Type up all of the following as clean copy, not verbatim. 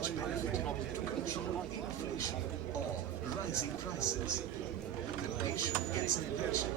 much benefited from inflation or rising prices. The nation gets an election.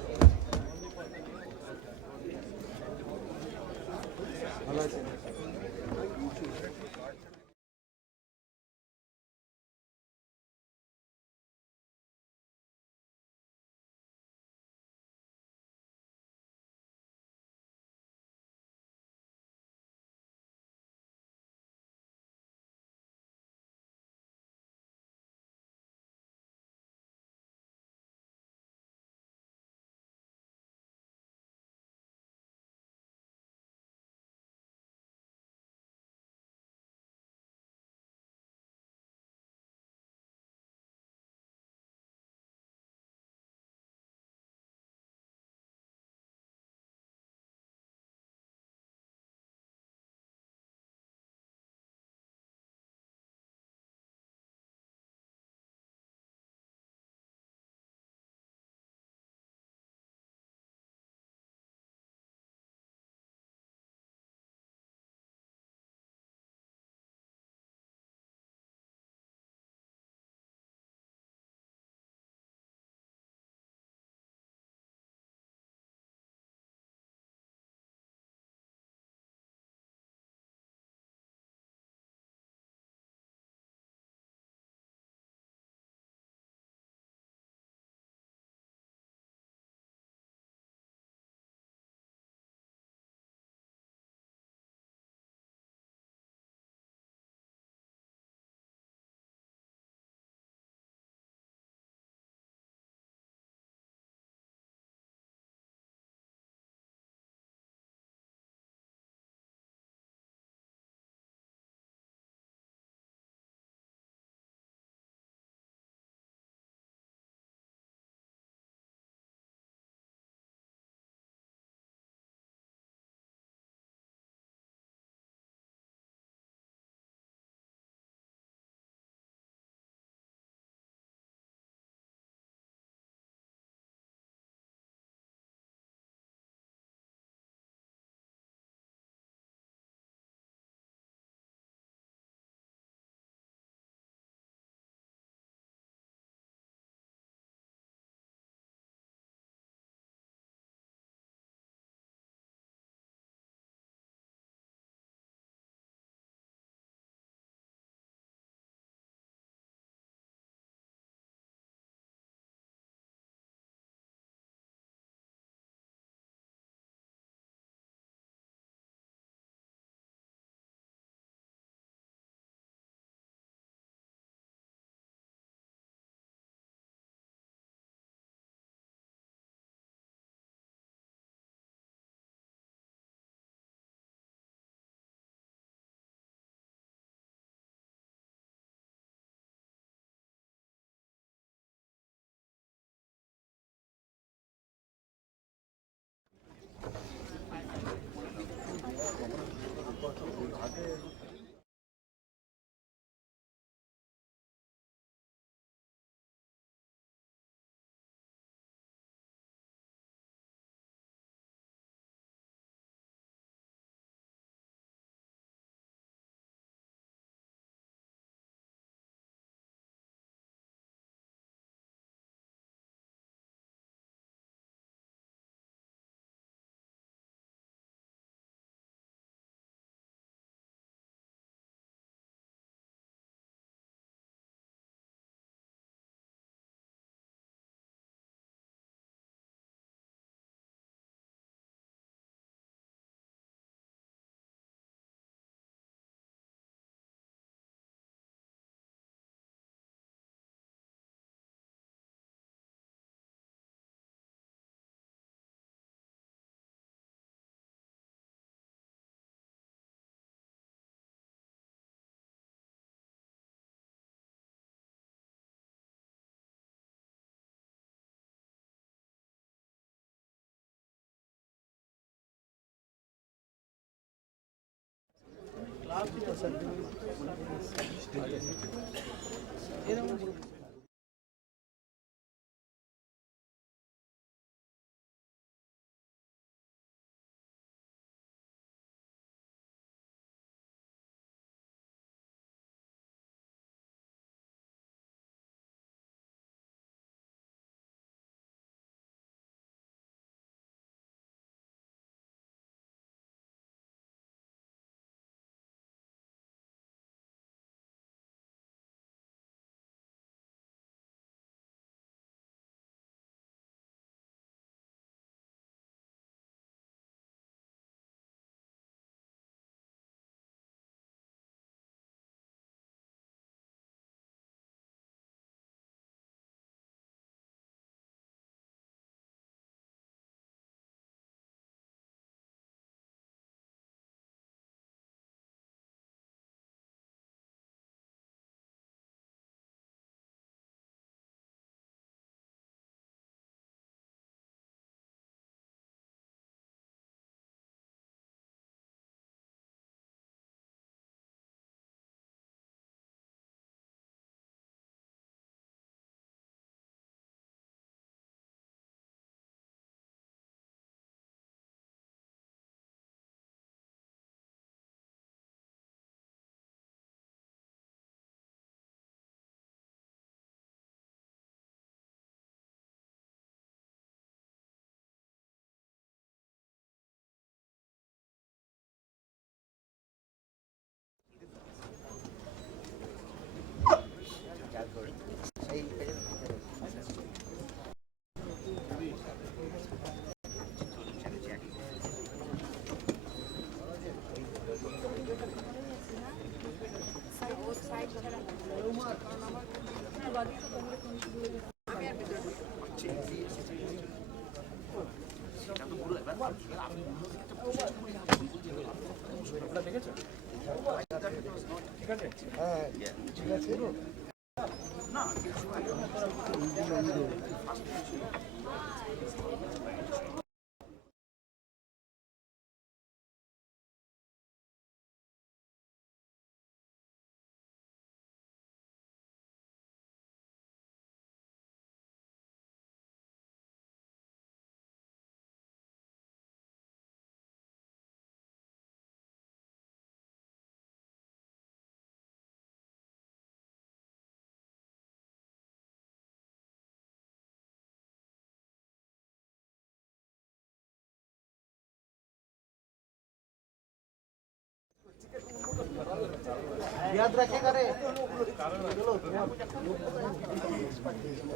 याद रखेगा रे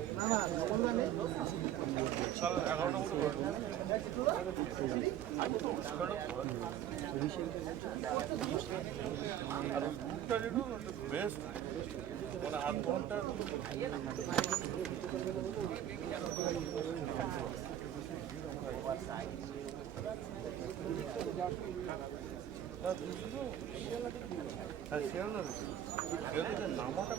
ना ना बोलना नहीं बेस्ट आध घंटा নামাটা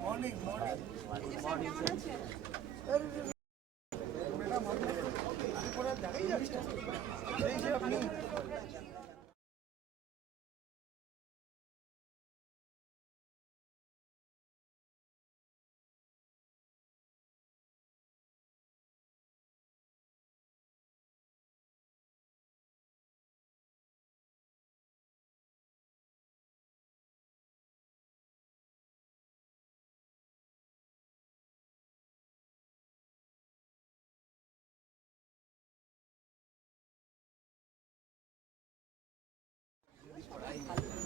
मॉर्निंग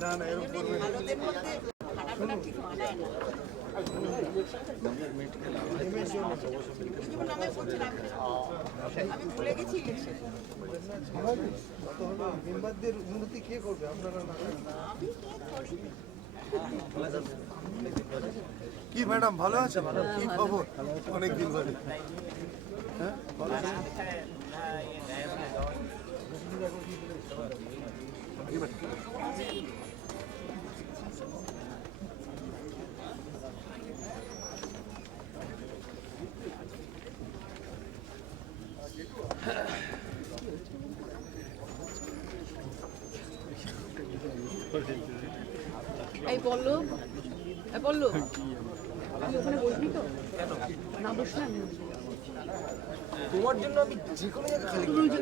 না না এর উপর ভালোদের মধ্যে খারাপটা ঠিক মানায় না ইমেজ জন্য যেমন নামে বলতে রাখবে আমি ভুলে গেছি ইলেকশন তো হলো মেম্বারদের উন্নতি কে করবে আপনারা না আমি কি করি কি ম্যাডাম ভালো আছে? কি খবর? অনেকদিন ধরে। হ্যাঁ ভালো আছে? এই বললো বললো তুই ওখানে বসবি তো না বসলে আমি তোমার জন্য আমি যে কোনো জায়গায় খালি তুই যে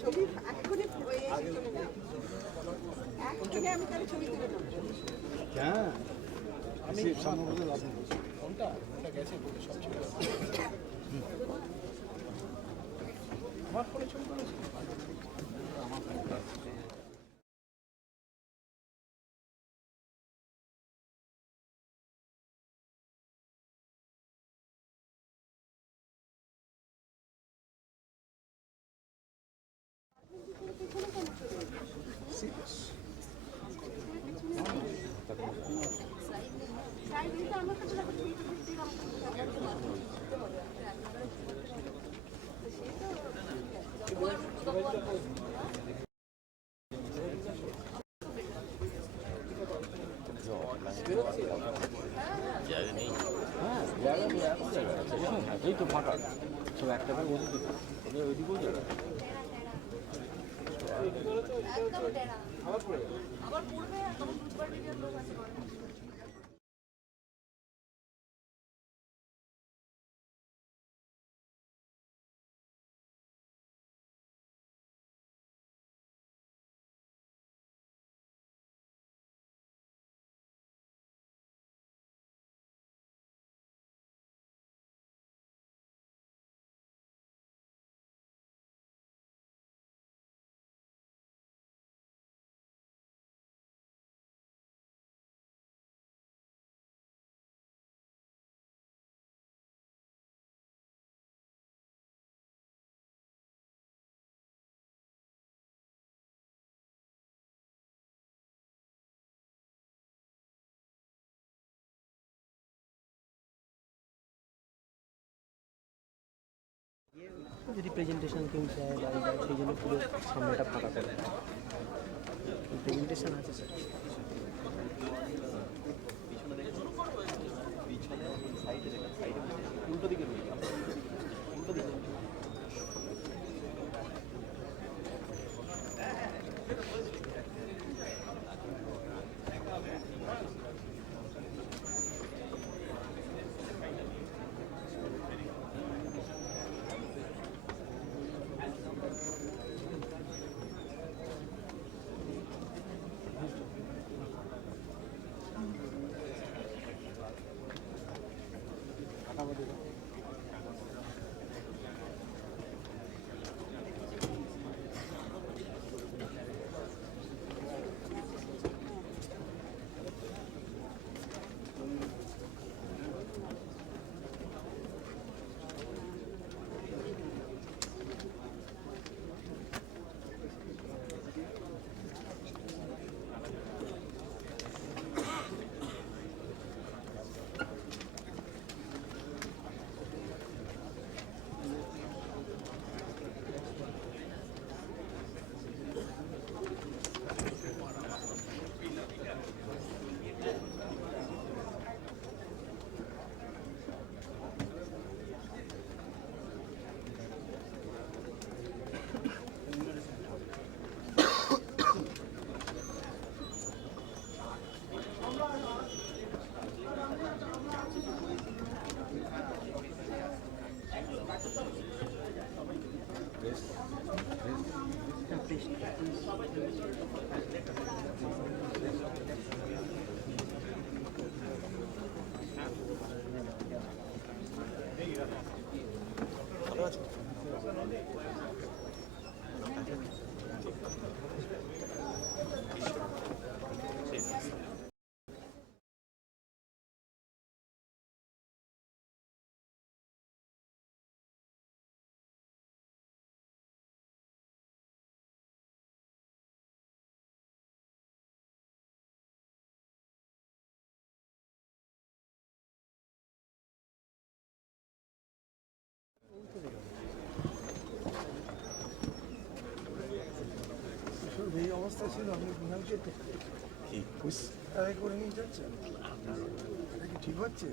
ছবি এক্ষুনি চলে যাও এক্ষুনি আমি তাহলে ছবি তুলে দেবো হ্যাঁ আমি সামনে লাভ নেই। কোনটা ওটা গেছে বলে সব ছিল আমার ফোনে ছবি তুলেছি এই তো ফাঁকা সব একটা করে বসে ওইদিকেও যাবে আবার পড়বে তখন বুধবার দিনের লোক আছে যদি প্রেজেন্টেশন কেউ চায় বা সেই জন্য পুরো সামনেটা ফাঁকা করে প্রেজেন্টেশন আছে স্যার অবস্থা ছিল আপনি বিহামকে করে নিয়ে যাচ্ছেন, এটা কি ঠিক হচ্ছে?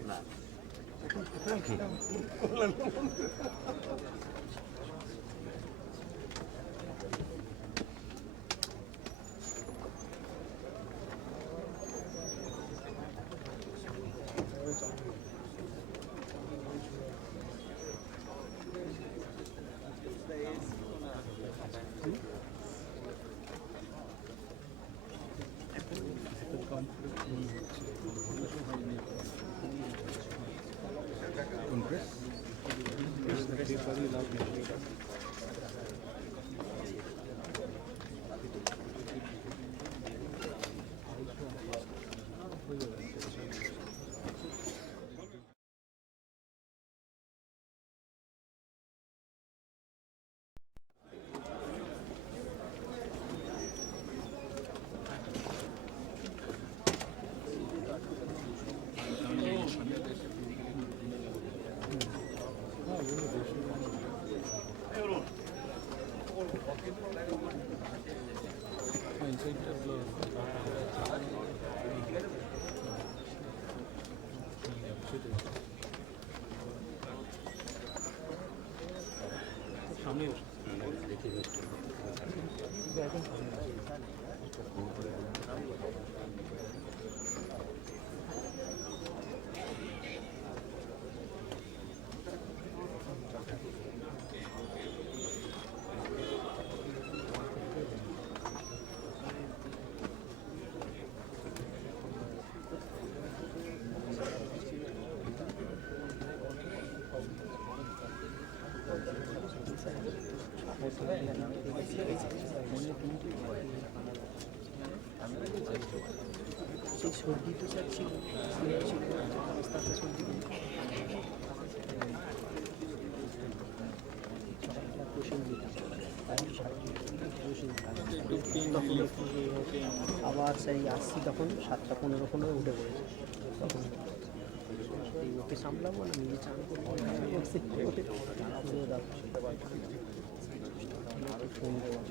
সেই সর্দি তো স্যার ছিল আস্তে আস্তে সর্দি আবার সেই আসছি তখন 7:15 উঠে পড়েছে তখন ওকে সামলাবো না নিজে চান করবো ফোন দেওয়া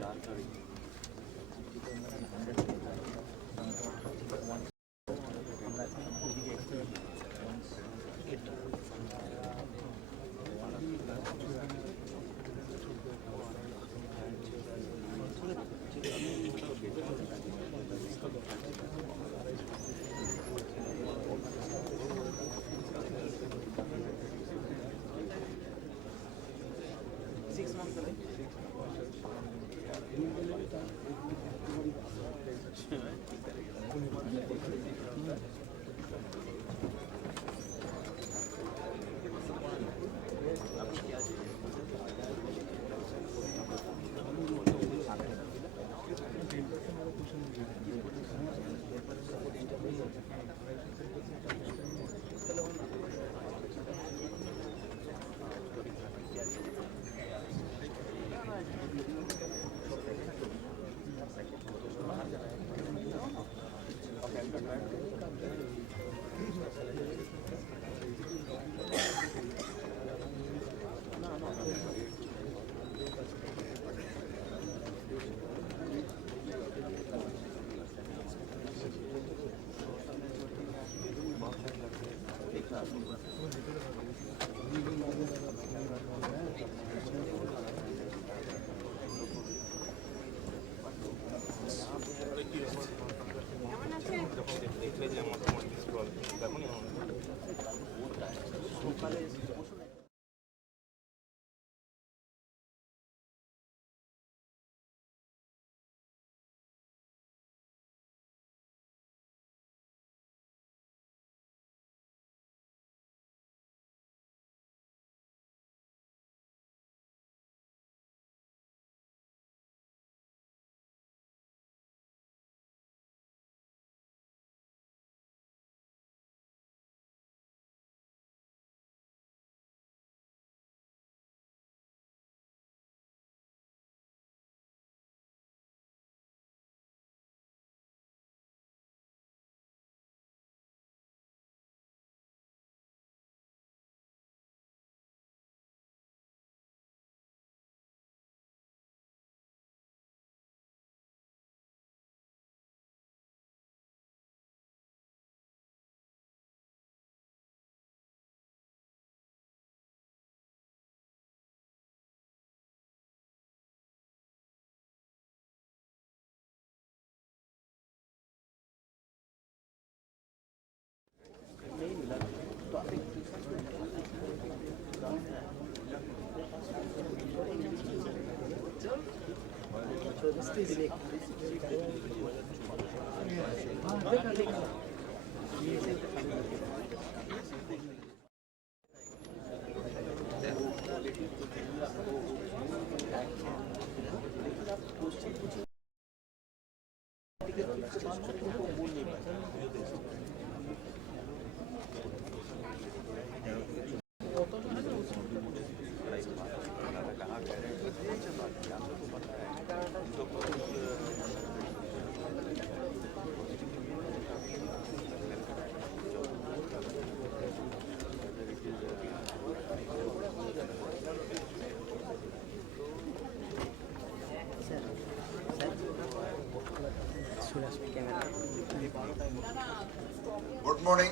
Good morning.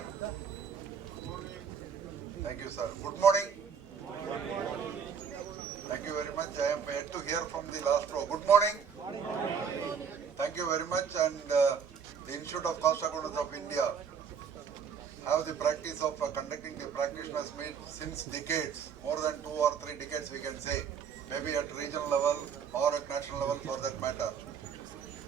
Thank you, sir. Good morning. Thank you very much. I am yet to hear from the last row. Good morning. Thank you very much. And the Institute of Cost Accountants of India have the practice of conducting the practitioners meet since decades, more than 2 or 3 decades we can say, maybe at regional level or at national level for that matter.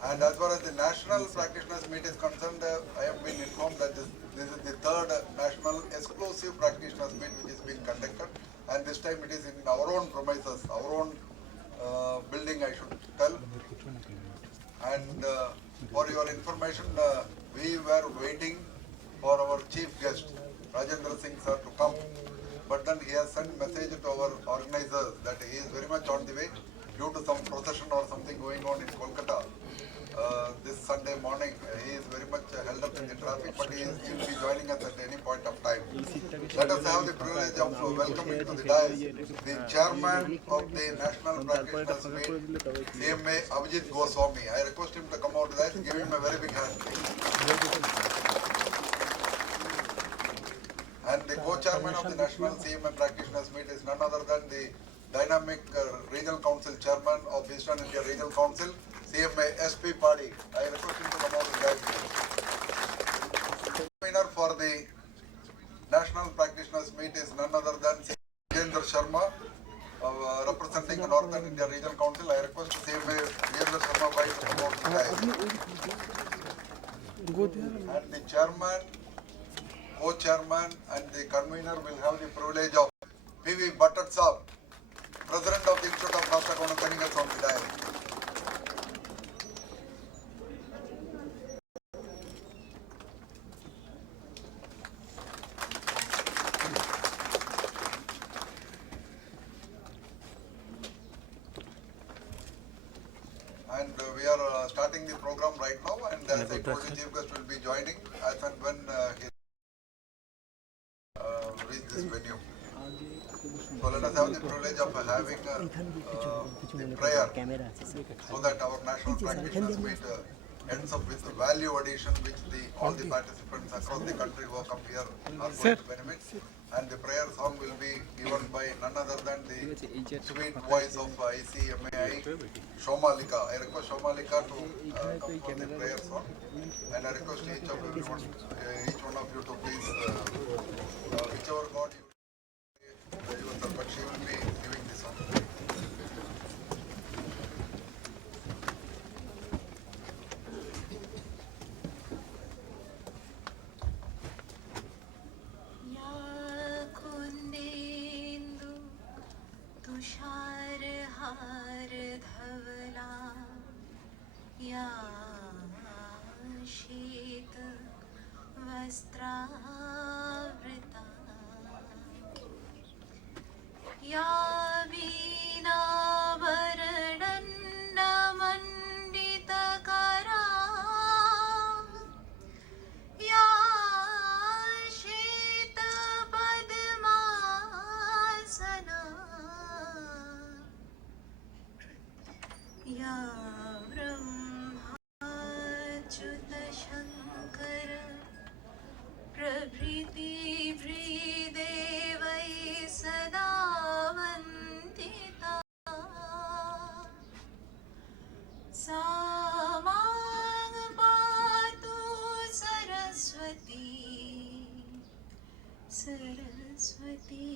And as far as the national practitioners meet is concerned, I have been informed that this is the 3rd national exclusive practitioners meet which is being conducted, and this time it is in our own premises, our own building I should tell. And for your information, we were waiting for our chief guest, Rajendra Singh sir, to come, but then he has sent message to our organizers that he is very much on the way due to some procession or something going on in Kolkata. This Sunday morning, he is very much held up in the traffic, but he will be joining us at any point of time. Let us have the privilege of welcoming to the dais the chairman of the National Practitioners Meet, CMA Abhijit Goswami. I request him to come out to that. Give him a very big hand. And the co-chairman of the National CMA Practitioners Meet is none other than the dynamic Regional Council Chairman of Eastern India Regional Council, CMA SP2. I request him to come out and guide me. Winner for the National Practitioners Meet is none other than J.N.Bose representing the Northern India Regional Council. I request CMA J.N.Bose to come out and guide me. And the chairman, co-chairman and the convener will have the privilege of P.V. Bhattat Saab, President of the Institute of Cost Accountants, joining us on the dais. And we are starting the program right now, and as I told you, chief guest will be joining as and when he reach this venue. So let us have the privilege of having the prayer so that our national practitioners meet ends up with the value addition which all the participants across the country who have come here are going to benefit. And the prayer song will be given by none other than the sweet voice of ICAI, Shomalika. I request Shomalika to come for the prayer song, and I request each one of you to please, whichever God you but she will be giving the song. या शीत वस्त्रावृता या वीणावरणन्नमण्डितकरा या शीतपद्मासना या ब्रह्माच्युतशङ्कर प्रभृतिभृदेवै सदा वन्दिता सा मां पातु Saraswati Saraswati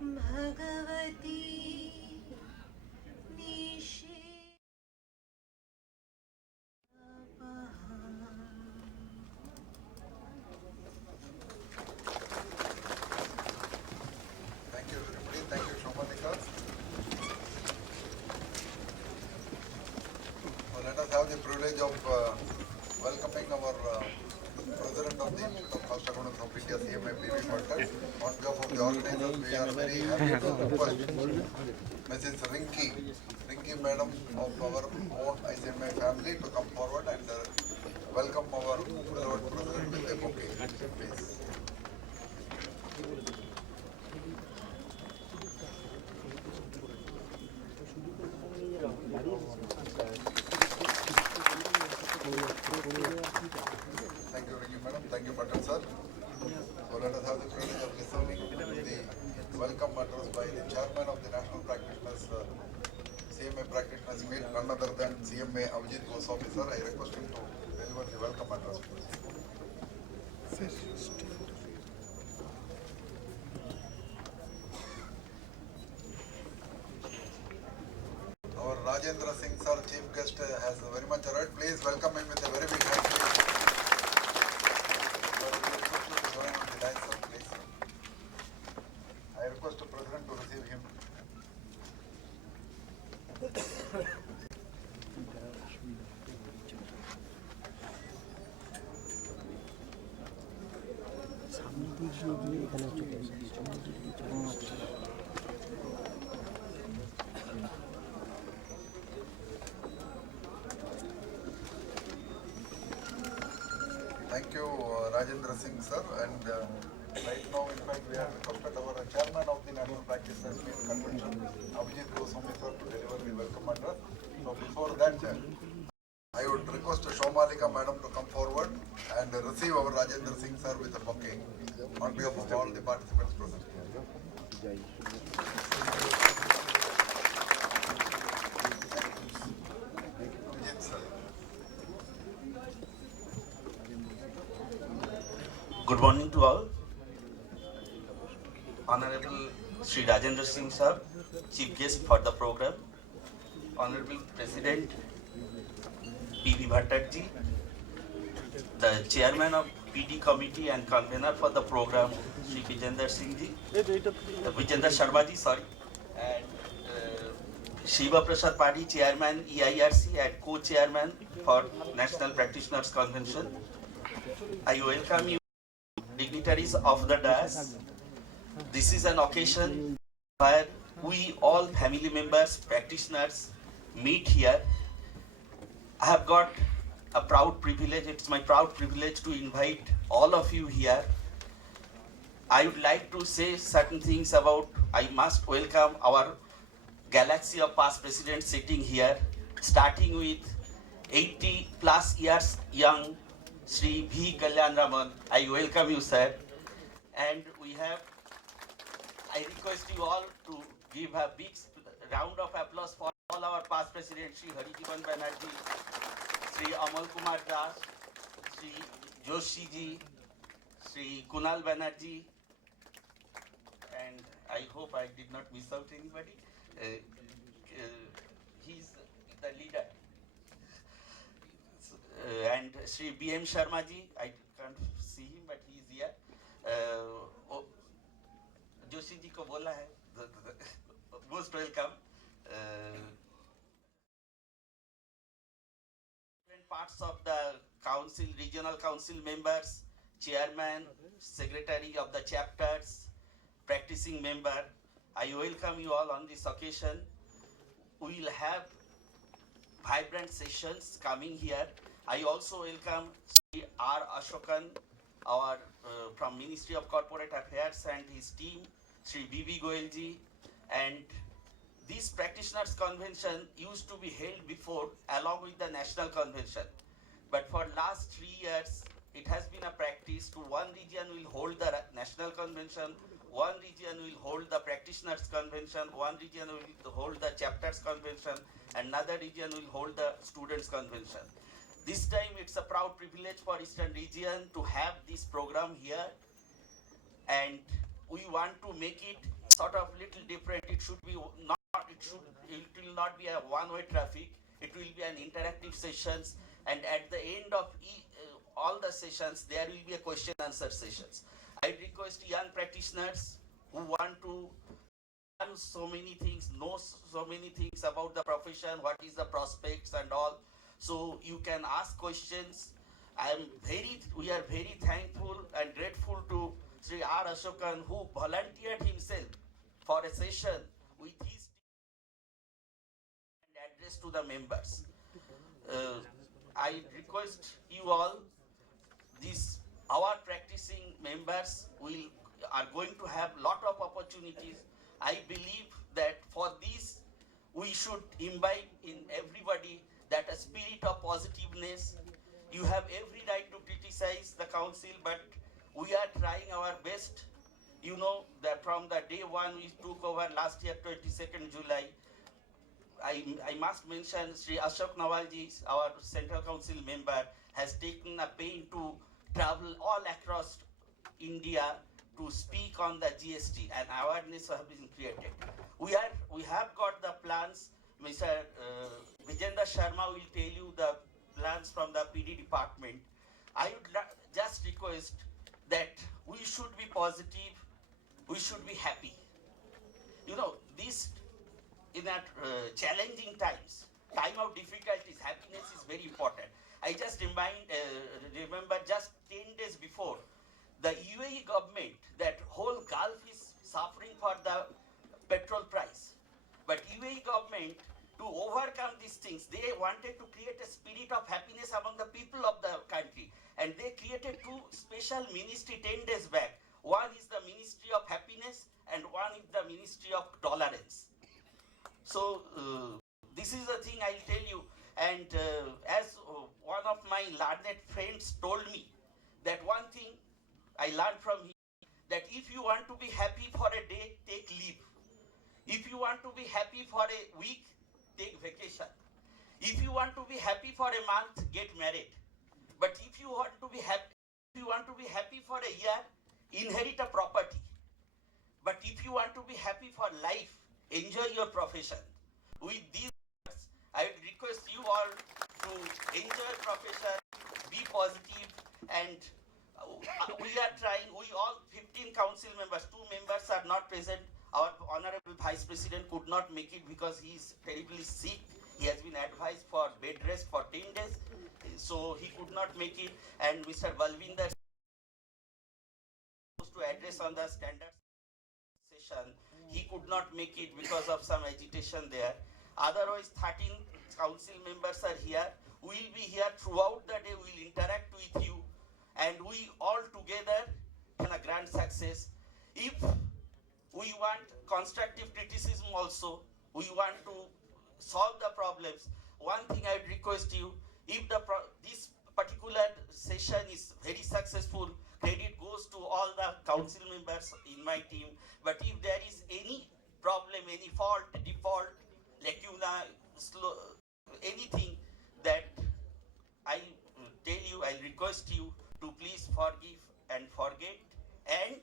Bhagwati निषेविता Mrs. organizers, we are very happy to request Mrs. Rinki madam of our own ICMA family to come forward and welcome our beloved president with a bouquet, please. Thank you, Rinki madam. Thank you, Patel sir. So let us have the privilege of listening to the welcome address by the chairman of the National Practitioners, CMA Practitioners Meet, none other than CMA J.N.Bose officer. I request him to deliver the welcome address. Our Rajendra Singh sir, chief guest, has very much arrived. Please welcome him with a very big hand. Join on the dais, sir, please. I request the president to receive him. সামনে দিয়ে গিয়ে এখানে চলে এসেছি সামনে দিয়ে চলে এসেছি Thank you, Rajendra Singh sir. And right now, in fact, we have requested our chairman of the National Practitioners Meet Convention, J.N.Bose sir, to deliver the welcome address. So before that, I would request Shomalika madam to come forward and receive our Rajendra Singh sir with a bouquet on behalf of all the participants present. Abhijit sir. Good morning to all. Honorable Sri Rajendra Singh sir, Chief Guest for the program. Honorable President P.V. Bhattarji, the Chairman of PD Committee and Convener for the program, Sri Vijender Sharma ji, and Shiva Prasad Padi, Chairman EIRC and Co-Chairman for National Practitioners Convention. I welcome you, dignitaries of the dais. This is an occasion where we all family members, practitioners meet here. I have got a proud privilege, it's my proud privilege to invite all of you here. I would like to say certain things about, I must welcome our galaxy of past presidents sitting here, starting with 80 plus years young Sri V. Kalyan Raman. I welcome you, sir. And we have, I request you all to give a big round of applause for all our past presidents, Sri Harijivan Banerjee, Sri Amal Kumar Das, Sri Joshi ji, Sri Kunal Banerjee, and I hope I did not miss out anybody. He's the leader. And Sri B.M. Sharma ji, I can't see him, but he is here. Joshi ji ko bola hai. Most welcome. Different parts of the council, regional council members, chairman, secretary of the chapters, practicing member. I welcome you all on this occasion. We will have vibrant sessions coming here. I also welcome Sri R. Ashokan, our from Ministry of Corporate Affairs and his team, Sri B.B. Goelji, and this practitioners convention used to be held before along with the national convention. But for last 3 years, it has been a practice to one region will hold the national convention, one region will hold the practitioners convention, one region will hold the chapters convention, another region will hold the students convention. This time it's a proud privilege for Eastern region to have this program here, and we want to make it sort of little different. It should be not, it will not be a one-way traffic. It will be an interactive sessions, and at the end of all the sessions, there will be a question answer sessions. I request young practitioners who want to learn so many things, know so many things about the profession, what is the prospects and all. So you can ask questions. We are very thankful and grateful to Sri R. Ashokan, who volunteered himself for a session with his and address to the members. I request you all, these our practicing members are going to have lot of opportunities. I believe that for this we should imbibe in everybody that a spirit of positiveness. You have every right to criticize the council, but we are trying our best. You know that from the day one we took over last year, 22nd July, I must mention Sri Ashok Nawalji, our Central Council member, has taken a pain to travel all across India to speak on the GST, and awareness have been created. We have got the plans. Mr. Vijendra Sharma will tell you the plans from the PD department. I would just request that we should be positive, we should be happy. You know, this in a challenging times, time of difficulties, happiness is very important. I just remember just 10 days before, the UAE government, that whole Gulf is suffering for the petrol price. But UAE government, to overcome these things, they wanted to create a spirit of happiness among the people of the country. And they created two special ministry 10 days back. One is the Ministry of Happiness and one is the Ministry of Tolerance. So this is the thing I'll tell you. And as one of my learned friends told me, that one thing I learned from him, that if you want to be happy for a day, take leave. If you want to be happy for a week, take vacation. If you want to be happy for a month, get married. But if you want to be happy for a year, inherit a property. But if you want to be happy for life, enjoy your profession. With these words, I would request you all to enjoy profession, be positive, and we are trying, we all 15 council members, 2 members are not present. Our Honorable Vice President could not make it because he is terribly sick. He has been advised for bed rest for 10 days, so he could not make it. And Mr. Balvinder was to address on the standard session. He could not make it because of some agitation there. Otherwise, 13 council members are here. We will be here throughout the day. We will interact with you, and we all together can a grand success. If we want constructive criticism also, we want to solve the problems. One thing I would request you, if this particular session is very successful, credit goes to all the council members in my team. But if there is any problem, any fault, default, lacuna, anything, that I tell you, I request you to please forgive and forget, and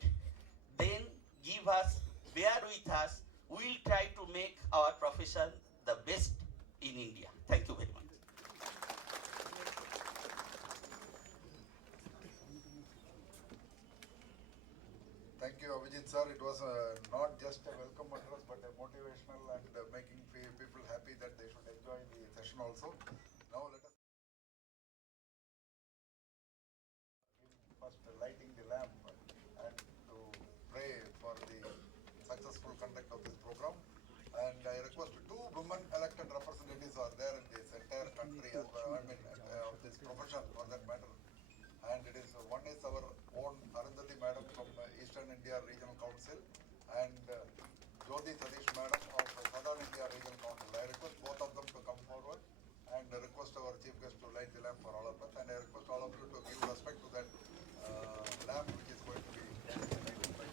then give us, bear with us. We'll try to make our profession the best in India. Thank you very much. Thank you, Abhijit sir. It was not just a welcome address, but a motivational and making people happy that they should enjoy the session also. Now let us first lighting the lamp and to pray for the successful conduct of this program. And I request 2 women elected representatives are there in this entire country, as well, I mean, of this profession for that matter. And it is one is our own Arundhati Madam from Eastern India Regional Council, and Jyoti Sadish Madam of Southern India Regional Council. I request both of them to come forward and request our Chief Guest to light the lamp for all of us. And I request all of you to give respect to that lamp which is going to be lighted by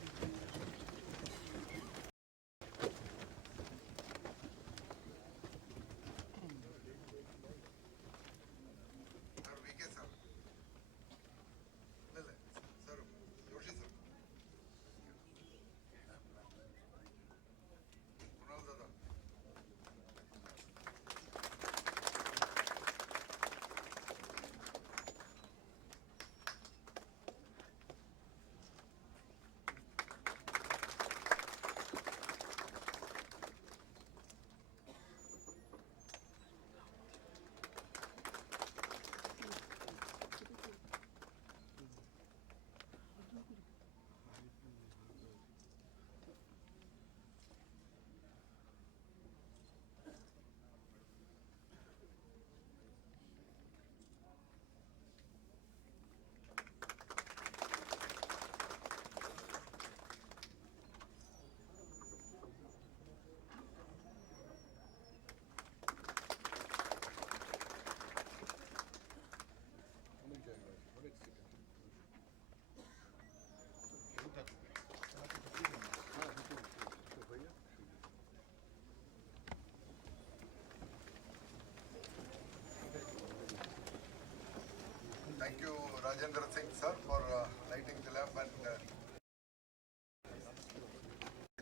Thank you, Rajendra Singh sir, for lighting the lamp and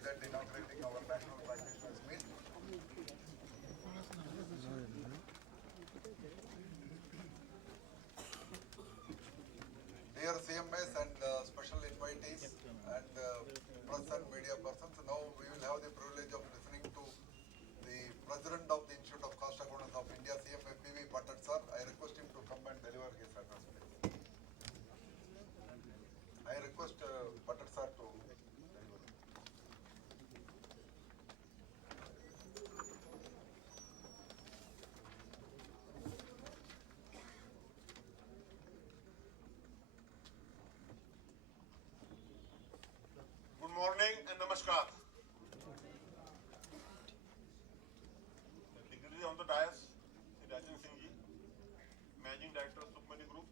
that inaugurating our National Practitioners Meet. Dear CMAs and special invitees and press and media persons, now we will have the privilege of listening to the President of the Institute of Cost Accountants of India, CMA P.V. Patel sir. I request him to come and deliver his address, please. I request Patel sir to deliver. Good morning and namaskar. Dignitaries on the dais, Sri Rajan Singh ji, Managing Director of Sukmani Group,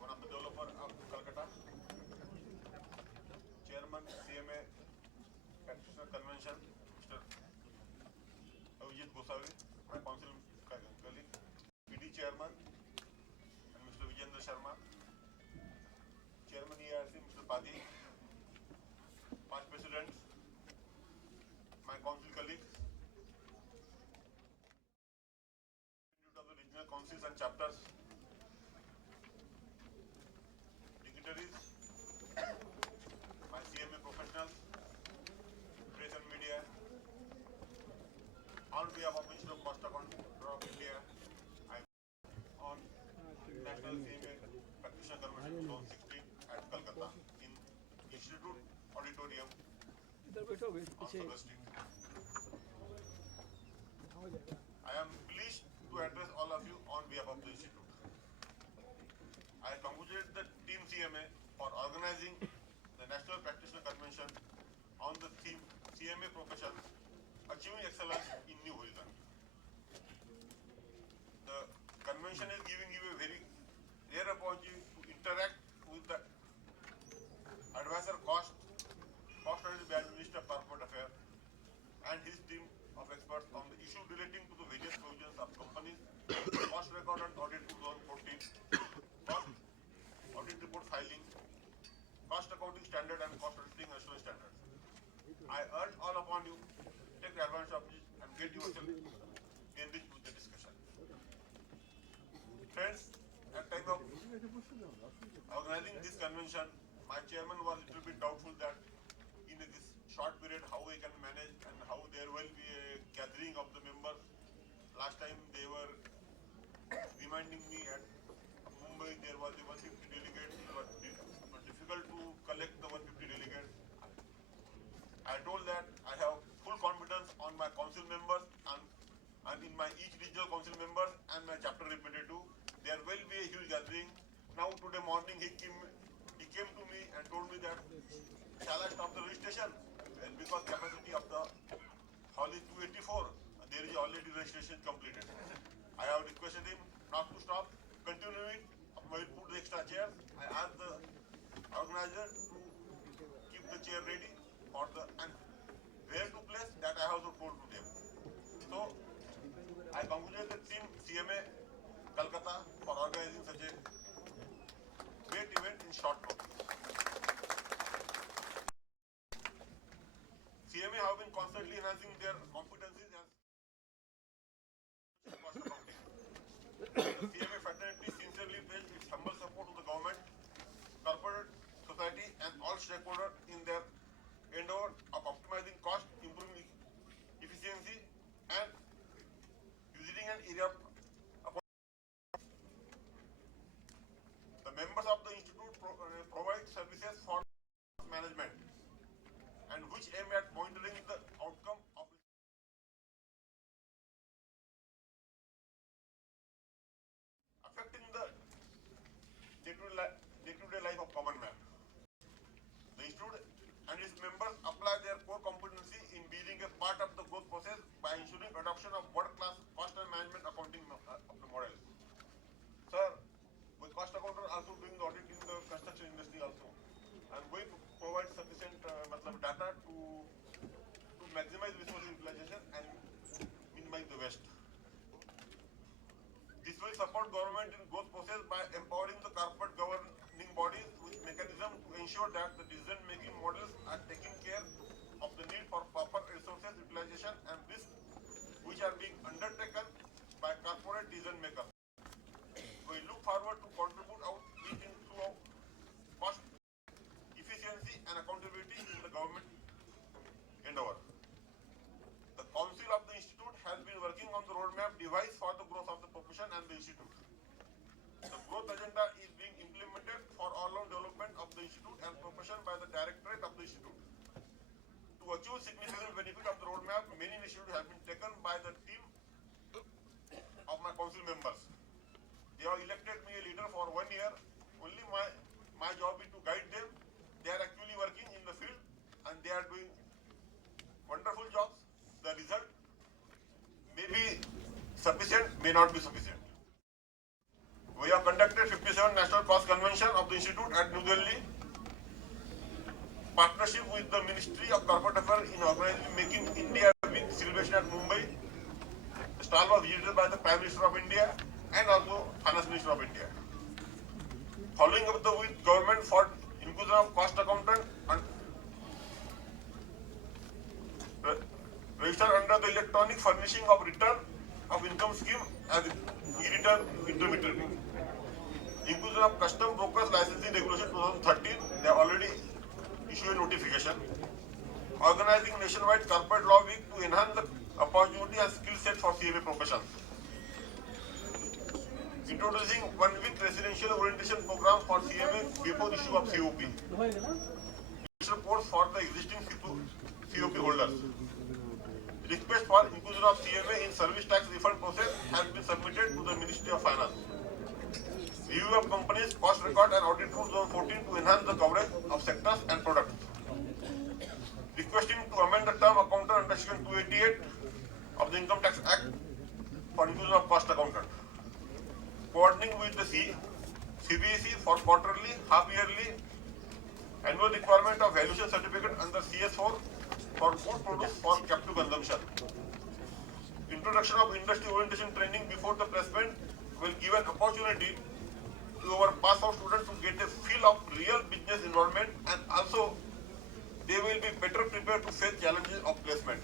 one of the developer of Kolkata, Chairman CMA Practitioner Convention, Mr. Avijit Gosavi, my council colleague, PD Chairman, and Mr. Vijendra Sharma, Chairman ERC, Mr. Padi, Past Presidents, my council colleagues, of the regional councils and chapters, dignitaries, my CMA professionals, press and media, on behalf of Institute of Cost Accounting of India, I on National CMA Practitioner Convention 2016 at Kolkata in Institute Auditorium on Sudder Street. I am pleased to address all of you on behalf of the Institute. I congratulate the team CMA for organizing the National Practitioner Convention on the theme CMA Profession Achieving Excellence in New Horizon. The convention is giving you a very rare opportunity to interact with the advisor cost and bad Minister of Corporate Affairs and his team of experts on the issue relating to the various provisions of companies, cost record and audit 2014, cost audit report filing, cost accounting standard and cost auditing national standards. I urge all upon you take advantage of this and get yourself enriched with the discussion. Friends, at time of organizing this convention, my chairman was a little bit doubtful that in this short period how we can manage and how there will be a gathering of the members. Last time they were reminding me at Mumbai there was a 150 delegates. It was difficult to collect the 150 delegates. I told that I have full confidence on my council members and in my each regional council members and my chapter representative. There will be a huge gathering. Now today morning he came to me and told me that shall I stop the registration? Well, because capacity of the hall is 284. There is already registration completed. I have requested him not to stop, continue it. I will put the extra chairs. I asked the organizer to keep the chair ready for the and where to place that I have also told to them. So I congratulate the team CMA Kolkata for organizing such a great event in short notice. CMA have been constantly enhancing their competencies as cost accounting. The CMA fraternity sincerely pledges its humble support to the government, corporate society and all stakeholders in their endeavor of optimizing cost, improving efficiency and using an area of the members of the institute provide services for management and which aim at monitoring the outcome of affecting the day-to-day life of common man. The institute and its members apply their core competency in being a part of the growth process by ensuring adoption of world-class cost and management accounting of the model. Sir, with cost accountant also doing the audit in the construction industry also, and we provide sufficient data to maximize resource utilization and minimize the waste. This will support support government in growth process by empowering the corporate governing bodies with mechanism to ensure that the decision-making models are taking care of the need for proper resources utilization and risks which are being undertaken by corporate decision makers. We look forward to contribute our meeting through cost efficiency and accountability in the government endeavor. The Council of the Institute has been working on the roadmap device for the growth of the profession and the Institute. The growth agenda is being implemented for all-round development of the Institute and profession by the Directorate of the Institute. To achieve significant benefit of the roadmap, many initiatives have been taken by the team of my council members. They have elected me a leader for 1 year. Only my job is to guide them. They are actually working in the field and they are doing wonderful jobs. The result may be sufficient, may not be sufficient. We have conducted 57 National Cost Convention of the Institute at New Delhi. Partnership with the Ministry of Corporate Affairs in organizing Making India Week celebration at Mumbai. The stall was visited by the Prime Minister of India and also Finance Minister of India. Following up the with government for inclusion of cost accountant and registered under the electronic furnishing of return of income scheme as e-return intermediary. Inclusion of custom brokers licensing regulation 2013, they have already issued a notification. Organizing nationwide corporate law week to enhance the opportunity and skill set for CMA profession. Introducing 1 week residential orientation program for CMA before issue of COP. Course for the existing COP holders. Request for inclusion of CMA in service tax refund process has been submitted to the Ministry of Finance. Review of companies' cost record and audit rules 2014 to enhance the coverage of sectors and products. Requesting to amend the term accountant under Section 288 of the Income Tax Act for inclusion of cost accountant. Coordinating with the CBSE for quarterly, half-yearly, annual requirement of valuation certificate under CS4 for food produce for captive consumption. Introduction of industry orientation training before the placement will give an opportunity to our pass-out students to get a feel of real business environment, and also they will be better prepared to face challenges of placement.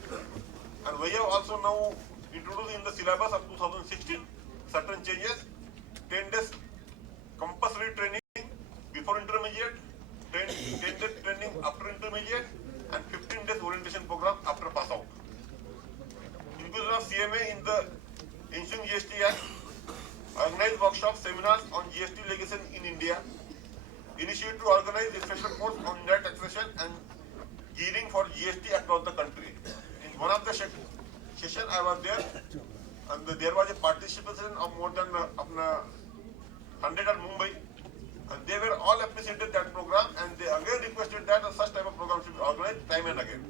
And we have also now introduced in the syllabus of 2016 certain changes. 10 days compulsory training before intermediate, 10 days training after intermediate, and 15 days orientation program after pass out. Inclusion of CMA in the ensuing GST Act, organize workshops, seminars on GST legislation in India, initiate to organize refresher course on indirect taxation and gearing for GST across the country. In one of the session I was there, and there was a participation of more than 100 at Mumbai, and they were all appreciated that program, and they again requested that such type of program should be organized time and again.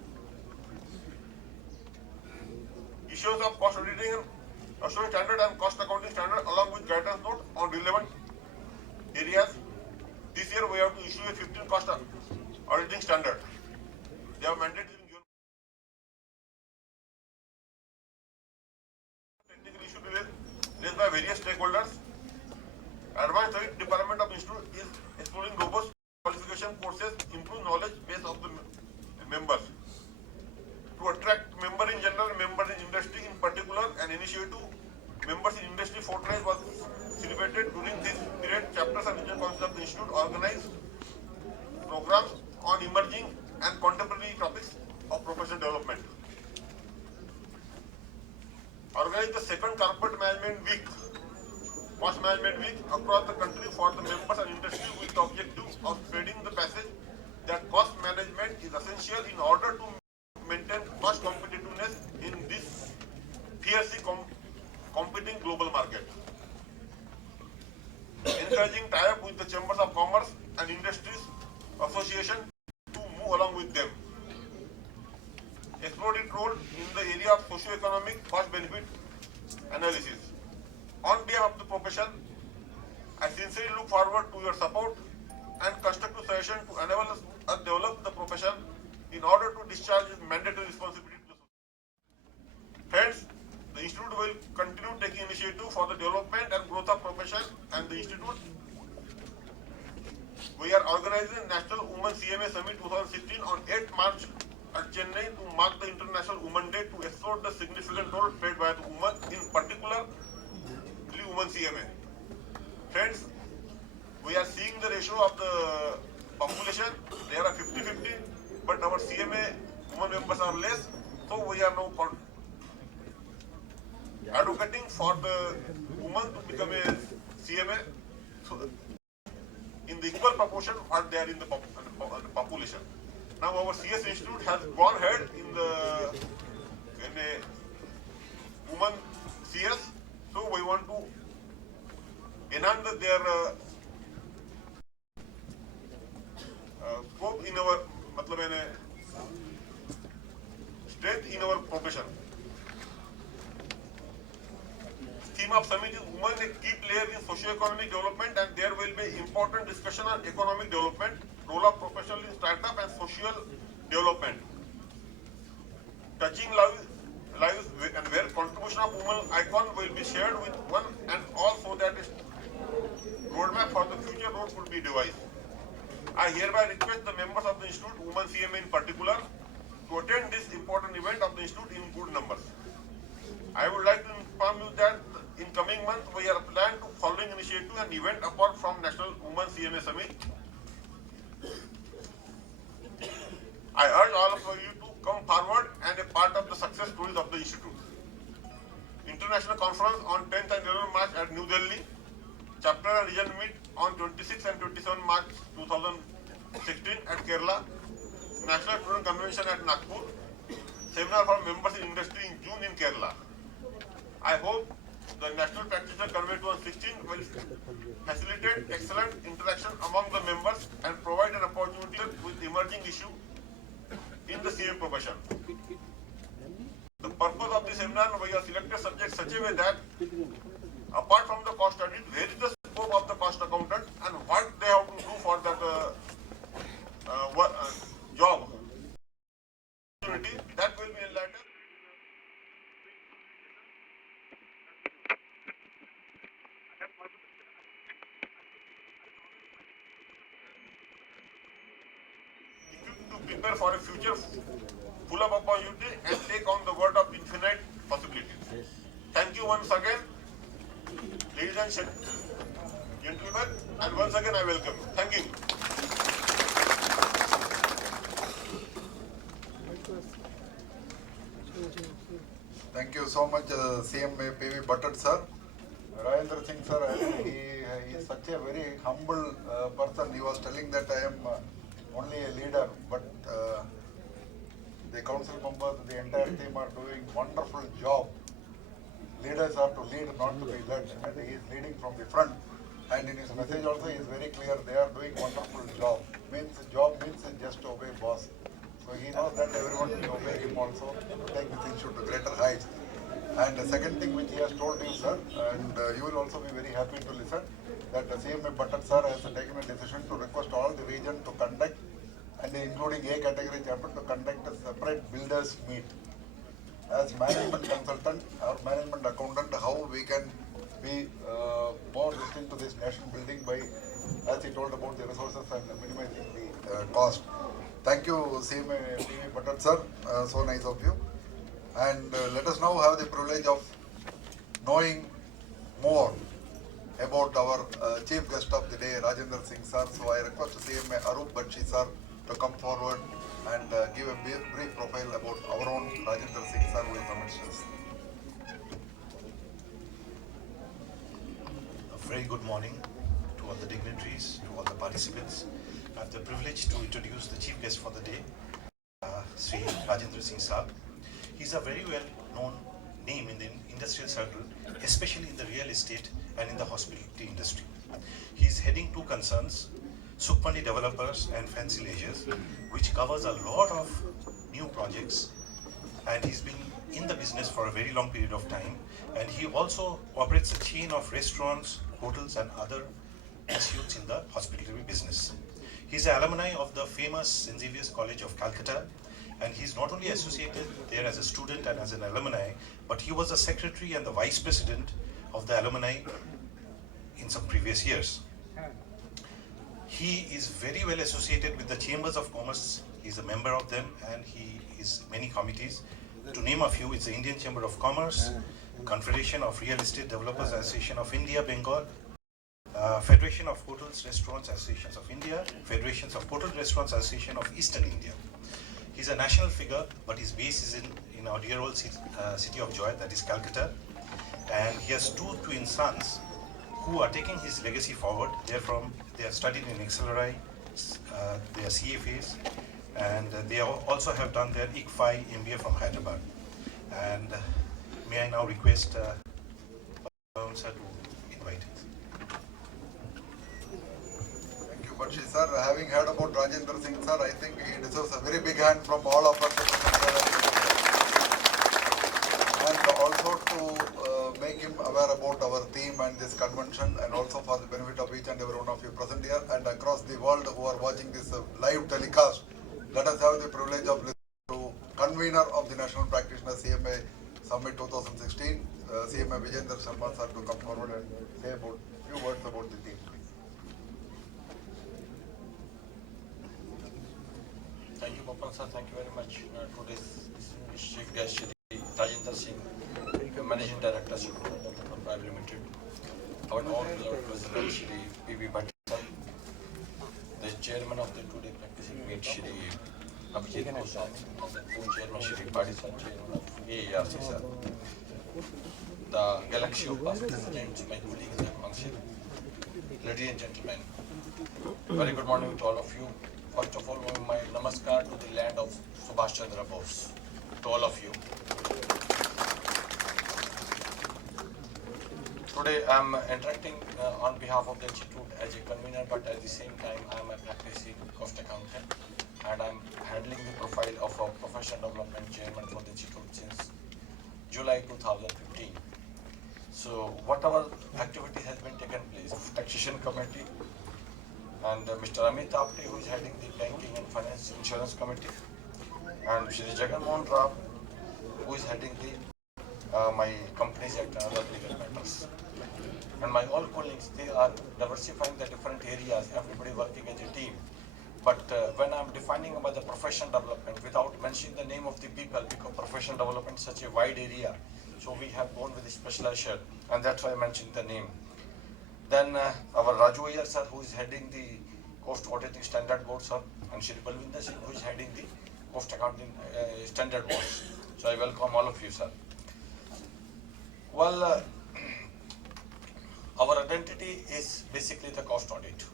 Issues of cost auditing, assuring standard and cost accounting standard along with guidance note on relevant areas. This year we have to issue a 15 cost auditing standard. They have mandated technical issue raised by various stakeholders. Advanced Studies Department of Institute is exploring robust qualification courses, improve knowledge base of the members. To attract members in general, members in industry in particular, an initiative members in industry fortnight was celebrated during this period. Chapters and regional councils of the Institute organized programs on emerging and contemporary topics of professional development. Organized the second Corporate Management Week, Cost Management Week across the country for the members and industry with the objective of spreading the message that cost management is essential in order to maintain cost competitiveness in this fiercely competing global market. Encouraging tie-up with the Chambers of Commerce and Industries Association to move along with them. Explored its role in the area of socio-economic cost-benefit analysis. On behalf of the profession, I sincerely look forward to your support and constructive suggestion to enable us to develop the profession in order to discharge its mandatory responsibility to society. Friends, the Institute will continue taking initiative for the development and growth of profession International Women CMA Summit 2016 on 8th March at Chennai to mark the International Women Day to explore the significant role played by the women, in particular women CMA. Friends, we are seeing the ratio of the population. They are 50-50, but our CMA women members are less, so we are now advocating for the women to become a CMA in the equal proportion what they are in the population. Now our CS Institute has gone ahead in a women CS, so we want to enhance their scope in our strength in our profession. Theme of summit is women a key player in socio-economic development, and there will be important discussion on economic development, role of professional in startup and social development. Touching lives and where contribution of women icon will be shared with one and all, so that roadmap for the future road could be devised. I hereby request the members of the Institute, Women CMA in particular, to attend this important event of the Institute in good numbers. I would like to inform you that in coming months we are planning to following initiative and event apart from National Women CMA Summit. I urge all of you to come forward and a part of the success stories of the Institute. International Conference on 10th and 11th March at New Delhi. Chapter and region meet on 26 and 27 March 2016 at Kerala. National Student Convention at Nagpur. Seminar for members in industry in June in Kerala. I hope the National Practitioner Convention 2016 will facilitate excellent interaction among the members and provide an opportunity with emerging issues in the CMA profession. The purpose of the seminar, we have selected subjects such a way that apart from the cost study, where is the scope of the cost accountant and what they have to do for that job opportunity, that will be enlightened. To prepare for a future full of opportunity and take on the world of infinite possibilities. Thank you once again, ladies and gentlemen, and once again I welcome you. Thank you. Thank you so much, CMA PV Butted sir. Rajendra Singh sir, he is such a very humble person. He was telling that I am only a leader, but the council members, the entire team are doing wonderful job. Leaders are to lead, not to be led, and he is leading from the front. And in his message also, he is very clear, they are doing wonderful job. Job means just to obey boss. So he knows that everyone will obey him also, take this issue to greater heights. And the second thing which he has told you, sir, and you will also be very happy to listen, that the CMA Butted sir has taken a decision to request all the region to conduct, and including A category chapter, to conduct a separate builders meet. As management consultant or management accountant, how we can be more distinct to this nation building by, as he told about the resources and minimizing the cost. Thank you, CMA Butted sir, so nice of you. And let us now have the privilege of knowing more about our chief guest of the day, Rajendra Singh sir. So I request CMA Arup Bakshi sir to come forward and give a brief profile about our own Rajendra Singh sir, who is amidst us. A very good morning to all the dignitaries, to all the participants. I have the privilege to introduce the chief guest for the day, Sri Rajendra Singh sir. He's a very well known name in the industrial circle, especially in the real estate and in the hospitality industry. He's heading two concerns, Sukhmani Developers and Fancy Leisures, which covers a lot of new projects, and he's been in the business for a very long period of time, and he also operates a chain of restaurants, hotels and other institutes in the hospitality business. He's an alumni of the famous St. Xavier's College of Kolkata, and he's not only associated there as a student and as an alumni, but he was the secretary and the vice president of the alumni in some previous years. He is very well associated with the Chambers of Commerce. He's a member of them, and he is many committees. To name a few, it's the Indian Chamber of Commerce, Confederation of Real Estate Developers Association of India, Bengal, Federation of Hotels Restaurants Associations of India, Federations of Hotel Restaurants Association of Eastern India. He's a national figure, but his base is in our dear old city of joy, that is Kolkata. And he has two twin sons who are taking his legacy forward. They are studied in XLRI, they are CFAs, and they also have done their ICAI MBA from Hyderabad. And may I now request sir to invite him. Thank you, Bakshi sir. Having heard about Rajendra Singh sir, I think he deserves a very big hand from all of us. And also to make him aware about our theme and this convention, and also for the benefit of each and every one of you present here and across the world who are watching this live telecast. Let us have the privilege of listening to convener of the National Practitioner CMA Summit 2016, CMA Vijayendra Sharma sir, to come forward and say about few words about the theme. Thank you, Papan sir. Thank you very much. Today's distinguished chief guest, Shri Rajendra Singh, Managing Director, Secretary Private Limited. Our all-beloved President, Shri P.B. Bhatt sir, the Chairman of the today practicing meet, Shri J.N.Bose sir, the Co-Chairman, Shri Bhatt sir, Chairman of AARC sir, the galaxy of past presidents, my colleagues and council, ladies and gentlemen, very good morning to all of you. First of all, my namaskar to the land of Subhash Chandra Bose, to all of you. Today I am interacting on behalf of the Institute as a convener, but at the same time I am a practicing cost accountant, and I am handling the profile of a professional development chairman for the Institute since July 2015. So whatever activity has been taken place, taxation committee, and Mr. Amit Apte, who is heading the Banking and Finance Insurance Committee, and Shri Jagan Rao, who is heading the my company's act and other legal matters. And my all colleagues, they are diversifying the different areas, everybody working as a team. But when I'm defining about the professional development, without mentioning the name of the people, because professional development is such a wide area, so we have gone with a specialization, and that's why I mentioned the name. Then our Raju Iyer sir, who is heading the Cost Auditing Standard Board sir, and Shri Balwinder Singh, who is heading the Cost Accounting Standard Board. So I welcome all of you, sir. Well, our identity is basically the cost audit.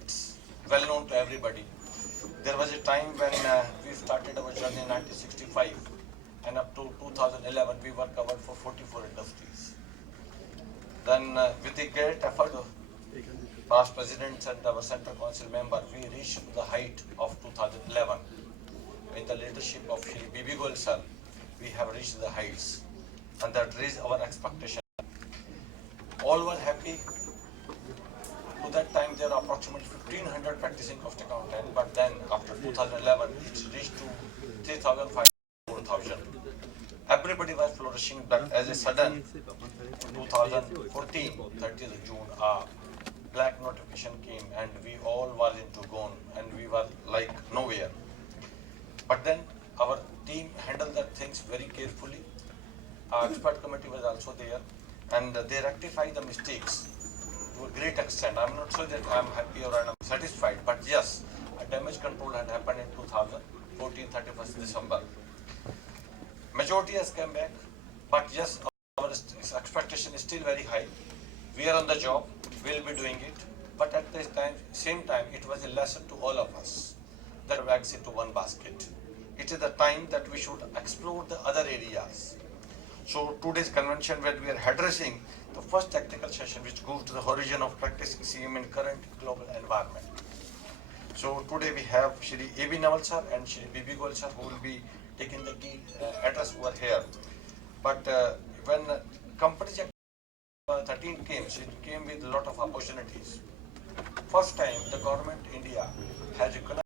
It's well known to everybody. There was a time when we started our journey in 1965, and up to 2011 we were covered for 44 industries. Then with the great effort of past presidents and our central council member, we reached the height of 2011. In the leadership of Shri B.B. Goel sir, we have reached the heights, and that raised our expectation. All were happy. To that time there are approximately 1,500 practicing cost accountants, but then after 2011 it reached to 3,500, 4,000. Everybody was flourishing, but as a sudden, 2014, 30th of June, a black notification came, and we all were into gone, and we were like nowhere. But then our team handled that things very carefully. Our expert committee was also there, and they rectified the mistakes to a great extent. I'm not sure that I'm happy or I'm satisfied, but yes, a damage control had happened in 2014, 31st December. Majority has come back, but yes, our expectation is still very high. We are on the job, we'll be doing it, but at the same time, it was a lesson to all of us that bags into one basket. It is the time that we should explore the other areas. So today's convention, where we are addressing the first tactical session, which goes to the horizon of practicing CMA in current global environment. So today we have Shri A.B. Nawal sir and Shri B.B. Goel sir, who will be taking the key address over here. But when Companies Act 13 came, it came with a lot of opportunities. First time the government India has recognized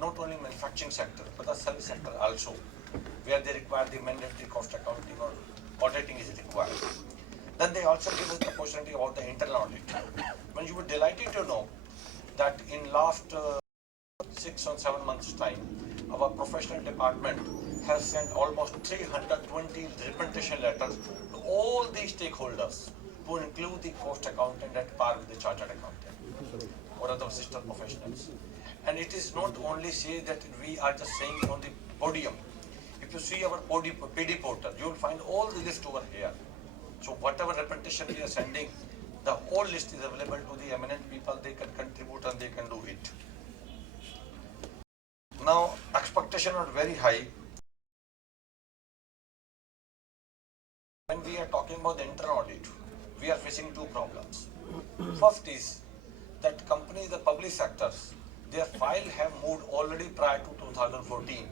not only manufacturing sector but the service sector also, where they require the mandatory cost accounting or auditing is required. Then they also give us the opportunity about the internal audit. When you were delighted to know that in last 6 or 7 months time, our professional department has sent almost 320 representation letters to all the stakeholders to include the cost accountant at par with the chartered accountant or other sister professionals. And it is not only say that we are just saying on the podium. If you see our PD portal, you will find all the list over here. So whatever representation we are sending, the whole list is available to the eminent people. They can contribute and they can do it. Now, expectations are very high. When we are talking about the internal audit, we are facing two problems. First is that companies, the public sectors, their file have moved already prior to 2014.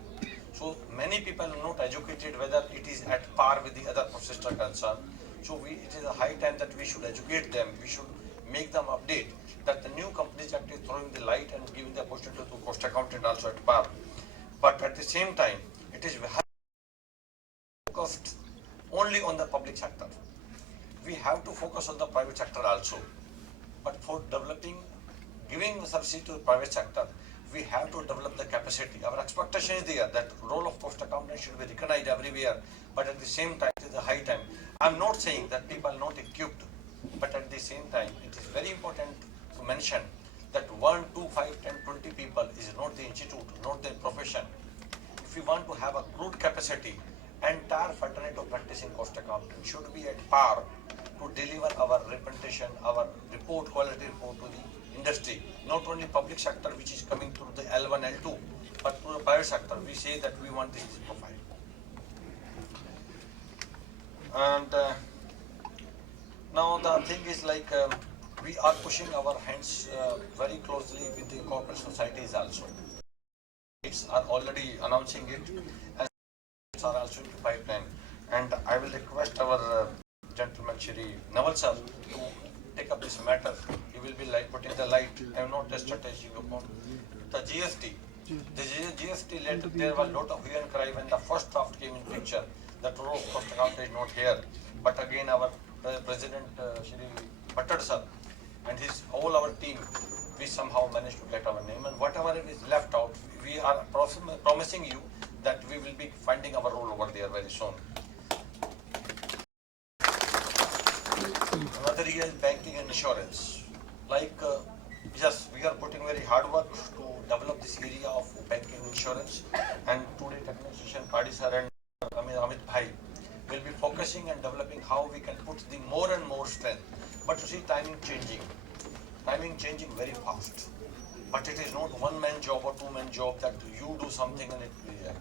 So many people are not educated whether it is at par with the other processes are concerned. So it is a high time that we should educate them. We should make them update that the new companies act is throwing the light and giving the opportunity to cost accountant also at par. But at the same time, it is focused only on the public sector. We have to focus on the private sector also. But for developing, giving services to the private sector, we have to develop the capacity. Our expectation is there that role of cost accountant should be recognized everywhere. But at the same time, it is a high time. I'm not saying that people are not equipped, but at the same time, it is very important to mention that 1, 2, 5, 10, 20 people is not the institute, not the profession. If we want to have a good capacity, entire fraternity of practicing cost accountant should be at par to deliver our representation, our report, quality report to the industry. Not only public sector which is coming through the L1, L2, but to the private sector, we say that we want this profile. And now the thing is like we are pushing our hands very closely with the corporate societies also. It's are already announcing it and are also in the pipeline. And I will request our gentleman Shri Naval sir to take up this matter. He will be like putting the light. I am not strategizing upon the GST. The GST letter, there was a lot of hue and cry when the first draft came in picture. That role of cost accountant is not here. But again, our President Shri Bhattad sir and his all our team, we somehow managed to get our name. And whatever is left out, we are promising you that we will be finding our role over there very soon. Another area is banking and insurance. Like, yes, we are putting very hard work to develop this area of banking and insurance. And today, Technician Padi sir and Amit Bhai will be focusing and developing how we can put the more and more strength. But you see, timing changing very fast. But it is not one-man job or two-man job that you do something and it will be there.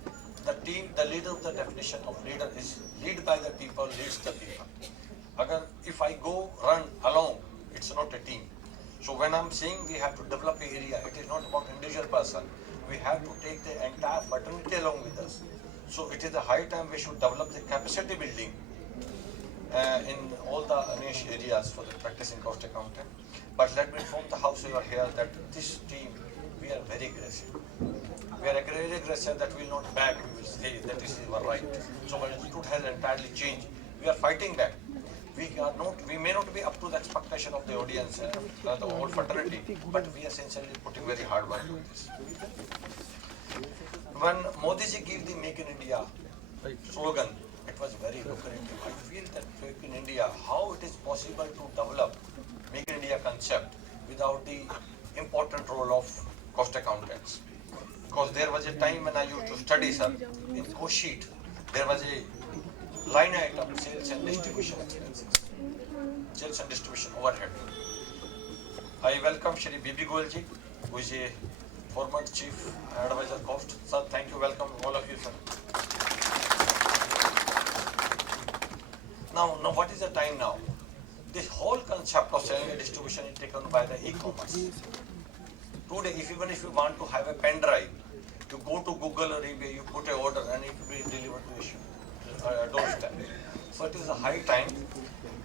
The team, the leader of the definition of leader is lead by the people, leads the people. If I go run alone, it's not a team. So when I'm saying we have to develop an area, it is not about individual person. We have to take the entire fraternity along with us. So it is a high time we should develop the capacity building in all the niche areas for the practicing cost accountant. But let me inform the house over here that this team, we are very aggressive. We are very aggressive that we will not back, we will say that this is our right. So when the institute has entirely changed, we are fighting back. We may not be up to the expectation of the audience and the whole fraternity, but we are sincerely putting very hard work on this. When Modi ji gave the Make in India slogan, it was very lucrative. I feel that Make in India, how it is possible to develop Make in India concept without the important role of cost accountants. Because there was a time when I used to study, sir, in cost sheet, there was a line item, sales and distribution expenses, sales and distribution overhead. I welcome Shri Bibi Goyal ji, who is a former chief advisor cost. Sir, thank you, welcome all of you, sir. Now what is the time now? This whole concept of selling and distribution is taken by the e-commerce. Today, even if you want to have a pen drive, you go to Google or eBay, you put an order and it will be delivered to your doorstep. So it is a high time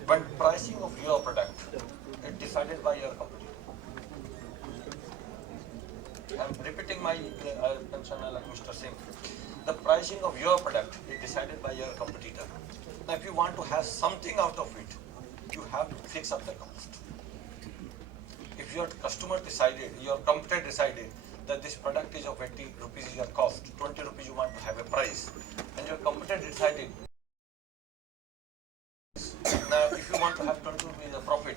when pricing of your product is decided by your company. I am repeating my concern like Mr. Singh. The pricing of your product is decided by your competitor. Now if you want to have something out of it, you have to fix up the cost. If if your customer decided, your competitor decided that this product is of 80 rupees is your cost, 20 rupees you want to have a price, and your competitor decided, now if you want to have 20 rupees a profit,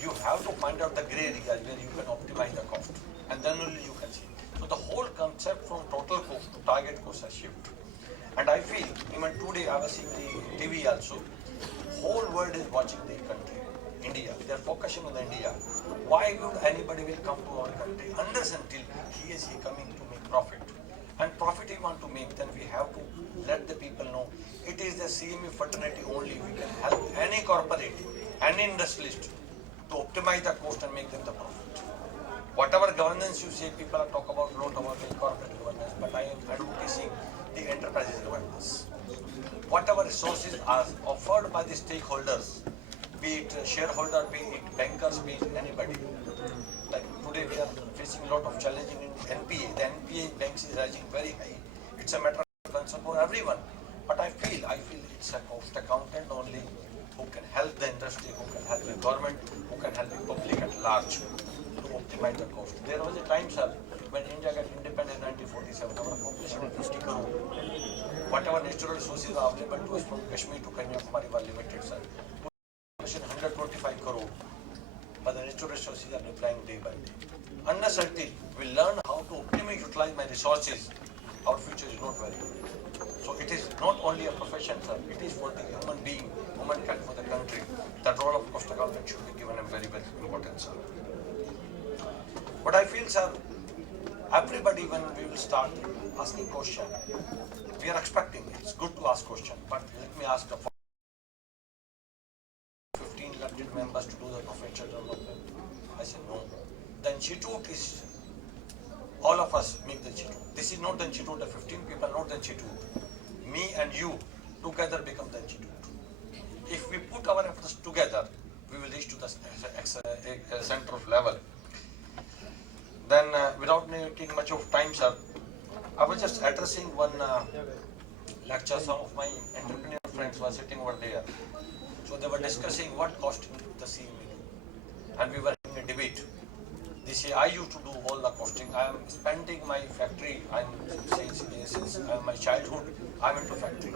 you have to find out the gray area where you can optimize the cost, and then only you can see. So the whole concept from total cost to target cost has shifted. And I feel, even today I was seeing the TV also, whole world is watching the country, India. They are focusing on India. Why would anybody will come to our country unless until he is coming to make profit? And profit he want to make, then we have to let the people know it is the CMA fraternity only. We can help any corporate, any industrialist to optimize the cost and make them the profit. Whatever governance you say, people are talk about lot about the corporate governance, but I am advocating the enterprises governance. Whatever resources are offered by the stakeholders, be it shareholder, be it bankers, be it anybody. Like today we are facing a lot of challenging in NPA. The NPA banks is rising very high. It's a matter of concern for everyone. But I feel it's a cost accountant only who can help the industry, who can help the government, who can help the public at large to optimize the cost. There was a time, sir, when India got independent in 1947, our population was 50 crore. Whatever natural resources are available to us from Kashmir to Kanyakumari were limited, sir. Population 125 crore, but the natural resources are declining day by day. Unless until we learn how to optimally utilize my resources, our future is not very good. So it is not only a profession, sir, it is for the human being, humankind, for the country. The role of cost accountant should be given a very, very important, sir. But I feel, sir, everybody, when we will start asking questions, we are expecting it. It's good to ask questions, but let me ask the 15 elected members to do the professional development. I said no. The institute is, all of us make the institute. This is not the institute, the 15 people, not the institute. Me and you together become the institute. If we put our efforts together, we will reach to the center of level. Then, without taking much of time, sir, I was just addressing one lecture. Some of my entrepreneur friends were sitting over there. So they were discussing what cost the CMA do. And we were having a debate. They say, I used to do all the costing. I am spending my factory, I'm saying since my childhood, I'm into factory.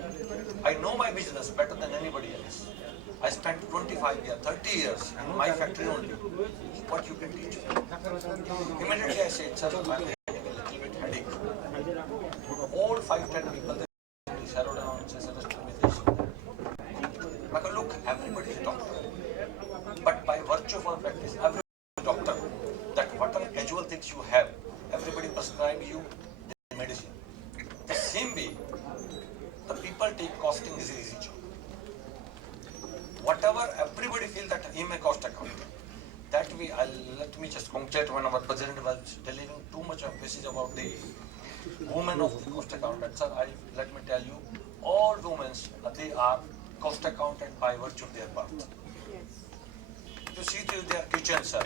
I know my business better than anybody else. I spent 25 years, 30 years in my factory only. What you can teach me? Immediately I said, sir, I'm having a little bit headache. All 5-10 people, they settled down and said, look, everybody is a doctor. But by virtue of our practice, everybody is a doctor. That whatever casual things you have, everybody prescribe you the medicine. The same way, the people take costing is an easy job. Whatever everybody feels that he may cost account. That way, let me just conclude when our president was delivering too much of message about the women of cost accountant. Sir, let me tell you, all women, they are cost accountant by virtue of their birth. You see their kitchen, sir.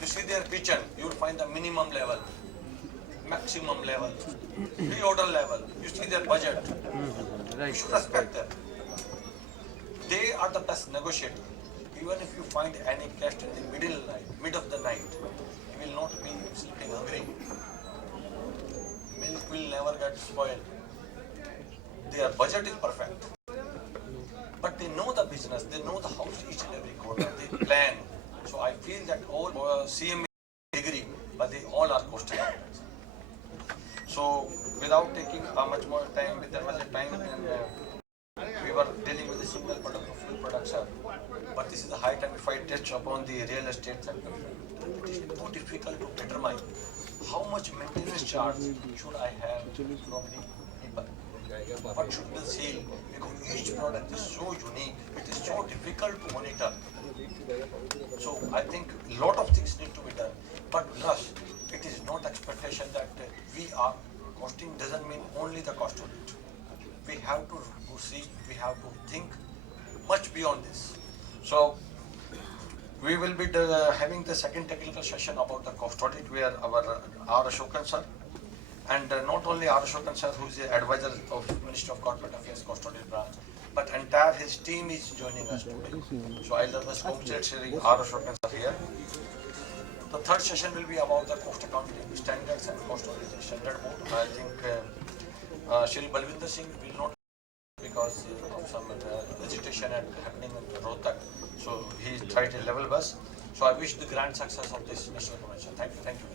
You see their kitchen, you will find the minimum level, maximum level, pre-order level. You see their budget. You should respect them. They are the best negotiator. Even if you find any guest in the mid of the night, he will not be sleeping hungry. Milk will never get spoiled. Their budget is perfect. But they know the business, they know the house each and every corner, they plan. So I feel that all CMA degree, but they all are cost accountants. So without taking much more time, there was a time when we were dealing with a single product of fuel products, sir. But this is the high time if I touch upon the real estate sector. It is too difficult to determine how much maintenance charge should I have from the people. What should be sale? Because each product is so unique, it is so difficult to monitor. So I think a lot of things need to be done. But plus, it is not expectation that we are costing doesn't mean only the cost of it. We have to see, we have to think much beyond this. So we will be having the second technical session about the cost audit where our R. Ashokan sir, and not only R. Ashokan sir, who is the advisor of Ministry of Corporate Affairs Cost Audit Branch, but entire his team is joining us today. So I'll just compensate sharing our shortcuts are here. The third session will be about the cost accounting standards and cost origin standard board. I think Shri Balvinder Singh will not because of some agitation happening in Rohtak. So he tried a level bus. So I wish the grand success of this national convention. Thank you. Thank you.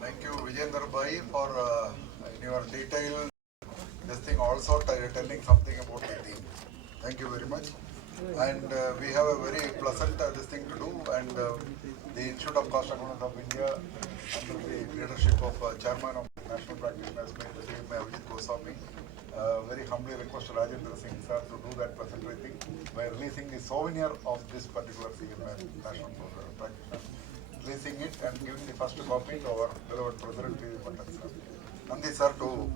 Thank you, Vijayendra Bhai, for in your detailed this thing also telling something about the theme. Thank you very much. And we have a very pleasant this thing to do, and the Institute of Cost Accountants of India, under the leadership of Chairman of the National Practitioners, CMA Goswami, very humbly request Rajendra Singh sir to do that pleasantry thing by releasing the souvenir of this particular CMA National Practitioner. Releasing it and giving the first copy to our beloved President P. Patel sir. Nandi sir to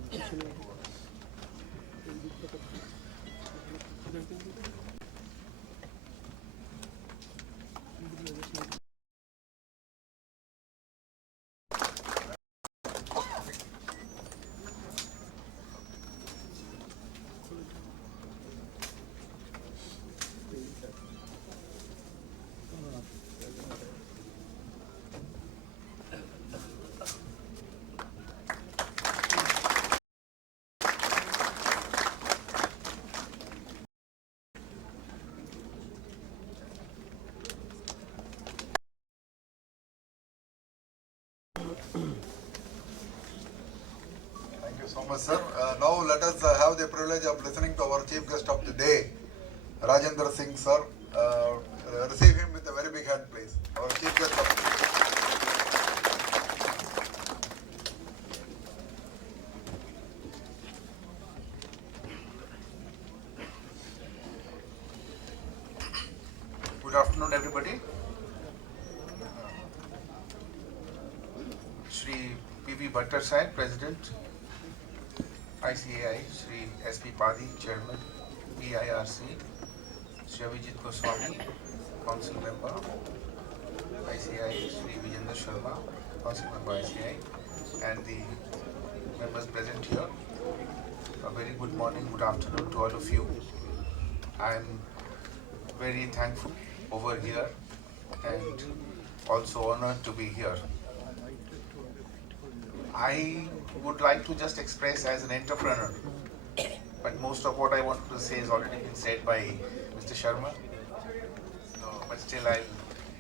so much, sir. Now let us have the privilege of listening to our chief guest of the day, Rajendra Singh, sir. Receive him with a very big hand, please. Our chief guest of the day. Good afternoon, everybody. Shri P.V. Bhattar Sahib, President. ICAI, Shri S.P. Padi, Chairman, PIRC, Shri Avijit Goswami, Council Member, ICAI, Shri Vijayendra Sharma, Council Member ICAI, and the members present here. A very good morning, good afternoon to all of you. I am very thankful over here and also honored to be here. I would like to just express as an entrepreneur, but most of what I want to say has already been said by Mr. Sharma. So, but still I'll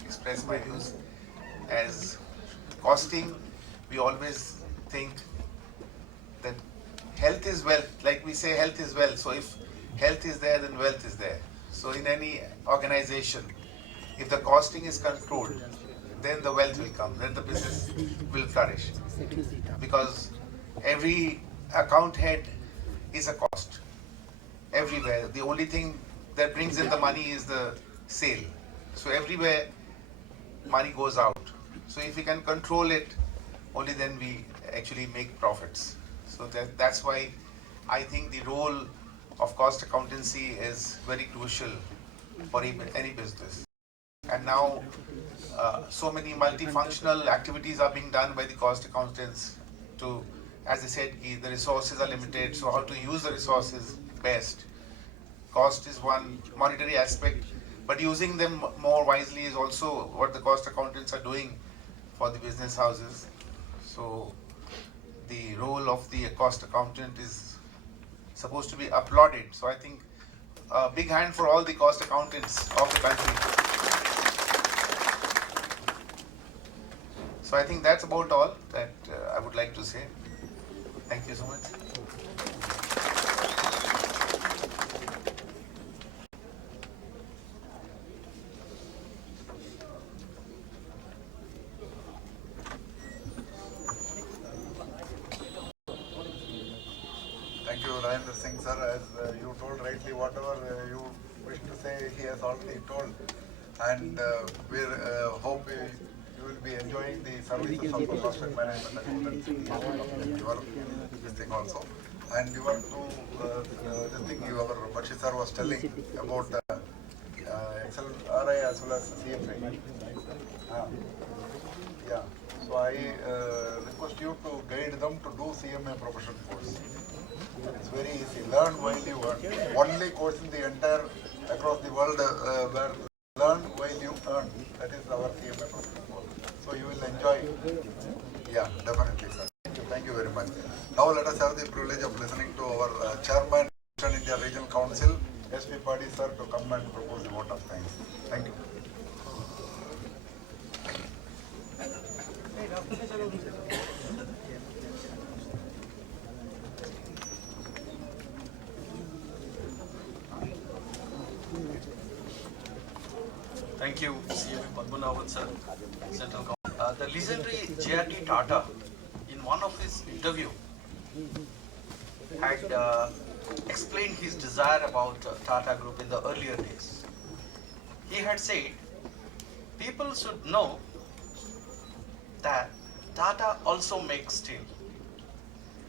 express my views. As costing, we always think that health is wealth. Like we say, health is wealth. So if health is there, then wealth is there. So in any organization, if the costing is controlled, then the wealth will come, then the business will flourish. Because every account head is a cost. Everywhere. The only thing that brings in the money is the sale. So everywhere money goes out. So if we can control it, only then we actually make profits. So that's why I think the role of cost accountancy is very crucial for any business. And now so many multifunctional activities are being done by the cost accountants to, as I said, the resources are limited, so how to use the resources best. Cost is one monetary aspect, but using them more wisely is also what the cost accountants are doing for the business houses. So the role of the cost accountant is supposed to be applauded. So I think a big hand for all the cost accountants of the country. So I think that's about all that I would like to say. Thank you so much. Thank you, Rajendra Singh sir. As you told rightly, whatever you wish to say, he has already told. And we hope you will be enjoying the services of the cost and management accountancy of your this thing also. And you want to this thing your Bakshi sir was telling about XLRI as well as CFA. Yeah. So I request you to guide them to do CMA profession course. It's very easy. Learn while you earn. Only course in the entire across the world where learn while you earn. That is our CMA profession course. So you will enjoy. Yeah, definitely, sir. Thank you very much. Now let us have the privilege of listening to our chairman, Eastern India Regional Council, SP Padi sir, to come and propose the vote of thanks. Thank you. Thank you, CMA Padmanabhan sir, Central Government. The legendary J.R.D. Tata, in one of his interview, had explained his desire about Tata Group in the earlier days. He had said, people should know that Tata also makes steel.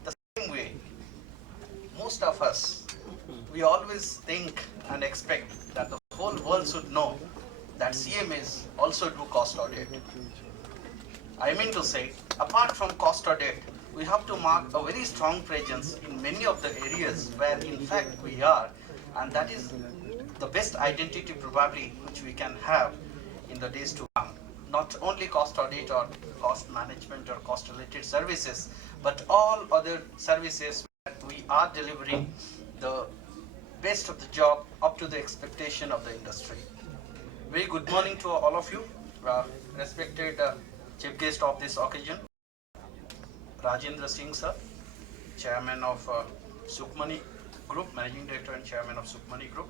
The same way, most of us, we always think and expect that the whole world should know that CMAs also do cost audit. I mean to say, apart from cost audit, we have to mark a very strong presence in many of the areas where in fact we are, and that is the best identity probably which we can have in the days to come. Not only cost audit or cost management or cost related services, but all other services where we are delivering the best of the job up to the expectation of the industry. Very good morning to all of you, respected chief guest of this occasion, Rajendra Singh sir, chairman of Sukhmani Group, managing director and chairman of Sukhmani Group.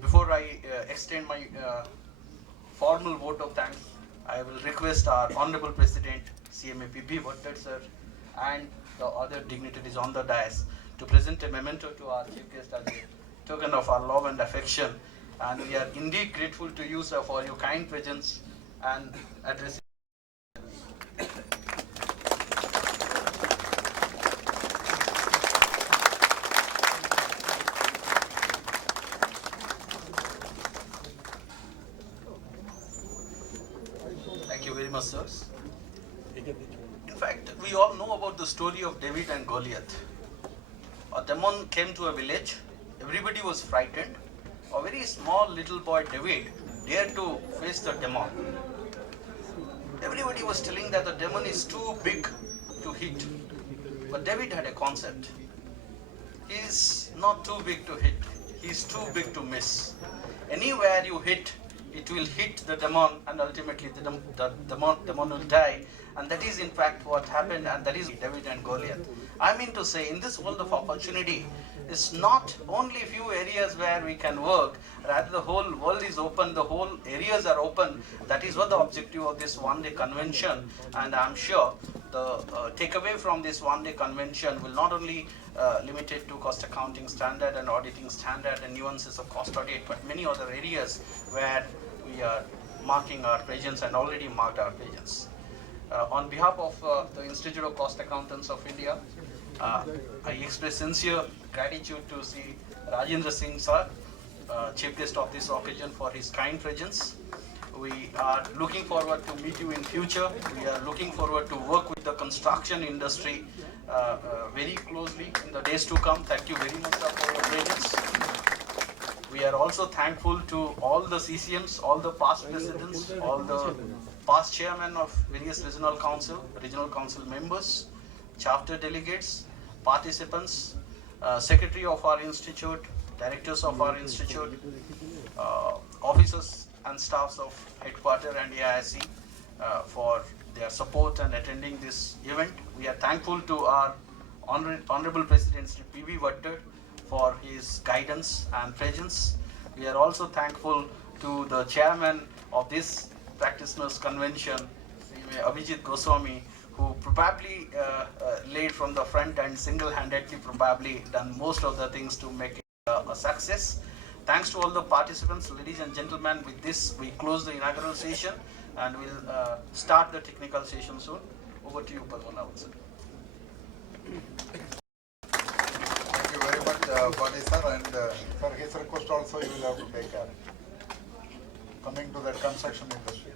Before I extend my formal vote of thanks, I will request our Honorable President CMA P.B. Bhattat sir and the other dignitaries on the dais to present a memento to our chief guest as a token of our love and affection, and we are indeed grateful to you, sir, for your kind presence and addressing. Thank you very much, sirs. In fact, we all know about the story of David and Goliath. A demon came to a village. Everybody was frightened. A very small little boy, David, dared to face the demon. Everybody was telling that the demon is too big to hit. But David had a concept. He is not too big to hit. He is too big to miss. Anywhere you hit, it will hit the demon, and ultimately the demon will die. And that is in fact what happened, and that is David and Goliath. I mean to say, in this world of opportunity, it's not only few areas where we can work, rather the whole world is open, the whole areas are open. That is what the objective of this one-day convention, and I'm sure the takeaway from this one-day convention will not only limit it to cost accounting standard and auditing standard and nuances of cost audit, but many other areas where we are marking our presence and already marked our presence. On behalf of the Institute of Cost Accountants of India, I express sincere gratitude to Sri Rajendra Singh sir, chief guest of this occasion, for his kind presence. We are looking forward to meet you in future. We are looking forward to work with the construction industry very closely in the days to come. Thank you very much sir for your presence. We are also thankful to all the CCMs, all the past presidents, all the past chairmen of various regional council members, chapter delegates, participants, secretary of our institute, directors of our institute, officers and staffs of headquarters and AIC for their support and attending this event. We are thankful to our Honorable President Sri P.B. Bhattat for his guidance and presence. We are also thankful to the chairman of this practitioners convention, Sri Abhijit Goswami, who probably laid from the front and single-handedly probably done most of the things to make it a success. Thanks to all the participants, ladies and gentlemen. With this, we close the inaugural session and we'll start the technical session soon. Over to you, Padmanabhan sir. Thank you very much, Badi sir, and for his request also you will have to take care. Coming to that construction industry.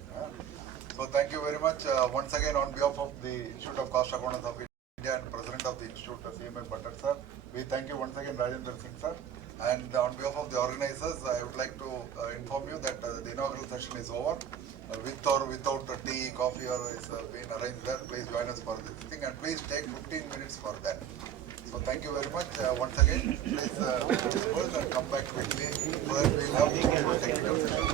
So thank you very much. Once again, on behalf of the Institute of Cost Accountants of India and President of the Institute, CMA Bhatter sir, we thank you once again, Rajendra Singh sir. And on behalf of the organizers, I would like to inform you that the inaugural session is over. With or without tea, coffee, or is being arranged there. Please join us for this thing, and please take 15 minutes for that. So thank you very much once again. Please disperse and come back quickly so that we will have more technical session.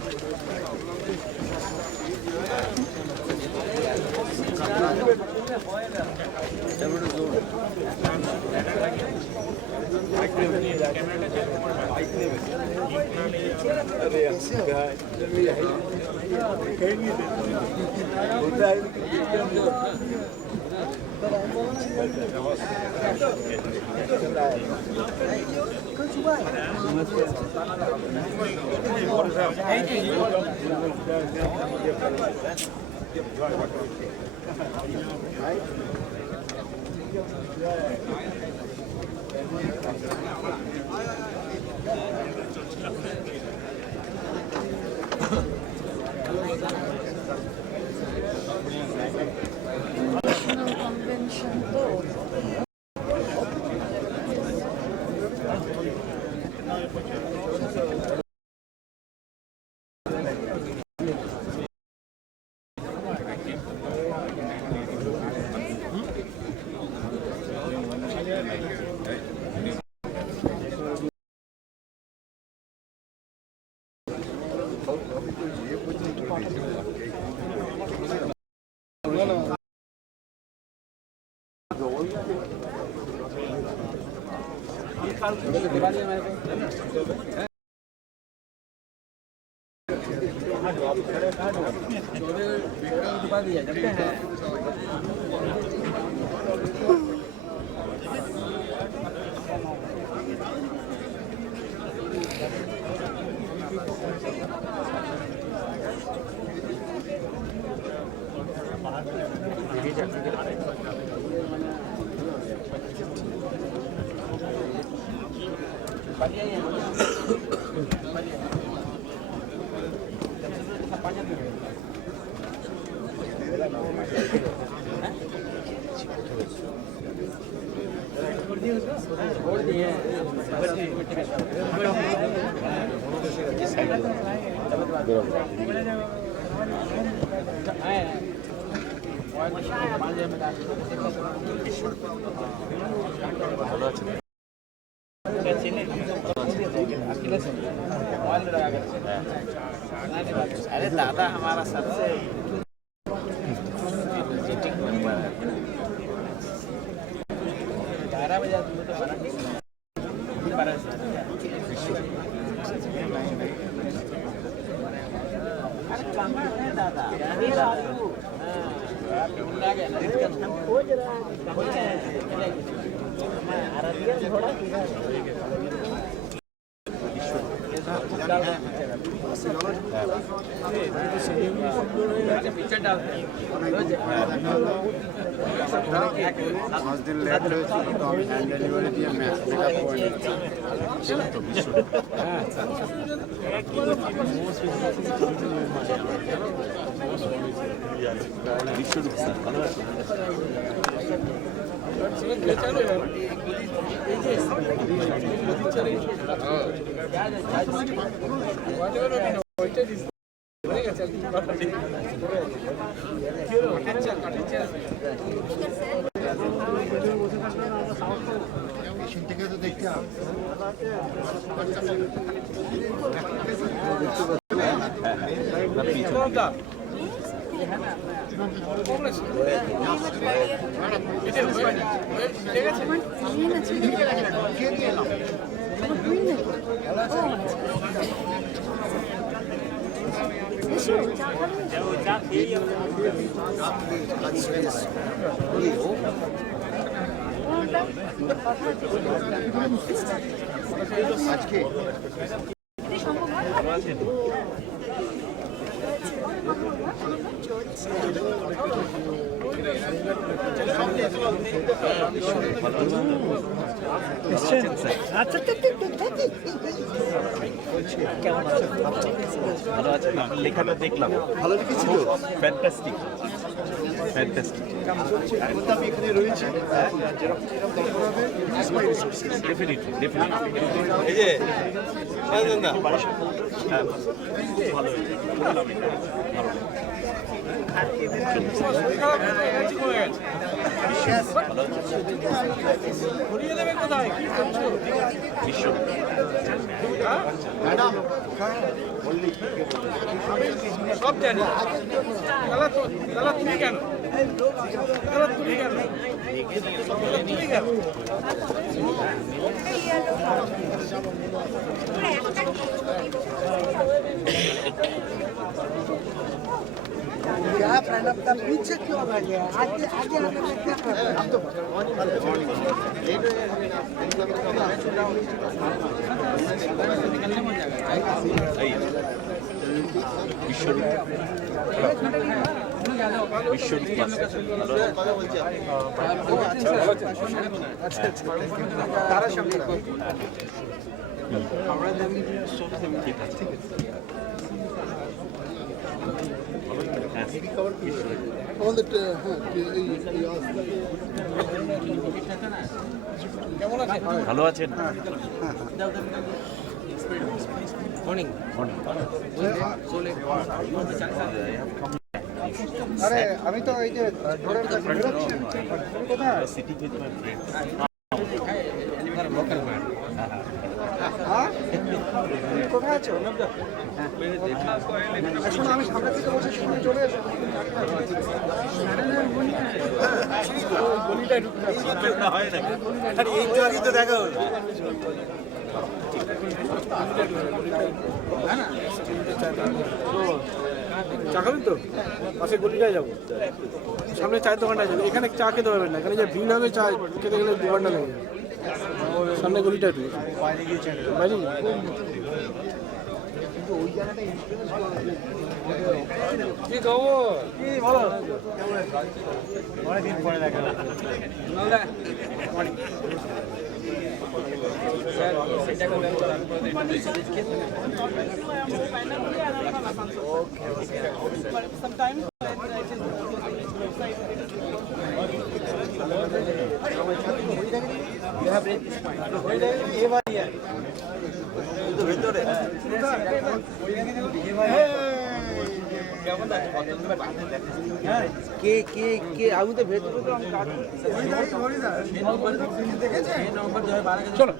अरे दादा हमारा सबसे energetic member है 12 बजे तो अरे कहाँ है दादा हम खोज रहे हैं थोड़ा पाँच दिन लेट तो हम हैंड डिलीवरी दिए तो देखते आज के ভালো আছেন? আপনার লেখাটা দেখলাম, ভালো লিখেছিল, ফ্যান্টাস্টিক ফ্যান্টাস্টিক। আমি এখানে রয়েছি, যেরকম দরকার হবে ডেফিনেটলি ডেফিনেটলি। এই যে হ্যাঁ খুব ভালো হয়েছে, ভালো সব জানি তাহলে তুমি কেন তুমি কেন क्या प्रणब का पीछे क्यों लग गया? आगे आगे आगे क्या कर रहे हैं? তারা সামনে ঠিক আছে ঠিক আছে। ভালো আছেন? মর্নিং আরে আমি তো এই যে ঘরের কাছে বেরোচ্ছি। কোথায়? Sitting with my friends. হ্যাঁ? কোথায় আছো? এখন আমি সামনে থেকে বসে শুনে চলে এসো। না হয় না, আরে এই তো আগে তো দেখা হলো। চা খাবেন তো? পাশে গলিটায় যাবো, সামনে চায়ের দোকানটা যাবে। এখানে চা খেতে পারবেন না, এখানে যে ভিড় হবে চা খেতে গেলে 2 ঘন্টা লেগে যাবে। সামনে গলিটা একটু বাইরে গিয়ে কি খবর? কি ভালো? অনেকদিন পরে দেখা হলো। Sometimes কে কে কে আগুতে ভেতরে তো আমি কাটু চলো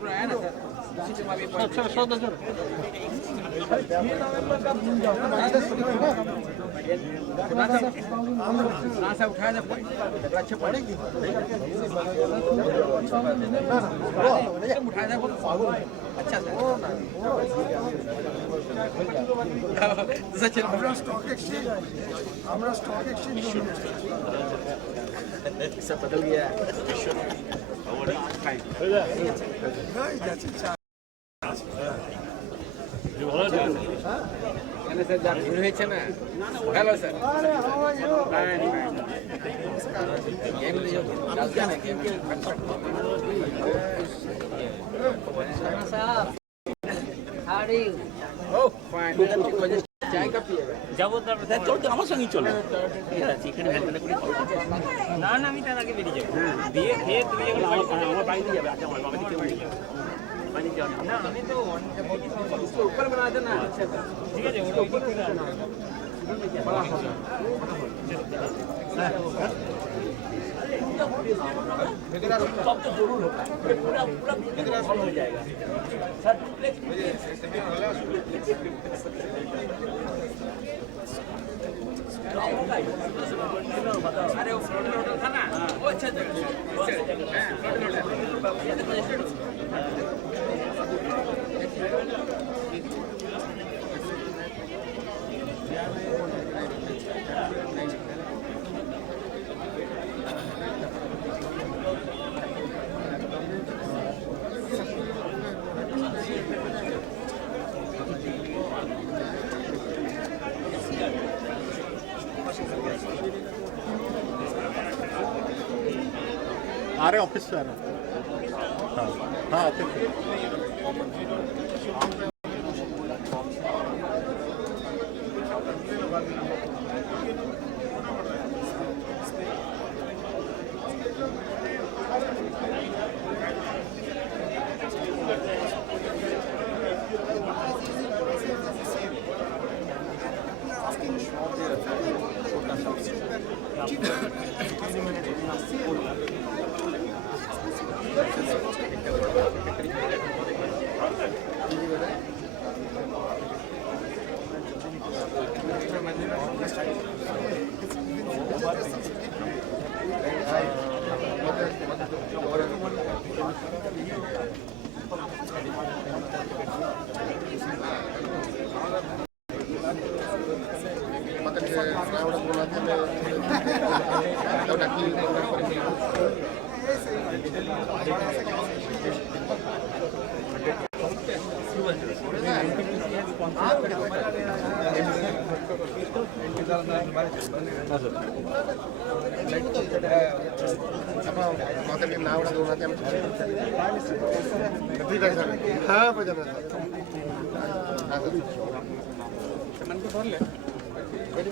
उठाया अच्छा पड़ेगी उठाया अच्छा আমরা স্টক এক্সচেঞ্জ सब बदल गया স্যার যা ভিড় হয়েছে না হ্যালো স্যার চায় কা পিয়ে যাবো চল তো আমার সঙ্গেই চলো এখানে না না আমি তার আগে বেরিয়ে যাবো দিয়ে খেয়ে তুমি আমার বাড়িতে যাবে আচ্ছা আমার বাবা দিকে বাড়ি যাবে না আমি তো ऊपर बना देना ঠিক আছে ওটা উপর থেকে बड़ा होगा सब तो जरूर होगा पूरा पूरा फॉलो हो जाएगा सर अरे वो फ्लोट होटल था ना वो अच्छा जगह आ रहे ऑफिस से आ रहे हाँ हाँ ऑफिस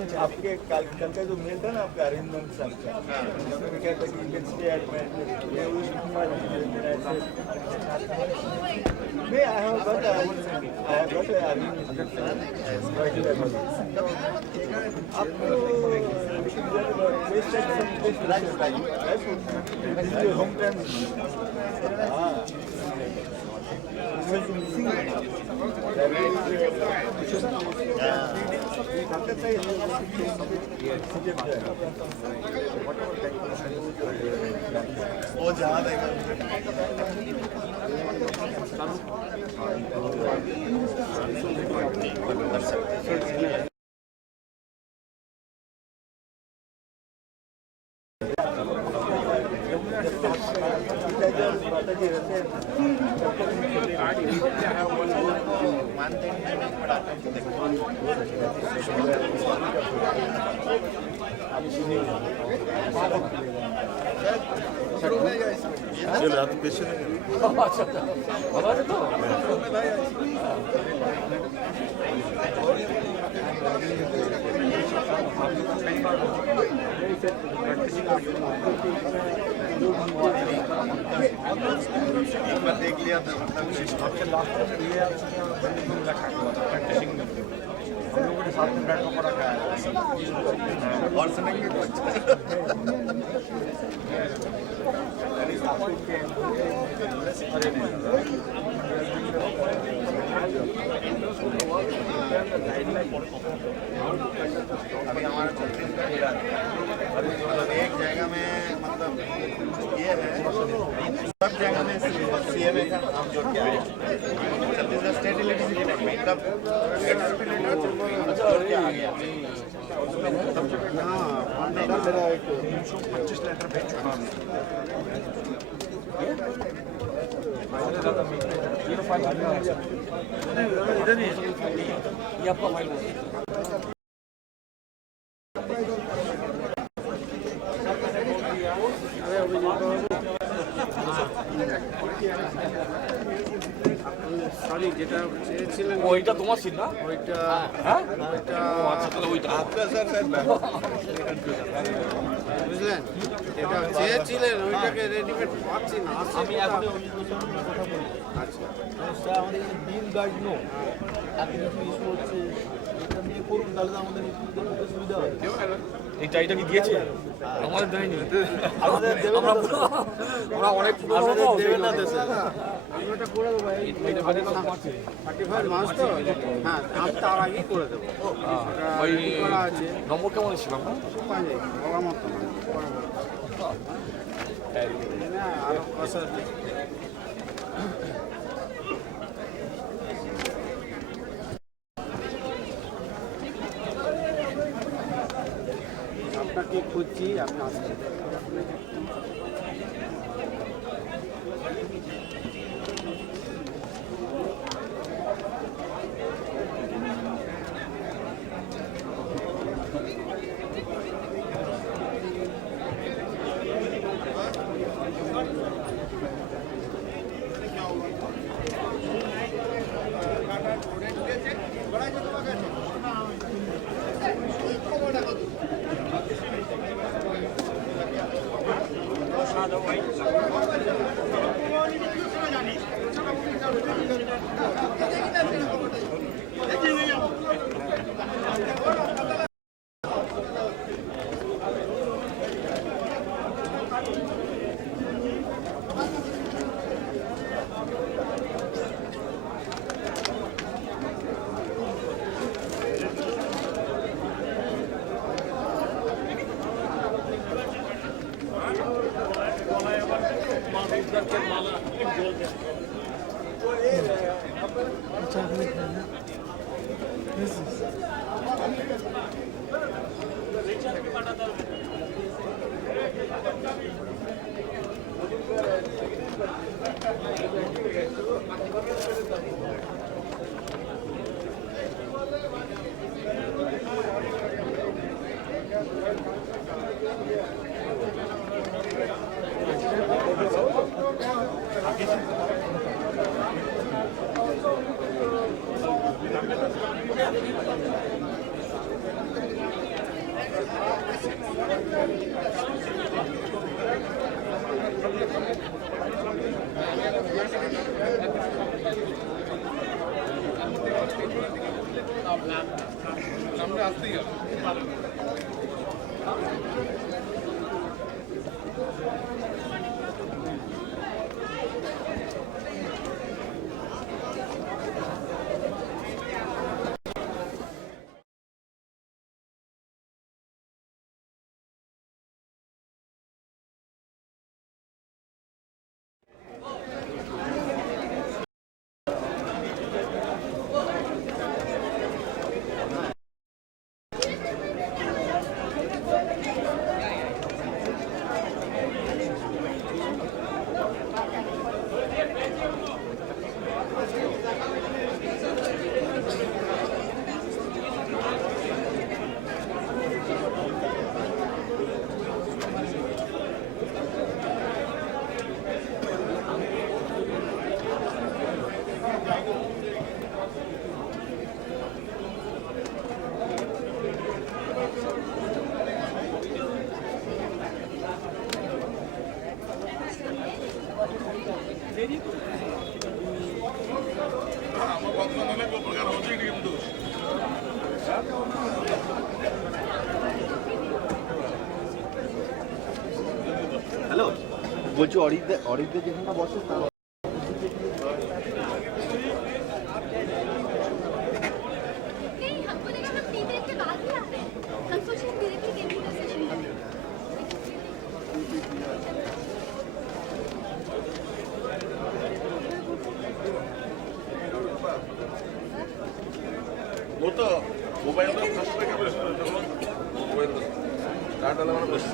से आपके कल का जो मेल था ना आपका अरेंजमेंट सब उसमें क्या था कि लेट्स डे एडमिट ये उस मैं आई हैव गॉट आपको होम टाइम वो जहाँ देगा चलो आप पेशेंट हैं देख लिया था हम लोगों ने साथ में बैठा पड़ा रखा है और सुनेंगे कुछ अभी हमारा छत्तीसगढ़ मतलब एक जगह में मतलब ये है सब जगह में CMA का नाम जोड़ के आया छत्तीसगढ़ स्टेट इलेक्ट्रिसिटी में तब जोड़ के आ गया मेरा एक 25 लीटर भेज चुका हूँ इधर ही ये आपका फाइल সরি যেটা চেয়েছিলেন ওইটা তোমার ছিল না ওইটা হ্যাঁ ওইটা আচ্ছা তাহলে ওইটা आपका सर বুঝলেন যেটা চেয়েছিলেন ওইটাকে রেডিমেড পাচ্ছি না আমি এখন কথা বলি আচ্ছা স্যার আমাদের এখানে বিল গাইড নো এত কিছু ইস্যু হচ্ছে এটা নিয়ে করুন তাহলে আমাদের স্টুডেন্টদের পক্ষে সুবিধা হবে এটা কি দিয়েছে আমাদের দেয়নি আমাদের দেবে না আমরা অনেক আমাদের দেবে না দেশে আমি ওটা করে দেবো এই 35 মাস তো হ্যাঁ আমি তার আগেই করে দেবো ওই করা আছে নম্বর কেমন ছিল আপনার বলার মতো না আরো কষ্ট আপনাকে খুঁজছি আপনি আসছেন হ্যালো, বলছি অরিতে যেখানে বসে वो तो मोबाइल में फर्स्ट पे कैमरा मोबाइल स्टार्ट वाला वाला बस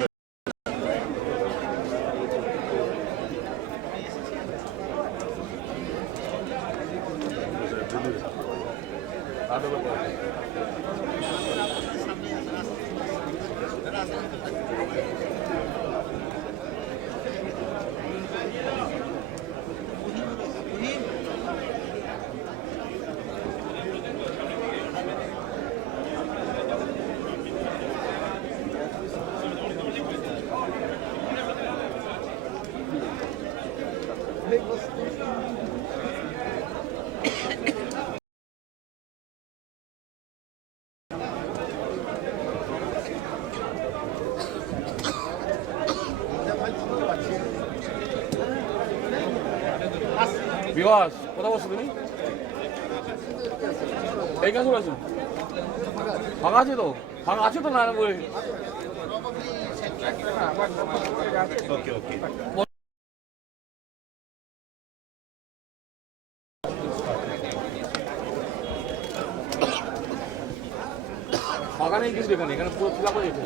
বিকাশ কোথায় বসছো তুমি? এই কাছে বসো। ফাঁকা আছে তো? ফাঁকা আছে তো না বলে? ওকে ওকে ফাঁকা নেই কিন্তু এখানে এখানে পুরো ফিল আপ হয়ে গেছে।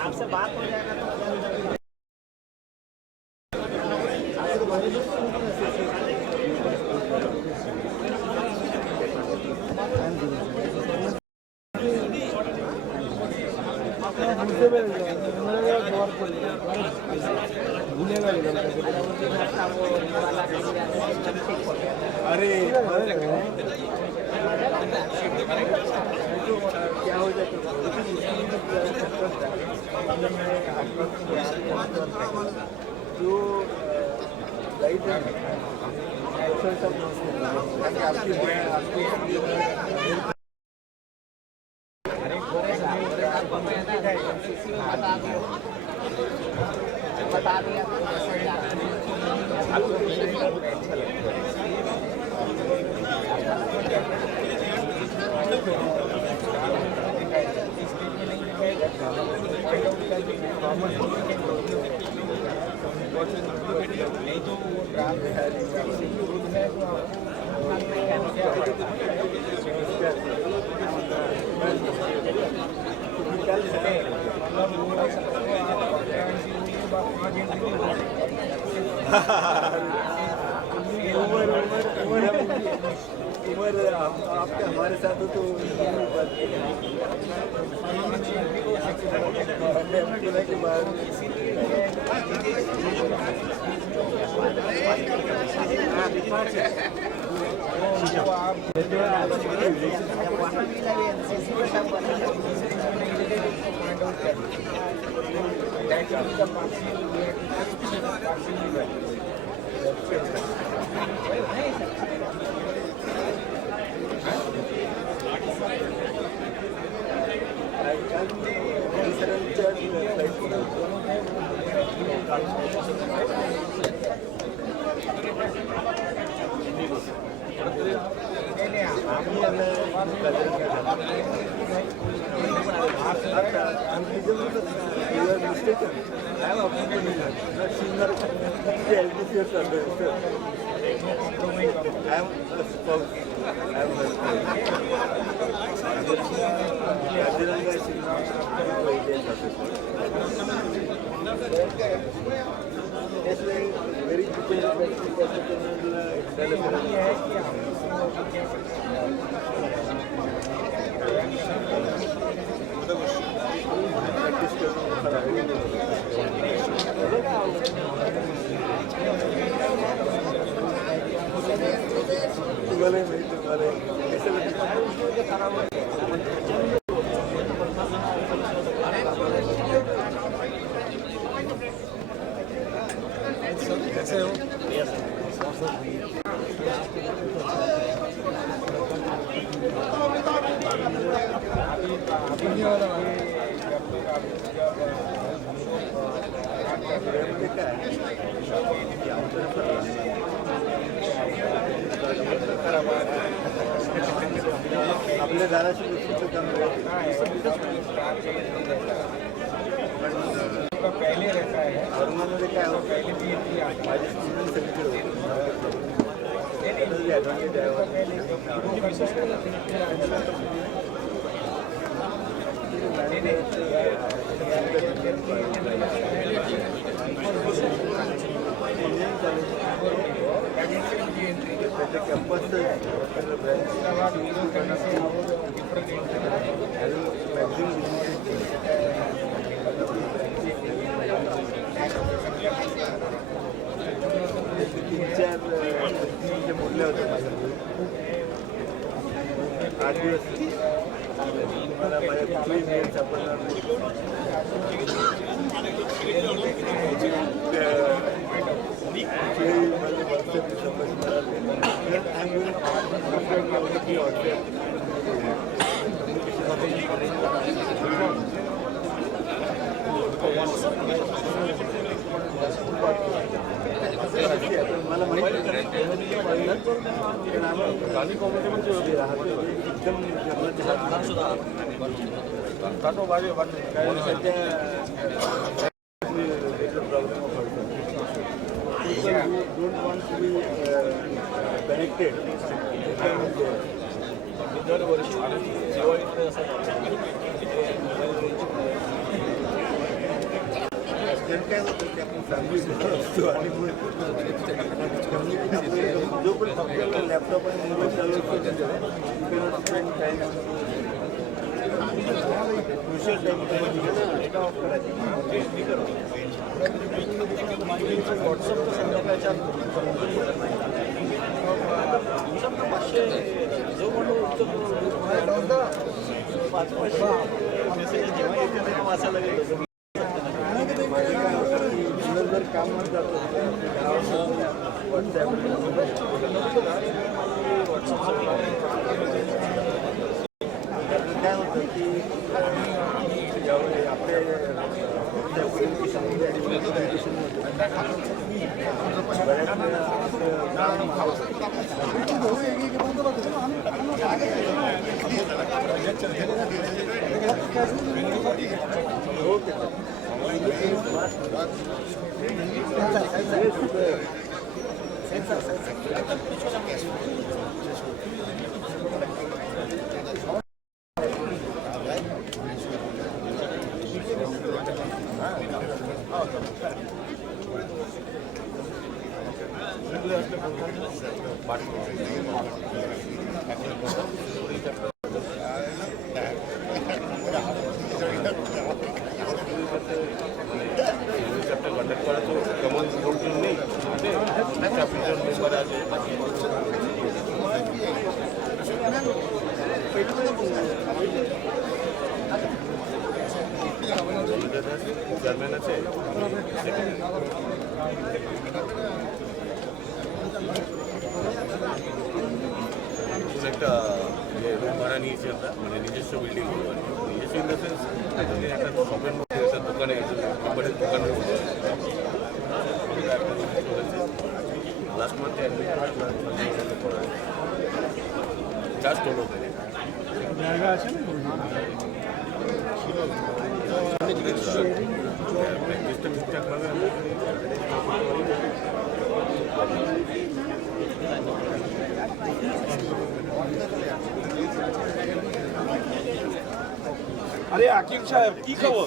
आपसे बात हो जाएगा तो अरे क्या हो जाता जो लाइट है बता दिया उमर आपके हमारे साथ हो तो के बाद आपल्या दाराशी पहले रहता है और उन्होंने क्या हो पहले भी बोलले होते आठ दिवस मला माझ्या कुठलीच मेल सापडणार मला माहिती गावी कॉम्युनिटी होती राहते एकदम सध्या problem of don't want to be restricted दरवर्षी दिवाळीमध्ये असं काय होतं की आपण फॅमिली असतो आणि जो पण आपल्याला लॅपटॉप आणि मोबाईल चालवतो spend time crucial time WhatsApp तर संध्याकाळच्या जो म्हणून पाच मेसेज जेव्हा येते तेव्हा वाचायला गेलो जर कामात जातो काय होतं की आपल्या একটা রুম ভাড়া নিয়েছি আমরা মানে নিজস্ব বিল্ডিং নিজস্ব ইন দ্য সেন্স একটা শপের মধ্যে একটা দোকানে কোম্পানির দোকানের মধ্যে লাস্ট মান্থে জাস্ট হলো জায়গা আছে প্র্যাকটিসটা ঠিকঠাকভাবে আরে আকিব সাহেব কি খবর?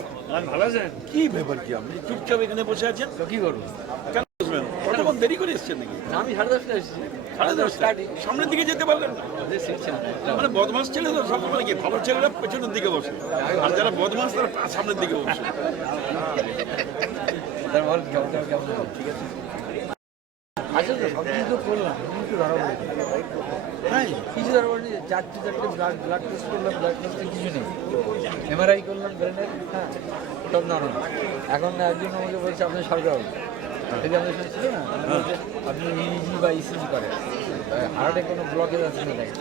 ভালো আছেন? কি ব্যাপার কি আপনি চুপচাপ এখানে বসে আছেন? কি করবো? কেন বসবেন? কতক্ষণ দেরি করে এসছেন নাকি? আমি 10:30টায় এসেছি। 10:30 সামনের দিকে যেতে পারলেন না? মানে বদমাস ছেলে তো সবসময় কি ভালো ছেলেরা পেছনের দিকে বসে আর যারা বদমাস তারা সামনের দিকে বসে। ঠিক আছে আচ্ছা তো সব কিছু তো করলাম কিছু ধরা পড়ে হ্যাঁ কিছু ধরা পড়েনি চারটে ব্লাড টেস্ট করলাম ব্লাড টেস্টে কিছু নেই এমআরআই করলাম ব্রেনের হ্যাঁ সব নরমাল এখন একজন আমাকে বলছে আপনার সরকার যদি আমাদের সাথে ছিল না আপনি ইইজি বা ইসিজি করেন হার্টে কোনো ব্লকেজ আছে না দেখেন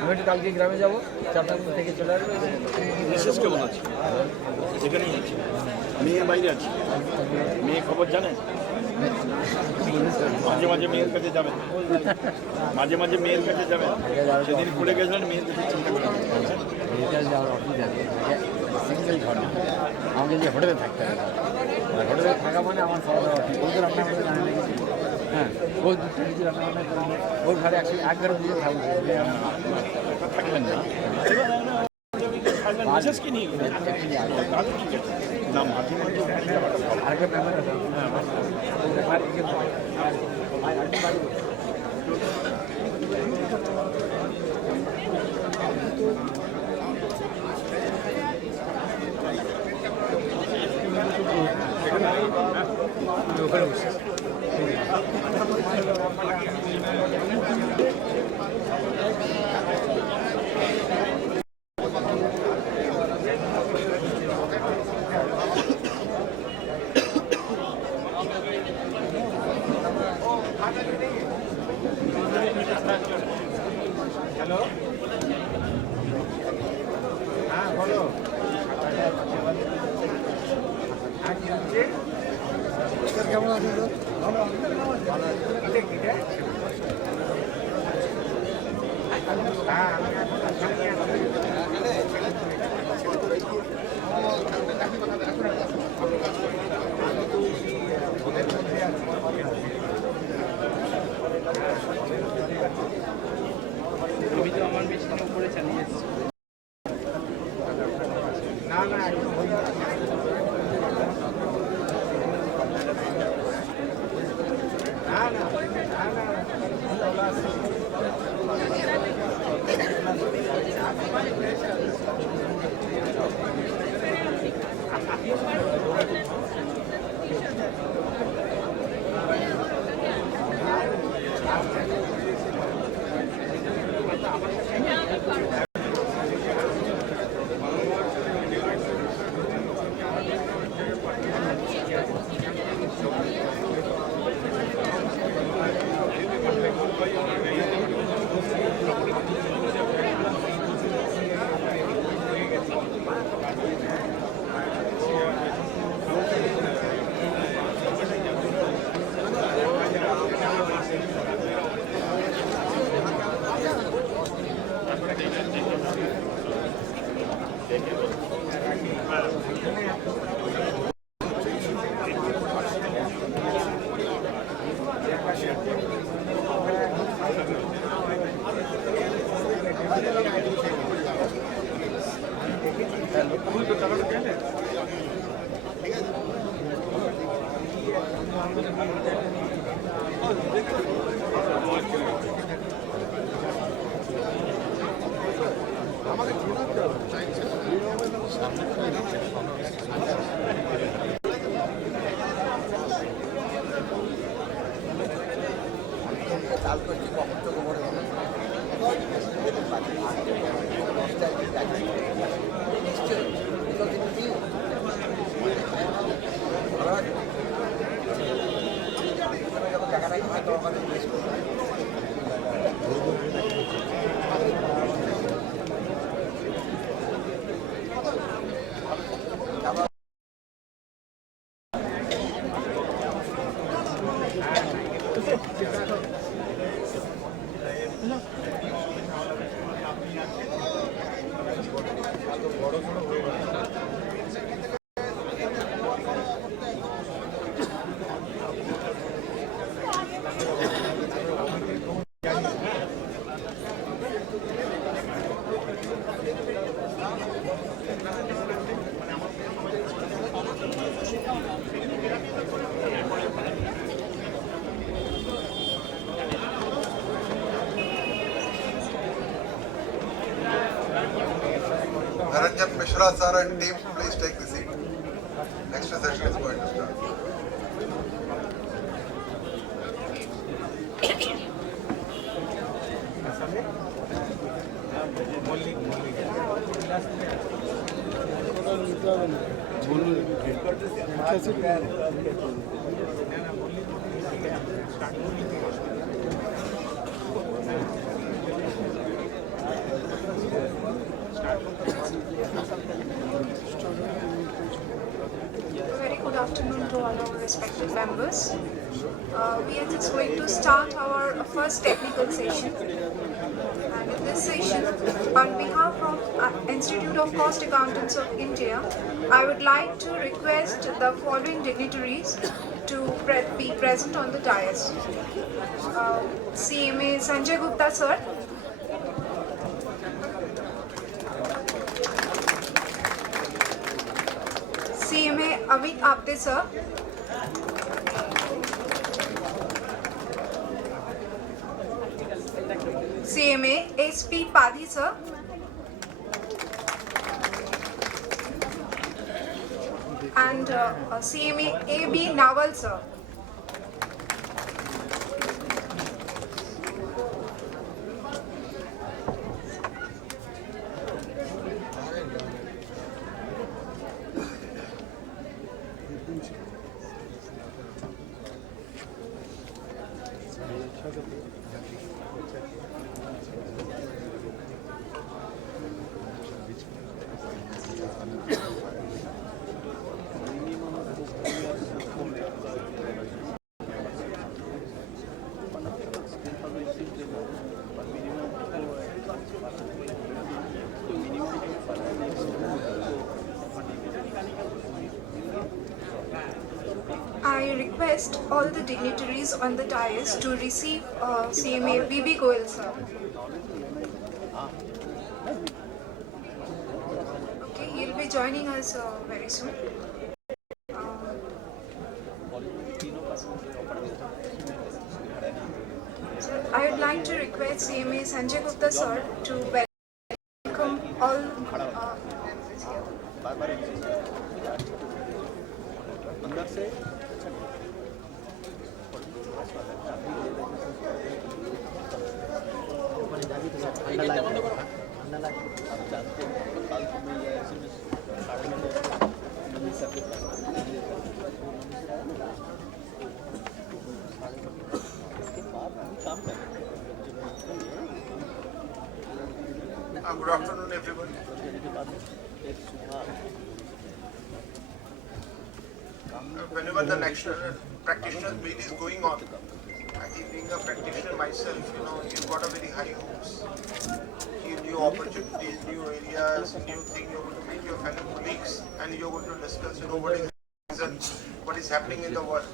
আমি একটু কালকে গ্রামে যাবো 4টা থেকে চলে আসবো বিশেষ কেমন আছে সেখানেই আছে মেয়ের বাইরে আছে মেয়ে খবর জানেন মাঝে মাঝে মেয়ের কাছে যাবেন মাঝে মাঝে মেয়ের কাছে যাবেন সেদিন পড়ে গেছিলেন মেয়ের কাছে চিন্তা করে যাওয়ার অসুবিধা আছে সিঙ্গেল ঘর না আমাকে যে হোটেলে থাকতে হবে হোটেলে থাকা মানে আমার খাওয়া দাওয়া ঠিক ওদের রান্না করে জানা লেগেছি হ্যাঁ ওই দুটো কিছু রান্না করে ওর ঘরে এক ঘরে দিয়ে থাকবে থাকবেন না বিশেষ কি নিয়ে না মাঝে মাঝে আরেকটা ব্যাপার আছে হ্যালো হ্যাঁ বলো কেমন আছেন ভালো হ্যাঁ আমি Mishra sir and team, please take the seat. Next session is going to start. Very good afternoon to all our respected members. We are just going to start our first technical session. And in this session, on behalf of Institute of Cost Accountants of India, I would like to request the following dignitaries to be present on the dais. CMA Sanjay Gupta sir. CMA Amit Apte sir. CMA SP Padhi sir. And CMA AB Nawal sir. I request all the dignitaries on the dais to receive CMA VB Goel sir. Okay, he'll be be joining us very soon. So I would like to request CMA Sanjay Gupta sir to welcome all members here. Good afternoon, everyone. Whenever the national practitioners meet is going on, I think being a practitioner myself, you've got a very high hopes. New opportunities, new areas, new things. You're going to meet your fellow colleagues, and you're going to discuss, what is happening in the world.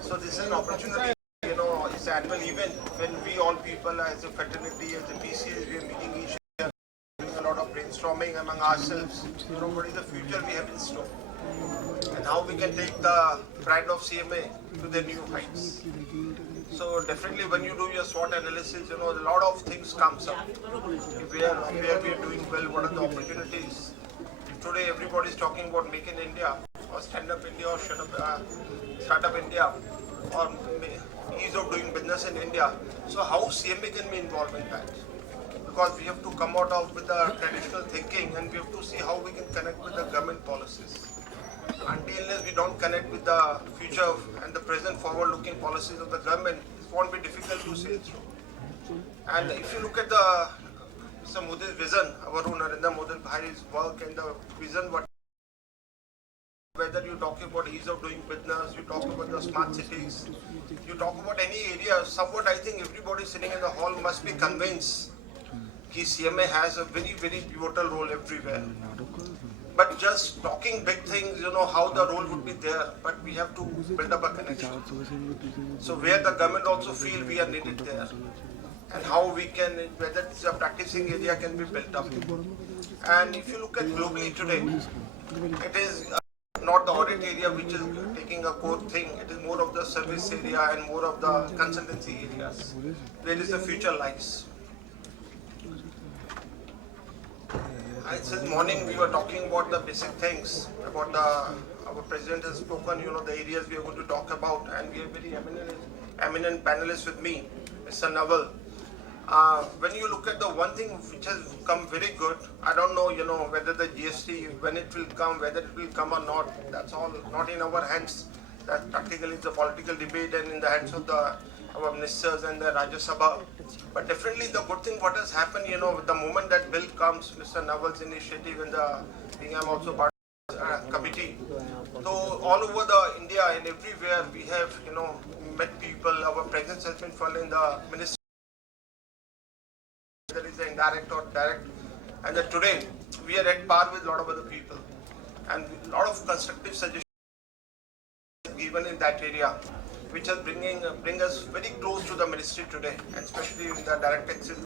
So this is an opportunity. It's an annual event when we all people as a fraternity, as a PCs, we are meeting each other, doing a lot of brainstorming among ourselves. What is the future we have in store, and how we can take the brand of CMA to the new heights. So definitely when you do your SWOT analysis, a lot of things comes up. Where we are doing well, what are the opportunities. Today everybody is talking about Make in India, or Stand Up India, or Start Up India, or ease of doing business in India. So how CMA can be involved in that? Because we have to come out of with the traditional thinking, and we have to see how we can connect with the government policies. Until we don't connect with the future and the present forward-looking policies of the government, it won't be difficult to sail through. And if you look at the Mr. Modi's vision, our own Narendra Modi Bhai's work and the vision, whether you talk about ease of doing business, you talk about the smart cities, you talk about any area, somewhat I think everybody sitting in the hall must be convinced that CMA has a very, very pivotal role everywhere. But just talking big things, how the role would be there, but we have to build up a connection. So where the government also feel we are needed there, and how we can, whether it's a practicing area can be built up. And if you look at globally today, it is not the audit area which is taking a core thing, it is more of the service area and more of the consultancy areas, where is the future lies. And since morning we were talking about the basic things, about our president has spoken, the areas we are going to talk about, and we have very eminent panelists with me, Mr. Naval. When you look at the one thing which has come very good, I don't know, whether the GST, when it will come, whether it will come or not, that's all not in our hands. That practically is a political debate and in the hands of our ministers and the Rajya Sabha. But definitely the good thing what has happened, with the moment that bill comes, Mr. Naval's initiative and I'm also part of the committee. So all over the India and everywhere we have, met people, our presence has been felt in the ministry. There is the indirect or direct, and that today we are at par with a lot of other people, and a lot of constructive suggestions given in that area, which is bring us very close to the ministry today, and especially in the direct taxes.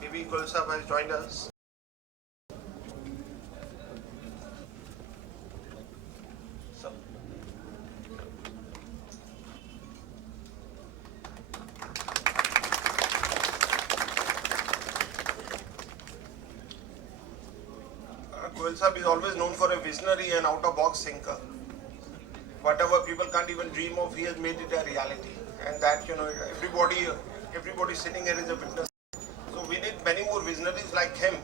Maybe Kolkata has joined us. Sahab is always known for a visionary and out-of-box thinker. Whatever people can't even dream of, he has made it a reality. And that, everybody sitting here is a witness. So we need many more visionaries like him.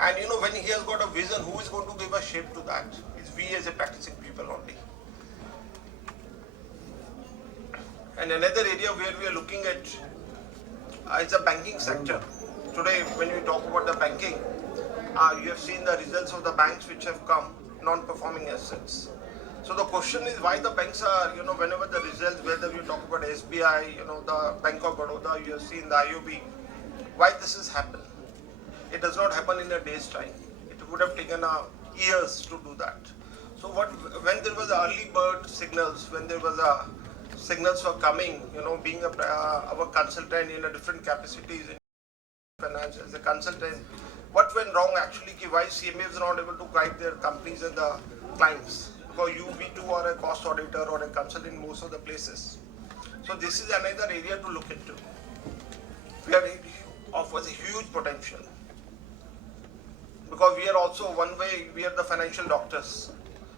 And when he has got a vision, who is going to give a shape to that? It's we as a practicing people only. And another area where we are looking at is the banking sector. Today, when we talk about the banking, you have seen the results of the banks which have come, non-performing assets. So the question is why the banks are, whenever the results, whether you talk about SBI, the Bank of Baroda, you have seen the IOB, why this has happened? It does not happen in a day's time. It would have taken years to do that. So when there was early bird signals, when there was signals were coming, being our consultant in a different capacities in finance as a consultant. What went wrong actually? Why CMA is not able to guide their companies and the clients? Because we too are a cost auditor or a consultant in most of the places. So this is another area to look into. Where it offers a huge potential. Because we are also one way, we are the financial doctors.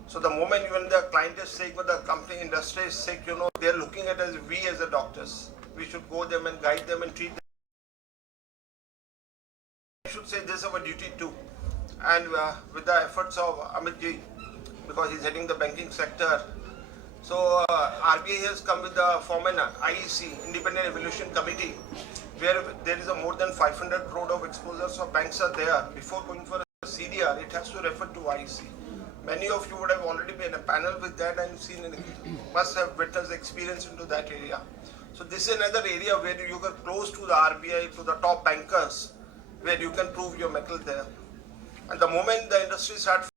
So the moment when the client is sick, when the company industry is sick, they are looking at us, we as the doctors. We should go them and guide them and treat them. I should say this is our duty too. And with the efforts of Amit ji, because he's heading the banking sector. So RBI has come with the form an IEC, Independent Evaluation Committee, where there is a more than 500 crore of exposures of banks are there. Before going for a CDR, it has to refer to IEC. Many of you would have already been in a panel with that and seen must have witnessed experience into that area. So this is another area where you get close to the RBI, to the top bankers, where you can prove your mettle there. And the moment the industry starts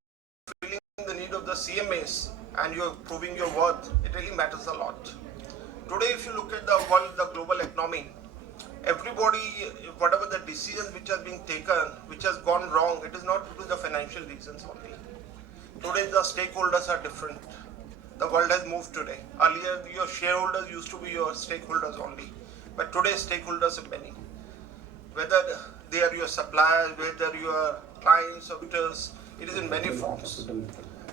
feeling the need of the CMAs and you're proving your worth, it really matters a lot. Today, if you look at the world, the global economy, everybody, whatever the decisions which are being taken, which has gone wrong, it is not due to the financial reasons only. Today, the stakeholders are different. The world has moved today. Earlier, your shareholders used to be your stakeholders only. But today, stakeholders are many. Whether they are your suppliers, whether your clients or bidders, it is in many forms.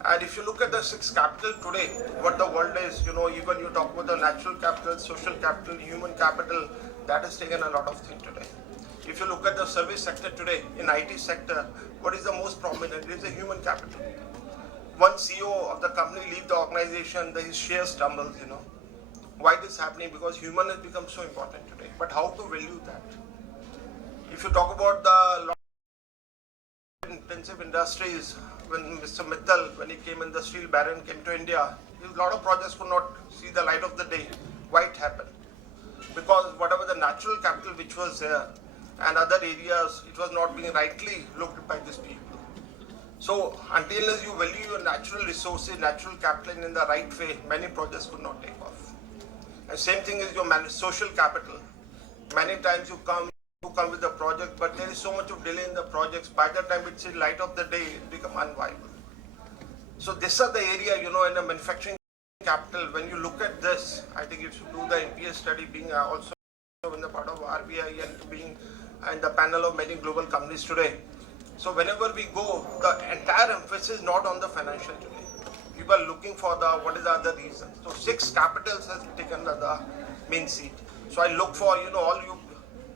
And if you look at the 6 capital today, what the world is, even you talk about the natural capital, social capital, human capital, that has taken a lot of things today. If you look at the service sector today, in IT sector, what is the most prominent? It is the human capital. One CEO of the company leaves the organization, his share stumbles, Why this is happening? Because human has become so important today. But how to value that? If you talk about the intensive industries, when Mr. Mittal, when he came in, the steel baron came to India, a lot of projects could not see the light of the day. Why it happened? Because whatever the natural capital which was there and other areas, it was not being rightly looked by these people. So until you value your natural resources, natural capital in the right way, many projects could not take off. And same thing is your social capital. Many times you come with the project, but there is so much of delay in the projects. By the time it's in light of the day, it becomes unviable. So these are the area, in the manufacturing capital. When you look at this, I think if you do the NPS study, being also in the part of RBI and being in the panel of many global companies today. So whenever we go, the entire emphasis is not on the financial today. People are looking for what is the other reason. So 6 capitals has taken the main seat. So I look for, all you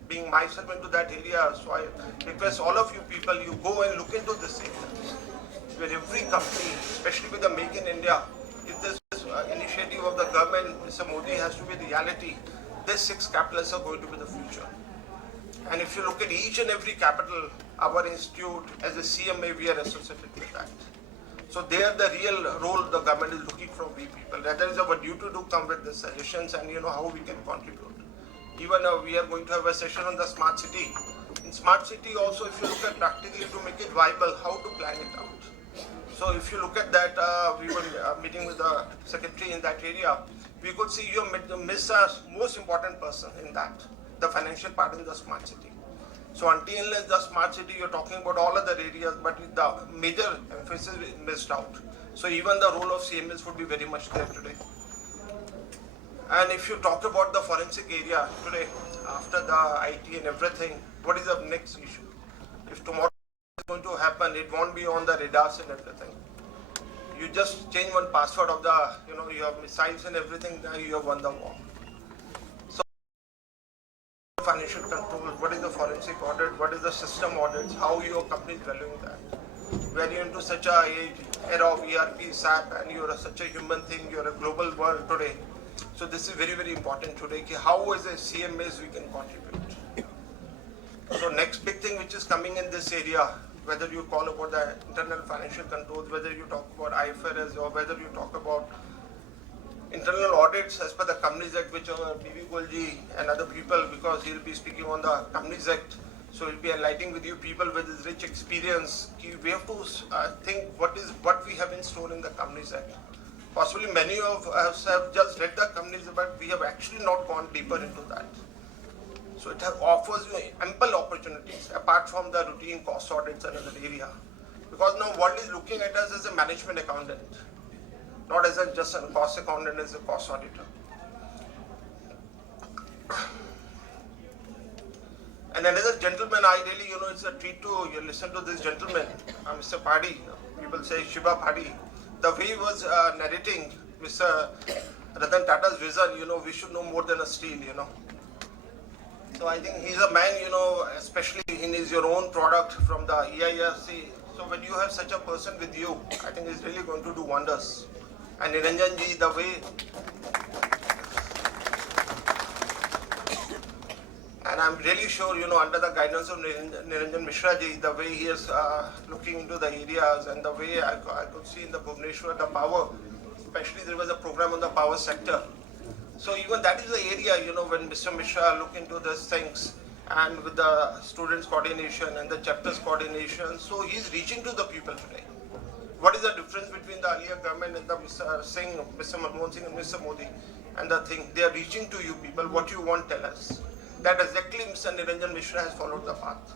being myself into that area. So I request all of you people, you go and look into this area. Where every company, especially with the Make in India, if this initiative of the government, Mr. Modi, has to be reality, these 6 capitals are going to be the future. And if you look at each and every capital, our institute, as a CMA, we are associated with that. So they are the real role the government is looking from we people. That is our duty to come with the suggestions and how we can contribute. Even we are going to have a session on the smart city. In smart city also, if you look at practically to make it viable, how to plan it out. So if you look at that, we were meeting with the secretary in that area, we could see you miss a most important person in that, the financial part in the smart city. So until the smart city, you're talking about all other areas, but the major emphasis is missed out. So even the role of CMS would be very much there today. And if you talk about the forensic area today, after the IT and everything, what is the next issue? If tomorrow is going to happen, it won't be on the radars and everything. You just change one password of the, your missiles and everything, now you have won the war. So financial control, what is the forensic audit, what is the system audits, how your company is valuing that. Where you're into such a era of ERP, SAP, and you're such a human thing, you're a global world today. So this is very, very important today. How as a CMAs we can contribute. So next big thing which is coming in this area, whether you call about the internal financial controls, whether you talk about IFRS or whether you talk about internal audits as per the Companies Act, which are B.V. Golji and other people, because he'll be speaking on the Companies Act. So he'll be enlightening with you people with his rich experience. We have to think what we have in store in the Companies Act. Possibly many of us have just read the Companies Act, but we have actually not gone deeper into that. So it offers you ample opportunities apart from the routine cost audits and other area. Because now world is looking at us as a management accountant, not as just a cost accountant, as a cost auditor. And another gentleman, I really, it's a treat to listen to this gentleman, Mr. Paddy. People say Shiva Paddy. The way he was narrating Mr. Ratan Tata's vision, we should know more than a steel, So I think he's a man, especially in his your own product from the EIRC. So when you have such a person with you, I think he's really going to do wonders. And Niranjan ji, the way, and I'm really sure, under the guidance of Niranjan Mishra ji, the way he is looking into the areas and the way I could see in the Bhubaneswar, the power, especially there was a program on the power sector. So even that is the area, when Mr. Mishra look into these things and with the students coordination and the chapters coordination, so he's reaching to the people today. What is the difference between the earlier government and the Mr. Singh, Mr. Manmohan Singh and Mr. Modi? And the thing, they are reaching to you people, what you want, tell us. That exactly Mr. Niranjan Mishra has followed the path.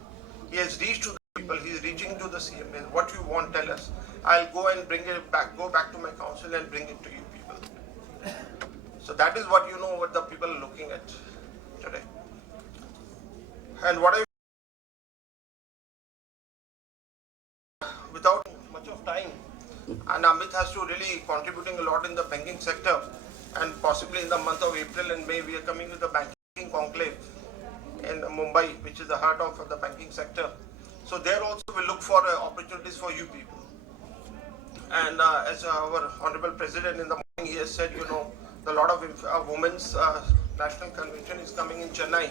He has reached to the people, he is reaching to the CMA. What you want, tell us. I'll go and bring it back, go back to my council and bring it to you people. So that is what what the people are looking at today. And what without much of time, and Amit has to really contributing a lot in the banking sector, and possibly in the month of April and May we are coming with the banking conclave in Mumbai, which is the heart of the banking sector. So there also we look for opportunities for you people. And as our Honorable President in the morning, he has said, a lot of women's national convention is coming in Chennai,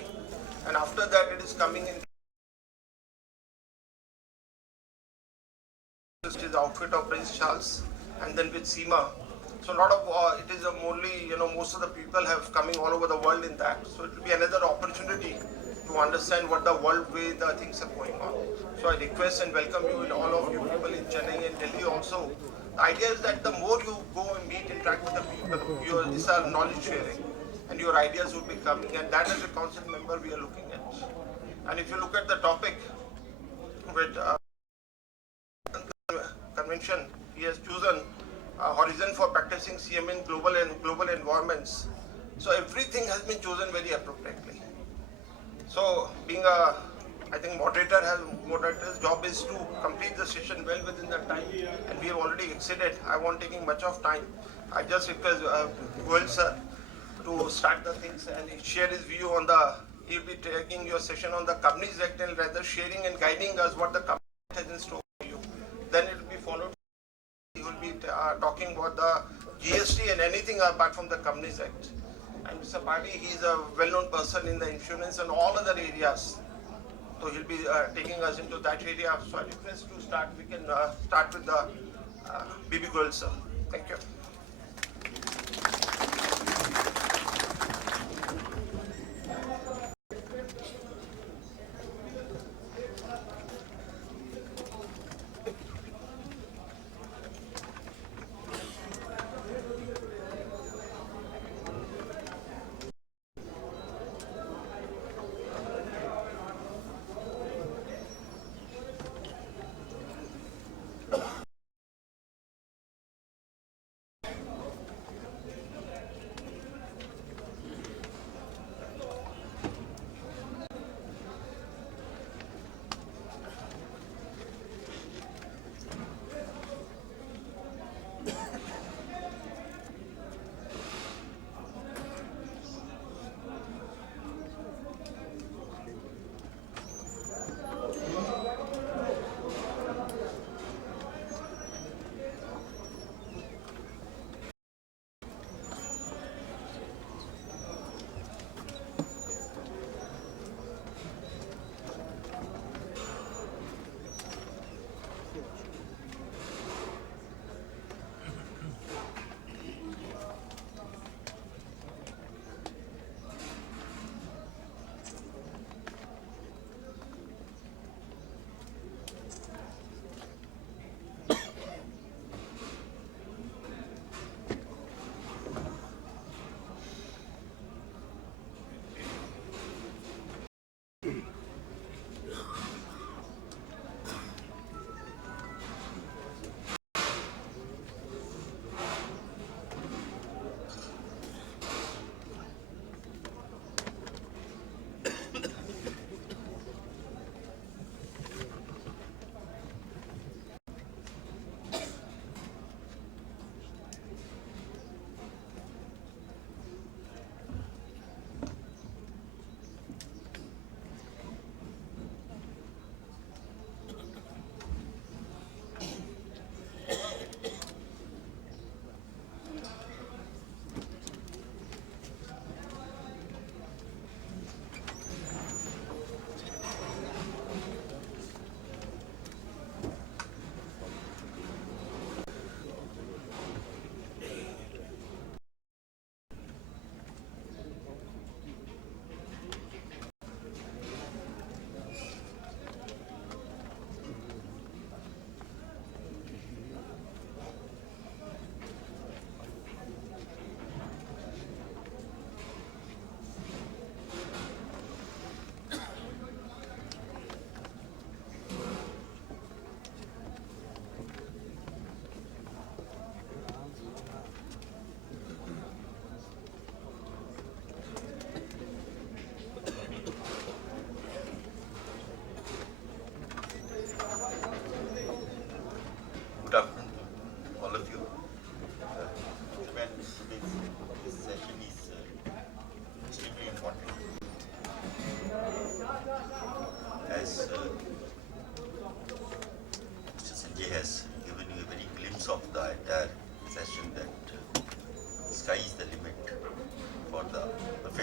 and after that it is coming in his outfit of Prince Charles, and then with CMA. So a lot of it is only most of the people have coming all over the world in that. So it will be another opportunity to understand what the world way the things are going on. So I request and welcome you and all of you people in Chennai and Delhi also. The idea is that the more you go and meet, interact with the people, these are knowledge sharing, and your ideas will be coming, and that as a council member we are looking at. And if you look at the topic with convention, he has chosen a horizon for practicing CMA in global environments. So everything has been chosen very appropriately. So being I think moderator's job is to complete the session well within the time, and we have already exceeded. I won't taking much of time. I just request Goel sir to start the things and share his view on he'll be taking your session on the Companies Act and rather sharing and guiding us what the company has in store for you. Then it will be followed. He will be talking about the GST and anything apart from the Companies Act. And Mr. Paddy, he is a well-known person in the insurance and all other areas. So he'll be taking us into that area. So I request to start. We can start with the BB Goel sir. Thank you.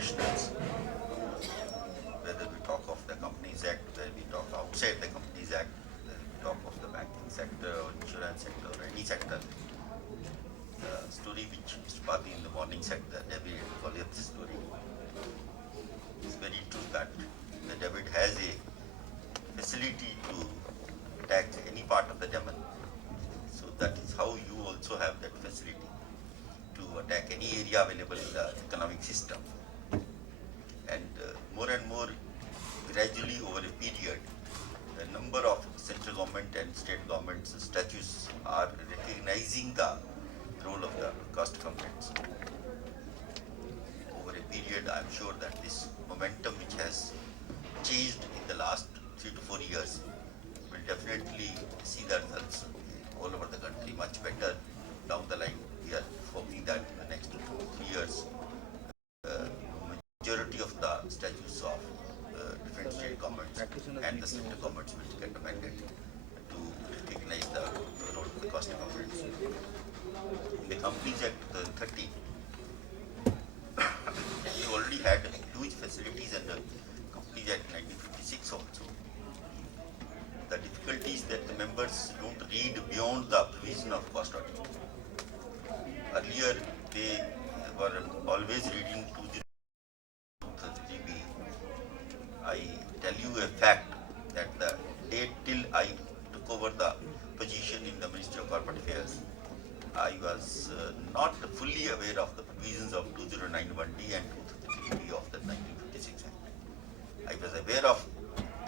professionals, whether we talk of the Companies Act, whether we talk outside the Companies Act, whether we talk of the banking sector or insurance sector or any sector. The story which Mr. Padi in the morning said, the debit Goliath story, is very true that the debit has a facility to attack any part of the demon. So that is how you also have that facility to attack any area available in the economic system. And more and more, gradually over a period, a number of central government and state governments statutes are recognizing the role of the cost accountants. Over a period, I am sure that this momentum which has changed in the last 3 to 4 years will definitely see the results all over the country much better down the line. We are hoping that in the next 2 to 3 years, majority of the statutes of different state governments and the central governments will get amended to recognize the role of the cost accountants. In the Companies Act 2013, we already had huge facilities under Companies Act 1956 also. The difficulty is that the members don't read beyond the provision of cost audit. Earlier, they were always reading 203B. I tell you a fact that the day till I took over the position in the Ministry of Corporate Affairs, I was not fully aware of the provisions of 2091D and 203B of the 1956 Act. I was aware of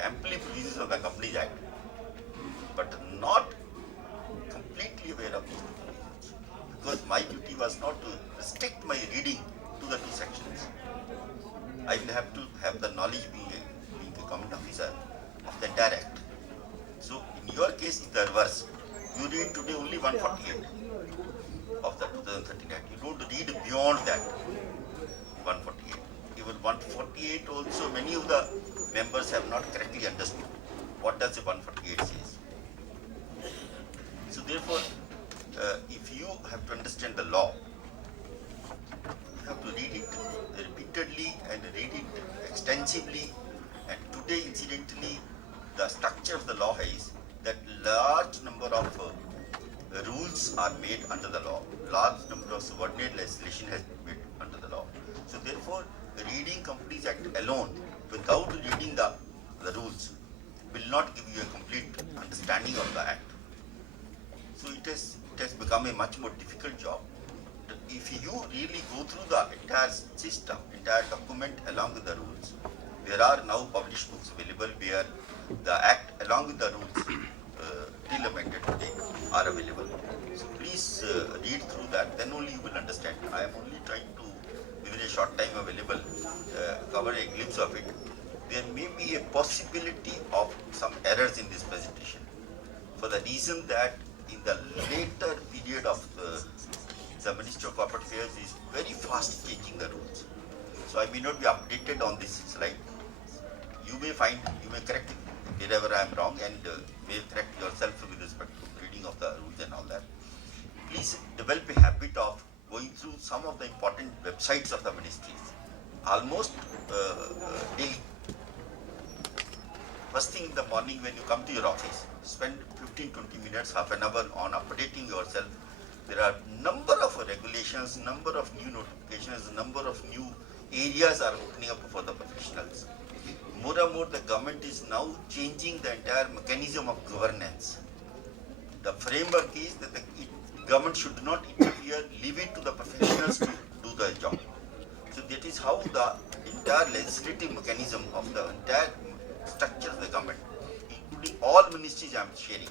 amply provisions of the Companies Act, but not completely aware of these provisions, because my duty was not to restrict my reading to the two sections. I will have to have the knowledge being a government officer of the entire act. So in your case, it's the reverse. You read today only 148 of the 2013 Act. You don't read beyond that 148. Even 148 also, many of the members have not correctly understood what does the 148 says. So therefore, if you have to understand the law, you have to read it repeatedly and read it extensively. And today, incidentally, the structure of the law is that large number of rules are made under the law. Large number of subordinate legislation has been made under the law. So therefore, reading Companies Act alone without reading the rules will not give you a complete understanding of the act. So it has become a much more difficult job. If you really go through the entire system, entire document along with the rules, there are now published books available where the act along with the rules till amended today are available. So please read through that, then only you will understand. I am only trying to, within a short time available, cover a glimpse of it. There may be a possibility of some errors in this presentation for the reason that in the later period of the Ministry of Corporate Affairs is very fast changing the rules. So I may not be updated on this slide. You may correct it wherever I am wrong, and may correct yourself with respect to reading of the rules and all that. Please develop a habit of going through some of the important websites of the ministries, almost daily. First thing in the morning when you come to your office, spend 15-20 minutes, half an hour on updating yourself. There are number of regulations, number of new notifications, number of new areas are opening up for the professionals. More and more the government is now changing the entire mechanism of governance. The framework is that the government should not interfere, leave it to the professionals to do the job. So that is how the entire legislative mechanism of the entire structure of the government, including all ministries I am sharing,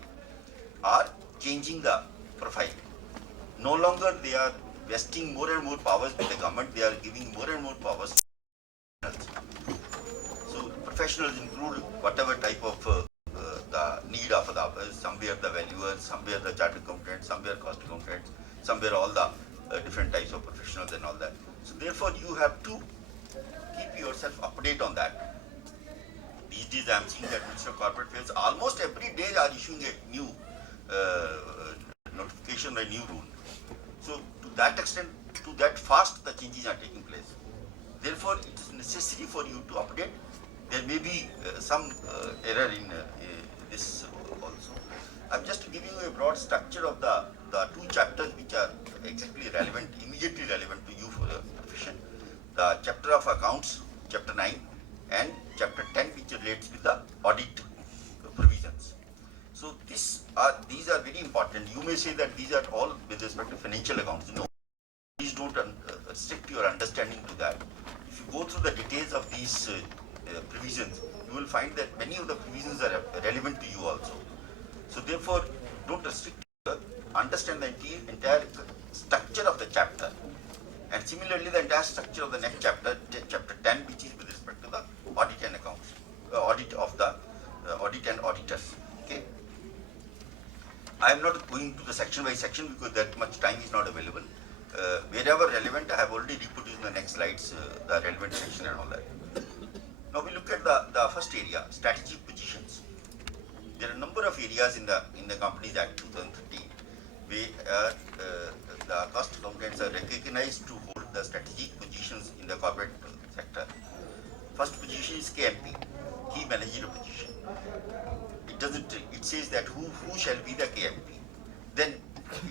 are changing the profile. No longer they are vesting more and more powers with the government, they are giving more and more powers to professionals. So professionals include whatever type of the need of the, somewhere the valuers, somewhere the chartered accountants, somewhere cost accountants, somewhere all the different types of professionals and all that. So therefore you have to keep yourself update on that. These days I am seeing that Ministry of Corporate Affairs almost every day are issuing a new notification or a new rule. So to that extent, to that fast the changes are taking place. Therefore therefore it is necessary for you to update. There may be some error in this also. I'm just giving you a broad structure of the two chapters which are exactly relevant, immediately relevant to you for the profession. The chapter of accounts, chapter 9, and chapter 10, which relates with the audit provisions. So these are very important. You may say that these are all with respect to financial accounts. No, please don't restrict your understanding to that. If you go through the details of these provisions, you will find that many of the provisions are relevant to you also. So therefore, don't restrict. Understand the entire structure of the chapter, and similarly the entire structure of the next chapter, chapter 10, which is with respect to the audit and accounts, audit of the audit and auditors. Okay. I am not going to the section by section because that much time is not available. Wherever relevant, I have already reproduced in the next slides the relevant section and all that. Now we look at the first area, strategic positions. There are a number of areas in the Companies Act 2013 where the cost accountants are recognized to hold the strategic positions in the corporate sector. First position is KMP, key managerial position. It says that who shall be the KMP. Then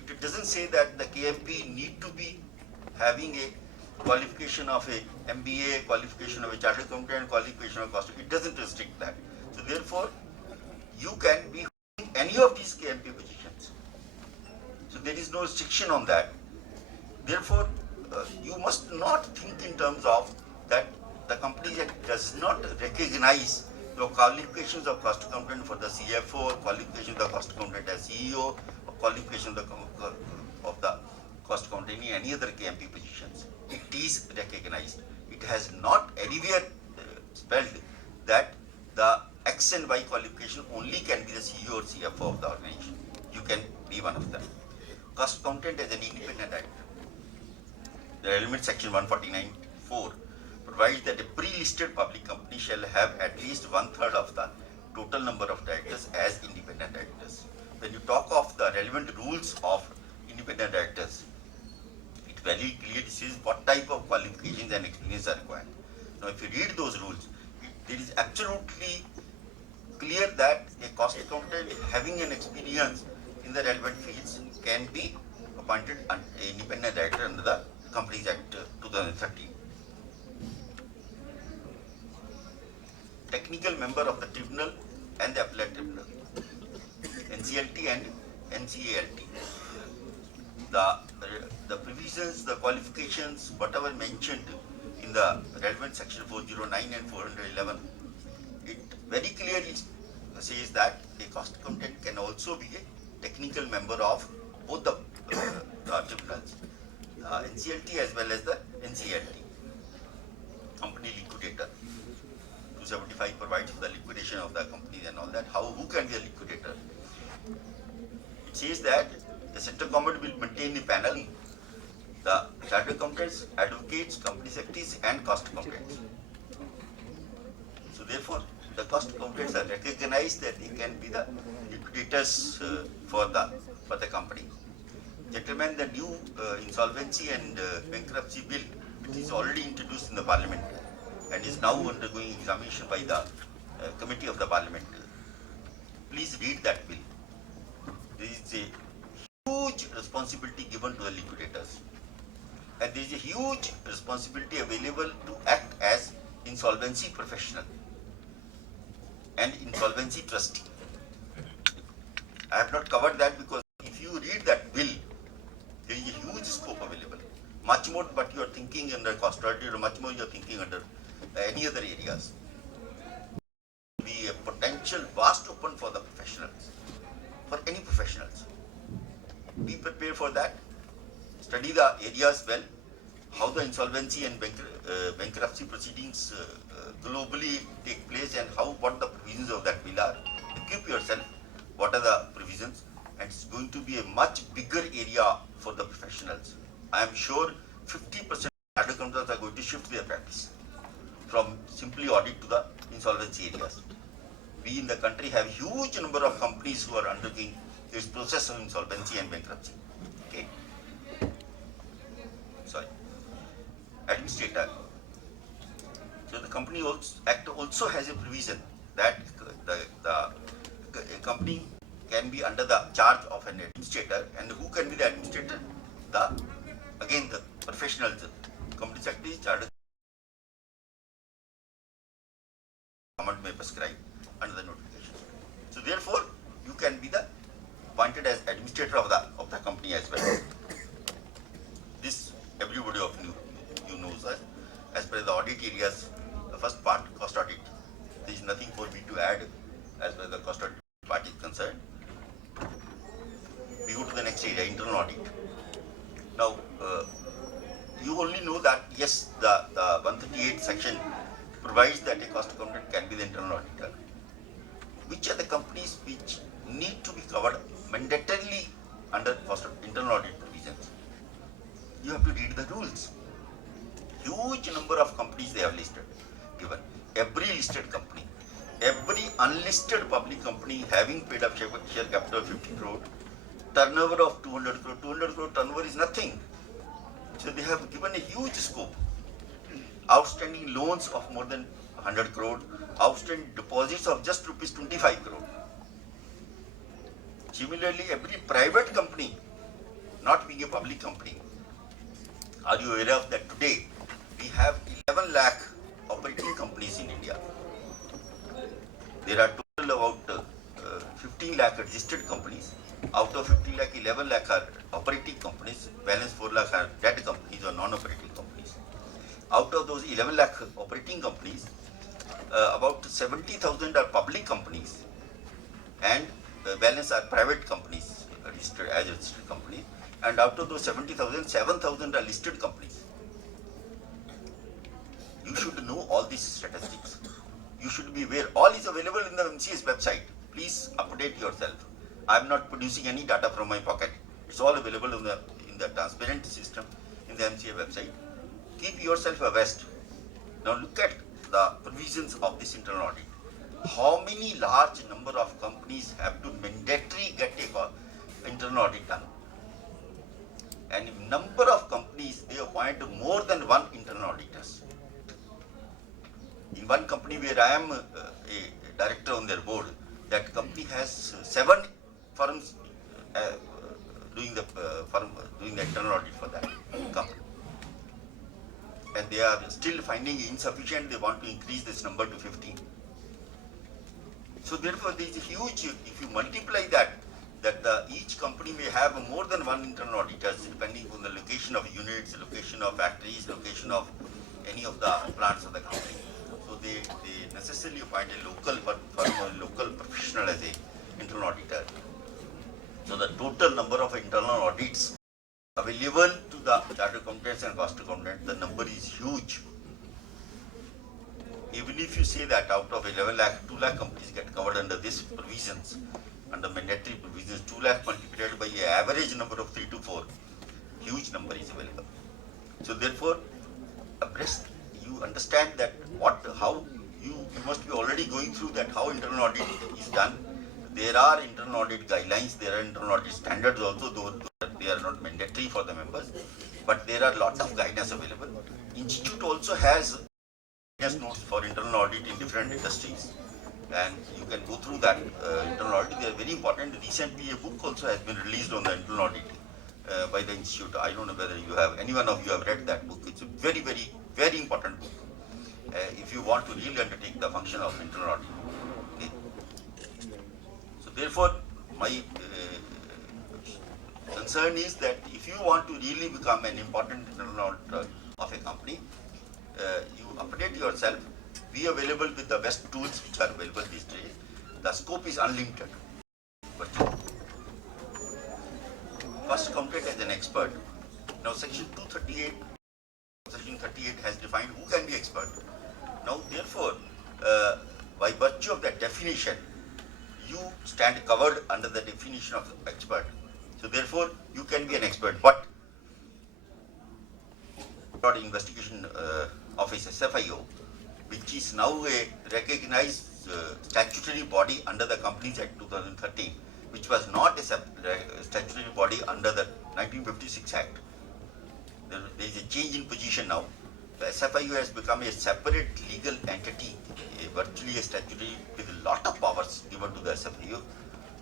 it doesn't say that the KMP need to be having a qualification of a MBA, qualification of a chartered accountant, qualification of cost. It doesn't restrict that. So therefore, you can be holding any of these KMP positions. So there is no restriction on that. Therefore, you must not think in terms of that the Companies Act does not recognize the qualifications of cost accountant for the CFO, qualifications of the cost accountant as CEO, or qualifications of the cost accountant in any other KMP positions. It is recognized. It has not anywhere spelled that the X and Y qualification only can be the CEO or CFO of the organization. You can be one of them. Cost accountant as an independent director. The relevant section 149(4) provides that a pre-listed public company shall have at least 1/3 of the total number of directors as independent directors. When you talk of the relevant rules of independent directors, it very clearly says what type of qualifications and experience are required. Now, if you read those rules, it is absolutely clear that a cost accountant having an experience in the relevant fields can be appointed an independent director under the Companies Act 2013. Technical member of the tribunal and the appellate tribunal, NCLT and NCALT. The provisions, the qualifications, whatever mentioned in the relevant section 409 and 411, it very clearly says that a cost accountant can also be a technical member of both the tribunals, NCLT as well as the NCLT. Company liquidator. 275 provides for the liquidation of the companies and all that. Who can be a liquidator? It says that the central government will maintain a panel, the chartered accountants, advocates, company secretaries, and cost accountants. So therefore, the cost accountants are recognized that they can be the liquidators for the company. Gentlemen, the new insolvency and bankruptcy bill, which is already introduced in the Parliament and is now undergoing examination by the committee of the Parliament. Please read that bill. There is a huge responsibility given to the liquidators, and there is a huge responsibility available to act as insolvency professional and insolvency trustee. I have not covered that because if you read that bill, there is a huge scope available. Much more what you are thinking under cost audit, or much more you are thinking under any other areas. Be a potential vast open for the professionals, for any professionals. Be prepared for that. Study the areas well, how the insolvency and bankruptcy proceedings globally take place, and what the provisions of that bill are. Equip yourself. What are the provisions? And it's going to be a much bigger area for the professionals. I am sure 50% of chartered accountants are going to shift their practice from simply audit to the insolvency areas. We in the country have huge number of companies who are undergoing this process of insolvency and bankruptcy. Okay. Sorry. Administrator. So the Company Act also has a provision that the company can be under the charge of an administrator, and who can be the administrator? The professionals. Company Secretary, Chartered Government may prescribe under the notification. So therefore, you can be the appointed as administrator of the company as well. This everybody of you knows as per the audit areas. The first part, cost audit. There is nothing for me to add as far as the cost audit part is concerned. We go to the next area, internal audit. Now, you only know that yes, the 138 section provides that a cost accountant can be the internal auditor. Which are the companies which need to be covered mandatorily under internal audit provisions? You have to read the rules. Huge number of companies they have listed, given. Every listed company, every unlisted public company having paid up share capital of 50 crore, turnover of 200 crore. 200 crore turnover is nothing. So they have given a huge scope. Outstanding loans of more than 100 crore, outstanding deposits of just rupees 25 crore. Similarly, every private company, not being a public company, are you aware of that today we have 11 lakh operating companies in India. There are total about 15 lakh registered companies. Out of 15 lakh, 11 lakh are operating companies, balance 4 lakh are dead companies or non-operating companies. Out of those 11 lakh operating companies, about 70,000 are public companies and balance are private companies registered as registered companies. And out of those 70,000, 7,000 are listed companies. You should know all these statistics. You should be aware. All is available in the MCA's website. Please update yourself. I am not producing any data from my pocket. It's all available in the transparent system in the MCA website. Keep yourself abreast. Now look at the provisions of this internal audit. How many large number of companies have to mandatorily get a internal audit done? And in number of companies, they appoint more than one internal auditors. In one company where I am a director on their board, that company has 7 firms doing the internal audit for that company. And they are still finding insufficient. They want to increase this number to 15. So therefore, there is a huge. If you multiply that each company may have more than one internal auditors depending on the location of units, location of factories, location of any of the plants of the company. So they necessarily appoint a local firm or local professional as a internal auditor. So the total number of internal audits available to the chartered accountants and cost accountants, the number is huge. Even if you say that out of 11 lakh, 2 lakh companies get covered under these provisions, under mandatory provisions, 2 lakh multiplied by an average number of 3 to 4, huge number is available. So therefore, abreast, you understand that how you must be already going through that how internal audit is done. There are internal audit guidelines, there are internal audit standards also, though they are not mandatory for the members, but there are lots of guidance available. Institute also has guidance notes for internal audit in different industries, and you can go through that internal audit. They are very important. Recently, a book also has been released on the internal audit by the institute. I don't know whether any one of you have read that book. It's a very, very, very important book if you want to really undertake the function of internal audit. Okay. So therefore, my concern is that if you want to really become an important internal auditor of a company, you update yourself, be available with the best tools which are available these days. The scope is unlimited. But first accountant as an expert. Now section 238, section 38 has defined who can be expert. Now therefore, by virtue of that definition, you stand covered under the definition of expert. So therefore, you can be an expert. But investigation office, SFIO, which is now a recognized statutory body under the Companies Act 2013, which was not a statutory body under the 1956 Act. There is a change in position now. the SFIO has become a separate legal entity, virtually a statutory with a lot of powers given to the SFIO.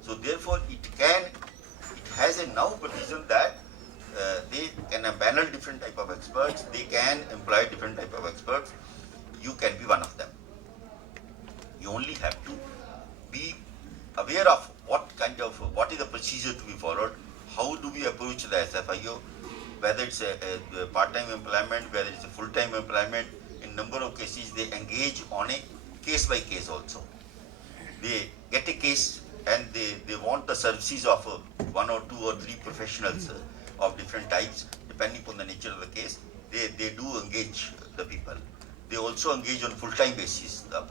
So therefore, it has a now provision that they can panel different type of experts, they can employ different type of experts. You can be one of them. You only have to be aware of what is the procedure to be followed, how do we approach the SFIO, whether it's a part-time employment, whether it's a full-time employment. In number of cases, they engage on a case-by-case also. They get a case and they want the services of one or two or three professionals of different types, depending upon the nature of the case. They do engage the people. They also engage on full-time basis, the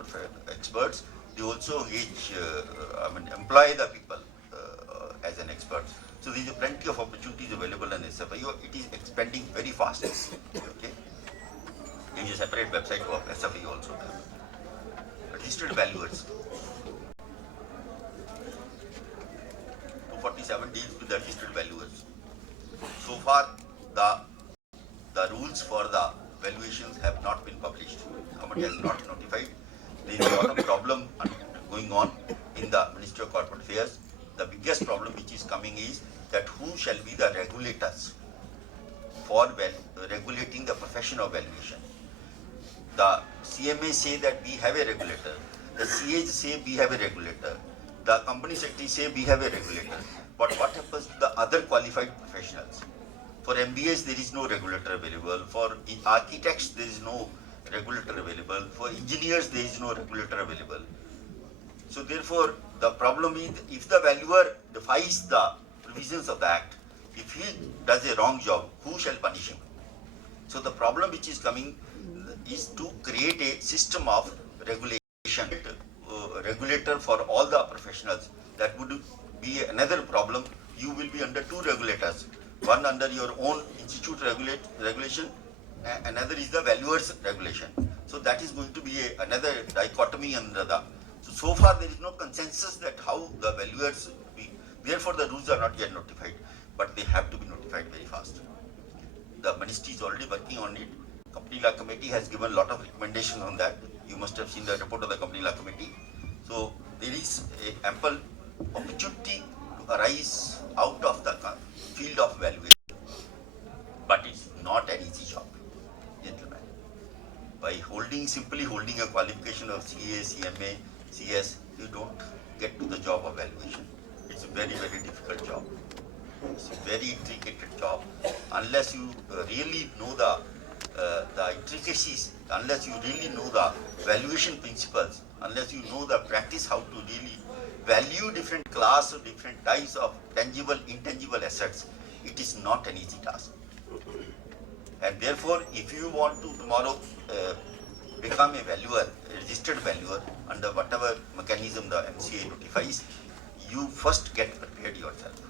experts. They also engage, employ the people as an expert. So there is plenty of opportunities available in SFIO. It is expanding very fast. Okay, there is a separate website of SFIO also. Registered valuers. 247 deals with the registered valuers. So far, the rules for the valuations have not been published. Government has not notified. There is a lot of problem going on in the Ministry of Corporate Affairs. The biggest problem which is coming is that who shall be the regulators for regulating the profession of valuation. The CMA say that we have a regulator. The CAs say we have a regulator. The company secretary say we have a regulator. But what happens to the other qualified professionals? For MBAs, there is no regulator available. For architects, there is no regulator available. For engineers, there is no regulator available. So therefore, the problem is, if the valuer defies the provisions of the Act, if he does a wrong job, who shall punish him? So the problem which is coming is to create a system of regulation, regulator for all the professionals. That would be another problem. You will be under two regulators. One under your own institute regulation, another is the valuers regulation. So that is going to be another dichotomy under the. So far there is no consensus that how the valuers be. Therefore the rules are not yet notified, but they have to be notified very fast. The ministry is already working on it. Company Law Committee has given a lot of recommendations on that. You must have seen the report of the Company Law Committee. So there is a ample opportunity to arise out of the field of valuation, but it's not an easy job, gentlemen. By simply holding a qualification of CA, CMA, CS, you don't get to the job of valuation. It's a very, very difficult job. It's a very intricate job. Unless you really know the intricacies, unless you really know the valuation principles, unless you know the practice how to really value different class or different types of tangible, intangible assets, it is not an easy task. And therefore, if you want to tomorrow become a valuer, a registered valuer, under whatever mechanism the MCA notifies, you first get prepared yourself.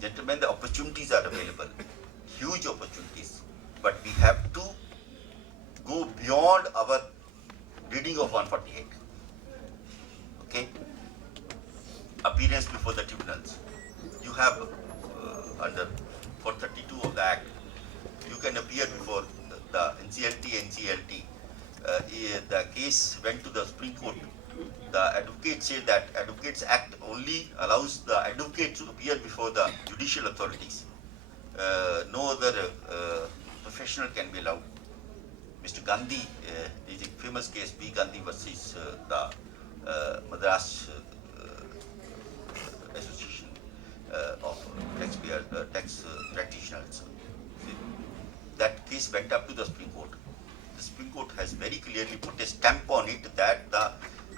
Gentlemen, the opportunities are available, huge opportunities, but we have to go beyond our reading of 148. Okay? Appearance before the tribunals. You have under 432 of the Act, you can appear before the NCLT. The case went to the Supreme Court. The advocate said that Advocates Act only allows the advocate to appear before the judicial authorities. No other professional can be allowed. Mr. Gandhi, there is a famous case, B. Gandhi versus the Madras Association of tax practitioners. That case went up to the Supreme Court. The Supreme Court has very clearly put a stamp on it that the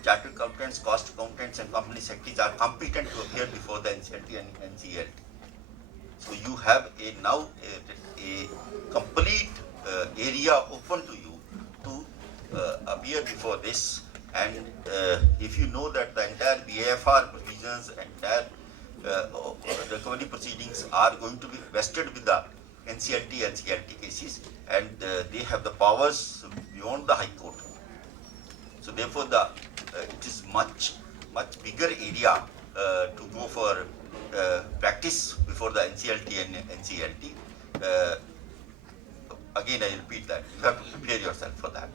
chartered accountants, cost accountants and company secretaries are competent to appear before the NCLT and NCLT. So you have now a complete area open to you to appear before this, and if you know that the entire BAFR provisions, entire recovery proceedings are going to be vested with the NCLT and CLT cases, and they have the powers beyond the High Court. So therefore, it is much bigger area to go for practice before the NCLT and NCLT. again I repeat that, you have to prepare yourself for that.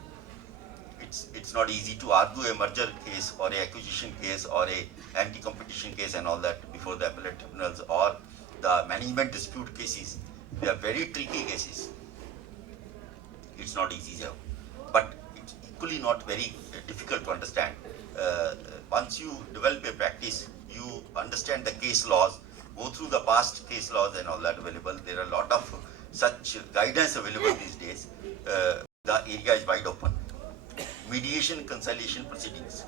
It's not easy to argue a merger case or a acquisition case or a anti-competition case and all that before the appellate tribunals or the management dispute cases. They are very tricky cases. It's not easy, sir. But it's equally not very difficult to understand. Once you develop a practice, you understand the case laws, go through the past case laws and all that available. There are a lot of such guidance available these days. The area is wide open. Mediation conciliation proceedings.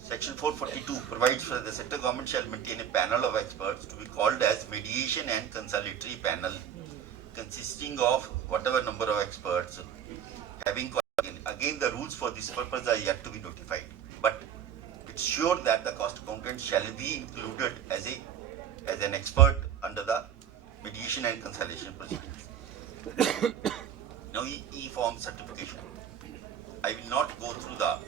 Section 442 provides for the central government shall maintain a panel of experts to be called as mediation and conciliatory panel, consisting of whatever number of experts having. Again, the rules for this purpose are yet to be notified, but it's sure that the cost accountant shall be included as an expert under the mediation and conciliation proceedings. Now, e-form certification. I will not go through the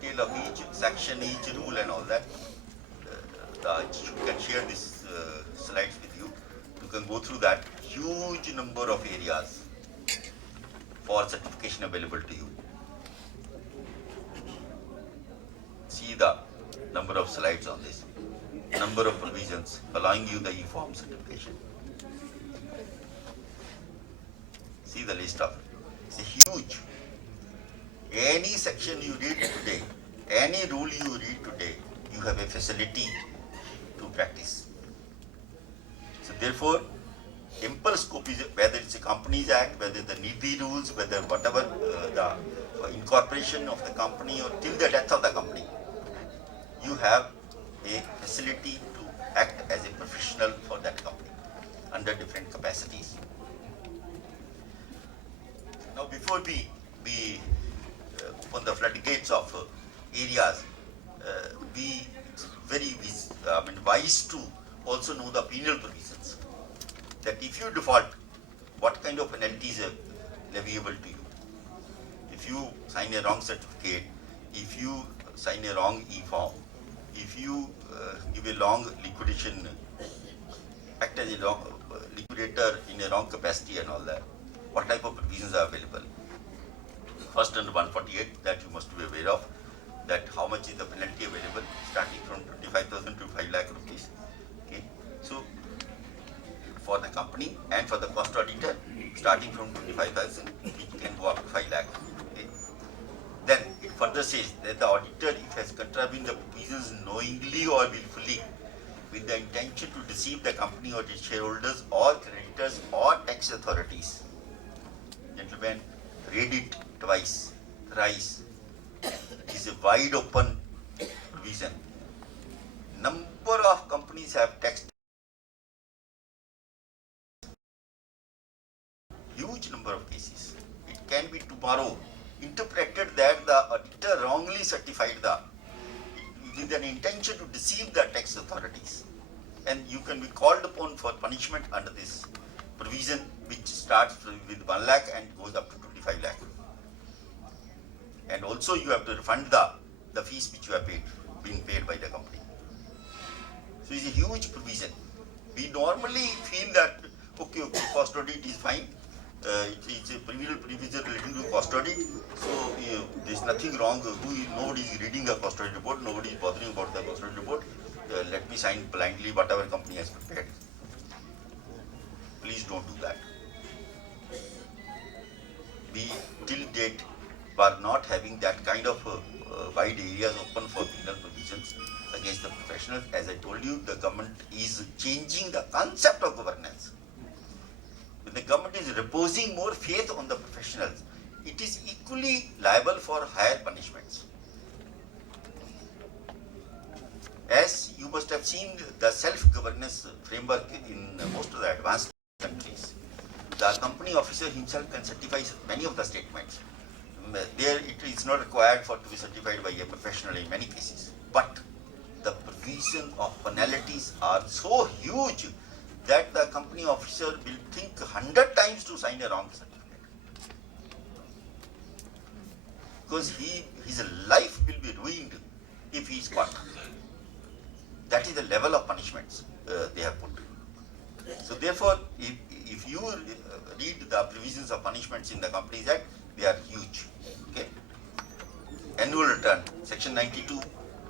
detail of each section, each rule and all that. You can share these slides with you. You can go through that. Huge number of areas for certification available to you. See the number of slides on this. Number of provisions allowing you the e-form certification. See the list of it. It's huge. Any section you read today, any rule you read today, you have a facility to practice. So therefore, ample scope is, whether it's a Companies Act, whether the Nidhi rules, whether whatever the incorporation of the company or till the death of the company, you have a facility to act as a professional for that company under different capacities. Now, before we open the floodgates of areas, it's very wise to also know the penal provisions. That if you default, what kind of penalties are leviable to you? If you sign a wrong certificate, if you sign a wrong e-form, if you give a long liquidation, act as a liquidator in a wrong capacity and all that, what type of provisions are available? First, under 148, that you must be aware of, that how much is the penalty available, starting from 25,000 to 5 lakh rupees. Okay, so for the company and for the cost auditor, starting from 25,000, it can go up to 5 lakh. Okay. Then it further says that the auditor, if has contravened the provisions knowingly or willfully, with the intention to deceive the company or its shareholders or creditors or tax authorities. Gentlemen, read it twice, thrice. It is a wide open provision. Number of companies have tax. Huge number of cases. It can be tomorrow interpreted that the auditor wrongly certified with an intention to deceive the tax authorities. And you can be called upon for punishment under this provision, which starts with 1 lakh and goes up to 25 lakh. And also you have to refund the fees which you have been paid by the company. So it's a huge provision. We normally feel that, okay, cost audit is fine. It's a provision relating to cost audit. So there's nothing wrong. Nobody is reading the cost audit report. Nobody is bothering about the cost audit report. Let me sign blindly whatever company has prepared. Please don't do that. We till date were not having that kind of wide areas open for penal provisions against the professionals. As I told you, the government is changing the concept of governance. When the government is reposing more faith on the professionals, it is equally liable for higher punishments. As you must have seen the self-governance framework in most of the advanced countries, the company officer himself can certify many of the statements. There it is not required to be certified by a professional in many cases. But the provision of penalties are so huge that the company officer will think 100 times to sign a wrong certificate. Because his life will be ruined if he is caught. That is the level of punishments they have put. So therefore, if you read the provisions of punishments in the Companies Act, they are huge. Okay. Annual return, section 92,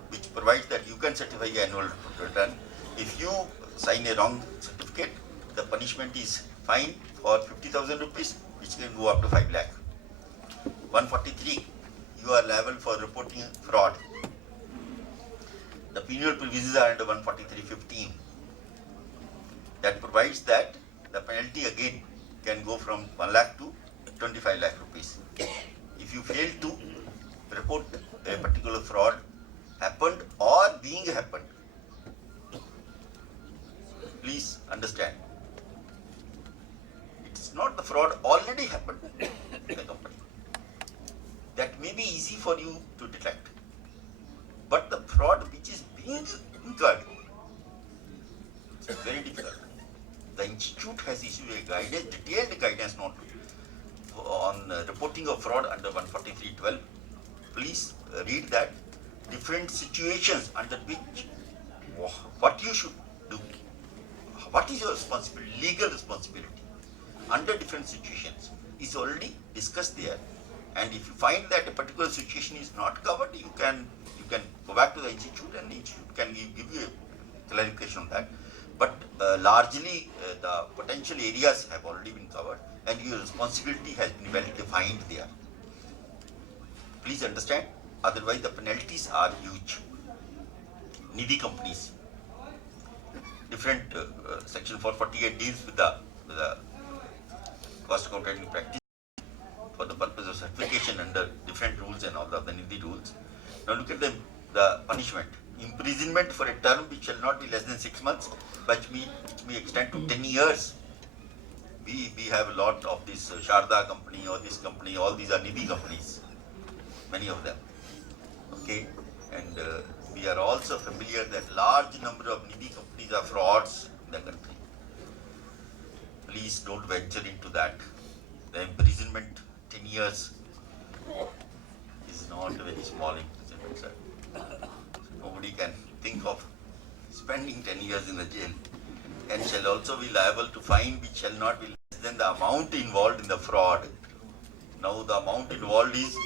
which provides that you can certify your annual return. If you sign a wrong certificate, the punishment is fine for 50,000 rupees, which can go up to 5 lakh. 143, you are liable for reporting fraud. The penal provisions are under 143.15. That provides that the penalty again can go from 1 lakh to 25 lakh rupees. If you fail to report a particular fraud happened or being happened, please understand, it's not the fraud already happened in the company. That may be easy for you to detect. But the fraud which is being incurred, it's very difficult. The institute has issued a guidance, detailed guidance note on reporting of fraud under 143.12. Please read that. Different situations under which, what you should do, what is your responsibility, legal responsibility under different situations is already discussed there. And if you find that a particular situation is not covered, you can go back to the institute and the institute can give you a clarification on that. But largely the potential areas have already been covered and your responsibility has been well defined there. Please understand, otherwise the penalties are huge. Needy companies. Different section 448 deals with the cost accounting practice for the purpose of certification under different rules and all the needy rules. Now look at the punishment. Imprisonment for a term which shall not be less than 6 months, which may extend to 10 years. We have a lot of this Sharda company or this company, all these are needy companies, many of them. Okay, and we are also familiar that large number of needy companies are frauds in the country. Please don't venture into that. The imprisonment 10 years is not a very small imprisonment, sir. Nobody can think of spending 10 years in the jail, and shall also be liable to fine which shall not be less than the amount involved in the fraud. Now the amount involved is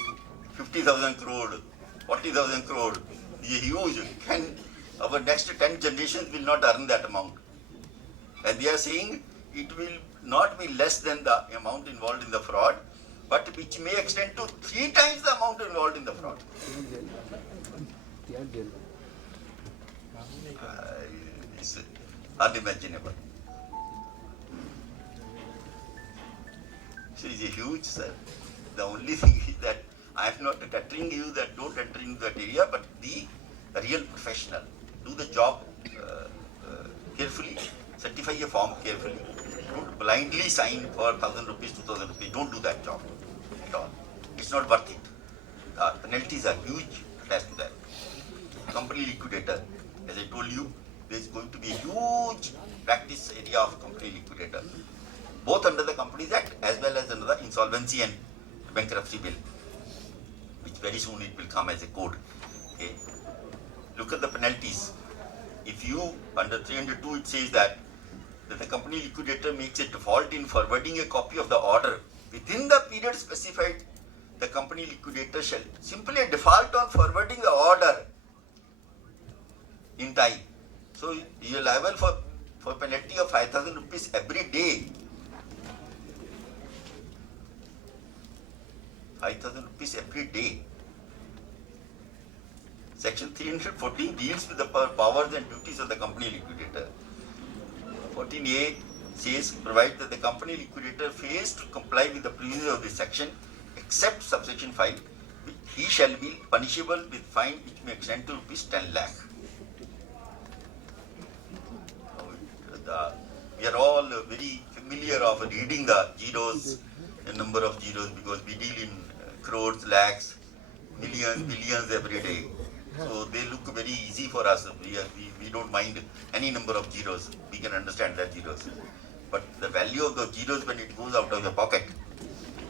50,000 crore, 40,000 crore. It is huge. Our next 10 generations will not earn that amount. And they are saying it will not be less than the amount involved in the fraud, but which may extend to 3 times the amount involved in the fraud. It's unimaginable. So it's a huge, sir. The only thing is that I am not deterring you that don't enter into that area, but be a real professional. Do the job carefully, certify your form carefully. Don't blindly sign for 1,000 rupees, 2,000 rupees. Don't do that job at all. It's not worth it. The penalties are huge attached to that. Company liquidator, as I told you, there is going to be a huge practice area of company liquidator, both under the Companies Act as well as under the Insolvency and Bankruptcy Bill, which very soon it will come as a code. Okay. Look at the penalties. If you, under 302, it says that the company liquidator makes a default in forwarding a copy of the order within the period specified, the company liquidator shall simply default on forwarding the order in time. So you are liable for penalty of 5,000 rupees every day. 5,000 rupees every day. Section 314 deals with the powers and duties of the company liquidator. 14A says, provides that the company liquidator fails to comply with the provisions of this section, except subsection 5, he shall be punishable with fine which may extend to rupees 10 lakh. We are all very familiar of reading the zeros, the number of zeros, because we deal in crores, lakhs, millions, billions every day. So they look very easy for us. We don't mind any number of zeros. We can understand that zeros. But the value of the zeros when it goes out of your pocket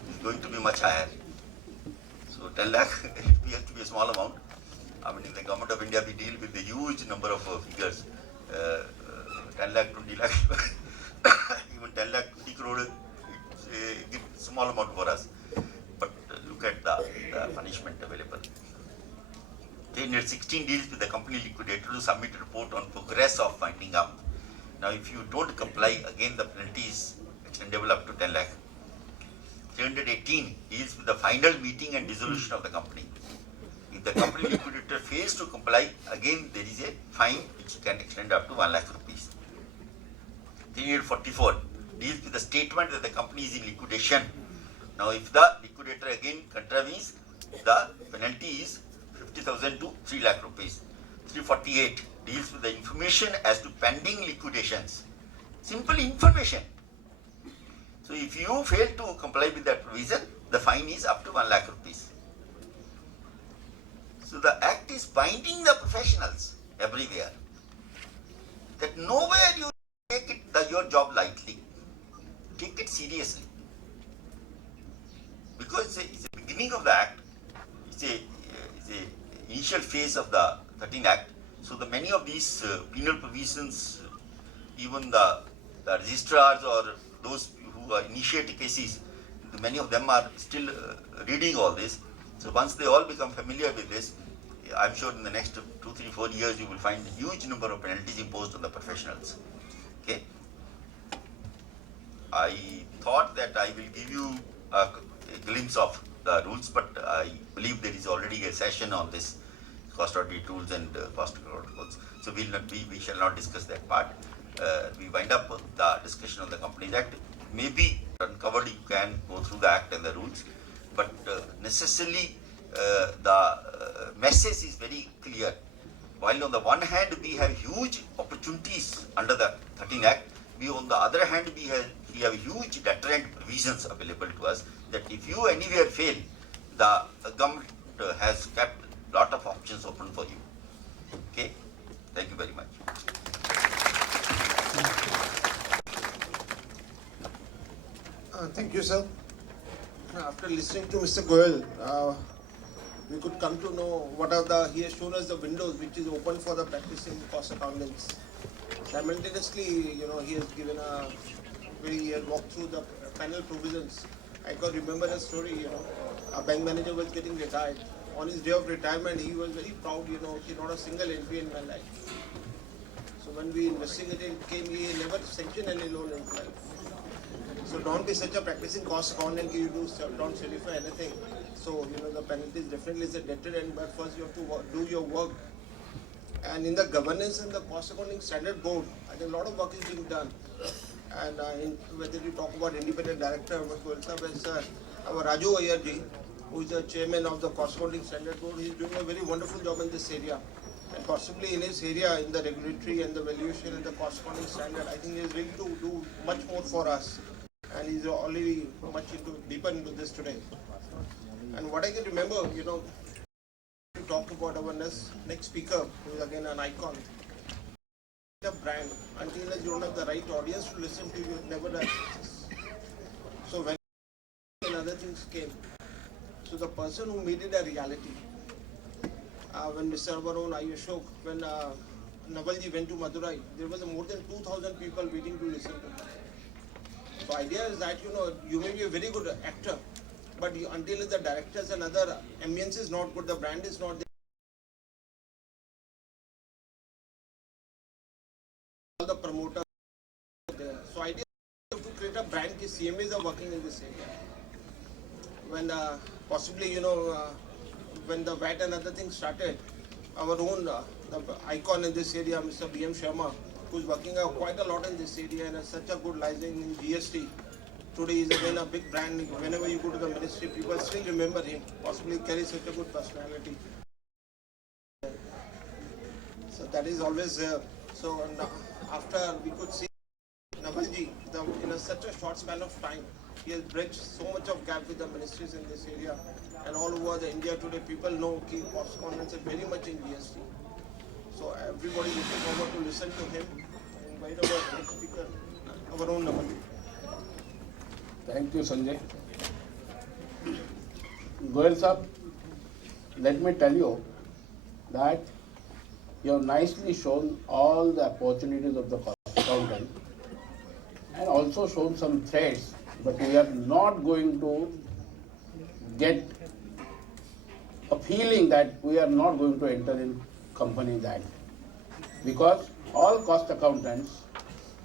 is going to be much higher. So 10 lakh appears to be a small amount. I mean, in the government of India, we deal with a huge number of figures. 10 lakh, 20 lakh. even 10 lakh 20 crore, it's a small amount for us. But look at the punishment available. 316 deals with the company liquidator to submit a report on progress of winding up. Now, if you don't comply, again the penalty is extendable up to 10 lakh. 318 deals with the final meeting and dissolution of the company. If the company liquidator fails to comply, again there is a fine which can extend up to 1 lakh rupees. 344 deals with the statement that the company is in liquidation. Now, if the liquidator again contravenes, the penalty is 50,000 to 3 lakh rupees. 348 deals with the information as to pending liquidations. Simple information. So, if you fail to comply with that provision, the fine is up to 1 lakh rupees. So, the act is binding the professionals everywhere. That nowhere you take your job lightly. Take it seriously. Because it's a beginning of the act. It's a initial phase of the 13th Act. So, the many of these penal provisions, even the registrars or those who initiate cases, many of them are still reading all this. So, once they all become familiar with this, I'm sure in the next 2, 3, 4 years you will find a huge number of penalties imposed on the professionals. Okay. I thought that I will give you a glimpse of the rules, but I believe there is already a session on this cost audit rules and cost protocols. So we shall not discuss that part. We wind up the discussion on the Companies Act. Maybe uncovered you can go through the Act and the rules, but necessarily the message is very clear. While on the one hand we have huge opportunities under the 13th Act, on the other hand we have huge deterrent provisions available to us, that if you anywhere fail, the government has kept a lot of options open for you. Okay, thank you very much. Thank you, sir. After listening to Mr. Goyal, we could come to know what are he has shown us the windows which is open for the practicing cost accountants. Simultaneously, he has given he has walked through the panel provisions. I could remember a story, a bank manager was getting retired. On his day of retirement, he was very proud, he not a single entry in my life. So when we investigated, he never sanctioned any loan in life. So don't be such a practicing cost accountant, you don't certify anything. So, the penalty is definitely a deterrent, but first you have to do your work. And in the governance and the cost accounting standard board, I think a lot of work is being done. And whether you talk about independent director, our Raju Ayarji, who is the chairman of the cost accounting standard board, he is doing a very wonderful job in this area. And possibly in his area, in the regulatory and the valuation and the cost accounting standard, I think he is willing to do much more for us. And he's already deeper into this today. And what I can remember, to talk about our next speaker, who is again an icon. The brand, until you don't have the right audience to listen to you, never have success. So when other things came, so the person who made it a reality, when Mr. Varun Ayashok, when Navalji went to Madurai, there was more than 2,000 people waiting to listen to him. So idea is that, you may be a very good actor, but until the directors and other ambience is not good, the brand is not there. All the promoters are there. So idea is to create a brand. CMAs are working in this area. When possibly, when the VAT and other things started, our own the icon in this area, Mr. B.M. Sharma, who is working quite a lot in this area and has such a good license in GST. Today is again a big brand. Whenever you go to the ministry, people still remember him. Possibly carries such a good personality. So that is always there. So after we could see Navalji, in such a short span of time, he has bridged so much of gap with the ministries in this area. And all over the India today, people know key cost accountants are very much in GST. So everybody looking forward to listen to him. I invite our next speaker, our own Navalji. Thank you, Sanjay. Goyal sir, let me tell you that you have nicely shown all the opportunities of the cost accountant, and also shown some threats, but we are not going to get a feeling that we are not going to enter in Companies Act, because all cost accountants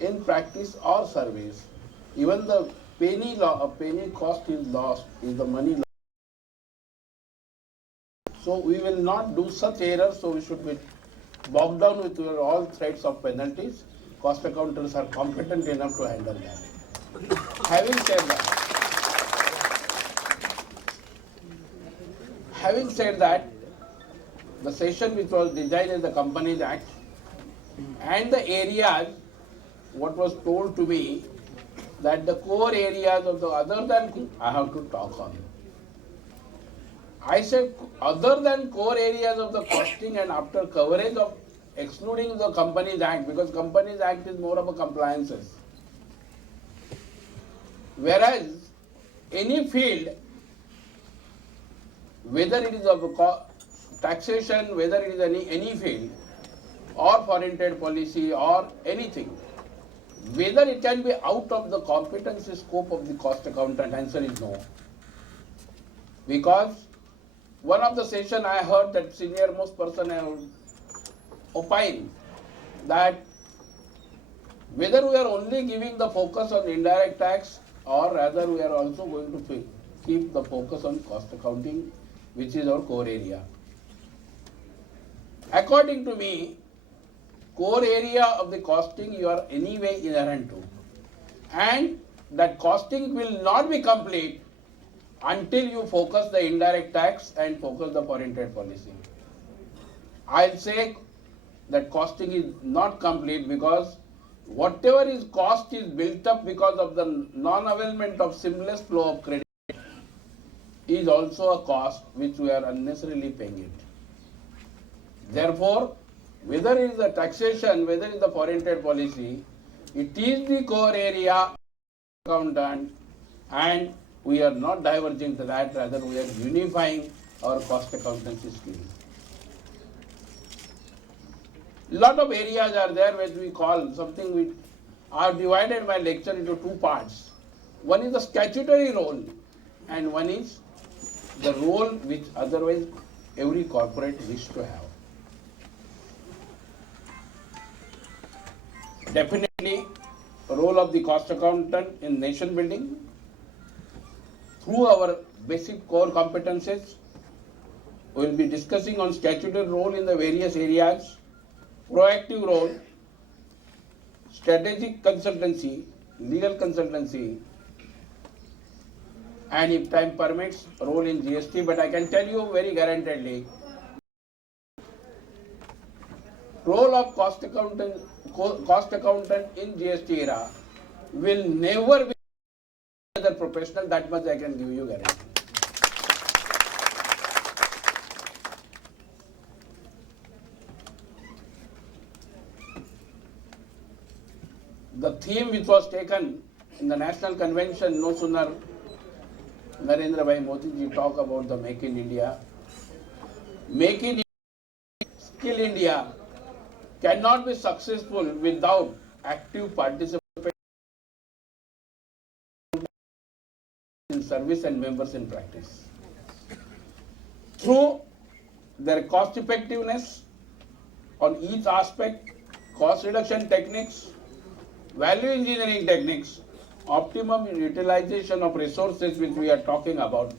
in practice or service, even the penny cost is lost, is the money lost. So we will not do such errors, so we should be bogged down with all threats of penalties. Cost accountants are competent enough to handle that. Having said that, the session which was designed as the Companies Act and the areas, what was told to me, that the core areas of the other than, I have to talk on. I said other than core areas of the costing, and after coverage of excluding the Companies Act, because Companies Act is more of a compliances. Whereas any field, whether it is of taxation, whether it is any field, or foreign trade policy or anything, whether it can be out of the competency scope of the cost accountant, answer is no. Because one of the session I heard that senior most person opine that whether we are only giving the focus on indirect tax, or rather we are also going to keep the focus on cost accounting, which is our core area. According to me, core area of the costing you are anyway inherent to, and that costing will not be complete until you focus the indirect tax and focus the foreign trade policy. I'll say that costing is not complete because whatever is cost is built up because of the non-availment of seamless flow of credit is also a cost which we are unnecessarily paying it. Therefore, whether it is the taxation, whether it is the foreign trade policy, it is the core area accountant, and we are not diverging to that, rather we are unifying our cost accountancy skills. Lot of areas are there which we call something which I have divided my lecture into two parts. One is the statutory role and one is the role which otherwise every corporate wishes to have. Definitely, the role of the cost accountant in nation building through our basic core competences. We will be discussing on statutory role in the various areas, proactive role, strategic consultancy, legal consultancy, and if time permits, role in GST. But I can tell you very guaranteedly, role of cost accountant in GST era will never be another professional, that much I can give you guarantee. The theme which was taken in the national convention, no sooner Narendra Bhai Modi ji talk about the Make in India. Make in India, Skill India cannot be successful without active participation in service and members in practice. Through their cost effectiveness on each aspect, cost reduction techniques, value engineering techniques, optimum utilization of resources which we are talking about,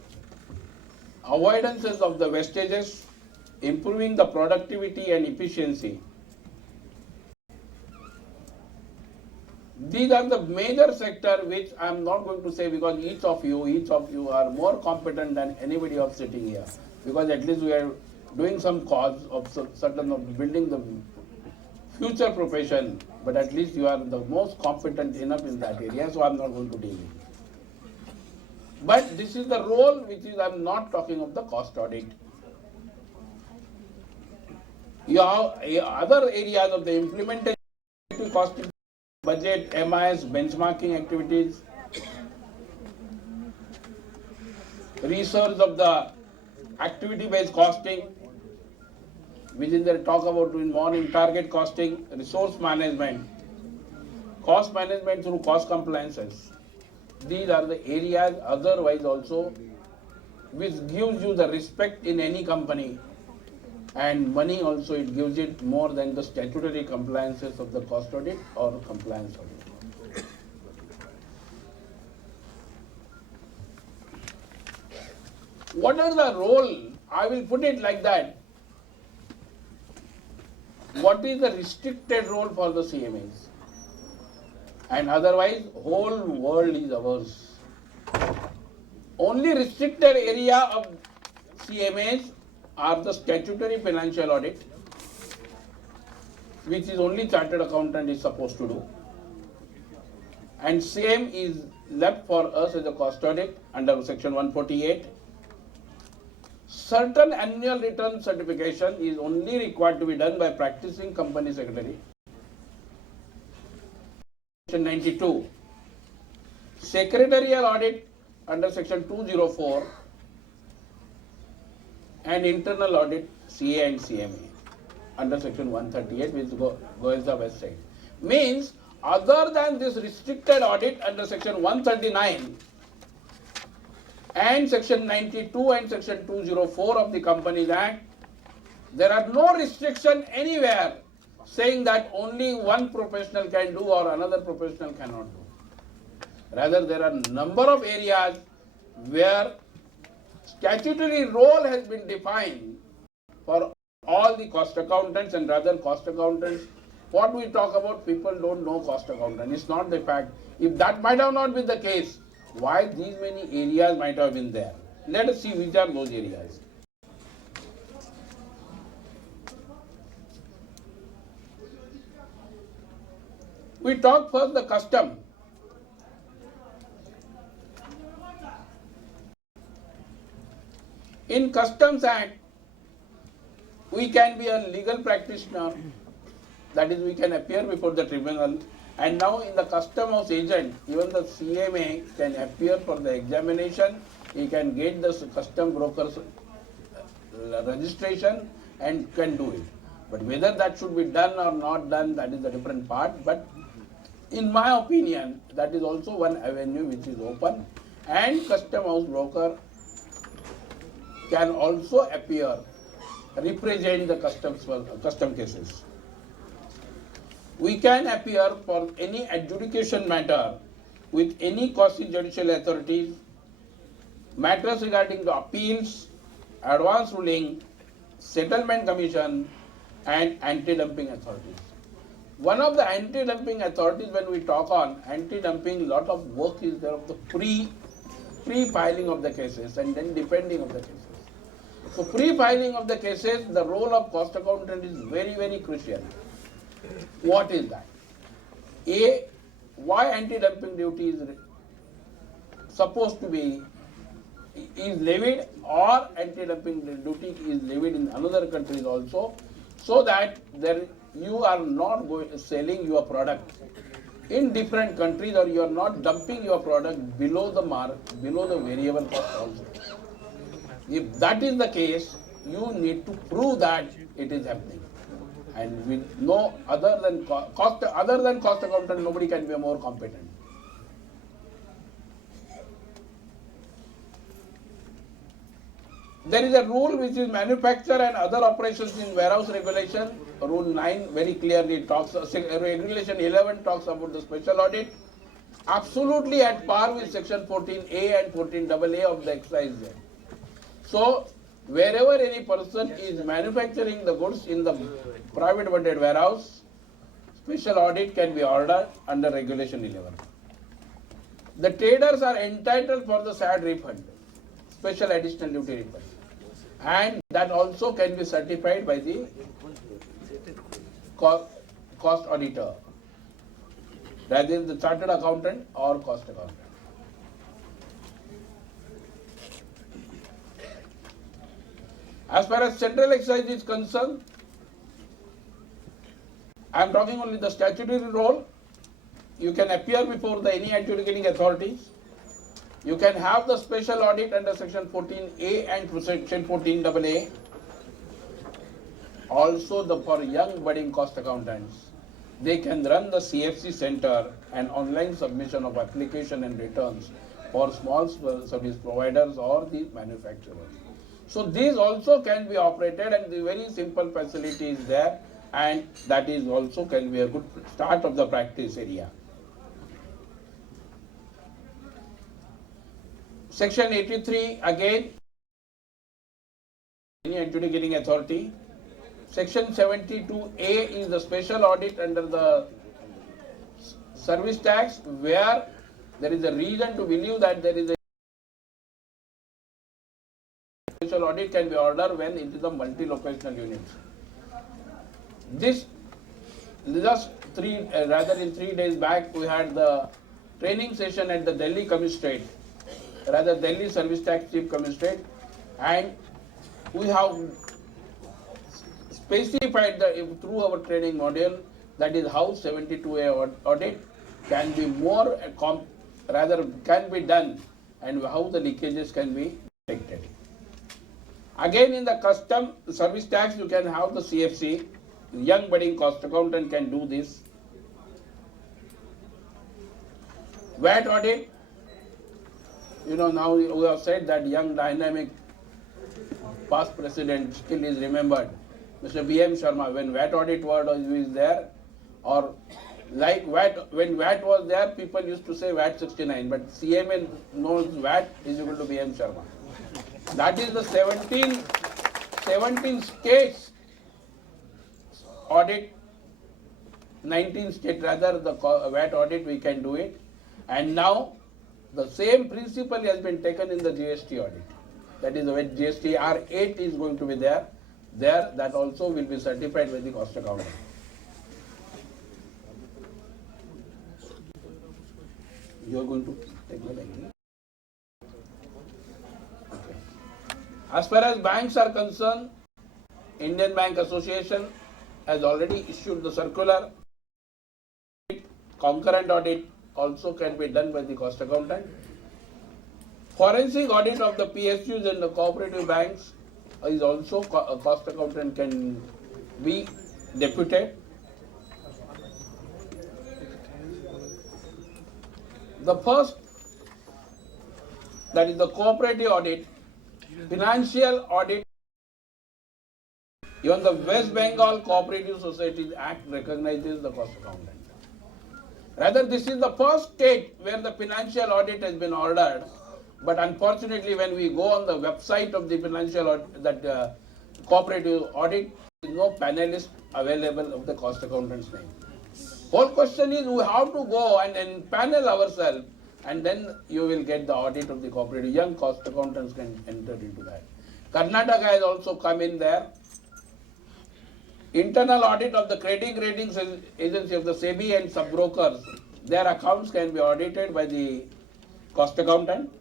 avoidances of the wastages, improving the productivity and efficiency. These are the major sectors which I am not going to say because each of you are more competent than anybody of sitting here. Because at least we are doing some cause of certain of building the future profession, but at least you are the most competent enough in that area, so I am not going to deal with it. But this is the role which is, I am not talking of the cost audit. You have other areas of the implementation, cost budget, MIS, benchmarking activities, research of the activity-based costing, which is there talk about doing more in target costing, resource management, cost management through cost compliances. These are the areas otherwise also which gives you the respect in any company, and money also it gives it more than the statutory compliances of the cost audit or compliance audit. What is the role? I will put it like that. What is the restricted role for the CMAs? And otherwise, whole world is ours. Only restricted area of CMAs are the statutory financial audit, which is only chartered accountant is supposed to do. And same is left for us as a cost audit under section 148. Certain annual return certification is only required to be done by practicing company secretary. Section 92. Secretarial audit under section 204 and internal audit CA and CMA under section 138, which goes the west side. Means other than this restricted audit under section 139 and section 92 and section 204 of the Companies Act, there are no restriction anywhere saying that only one professional can do or another professional cannot do. Rather, there are number of areas where statutory role has been defined for all the cost accountants, and rather cost accountants, what we talk about, people don't know cost accountant. It's not the fact. If that might have not been the case, why these many areas might have been there? Let us see which are those areas. We talk first the custom. In Customs Act, we can be a legal practitioner, that is, we can appear before the tribunal, and now in the Custom House agent, even the CMA can appear for the examination, he can get the custom broker's registration and can do it. But whether that should be done or not done, that is a different part, but in my opinion, that is also one avenue which is open, and Custom House broker can also appear, represent the custom cases. We can appear for any adjudication matter with any quasi-judicial authorities, matters regarding the appeals, advance ruling, settlement commission, and anti-dumping authorities. One of the anti-dumping authorities, when we talk on anti-dumping, lot of work is there of the pre-filing of the cases and then depending of the cases. So pre-filing of the cases, the role of cost accountant is very, very crucial. What is that? A, why anti-dumping duty is supposed to be is levied, or anti-dumping duty is levied in another countries also, so that you are not selling your product in different countries, or you are not dumping your product below the variable cost also. If that is the case, you need to prove that it is happening. And with no other than cost accountant, nobody can be more competent. There is a rule which is manufacture and other operations in warehouse regulation. Rule 9 very clearly talks, regulation 11 talks about the special audit. Absolutely at par with section 14A and 14AA of the excise act. So, wherever any person is manufacturing the goods in the private funded warehouse, special audit can be ordered under regulation 11. The traders are entitled for the SAD refund, special additional duty refund, and that also can be certified by the cost auditor, rather than the chartered accountant or cost accountant. As far as central excise is concerned, I am talking only the statutory role. You can appear before any adjudicating authorities. You can have the special audit under section 14A and section 14AA. Also for young budding cost accountants, they can run the CFC center and online submission of application and returns for small service providers or the manufacturers. So these also can be operated, and the very simple facility is there, and that is also can be a good start of the practice area. Section 83 again, any adjudicating authority. Section 72A is the special audit under the service tax, where there is a reason to believe that there is a special audit can be ordered when it is a multi-locational unit. This just in 3 days back, we had the training session at the Delhi Commissionerate, Delhi Service Tax Chief Commissionerate, and we have specified through our training module, that is how 72A audit can be more, can be done, and how the leakages can be detected. Again, in the custom service tax, you can have the CFC, young budding cost accountant can do this. VAT audit, now we have said that young dynamic past president still is remembered, Mr. B.M. Sharma, when VAT audit word was there, or like VAT, when VAT was there, people used to say VAT 69, but CMA knows VAT is equal to B.M. Sharma. That is the 17 states audit, 19 states rather, the VAT audit we can do it, and now the same principle has been taken in the GST audit. That is, when GST R8 is going to be there, that also will be certified by the cost accountant. You are going to take the line. Okay. As far as banks are concerned, Indian Bank Association has already issued the circular. Concurrent audit also can be done by the cost accountant. Forensic audit of the PSUs and the cooperative banks is also a cost accountant can be deputed. The first, that is the cooperative audit, financial audit. Even the West Bengal Cooperative Societies Act recognizes the cost accountant. Rather, this is the first state where the financial audit has been ordered, but unfortunately when we go on the website of the financial audit, cooperative audit, there is no panelist available of the cost accountant's name. Whole question is, we have to go and panel ourselves, and then you will get the audit of the cooperative. Young cost accountants can enter into that. Karnataka has also come in there. Internal audit of the credit ratings agency of the SEBI and sub-brokers, their accounts can be audited by the cost accountant.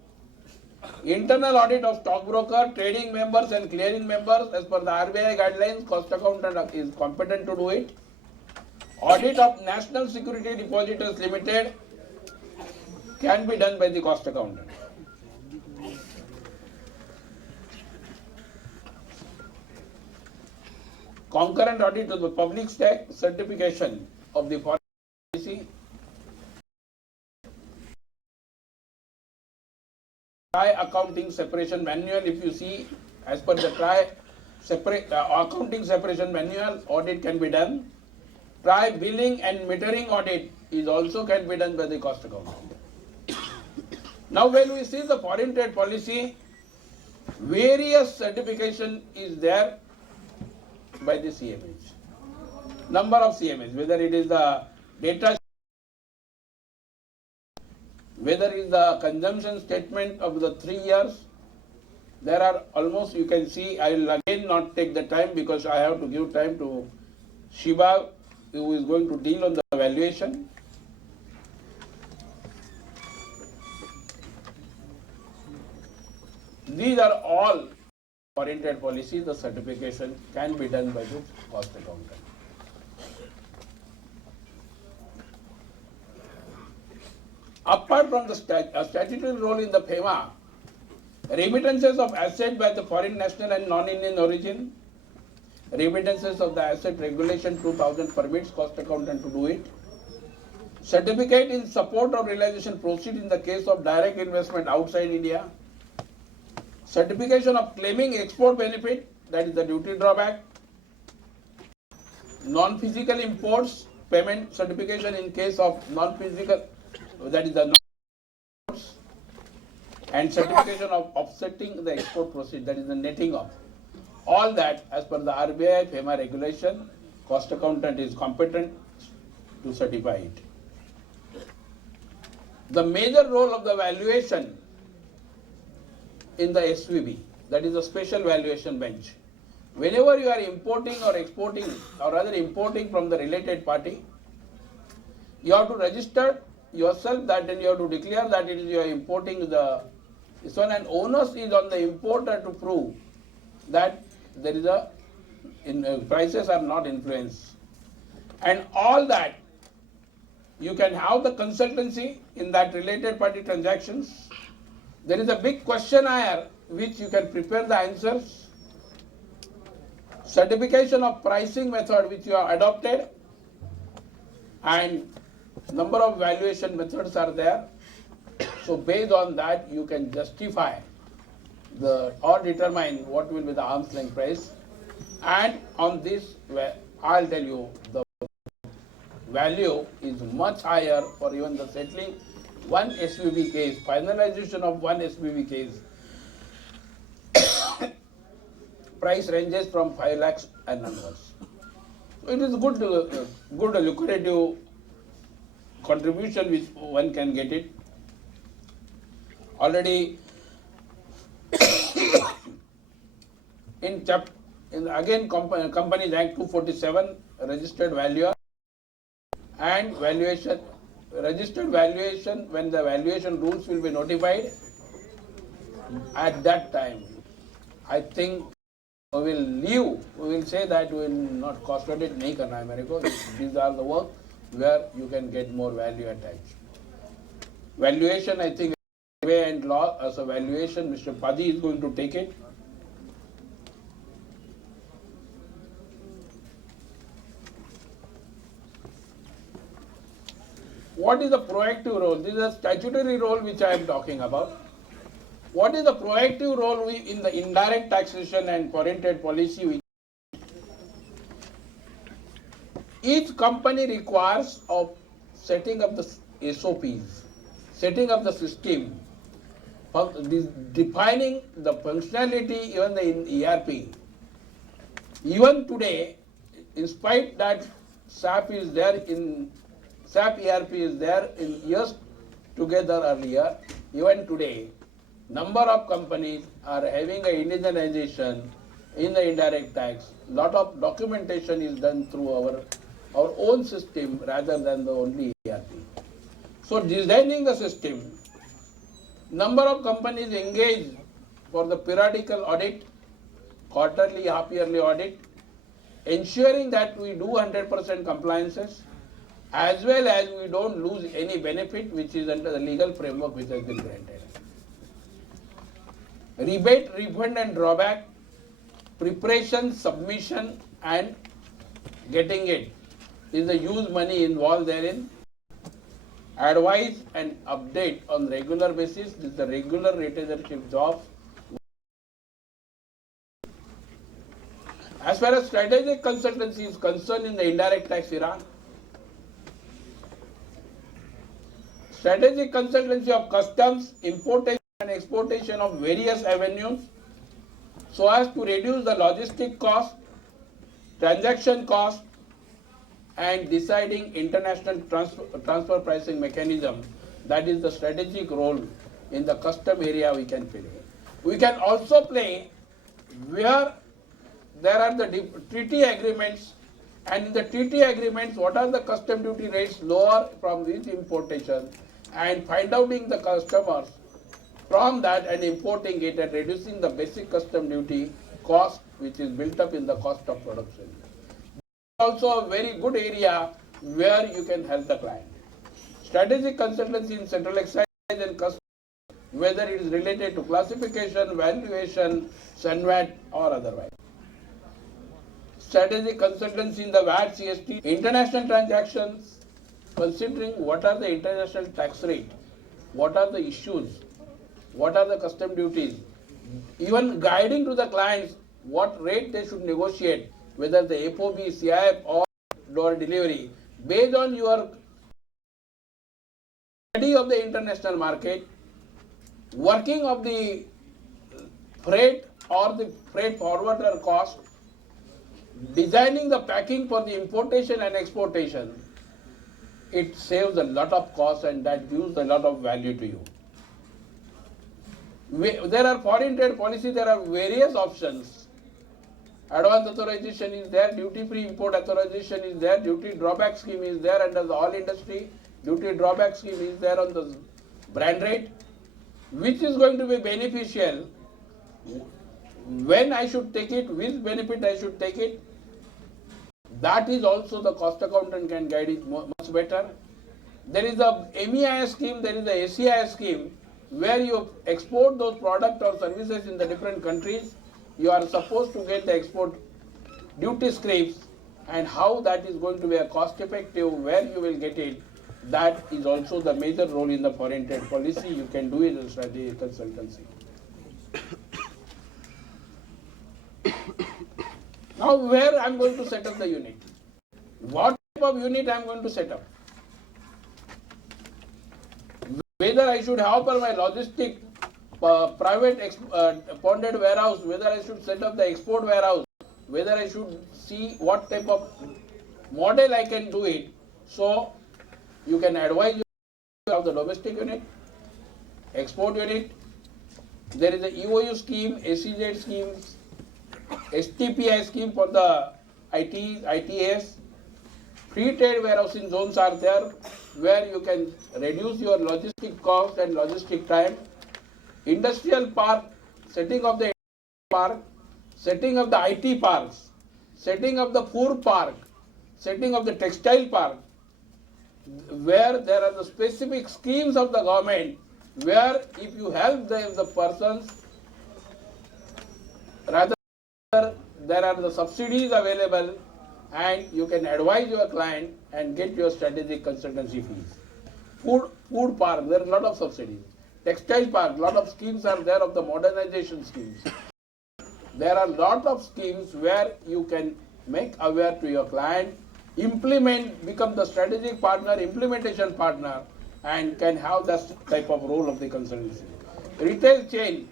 Internal audit of stockbroker, trading members and clearing members, as per the RBI guidelines, cost accountant is competent to do it. Audit of National Security Depositors Limited can be done by the cost accountant. Concurrent audit of the public tax certification of the foreign policy. TRI accounting separation manual, if you see, as per the TRI accounting separation manual, audit can be done. TRI billing and metering audit is also can be done by the cost accountant. Now when we see the foreign trade policy, various certification is there by the CMAs. Number of CMAs, whether it is the data, whether it is the consumption statement of the 3 years, there are almost, you can see, I will again not take the time because I have to give time to Shiva, who is going to deal on the valuation. These are all foreign trade policy, the certification can be done by the cost accountant. Apart from the statutory role in the FEMA, remittances of assets by the foreign national and non-Indian origin, remittances of the asset regulation 2000 permits cost accountant to do it. Certificate in support of realization proceed in the case of direct investment outside India. Certification of claiming export benefit, that is the duty drawback. Non-physical imports, payment certification in case of non-physical, that is the non-imports. And certification of offsetting the export proceed, that is the netting off. All that as per the RBI FEMA regulation, cost accountant is competent to certify it. The major role of the valuation in the SVB, that is a special valuation bench. Whenever you are importing or exporting, or rather importing from the related party, you have to register yourself that, and you have to declare that it is you are importing this one, and onus is on the importer to prove that there is prices are not influenced. And all that, you can have the consultancy in that related party transactions. There is a big questionnaire which you can prepare the answers. Certification of pricing method which you have adopted, and number of valuation methods are there. So based on that you can justify or determine what will be the arm's length price. And on this, I'll tell you, the value is much higher for even the settling one SVB case, finalization of one SVB case. Price ranges from 5 lakhs and onwards. So it is good lucrative contribution which one can get it. Already in Companies Act 247, registered valuer and valuation, registered valuation, when the valuation rules will be notified, at that time, I think we will say that we will not cost audit nahi karna hai mere ko. These are the work where you can get more value attached. Valuation, I think, way and law as a valuation, Mr. Padi is going to take it. What is the proactive role? This is a statutory role which I am talking about. What is the proactive role in the indirect taxation and foreign trade policy? Each company requires of setting up the SOPs, setting up the system, defining the functionality, even the ERP. Even today, in spite that SAP ERP is there in years together earlier, even today, number of companies are having an indigenization in the indirect tax. Lot of documentation is done through our own system rather than the only ERP. So designing the system, number of companies engaged for the periodical audit, quarterly, half-yearly audit, ensuring that we do 100% compliances, as well as we don't lose any benefit which is under the legal framework which has been granted. Rebate, refund and drawback, preparation, submission and getting it is the use money involved therein. Advise and update on regular basis, this is the regular retailership jobs. As far as strategic consultancy is concerned in the indirect tax era, strategic consultancy of customs, importation and exportation of various avenues so as to reduce the logistic cost, transaction cost and deciding international transfer pricing mechanism. That is the strategic role in the custom area we can play. We can also play where there are the treaty agreements, and in the treaty agreements what are the custom duty rates lower from this importation, and find out the customers from that and importing it and reducing the basic custom duty cost which is built up in the cost of production. Also a very good area where you can help the client. Strategic consultancy in central excise and customs, whether it is related to classification, valuation, SUNVAT or otherwise. strategic consultancy in the VAT, CST, international transactions, considering what are the international tax rate, what are the issues, what are the custom duties, even guiding to the clients what rate they should negotiate, whether the FOB, CIF or door delivery, based on your study of the international market, working of the freight or the freight forwarder cost, designing the packing for the importation and exportation. It saves a lot of cost and that gives a lot of value to you. There are foreign trade policy, there are various options. Advance authorization is there, duty-free import authorization is there, duty drawback scheme is there under the all industry, duty drawback scheme is there on the brand rate, which is going to be beneficial. When I should take it, which benefit I should take it, that is also the cost accountant can guide it much better. There is a MEIS scheme, there is a ACAI scheme where you export those products or services in the different countries. You are supposed to get the export duty scripts and how that is going to be a cost effective, where you will get it. That is also the major role in the foreign trade policy. You can do it as a strategic consultancy. Now where I am going to set up the unit? What type of unit I am going to set up? Whether I should have for my logistic private bonded warehouse, whether I should set up the export warehouse, whether I should see what type of model I can do it. So you can advise you of the domestic unit, export unit. There is a EOU scheme, SEZ schemes, STPI scheme for the ITS. Free trade warehousing zones are there where you can reduce your logistic cost and logistic time. Industrial park, setting of the park, setting of the IT parks, setting of the food park, setting of the textile park, where there are the specific schemes of the government where if you help the persons, rather there are the subsidies available and you can advise your client and get your strategic consultancy fees. Food park, there are a lot of subsidies. Textile park, lot of schemes are there of the modernization schemes. There are lot of schemes where you can make aware to your client, implement, become the strategic partner, implementation partner, and can have that type of role of the consultancy. Retail chain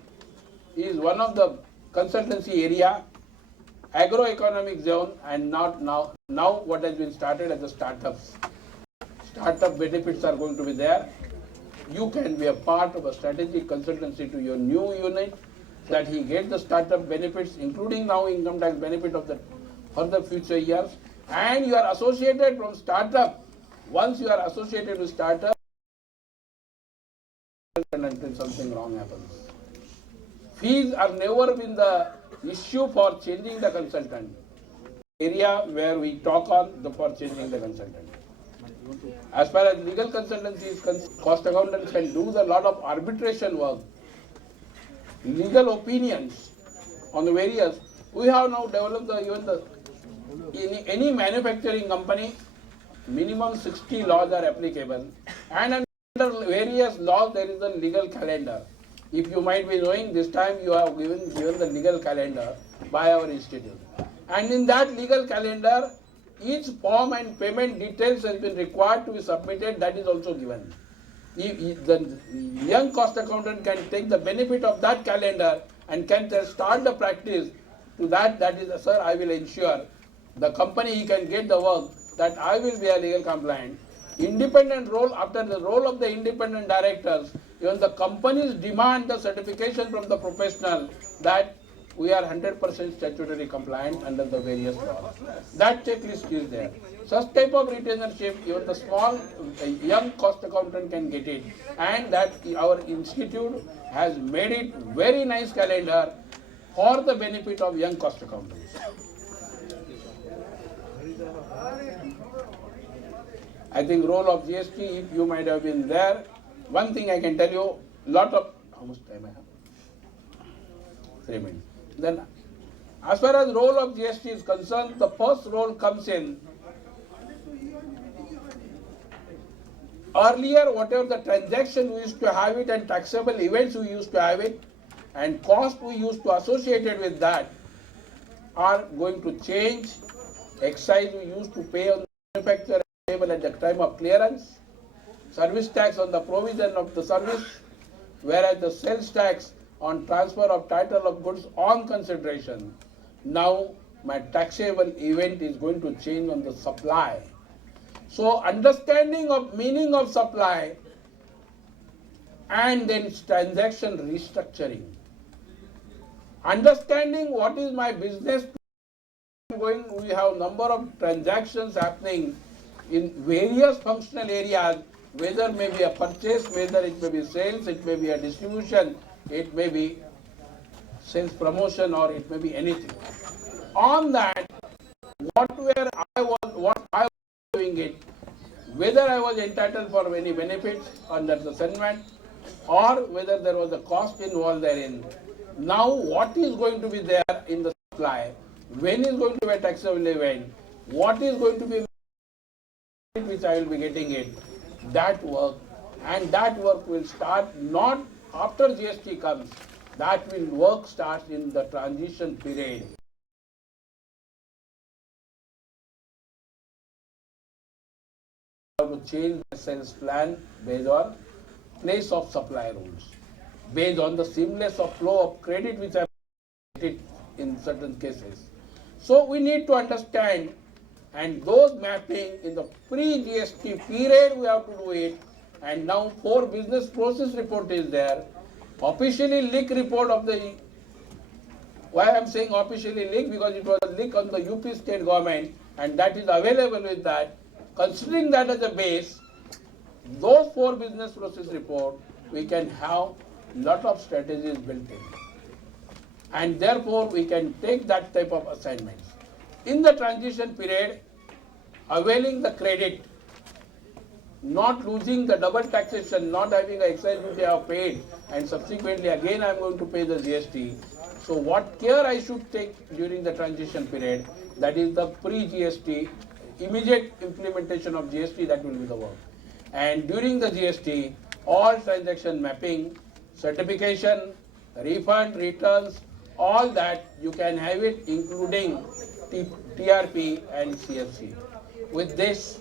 is one of the consultancy area, agroeconomic zone, and not now what has been started as the startups. Startup benefits are going to be there. You can be a part of a strategic consultancy to your new unit, that he gets the startup benefits, including now income tax benefit of the further future years, and you are associated from startup. Once you are associated with startup, until something wrong happens. Fees are never been the issue for changing the consultant. Area where we talk on for changing the consultant. As far as legal consultancy is concerned, cost accountants can do a lot of arbitration work, legal opinions on the various. We have now developed in any manufacturing company, minimum 60 laws are applicable, and under various laws there is a legal calendar. If you might be knowing, this time you have given the legal calendar by our institute, and in that legal calendar, each form and payment details has been required to be submitted. That is also given. The young cost accountant can take the benefit of that calendar and can start the practice to that. That is, sir, I will ensure the company he can get the work that I will be a legal compliant. Independent role, after the role of the independent directors, even the companies demand the certification from the professional that we are 100% statutory compliant under the various laws. That checklist is there. Such type of retainership, even the small, young cost accountant can get it. And that our institute has made it very nice calendar for the benefit of young cost accountants. I think role of GST, if you might have been there, one thing I can tell you, lot of, how much time I have? 3 minutes. Then As far as role of GST is concerned, the first role comes in. Earlier, whatever the transaction we used to have it and taxable events we used to have it and cost we used to associate it with that are going to change. Excise we used to pay on the manufacturer table at the time of clearance, service tax on the provision of the service, whereas the sales tax on transfer of title of goods on consideration. Now my taxable event is going to change on the supply. So understanding of meaning of supply and then transaction restructuring. Understanding what is my business going, we have number of transactions happening in various functional areas, whether it may be a purchase, whether it may be sales, it may be a distribution, it may be sales promotion, or it may be anything. On that, what I was doing it, whether I was entitled for any benefits under the settlement or whether there was a cost involved therein. Now what is going to be there in the supply, when is going to be a taxable event, what is going to be which I will be getting it, that work, and that work will start not after GST comes, that work starts in the transition period. To change the sales plan based on place of supply rules, based on the seamless of flow of credit which I did in certain cases. So we need to understand, and those mapping in the pre-GST period we have to do it, and now 4 business process report is there, officially leak report of the, why I am saying officially leak, because it was a leak on the UP state government and that is available with that. Considering that as a base, those 4 business process report, we can have lot of strategies built in. And therefore, we can take that type of assignments. In the transition period, availing the credit, not losing the double taxation, not having an excise duty I have paid, and subsequently again I am going to pay the GST. So what care I should take during the transition period, that is the pre-GST, immediate implementation of GST, that will be the work. And during the GST, all transaction mapping, certification, refund, returns, all that you can have it, including TRP and CFC. With this,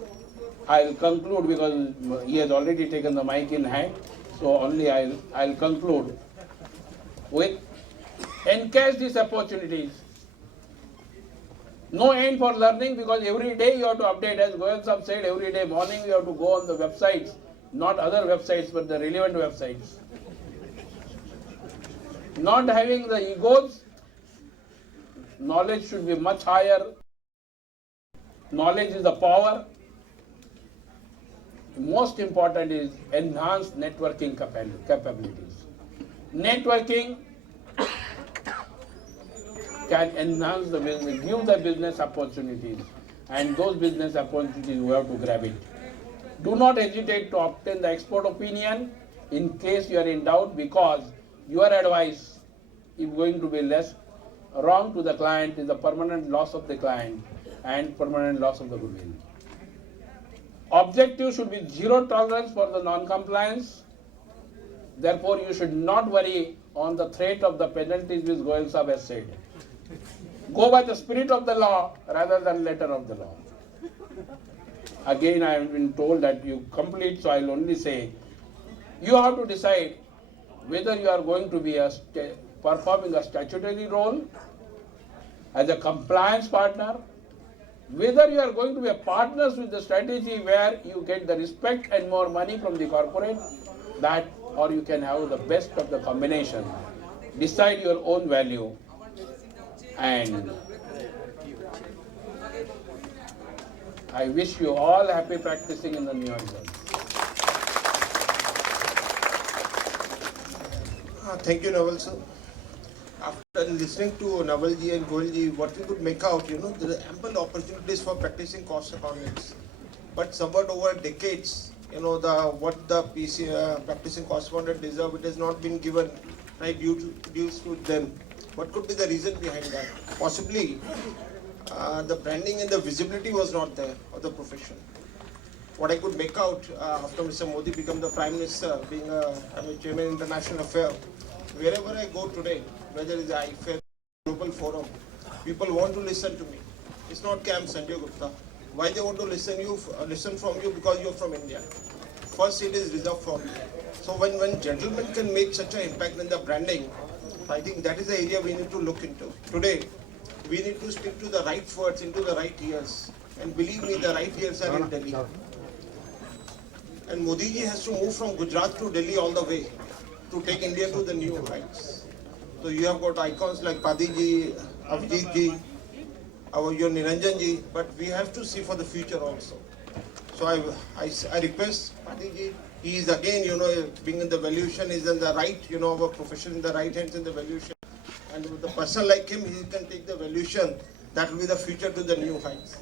I will conclude because he has already taken the mic in hand. So only I'll conclude with encash these opportunities. No end for learning, because every day you have to update. As Goyal Sahab said, every day morning you have to go on the websites, not other websites but the relevant websites. Not having the egos, knowledge should be much higher. Knowledge is the power. Most important is enhanced networking capabilities. Networking can enhance the business, give the business opportunities, and those business opportunities we have to grab it. Do not hesitate to obtain the expert opinion in case you are in doubt, because your advice is going to be less wrong to the client, is the permanent loss of the client and permanent loss of the goodwill. Objective should be zero tolerance for the non-compliance. Therefore, you should not worry on the threat of the penalties which Goyal Sahab has said. Go by the spirit of the law rather than letter of the law. Again, I have been told that you complete, so I will only say, you have to decide whether you are going to be performing a statutory role as a compliance partner, whether you are going to be a partners with the strategy where you get the respect and more money from the corporate, that, or you can have the best of the combination. Decide your own value. And I wish you all happy practicing in the New Horizons. Thank you, Naval sir. After listening to Naval ji and Goyal ji, what we could make out, there are ample opportunities for practicing cost accounting. But somewhat over decades, what the practicing cost accountant deserve, it has not been given right dues to them. What could be the reason behind that? Possibly the branding and the visibility was not there of the profession. What I could make out after Mr. Modi became the Prime Minister, being I'm a chairman of International Affairs, wherever I go today, whether it's ICAI, Global Forum, people want to listen to me. It's not Cam Sanjay Gupta. Why they want to listen from you? Because you're from India. First, it is reserved for you. So when gentlemen can make such an impact in the branding, I think that is the area we need to look into. Today, we need to speak to the right words into the right ears. And believe me, the right ears are in Delhi. And Modi ji has to move from Gujarat to Delhi all the way to take India to the new heights. So you have got icons like Padi ji, Avijit ji, your Niranjan ji, but we have to see for the future also. So I request Padi ji, he is again, being in the valuation, is in the right, our profession in the right hands in the valuation. And with the person like him, he can take the valuation. That will be the future to the new heights.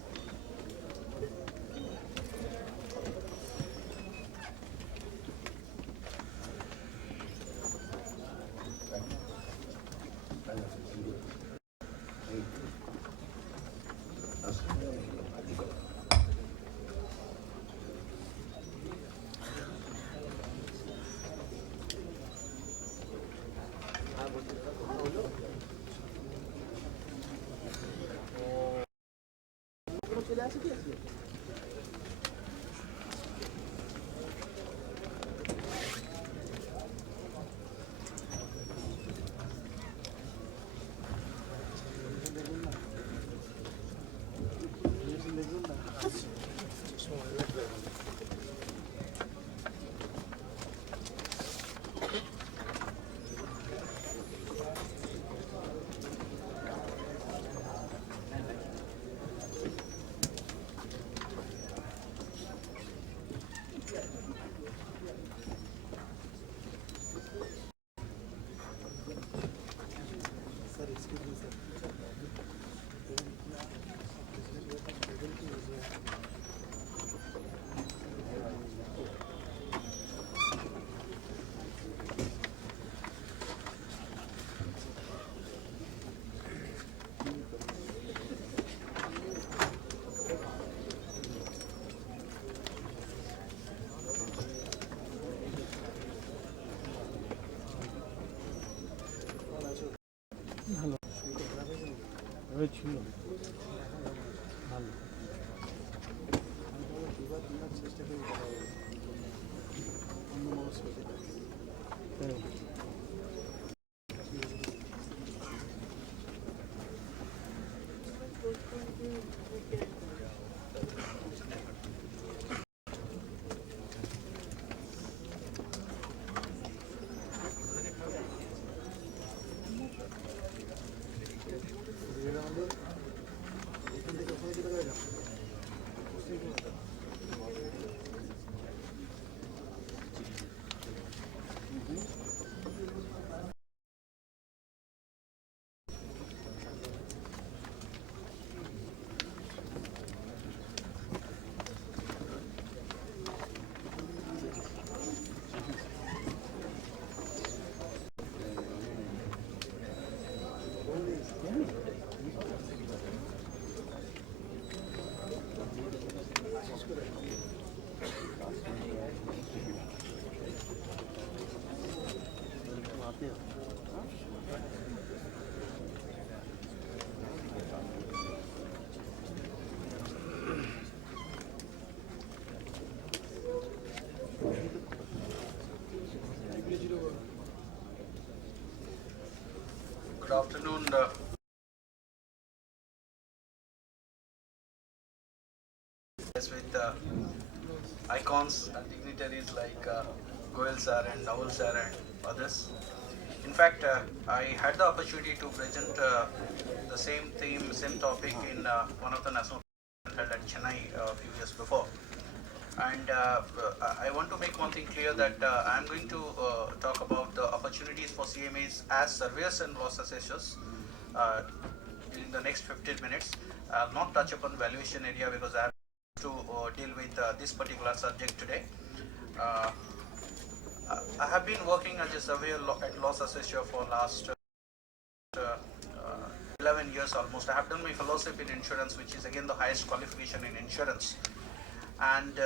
ছিল ভালো Good afternoon. With icons and dignitaries like Goel sir and Nawal sir and others. In fact, I had the opportunity to present the same theme, same topic in one of the national held at Chennai a few years before. And I want to make one thing clear that I am going to talk about the opportunities for CMAs as surveyors and loss assessors in the next 15 minutes. I will not touch upon valuation area because I have to deal with this particular subject today. I have been working as a surveyor and loss assessor for last years almost. I have done my fellowship in insurance, which is again the highest qualification in insurance. And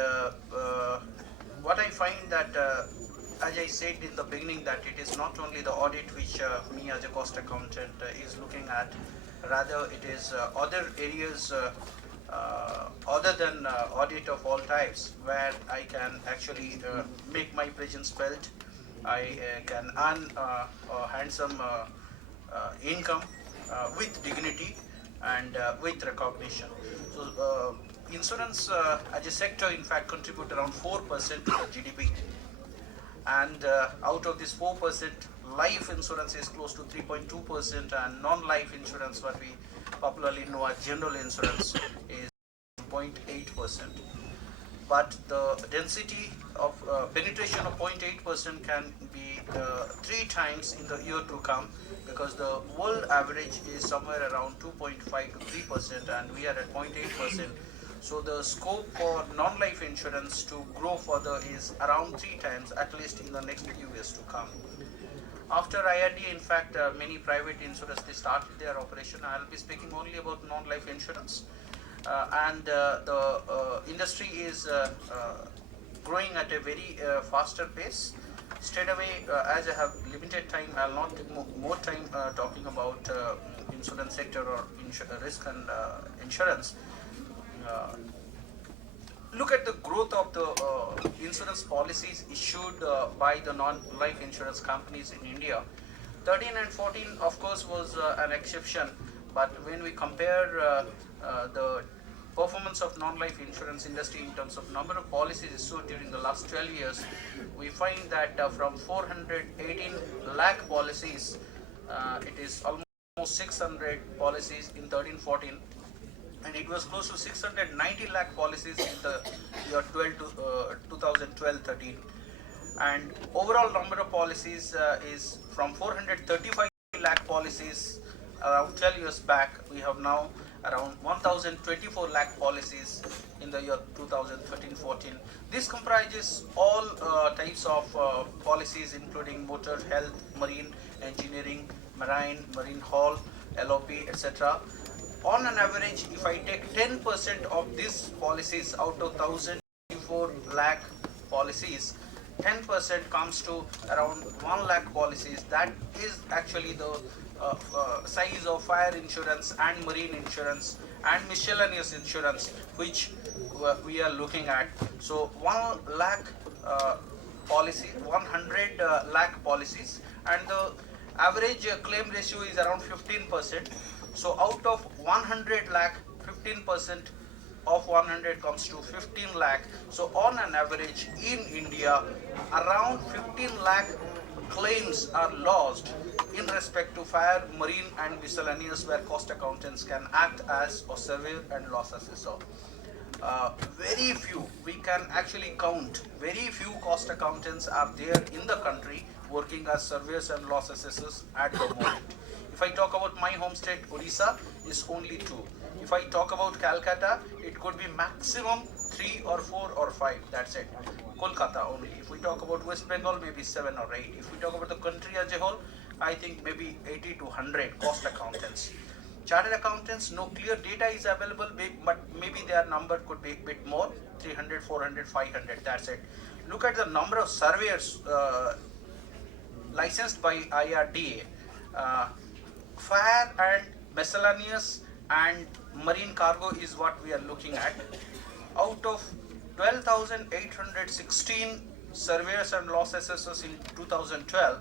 what I find that, as I said in the beginning, that it is not only the audit which me as a cost accountant is looking at, rather it is other areas other than audit of all types, where I can actually make my presence felt. I can earn a handsome income with dignity and with recognition. So insurance as a sector in fact contribute around 4% to the GDP, and out of this 4%, life insurance is close to 3.2%, and non-life insurance, what we popularly know as general insurance, is 0.8%. But the density of penetration of 0.8% can be 3 times in the year to come, because the world average is somewhere around 2.5 to 3%, and we are at 0.8%. So the scope for non-life insurance to grow further is around 3 times, at least in the next few years to come. After IRD, in fact, many private insurers, they started their operation. I'll be speaking only about non-life insurance. And the industry is growing at a very faster pace. Straight away, as I have limited time, I'll not take more time talking about insurance sector or risk and insurance. Look at the growth of the insurance policies issued by the non-life insurance companies in India. 13 and 14, of course, was an exception, but when we compare the performance of non-life insurance industry in terms of number of policies issued during the last 12 years, we find that from 418 lakh policies, it is almost 600 policies in 13-14, and it was close to 690 lakh policies in the year 2012-13. And overall number of policies is from 435 lakh policies around 12 years back. We have now around 1024 lakh policies in the year 2013-14. This comprises all types of policies, including motor, health, marine, engineering, marine hull, LOP, etc. On an average, if I take 10% of these policies out of 1024 lakh policies, 10% comes to around 1 lakh policies. That is actually the size of fire insurance and marine insurance and miscellaneous insurance which we are looking at. So 1 lakh policy, 100 lakh policies, and the average claim ratio is around 15%. So out of 100 lakh, 15% of 100 comes to 15 lakh. So on an average in India, around 15 lakh claims are lodged in respect to fire, marine and miscellaneous, where cost accountants can act as a surveyor and loss assessor. Very few, we can actually count, very few cost accountants are there in the country working as surveyors and loss assessors at the moment. If I talk about my home state, Odisha, is only 2. If I talk about Kolkata, it could be maximum 3 or 4 or 5, that's it. Kolkata only. If we talk about West Bengal, maybe 7 or 8. If we talk about the country as a whole, I think maybe 80 to 100 cost accountants. Chartered accountants, no clear data is available, but maybe their number could be a bit more, 300, 400, 500, that's it. Look at the number of surveyors licensed by IRDA. Fire and miscellaneous and marine cargo is what we are looking at. Out of 12,816 surveyors and loss assessors in 2012,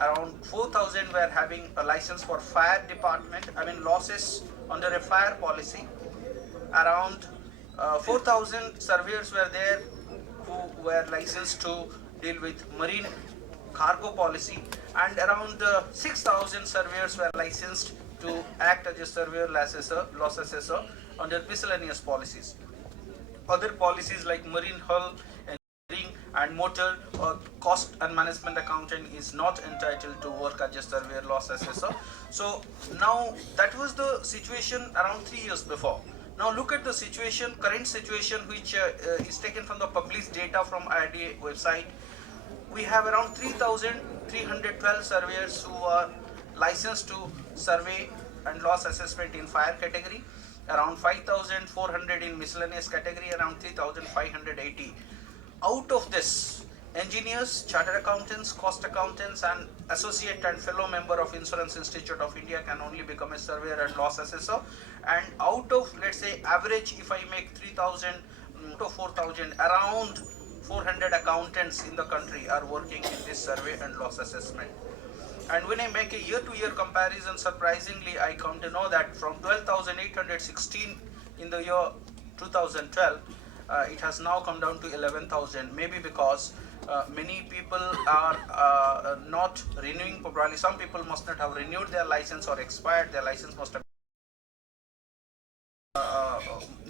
around 4,000 were having a license for fire department, losses under a fire policy. Around 4,000 surveyors were there who were licensed to deal with marine cargo policy, and around 6,000 surveyors were licensed to act as a surveyor loss assessor under miscellaneous policies. Other policies like marine hull, engineering and motor or cost and management accountant is not entitled to work as a surveyor loss assessor. So now that was the situation around 3 years before. Now look at the situation, current situation, which is taken from the published data from IRDA website. We have around 3,312 surveyors who are licensed to survey and loss assessment in fire category, around 5,400 in miscellaneous category, around 3,580. Out of this, engineers, chartered accountants, cost accountants, and associate and fellow member of Insurance Institute of India can only become a surveyor and loss assessor. And out of, let's say, average, if I make 3,000 to 4,000, around 400 accountants in the country are working in this survey and loss assessment. And when I make a year-to-year comparison, surprisingly, I come to know that from 12,816 in the year 2012, it has now come down to 11,000, maybe because many people are not renewing, probably some people must not have renewed their license or expired, their license must have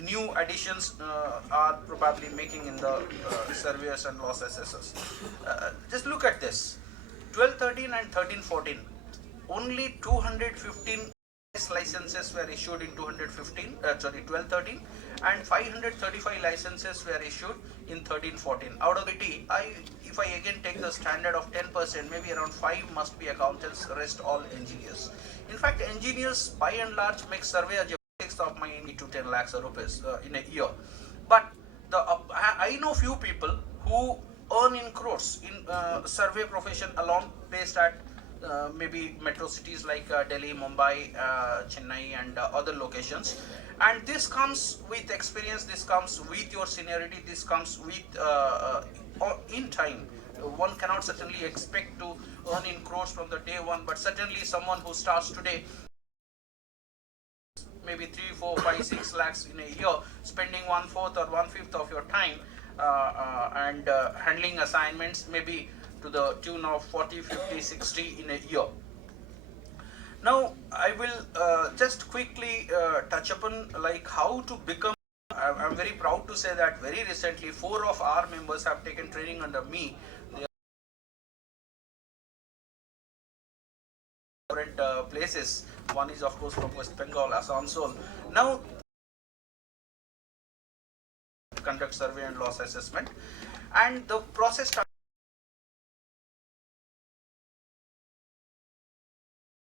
new additions are probably making in the surveyors and loss assessors. Just look at this, 12-13 and 13-14, only 215 licenses were issued in 12-13 and 535 licenses were issued in 13-14. Out of it, if I again take the standard of 10%, maybe around 5 must be accountants, rest all engineers. In fact, engineers by and large make survey of my 8 to 10 lakhs rupees in a year. But I know few people who earn in crores in survey profession alone, based at maybe metro cities like Delhi, Mumbai, Chennai and other locations. And this comes with experience, this comes with your seniority, this comes with in time. One cannot certainly expect to earn in crores from the day one, but certainly someone who starts today, maybe 3, 4, 5, 6 lakhs in a year, spending 1/4 or 1/5 of your time and handling assignments maybe to the tune of 40, 50, 60 in a year. Now, I will just quickly touch upon like how to become. I'm very proud to say that very recently 4 of our members have taken training under me. They are different places. One is of course from West Bengal, Asansol. Now, conduct survey and loss assessment, and the process starts.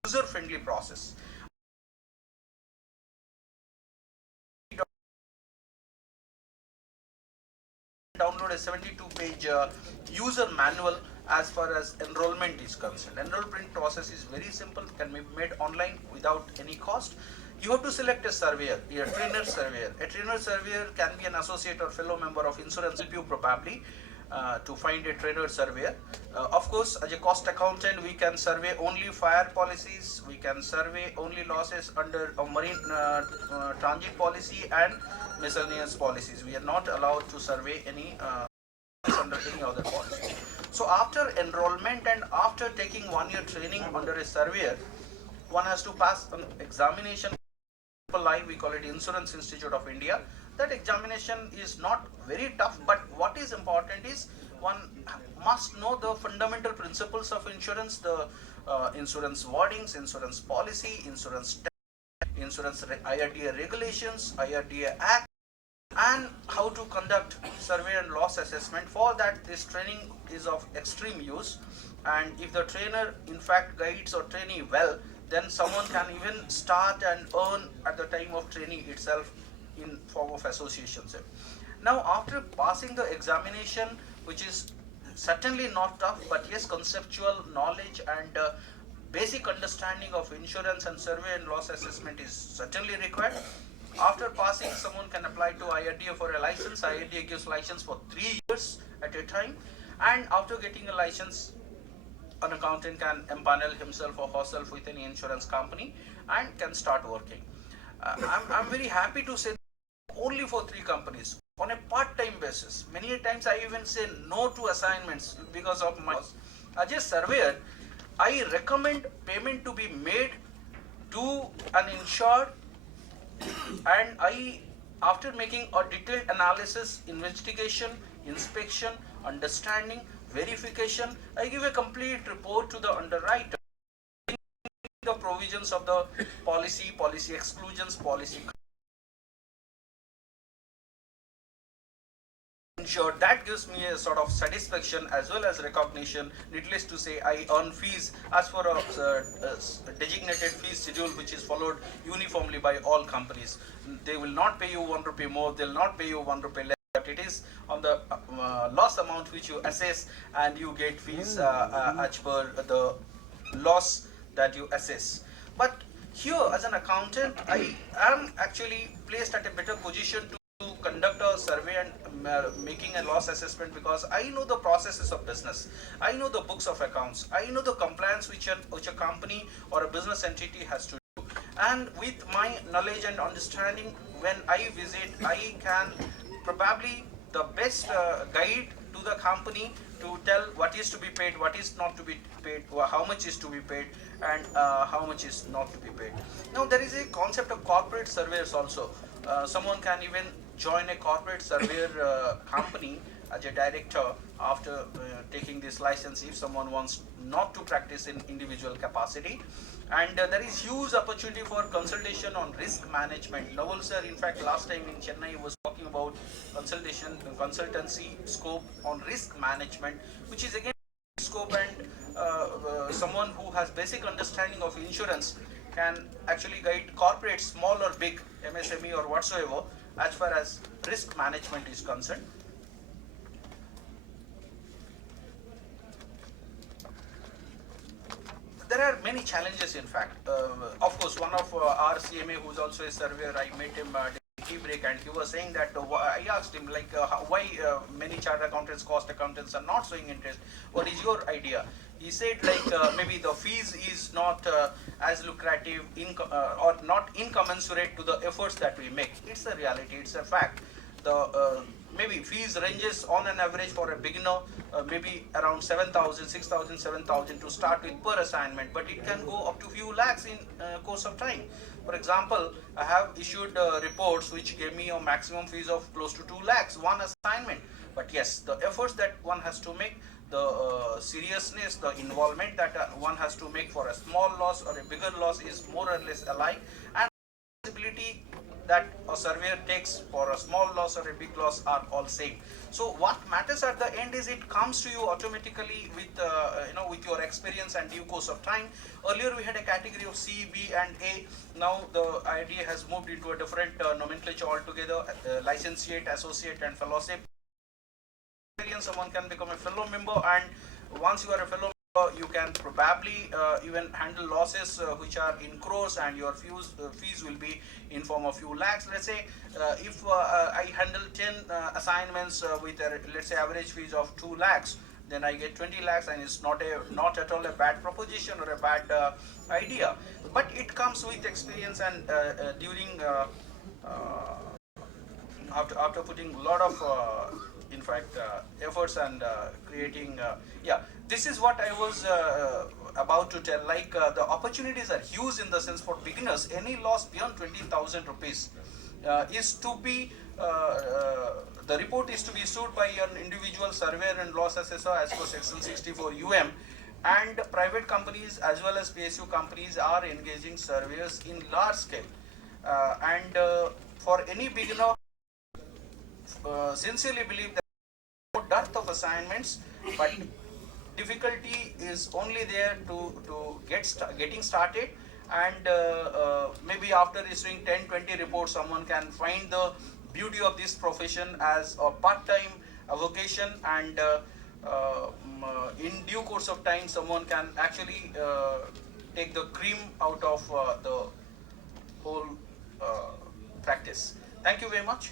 User-friendly process. Download a 72-page user manual as far as enrollment is concerned. Enrollment process is very simple, can be made online without any cost. You have to select a surveyor, a trainer surveyor. A trainer surveyor can be an associate or fellow member of insurance. Help you probably to find a trainer surveyor. Of course, as a cost accountant, we can survey only fire policies, we can survey only losses under a marine transit policy and miscellaneous policies. We are not allowed to survey any under any other policy. So after enrollment and after taking 1-year training under a surveyor, one has to pass an examination. We call it Insurance Institute of India. That examination is not very tough, but what is important is one must know the fundamental principles of insurance, the insurance wordings, insurance policy, insurance IRDA regulations, IRDA Act, and how to conduct survey and loss assessment. For that, this training is of extreme use, and if the trainer in fact guides or trainee well, then someone can even start and earn at the time of training itself in form of associations. Now, after passing the examination, which is certainly not tough, but yes, conceptual knowledge and basic understanding of insurance and survey and loss assessment is certainly required. After passing, someone can apply to IRDA for a license. IRDA gives license for 3 years at a time, and after getting a license, an accountant can empanel himself or herself with any insurance company and can start working. I'm very happy to say only for 3 companies on a part-time basis. Many times I even say no to assignments because of my. As a surveyor, I recommend payment to be made to an insured, and I, after making a detailed analysis, investigation, inspection, understanding, verification, I give a complete report to the underwriter. The provisions of the policy, policy exclusions, policy insured. That gives me a sort of satisfaction as well as recognition. Needless to say, I earn fees as per a designated fee schedule which is followed uniformly by all companies. They will not pay you 1 rupee more, they will not pay you 1 rupee less, but it is on the loss amount which you assess, and you get fees as per the loss that you assess. But here, as an accountant, I am actually placed at a better position to conduct a survey and making a loss assessment, because I know the processes of business, I know the books of accounts, I know the compliance which a company or a business entity has to do. And with my knowledge and understanding, when I visit, I can probably the best guide to the company to tell what is to be paid, what is not to be paid, how much is to be paid, and how much is not to be paid. Now there is a concept of corporate surveyors also. Someone can even join a corporate surveyor company as a director after taking this license if someone wants not to practice in individual capacity. And there is huge opportunity for consultation on risk management. Naval sir, in fact, last time in Chennai was talking about consultancy scope on risk management, which is again scope, and someone who has basic understanding of insurance can actually guide corporate, small or big, MSME or whatsoever, as far as risk management is concerned. There are many challenges, in fact. Of course, one of our CMA, who's also a surveyor, I met him tea break, and he was saying that I asked him like why many chartered accountants, cost accountants are not showing interest. What is your idea? He said like maybe the fees is not as lucrative or not incommensurate to the efforts that we make. It's a reality, it's a fact. The maybe fees ranges on an average for a beginner maybe around 7,000, 6,000, 7,000 to start with per assignment, but it can go up to few lakhs in course of time. For example, I have issued reports which gave me a maximum fees of close to 2 lakhs, one assignment. But yes, the efforts that one has to make, the seriousness, the involvement that one has to make for a small loss or a bigger loss is more or less alike, and the responsibility that a surveyor takes for a small loss or a big loss are all same. So what matters at the end is it comes to you automatically with with your experience and due course of time. Earlier we had a category of C, B and A. Now the idea has moved into a different nomenclature altogether, licentiate, associate and fellowship. Someone can become a fellow member, and once you are a fellow member, you can probably even handle losses which are in crores, and your fees will be in form of few lakhs. Let's say if I handle 10 assignments with a, let's say, average fees of 2 lakhs, then I get 20 lakhs, and it's not at all a bad proposition or a bad idea. But it comes with experience, and during after putting a lot of in fact efforts and creating this is what I was about to tell. Like the opportunities are huge in the sense for beginners. Any loss beyond 20,000 rupees is to be the report is to be issued by an individual surveyor and loss assessor as per section 64 UM, and private companies as well as PSU companies are engaging surveyors in large scale, and for any beginner, sincerely believe that no dearth of assignments, but difficulty is only there to getting started, and maybe after issuing 10-20 reports, someone can find the beauty of this profession as a part-time vocation, and in due course of time someone can actually take the cream out of the whole practice. Thank you very much.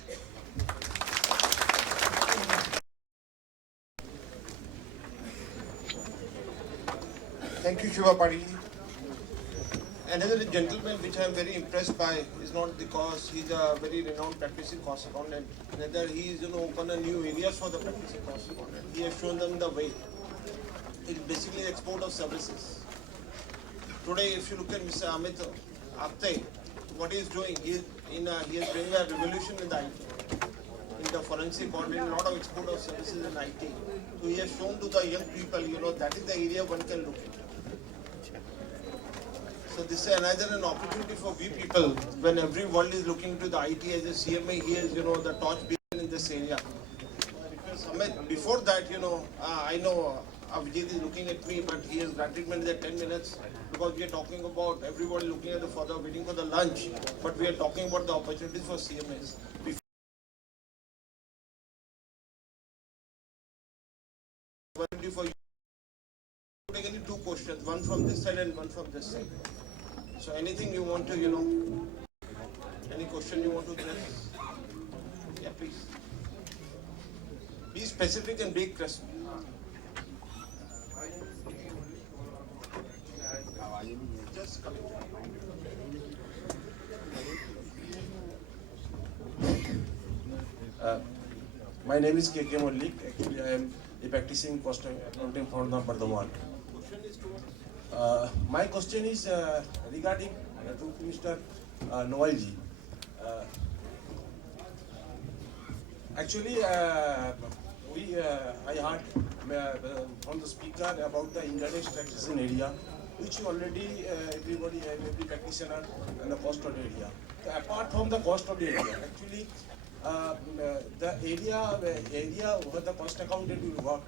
Thank you, Shiva Padi. Another gentleman which I am very impressed by is not because he's a very renowned practicing cost accountant, rather he is open a new areas for the practicing cost accountant. He has shown them the way. It's basically export of services. Today, if you look at Mr. Amit Apte, what he is doing, he is bringing a revolution in the IT, in the forensic audit, a lot of export of services in IT. So he has shown to the young people, that is the area one can look at. So this is another an opportunity for we people. When every world is looking to the IT as a CMA, he is the torch bearer in this area. Amit, before that, I know Abhijit is looking at me, but he has granted me the 10 minutes because we are talking about everybody looking at waiting for the lunch, but we are talking about the opportunities for CMAs. For you, take any two questions, one from this side and one from this side. So anything you want to, any question you want to address? Yeah, please. Be specific and be crisp. Just come My name is K.K. Mallik. Actually, I am a practicing cost accounting from Bardhaman. My question is regarding to Mr. Noelji. Actually, I heard from the speaker about the indirect taxation area, which already every practitioner and the cost of the area. So apart from the cost of the area, actually, the area where the cost accountant will work,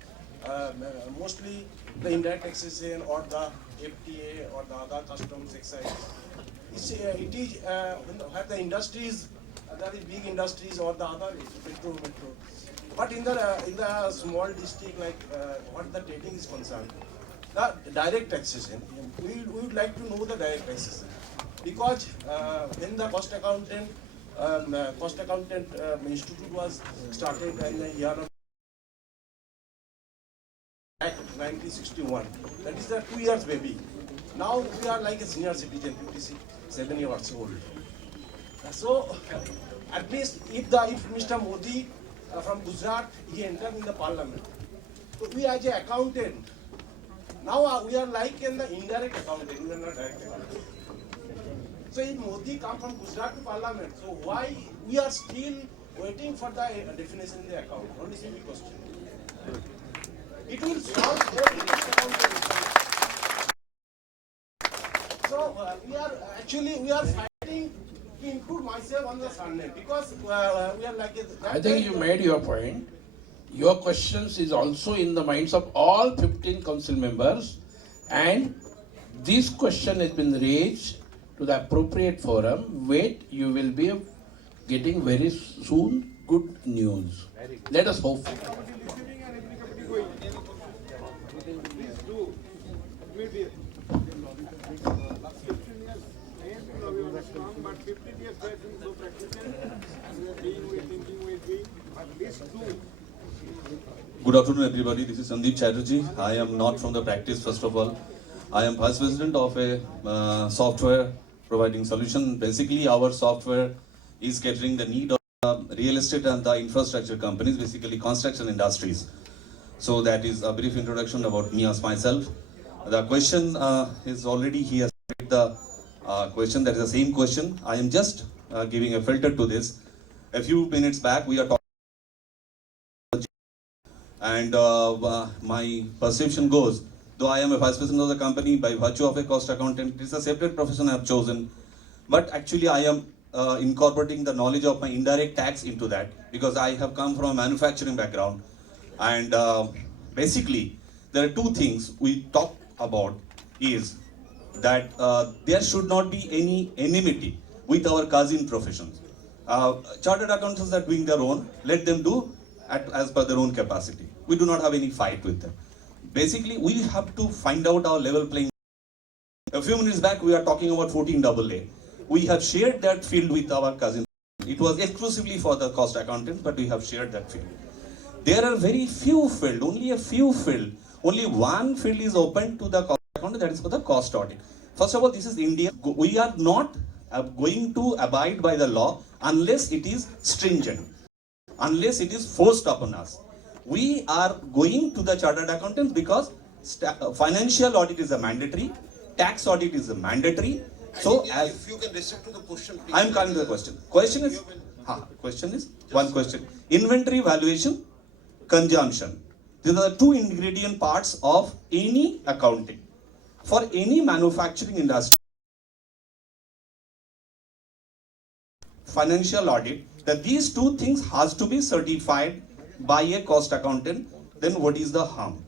mostly the indirect taxation or the FTA or the other customs excise. It is where the industries, that is big industries or the other metro. But in the small district, like what the trading is concerned, the direct taxation, we would like to know the direct taxation, because when the cost accountant institute was started in the year of 1961, that is the 2 years baby. Now we are like a senior citizen, 57 years old. So at least if Mr. Modi from Gujarat, he entered in the parliament, so we as an accountant, now we are like in the indirect accountant, we are not direct accountant. So if Modi come from Gujarat to parliament, so why we are still waiting for the definition in the account? Only simple question. It will solve every accountant. So we are fighting to include myself on the surname, because we are like I think you made your point. Your questions is also in the minds of all 15 council members, and this question has been raised to the appropriate forum. Wait, you will be getting very soon good news. Let us hope. Good afternoon, everybody. This is Sandeep Chatterjee. I am not from the practice, first of all. I am vice president of a software providing solution. Basically, our software is catering the need of real estate and the infrastructure companies, basically construction industries. So that is a brief introduction about me as myself. The question is already here. The question, that is the same question. I am just giving a filter to this. A few minutes back, we are talking. And my perception goes, though I am a vice president of the company by virtue of a cost accountant, it is a separate profession I have chosen. But actually I am incorporating the knowledge of my indirect tax into that, because I have come from a manufacturing background. And basically, there are two things we talk about, is that there should not be any enmity with our cousin professions. Chartered accountants are doing their own, let them do as per their own capacity. We do not have any fight with them. Basically, we have to find out our level playing. A few minutes back, we are talking about 14AA. We have shared that field with our cousin. It was exclusively for the cost accountant, but we have shared that field. There are very few fields, only a few fields. Only one field is open to the cost accountant, that is for the cost audit. First of all, this is India. We are not going to abide by the law unless it is stringent, unless it is forced upon us. We are going to the chartered accountants because financial audit is a mandatory, tax audit is a mandatory. So if you can restrict to the question, please. I am coming to the question. Question is one question. Inventory valuation, consumption. These are the two ingredient parts of any accounting. For any manufacturing industry, financial audit, that these two things has to be certified by a cost accountant, then what is the harm?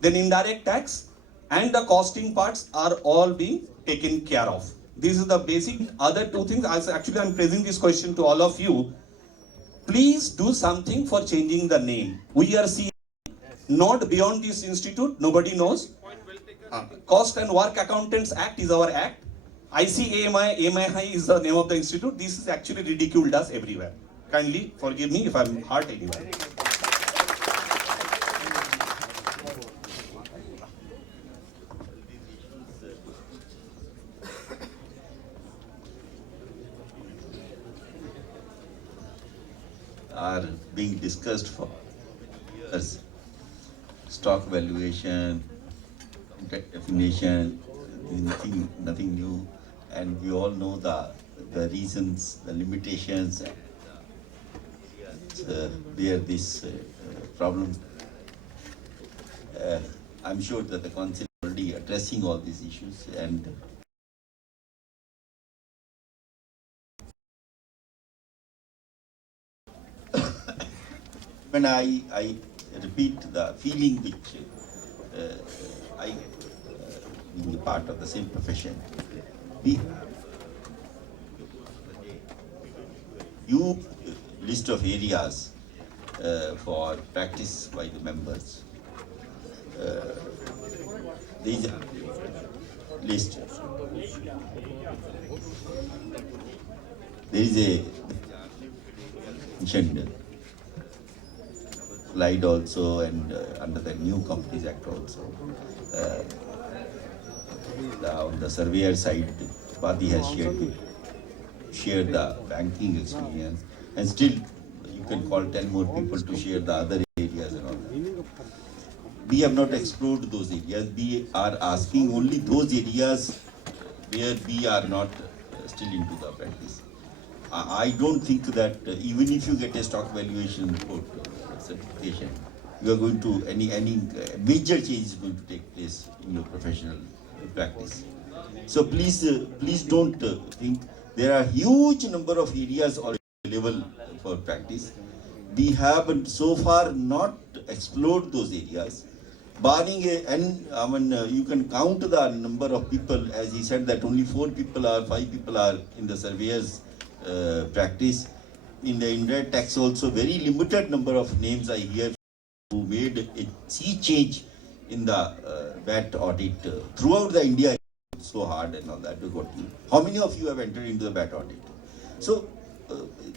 Then indirect tax and the costing parts are all being taken care of. This is the basic. Other two things, actually I'm praising this question to all of you. Please do something for changing the name. We are seeing not beyond this institute, nobody knows. Cost and Work Accountants Act is our act. ICAI is the name of the institute. This is actually ridiculed us everywhere. Kindly forgive me if I'm hurt anywhere. Are being discussed for years. Stock valuation, definition, nothing new, and we all know the reasons, the limitations, where this problem. I'm sure that the council is already addressing all these issues, and when I repeat the feeling which I, being a part of the same profession, we huge list of areas for practice by the members. There is a list. There is a mentioned slide also, and under the New Companies Act also. On the surveyor side, Padi has shared the banking experience, and still you can call 10 more people to share the other areas and all that. We have not explored those areas. We are asking only those areas where we are not still into the practice. I don't think that even if you get a stock valuation report certification, you are going to any major change is going to take place in your professional practice. So please don't think there are huge number of areas available for practice. We have so far not explored those areas. Barring you can count the number of people, as he said that only 4 people or 5 people are in the surveyors practice. In the indirect tax also, very limited number of names I hear who made a sea change in the VAT audit throughout the India. So hard and all that. How many of you have entered into the VAT audit? So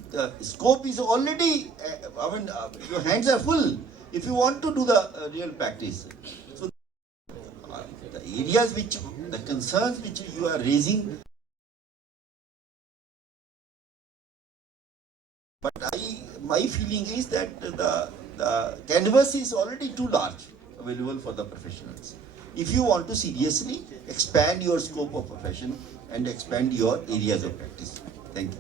the scope is already, your hands are full if you want to do the real practice. So the areas the concerns which you are raising, but my feeling is that the canvas is already too large available for the professionals. If you want to seriously expand your scope of profession and expand your areas of practice. Thank you.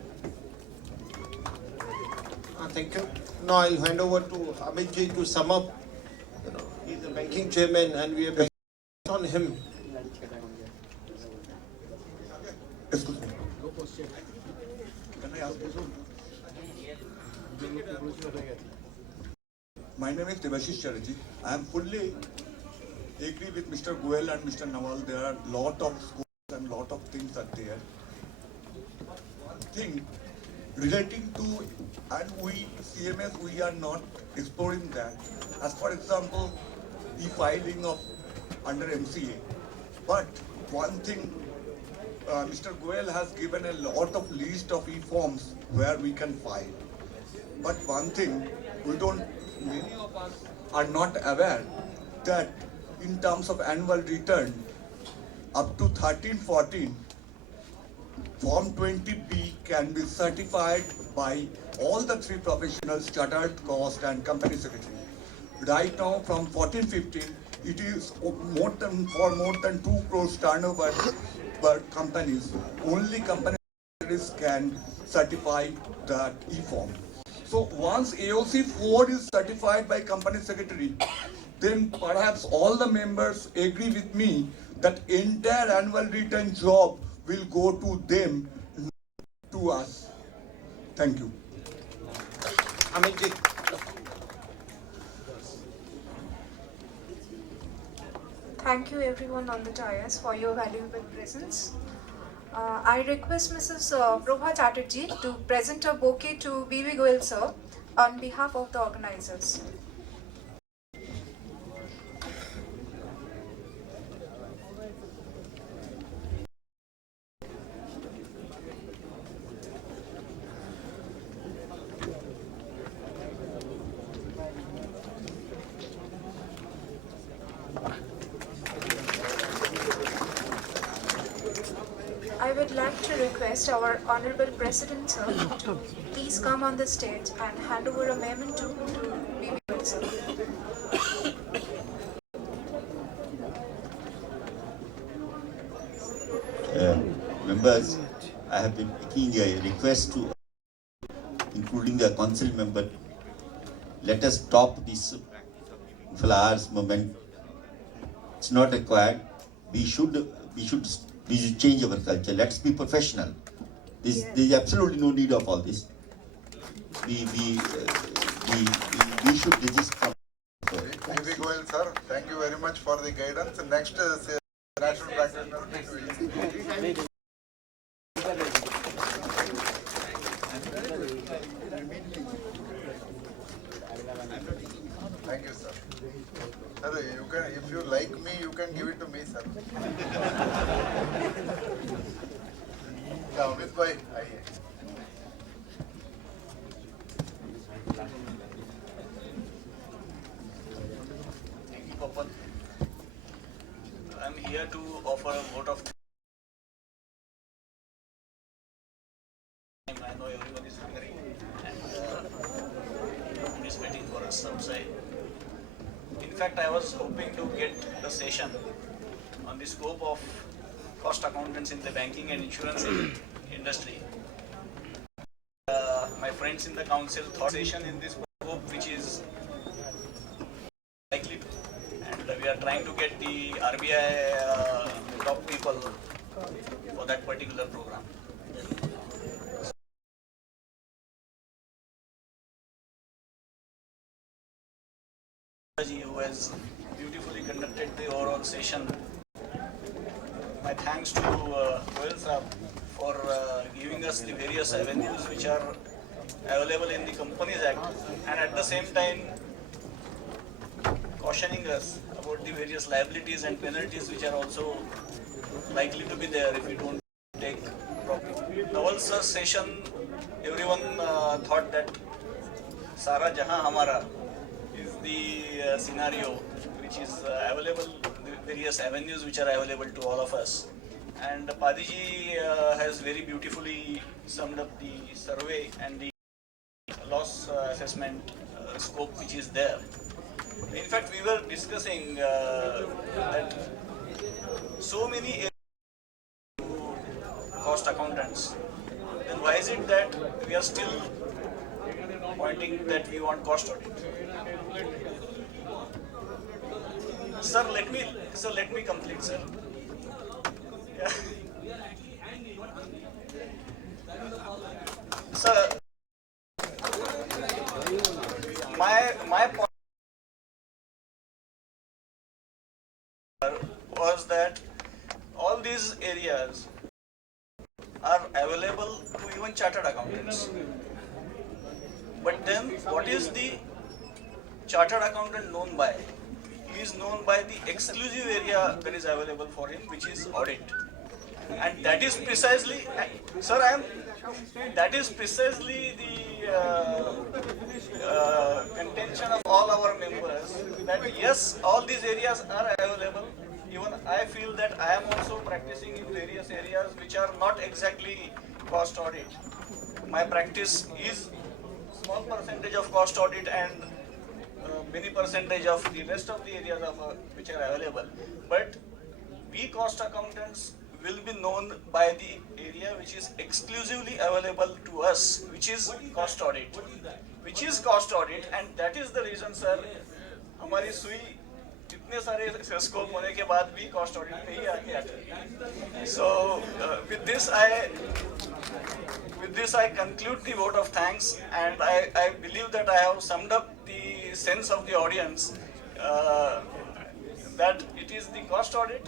Thank you. Now I'll hand over to Amitji to sum up. He's the banking chairman and we are based on him. Excuse me. Can I ask this one? My name is Devashish Chatterjee. I am fully agree with Mr. Goel and Mr. Nawal. There are lot of scopes and lot of things are there. One thing relating to, and we CMS, we are not exploring that. As for example, e-filing of under MCA. But one thing, Mr. Goel has given a lot of list of e-forms where we can file. But one thing, many of us are not aware that in terms of annual return, up to 13-14, Form 20B can be certified by all the 3 professionals, chartered, cost and company secretary. Right now from 14-15, it is more than 2 crores turnover per companies. Only company secretaries can certify that e-form. So once AOC 4 is certified by company secretary, then perhaps all the members agree with me that entire annual return job will go to them, not to us. Thank you. Amitji. Thank you everyone on the dais for your valuable presence. I request Mrs. Prabha Chatterjee to present a bouquet to B.V. Goel sir on behalf of the organizers. I would like to request our Honorable President sir to please come on the stage and hand over a memento to B.V. Goel sir. Members, I have been making a request to, including the council member, let us stop this flowers movement. It's not required. We should change our culture. Let's be professional. There's absolutely no need of all this. We should register. B.V. Goel sir, thank you very much for the guidance. Next is national practitioner. Thank you, sir. Sir, you can, if you like me, you can give it to me, sir. Yeah, Amit bhai, आइए. Thank you, Papan. I'm here to offer a vote of thanks. I know everyone is hungry and is waiting for us outside. In fact, I was hoping to get the session on the scope of cost accountants in the banking and insurance industry. My friends in the council thought session in this scope which is likely to, and we are trying to get the RBI top people for that particular program. Who has beautifully conducted the overall session. My thanks to Goel sir for giving us the various avenues which are available in the Companies Act, and at the same time cautioning us about the various liabilities and penalties which are also likely to be there if we don't take properly. Nawal sir's session, everyone thought that Sara Jahan Hamara is the scenario which is available, the various avenues which are available to all of us. And Padiji has very beautifully summed up the survey and the loss assessment scope which is there. In fact, we were discussing that so many areas cost accountants, then why is it that we are still pointing that we want cost audit? Sir, let me complete, sir. Yeah. Sir, my point was that all these areas are available to even chartered accountants. But then, what is the chartered accountant known by? He is known by the exclusive area that is available for him, which is audit. And that is precisely, sir, that is precisely the contention of all our members, that yes, all these areas are available. Even I feel that I am also practicing in various areas which are not exactly cost audit. My practice is small percentage of cost audit and many percentage of the rest of the areas of which are available. But we cost accountants will be known by the area which is exclusively available to us, which is cost audit. Which is cost audit, and that is the reason, sir, हमारी सुई इतने सारे scope होने के बाद भी cost audit में ही आगे आते. So with this I conclude the vote of thanks, and I believe that I have summed up the sense of the audience that it is the cost audit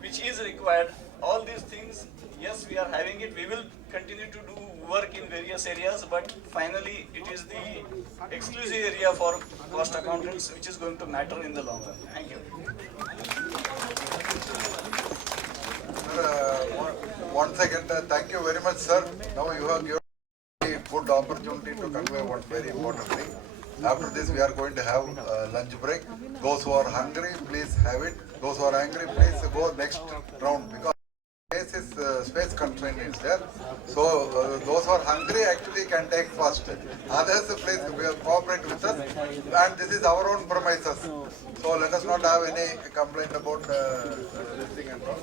which is required. All these things, yes, we are having it. We will continue to do work in various areas, but finally it is the exclusive area for cost accountants which is going to matter in the long run. Thank you. One second, thank you very much, sir. Now you have given me a good opportunity to convey one very important thing. After this, we are going to have lunch break. Those who are hungry, please have it. Those who are angry, please go next round because space constraint is there. So those who are hungry actually can take first. Others, please cooperate with us. And this is our own premises. So let us not have any complaint about this thing and all.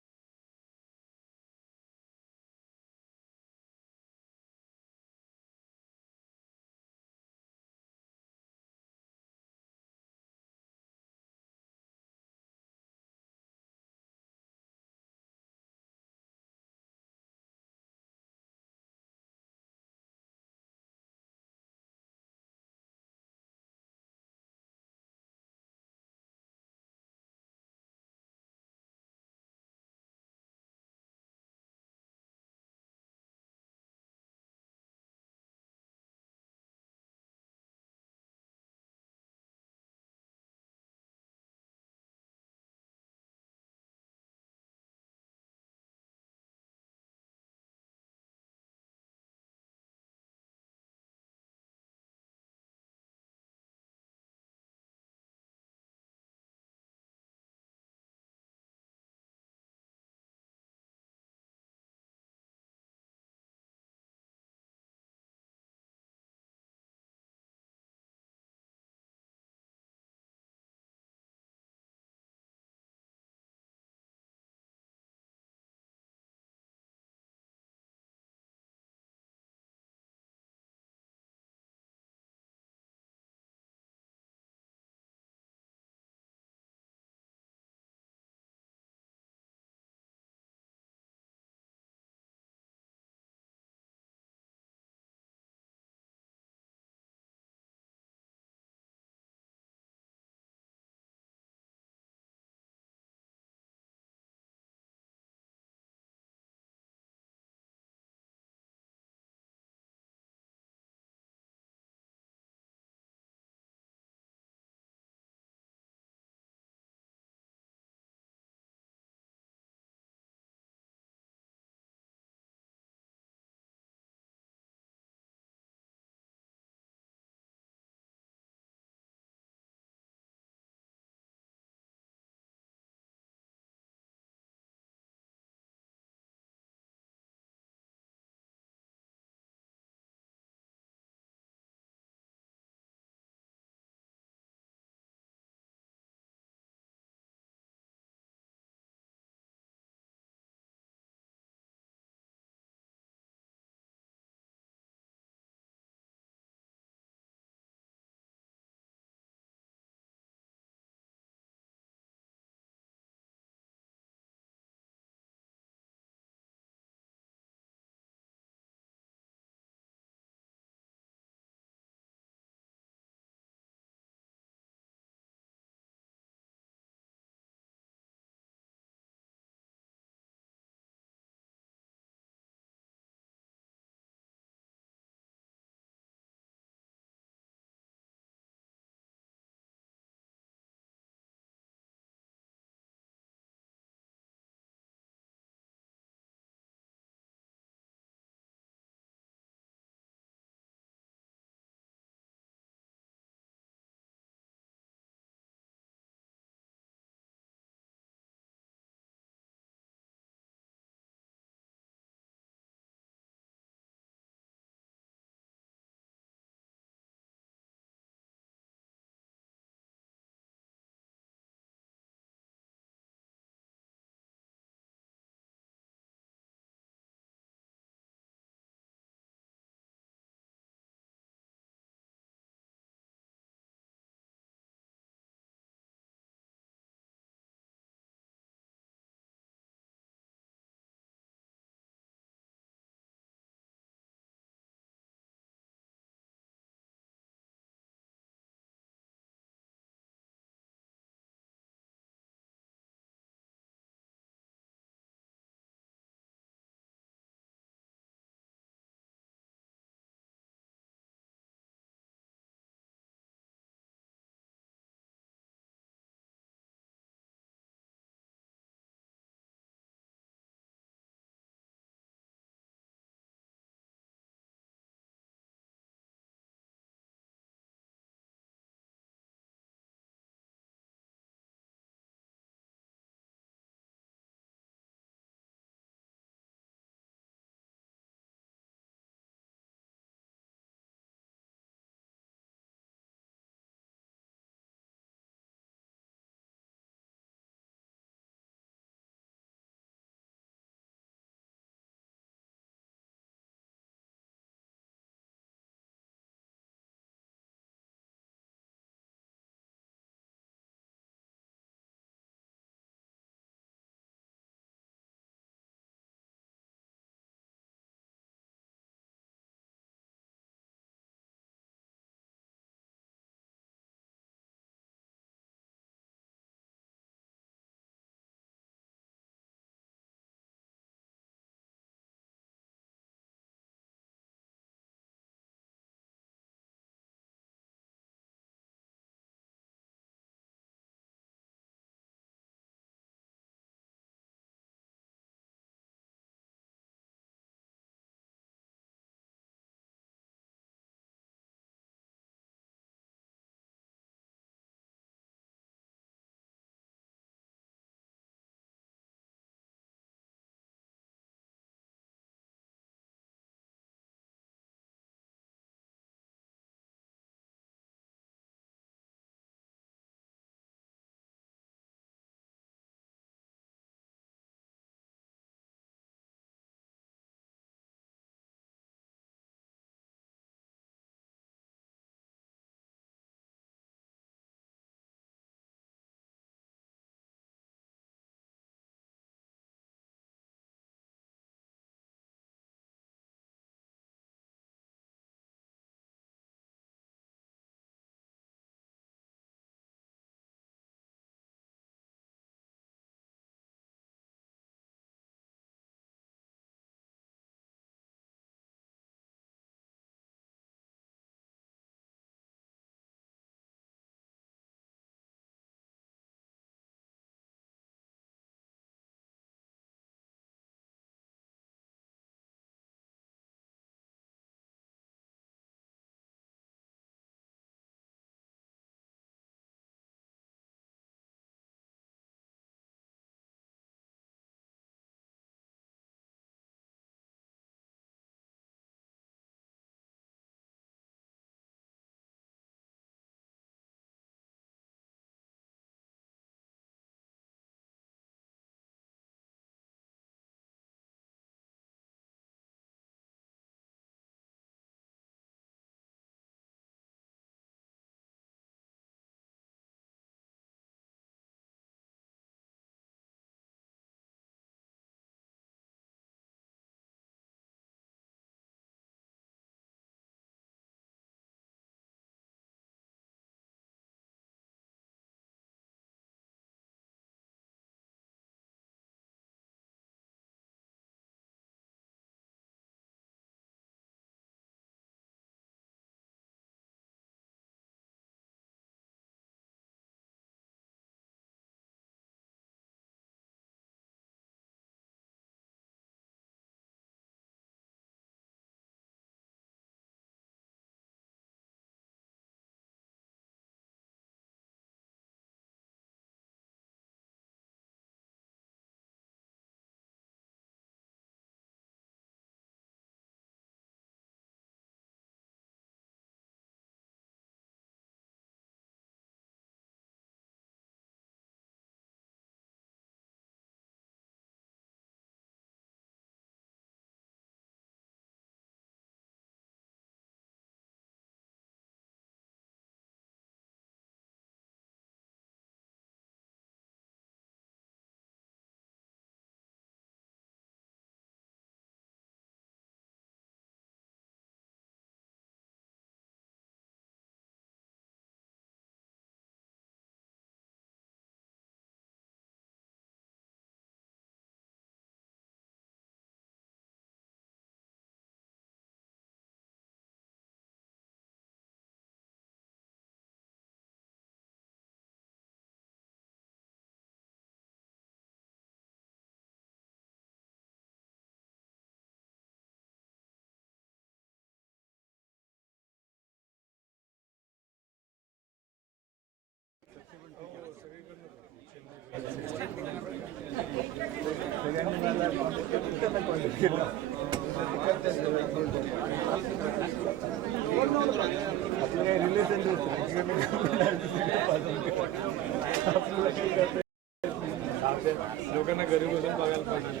लोकांना घरी बसून बघायला पाहिजे.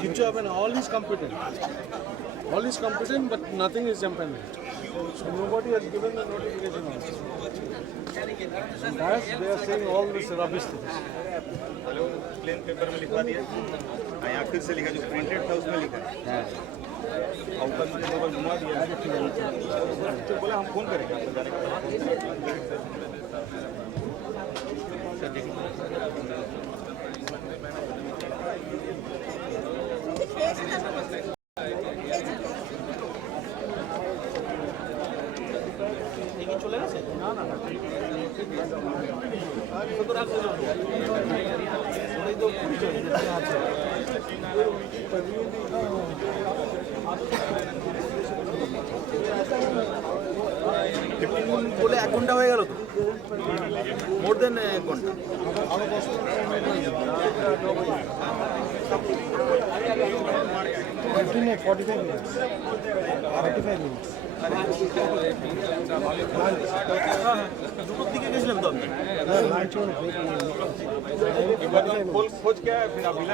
Good job, and all is competent. All is competent, but nothing is jump and So nobody has given the notification also. That they are saying all this rubbish things. Hello plain paper में लिखवा दिया यहाँ फिर से लिखा जो printed था उसमें लिखा है ऊपर मुझे दो बार घुमा दिया तो बोला हम फोन करेंगे आपको जाने চলে গেছে না না বলে 1 ঘন্টা হয়ে গেল তো মোর দেন 1 ঘন্টা আরো কষ্ট 45 minutes 35 minutes দুটোর দিকে গেছিলাম তো আপনি खोज क्या है फिर अभी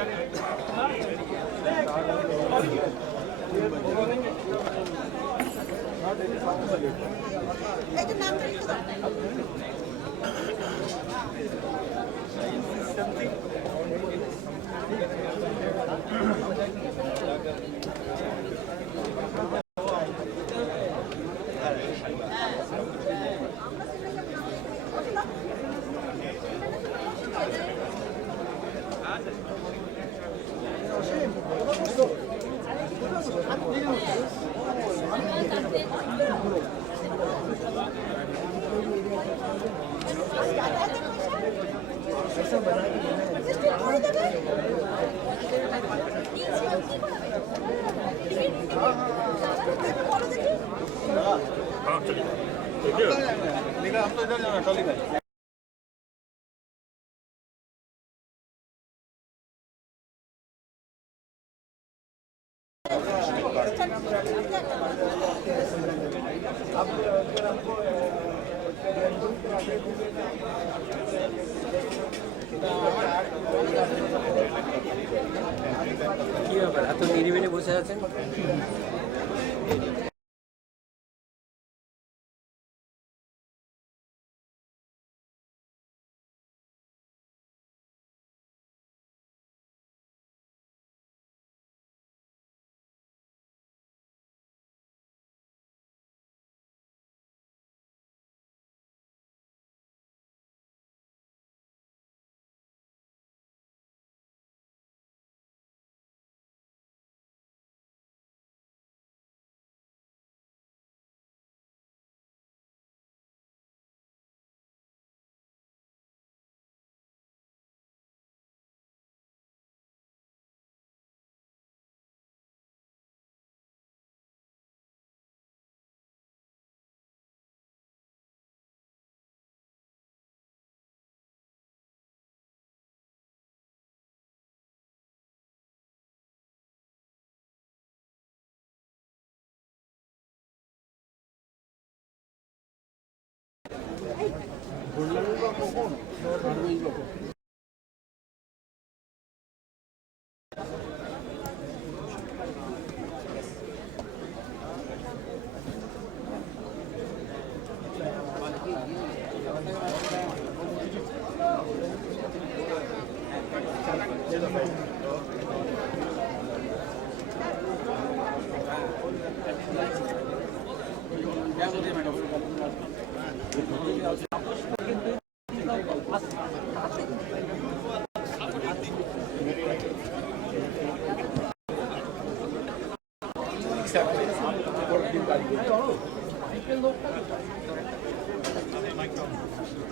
हम तो इधर जाना टॉली भाई কি ব্যাপার এত নিরিবিলি বসে আছেন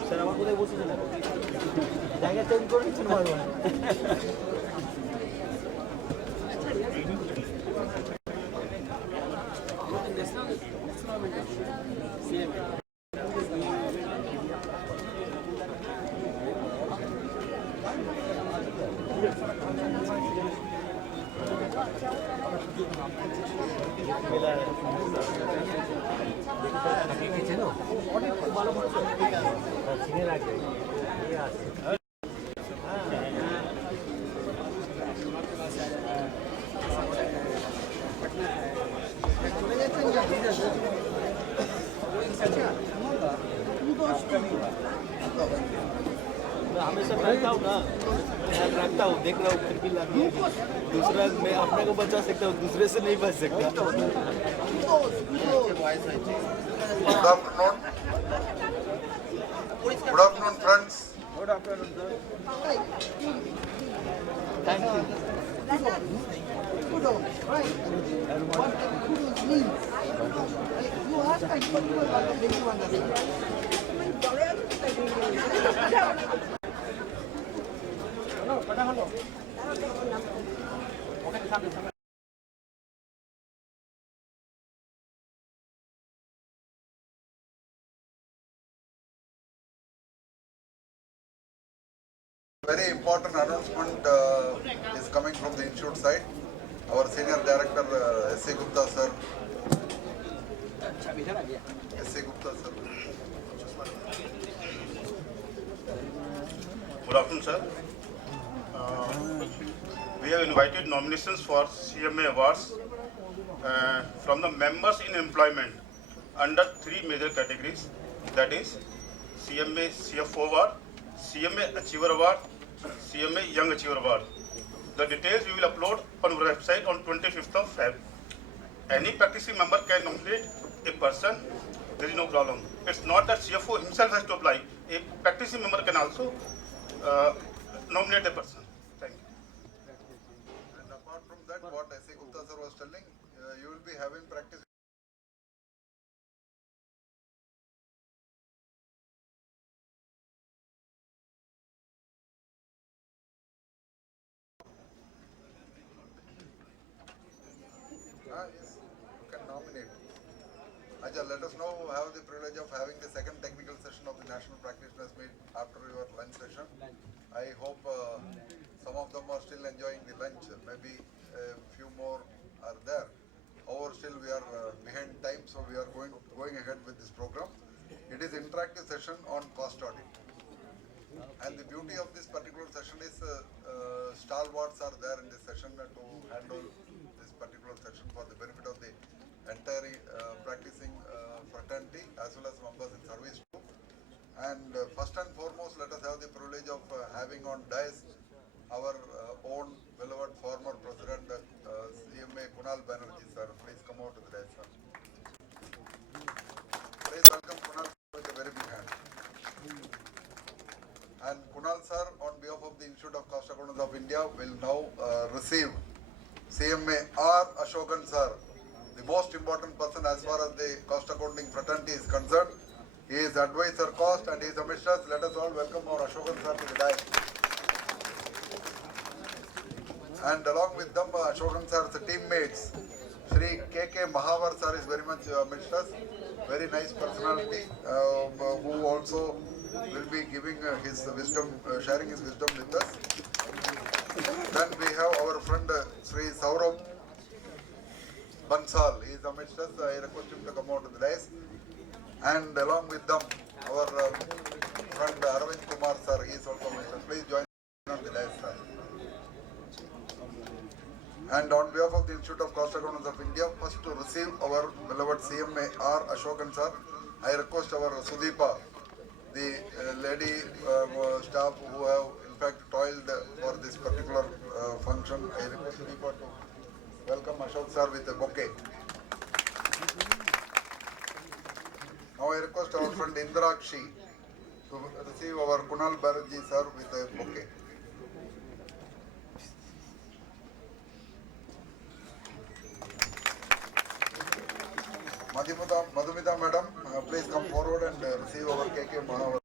স্যার আমার কোথায় বসেছেন জায়গা চেঞ্জ করে নিচ্ছেন বারবার CMA मैं हमेशा रखता हूँ ना, मैं रखता हूँ, देख रहा हूँ फिर भी लगी है। दूसरा मैं अपने को बचा सकता हूँ, दूसरे से नहीं बच सकता। Good afternoon, friends. Good afternoon, sir. Thank you. What kudos means? You ask and people are ready to understand. Very important announcement is coming from the institute side. Our senior director S.A. Gupta sir. S.A. Gupta sir. Good afternoon, sir. We have invited nominations for CMA awards from the members in employment under 3 major categories, that is CMA CFO Award, CMA Achiever Award, CMA Young Achiever Award. The details we will upload on our website on 25th of Feb. Any practicing member can nominate a person. There is no problem. It's not that CFO himself has to apply. A practicing member can also nominate a person. Thank you. And apart from that, what S.A. Gupta sir was telling, you will be having practice. Yes, you can nominate. Aja, let us now have the privilege of having the second technical session of the National Practitioners Meet after your lunch session. I hope some of them are still enjoying the lunch. Maybe a few more are there. However, still we are behind time, so we are going ahead with this program. It is interactive session on cost audit. And the beauty of this particular session is stalwarts are there in this session to handle this particular session for the benefit of the entire practicing fraternity as well as members in service too. And first and foremost, let us have the privilege of having on dais our own beloved former president, CMA Kunal Banerjee sir. Please come out to the dais, sir. Please welcome Kunal with a very big hand. And Kunal sir, on behalf of the Institute of Cost Accountants of India, will now receive CMA R. Ashokan sir, the most important person as far as the cost accounting fraternity is concerned. He is advisor cost and he is amidst us. Let us all welcome our Ashokan sir to the dais. And along with them, Ashokan sir's teammates, Shri K.K. Mahavar sir is very much amidst us. Very nice personality who also will be giving his wisdom, sharing his wisdom with us. Then we have our friend Sri Saurabh Bansal. He is amidst us. I request him to come out to the dais. And along with them, our friend Arvind Kumar sir, he is also amidst us. Please join on the dais, sir. And on behalf of the Institute of Cost Accountants of India, first to receive our beloved CMA R. Ashokan sir, I request our Sudeepa, the lady staff who have in fact toiled for this particular function. I request Sudeepa to welcome Ashok sir with a bouquet. Now I request our friend Indrakshi to receive our Kunal Banerjee sir with a bouquet. Madhumita madam, please come forward and receive our K.K. Mahavar.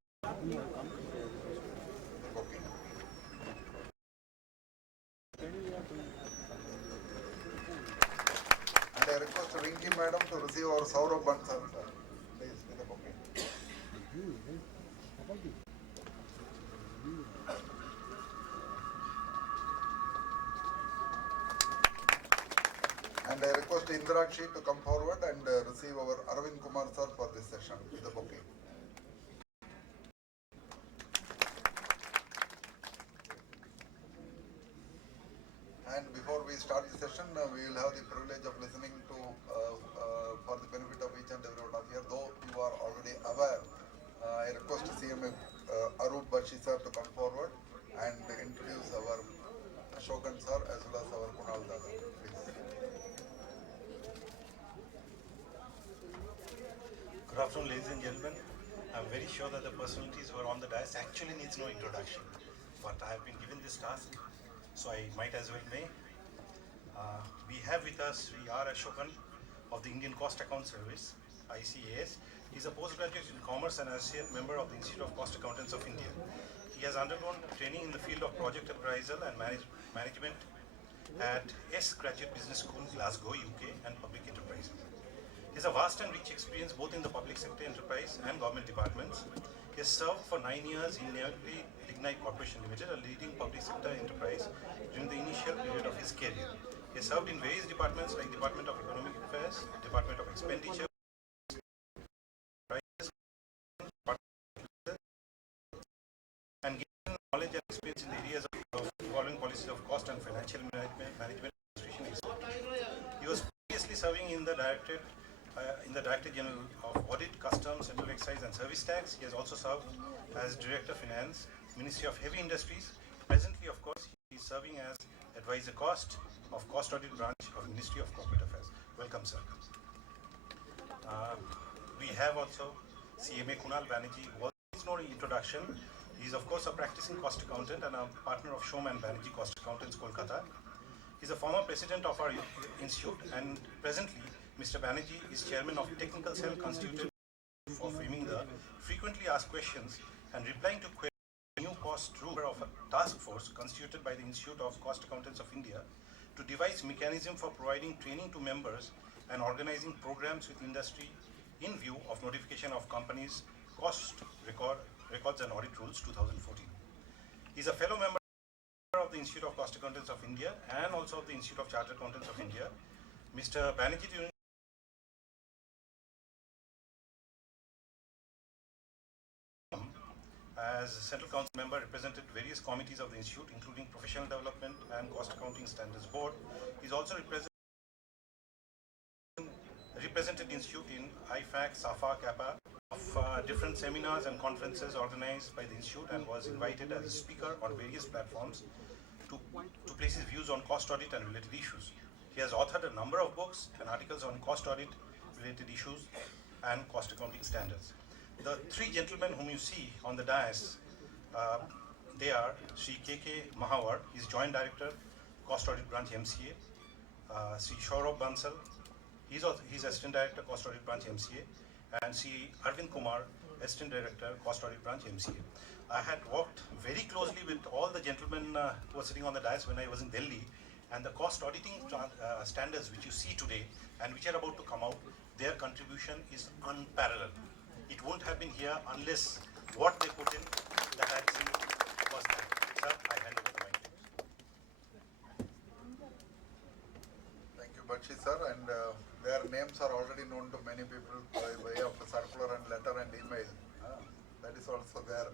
And I request Rinki madam to receive our Saurabh Bansal, sir. Please, with a bouquet. And I request Indrakshi to come forward and receive our Arvind Kumar sir for this session with the bouquet. And before we start the session, we will have the privilege of listening to, for the benefit of each and every one of you, though you are already aware, I request CMA Arup Bashi sir to come forward. afternoon, ladies and gentlemen. I'm very sure that the personalities who are on the dais actually needs no introduction, but I have been given this task, so I might as well may. We have with us Sri R. Ashokan of the Indian Cost Account Service, ICAI. He's a postgraduate in Commerce and associate member of the Institute of Cost Accountants of India. He has undergone training in the field of project appraisal and management at S. Graduate Business School, Glasgow, UK, and public enterprises. He has a vast and rich experience both in the public sector enterprise and government departments. He has served for 9 years in Lignite Corporation Limited, a leading public sector enterprise, during the initial period of his career. He has served in various departments like Department of Economic Affairs, Department of Expenditure, and gained knowledge and experience in the areas of following policies of cost and financial management administration. He was previously serving in the Director General of Audit, Customs, Central Excise and Service Tax. He has also served as Director of Finance, Ministry of Heavy Industries. Presently, of course, he is serving as Advisor Cost of Cost Audit Branch of Ministry of Corporate Affairs. Welcome, sir. We have also CMA Kunal Banerjee, who needs no introduction. He is, of course, a practicing cost accountant and a partner of Showman Banerjee Cost Accountants, Kolkata. He is a former president of our institute, and presently, Mr. Banerjee is chairman of technical cell constituted for framing the frequently asked questions and replying to questions. New cost group of a task force constituted by the Institute of Cost Accountants of India to devise mechanism for providing training to members and organizing programs with industry in view of notification of companies' cost records and audit rules 2014. He is a fellow member of the Institute of Cost Accountants of India and also of the Institute of Chartered Accountants of India. Mr. Banerjee, during as Central Council member, represented various committees of the Institute, including Professional Development and Cost Accounting Standards Board. He is also represented the Institute in IFAC, SAFA, CAPA, of different seminars and conferences organized by the Institute, and was invited as a speaker on various platforms to place his views on cost audit and related issues. He has authored a number of books and articles on cost audit related issues and cost accounting standards. The three gentlemen whom you see on the dais, they are Sri K.K. Mahawar, he is Joint Director, Cost Audit Branch MCA, Sri Saurabh Bansal, he is Assistant Director, Cost Audit Branch MCA, and Sri Arvind Kumar, Assistant Director, Cost Audit Branch MCA. I had worked very closely with all the gentlemen who were sitting on the dais when I was in Delhi, and the cost auditing standards which you see today and which are about to come out, their contribution is unparalleled. It won't have been here unless what they put in that I've seen was there. Sir, I hand over the mic to you. Thank you, Bakshi sir, and their names are already known to many people by way of circular and letter and email. That is also there.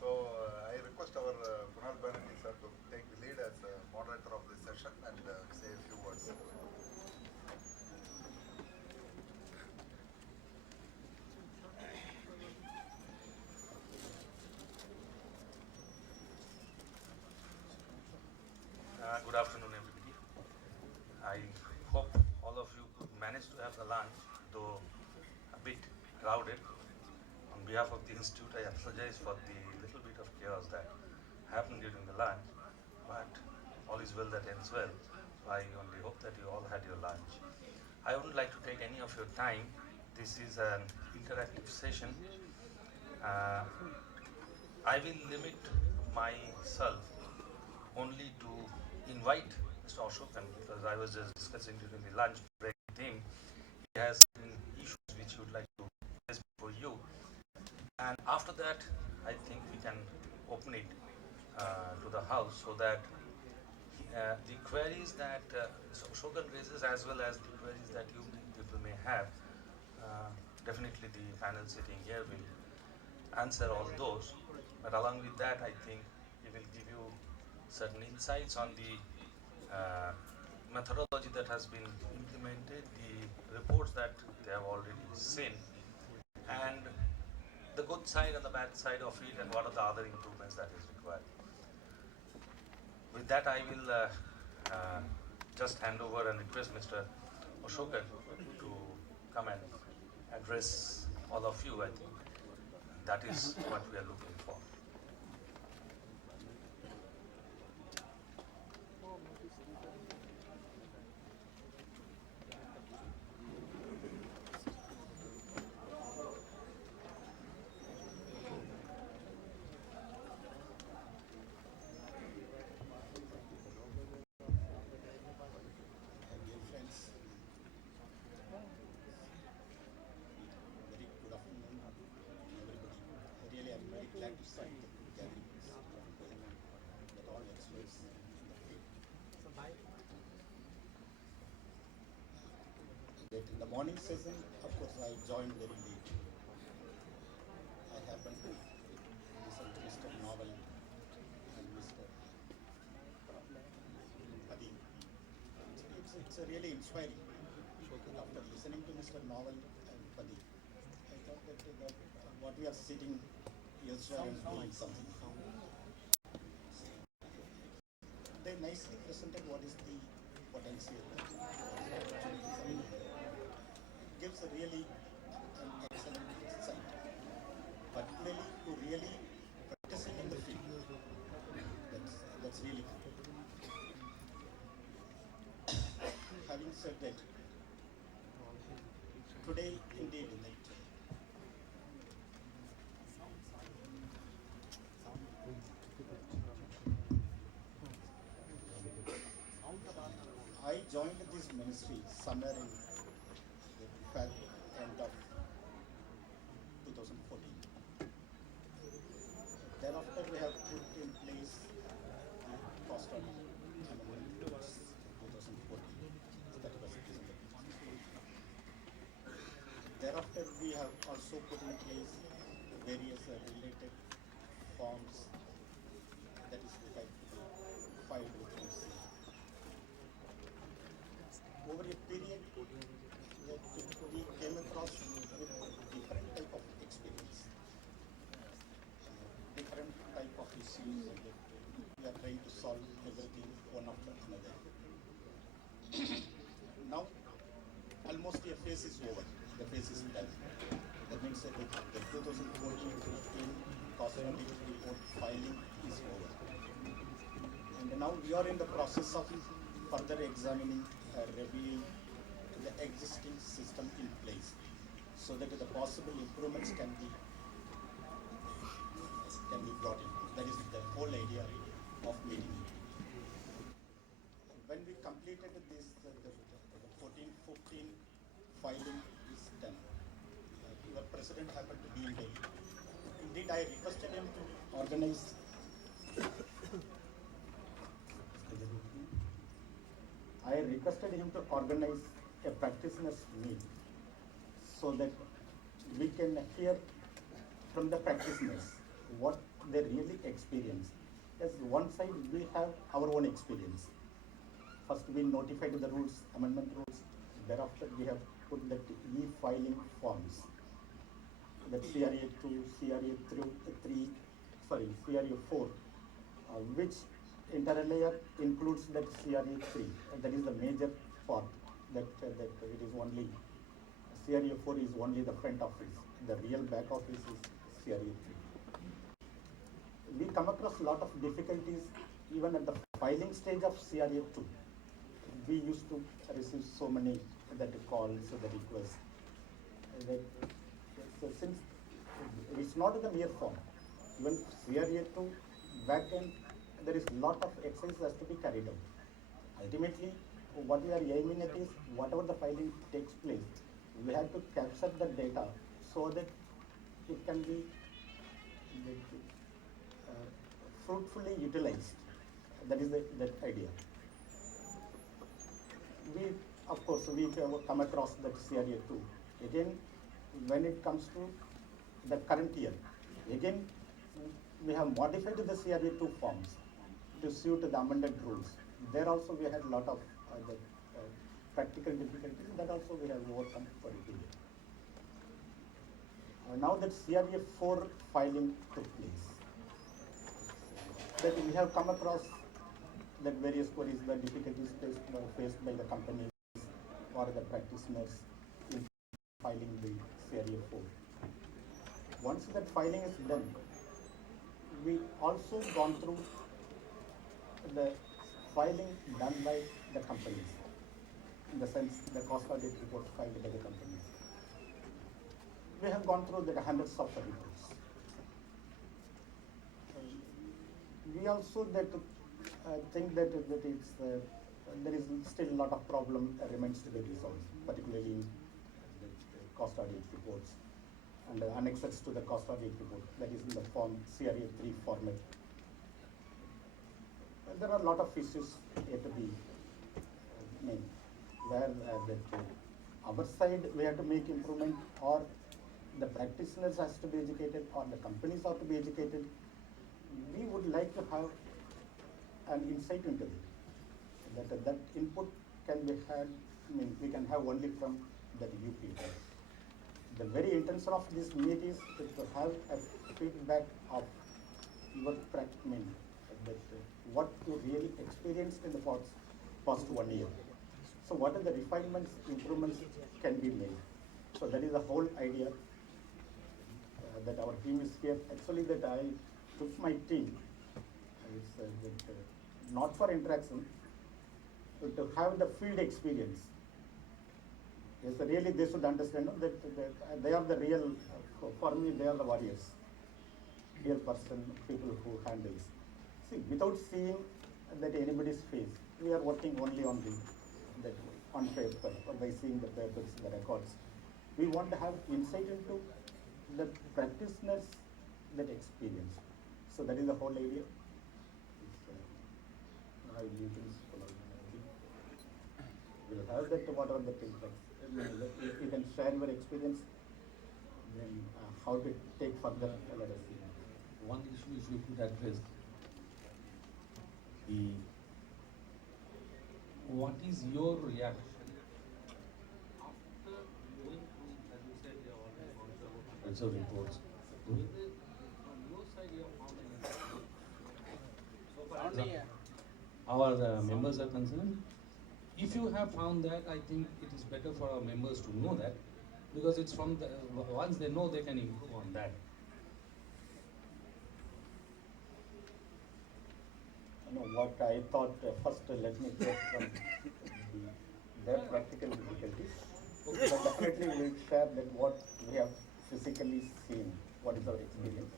So I request our Kunal Banerjee sir to take the lead as moderator of this session and say a few words. Good afternoon, everybody. I hope all of you could manage to have the lunch, though a bit crowded. On behalf of the Institute, I apologize for the little bit of chaos that happened during the lunch, but all is well that ends well. So I only hope that you all had your lunch. I wouldn't like to take any of your time. This is an interactive session. I will limit myself only to invite Mr. Ashokan, because I was just discussing during the lunch break with him. He has some issues which he would like to raise before you. And after that, I think we can open it to the House so that the queries that Mr. Ashokan raises, as well as the queries that you people may have, definitely the panel sitting here will answer all those. But along with that, I think he will give you certain insights on the methodology that has been implemented, the reports that they have already seen, and the good side and the bad side of it, and what are the other improvements that is required. With that, I will just hand over and request Mr. Ashokan to come and address all all of you, I think that is what we are looking for. Dear friends, very good afternoon, everybody. Really, I'm very glad to see the gathering with all experts in the field. That in the morning session, of course, I joined very late. I happened to listen to Mr. Novel and Mr. Adi. It's really inspiring. After listening to Mr. Novel and Padi, I thought that what we are sitting elsewhere and doing something. They nicely presented what is the potential. It gives a really an excellent insight, particularly to really practicing in the field. That's really good. Having said that, today indeed that I joined this ministry somewhere in the end of 2014. Thereafter we have put in place the cost of amendment towards 2014. That was December. Thereafter we have also put in place various related forms that is required to be filed with MC. Over a period that we came across with different type of experience, different type of issues that we are trying to solve everything one after another. Now, almost a phase is over. The phase is done. That means that the 2014-15 cost report filing is over. And now we are in the process of further examining, reviewing the existing system in place, so that the possible improvements can be brought in. That is the whole idea of meeting. When we completed this, the 14-15 filing is done. Your president happened to be in Delhi. Indeed, I requested him to organize a practitioners meet so that we can hear from the practitioners what they really experience. As one side, we have our own experience. First, we notified the rules, amendment rules. Thereafter, we have put the e-filing forms. That CRA 2, CRA 4, which interlayer includes that CRA 3. That is the major part. That it is only CRA 4 is only the front office. The real back office is CRA 3. We come across a lot of difficulties even at the filing stage of CRA 2. We used to receive so many calls, the requests. So since it's not the mere form, even CRA 2 backend, there is a lot of exercise has to be carried out. Ultimately, what we are aiming at is whatever the filing takes place, we have to capture the data so that it can be fruitfully utilized. That is that idea. We, of course, we come across that CRA 2. Again, when it comes to the current year, again, we have modified the CRA 2 forms to suit the amended rules. There also we had a lot of practical difficulties that also we have overcome for a period. Now that CRA 4 filing took place, that we have come across that various queries, the difficulties faced by the companies or the practitioners in filing the CRA 4. Once that filing is done, we also gone through the filing done by the companies, in the sense the cost audit reports filed by the companies. We have gone through the hundreds of the reports. We also think that it's, there is still a lot of problem remains to be resolved, particularly in the cost audit reports and annexes to the cost audit report, that is in the form CRA3 format. There are a lot of issues yet to be made, where our side we have to make improvement, or the practitioners has to be educated, or the companies have to be educated. We would like to have an insight into it. That input can be had, we can have only from the review people. The very intention of this meet is to have a feedback of your what you really experienced in the past 1 year. So what are the refinements, improvements can be made? So that is the whole idea that our team is here. Actually, that I took my team, not for interaction, but to have the field experience. Yes, really they should understand that they are the real, for me, they are the warriors, real person, people who handles. See, without seeing that anybody's face, we are working only on on paper, or by seeing the papers, the records. We want to have insight into the practitioners, that experience. So that is the whole idea. We'll have that, what are the things you can share your experience, then how to take further, let us see. One issue if you could address, what is your reaction after going through, as you said, all the reports, from your side you have found anything? So far as our members are concerned, if you have found that, I think it is better for our members to know that, because it's from the, once they know, they can improve on that. No, what I thought, first let me take from their practical difficulties. But definitely we will share that what we have physically seen, what is our experience.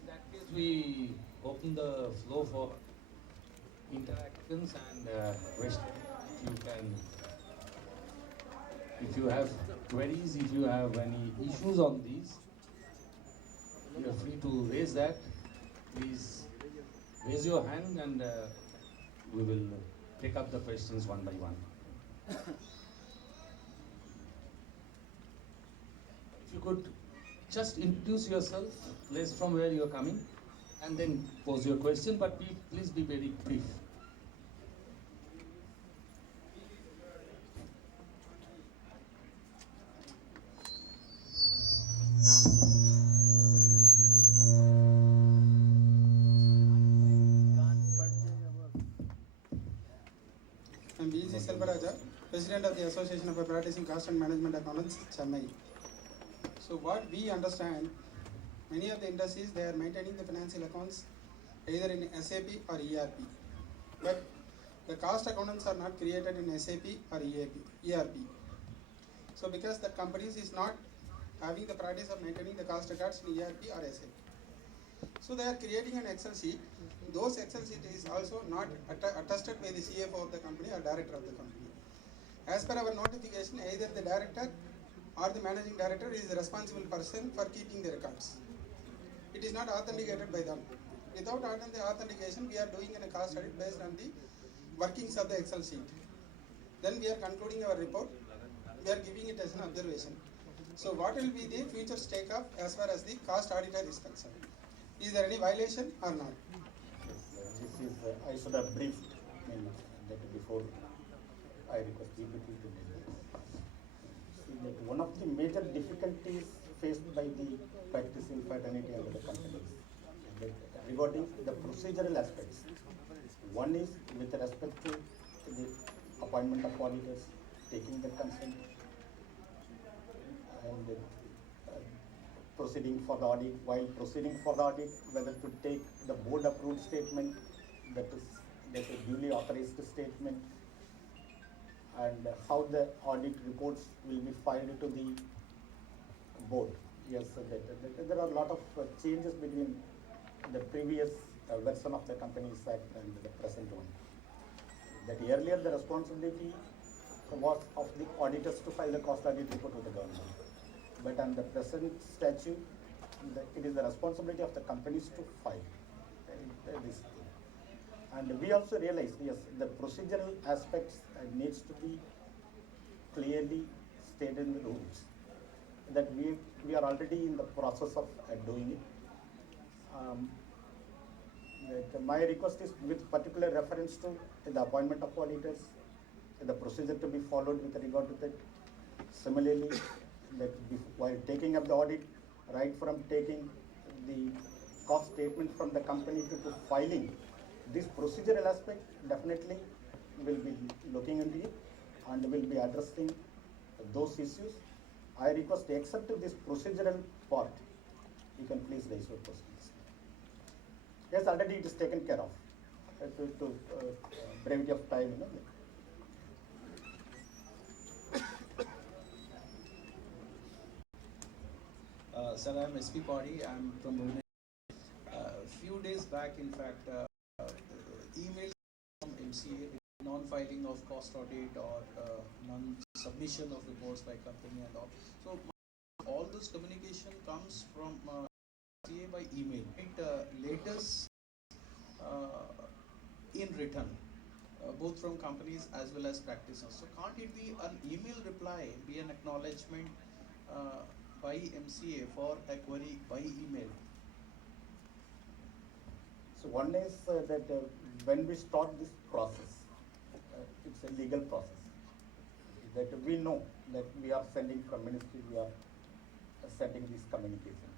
In that case, we open the floor for interactions and questions. If you have queries, if you have any issues on these, you are free to raise that. Please raise your hand and we will pick up the questions one by one. If you could just introduce yourself, place from where you are coming, and then pose your question, but please be very brief. I'm B.G. Selvaraja, President of the Association of Practicing Cost and Management Accountants, Chennai. So what we understand, many of the industries, they are maintaining the financial accounts either in SAP or ERP. But the cost accountants are not created in SAP or ERP. So because the companies is not having the practice of maintaining the cost records in ERP or SAP. So they are creating an Excel sheet. Those Excel sheet is also not attested by the CFO of the company or director of the company. As per our notification, either the director or the managing director is the responsible person for keeping the records. It is not authenticated by them. Without authentication, we are doing a cost audit based on the workings of the Excel sheet. Then we are concluding our report. We are giving it as an observation. So what will be the future stake of as far as the cost auditor is concerned? Is there any violation or not? This is, I should have briefed that before I request you to do this. See, that one of the major difficulties faced by the practicing fraternity and the companies regarding the procedural aspects. One is with respect to the appointment of auditors, taking the consent, and proceeding for the audit. While proceeding for the audit, whether to take the board approved statement, that is a duly authorized statement, and how the audit reports will be filed to the board. Yes, there are a lot of changes between the previous version of the Companies Act and the present one. That earlier the responsibility was of the auditors to file the cost audit report with the government. But under the present statute, it is the responsibility of the companies to file this thing. And we also realized, yes, the procedural aspects needs to be clearly stated in the rules. That we are already in the process of doing it. My request is with particular reference to the appointment of auditors, the procedure to be followed with regard to that. Similarly, that while taking up the audit, right from taking the cost statement from the company to filing, this procedural aspect definitely will be looking into it and will be addressing those issues. I request, except this procedural part, you can please raise your questions. Yes, already it is taken care of. To brevity of time, Sir, I am SP Padi. I am from Bhubaneswar. Few days back, in fact, emails from MCA, non-filing of cost audit or non-submission of reports by company and all. So all this communication comes from MCA by email. Latest in written, both from companies as well as practitioners. So can't it be an email reply, be an acknowledgement by MCA for a query by email? So one is that when we start this process, it's a legal process. That we know that we are sending from ministry, we are sending this communication.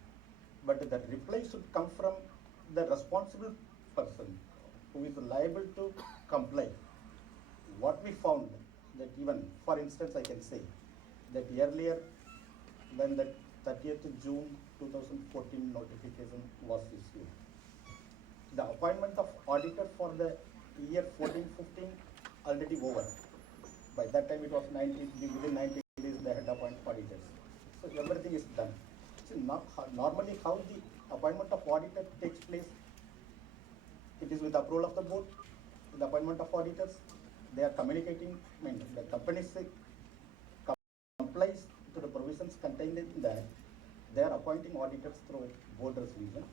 But the reply should come from the responsible person who is liable to comply. What we found that even, for instance, I can say that earlier when the 30th June 2014 notification was issued, the appointment of auditor for the year 14-15 already over. By that time it was within 90 days they had appointed auditors. So everything is done. So normally how the appointment of auditor takes place, it is with approval of the board, the appointment of auditors. They are communicating, the company complies to the provisions contained in that. They are appointing auditors through board resolution,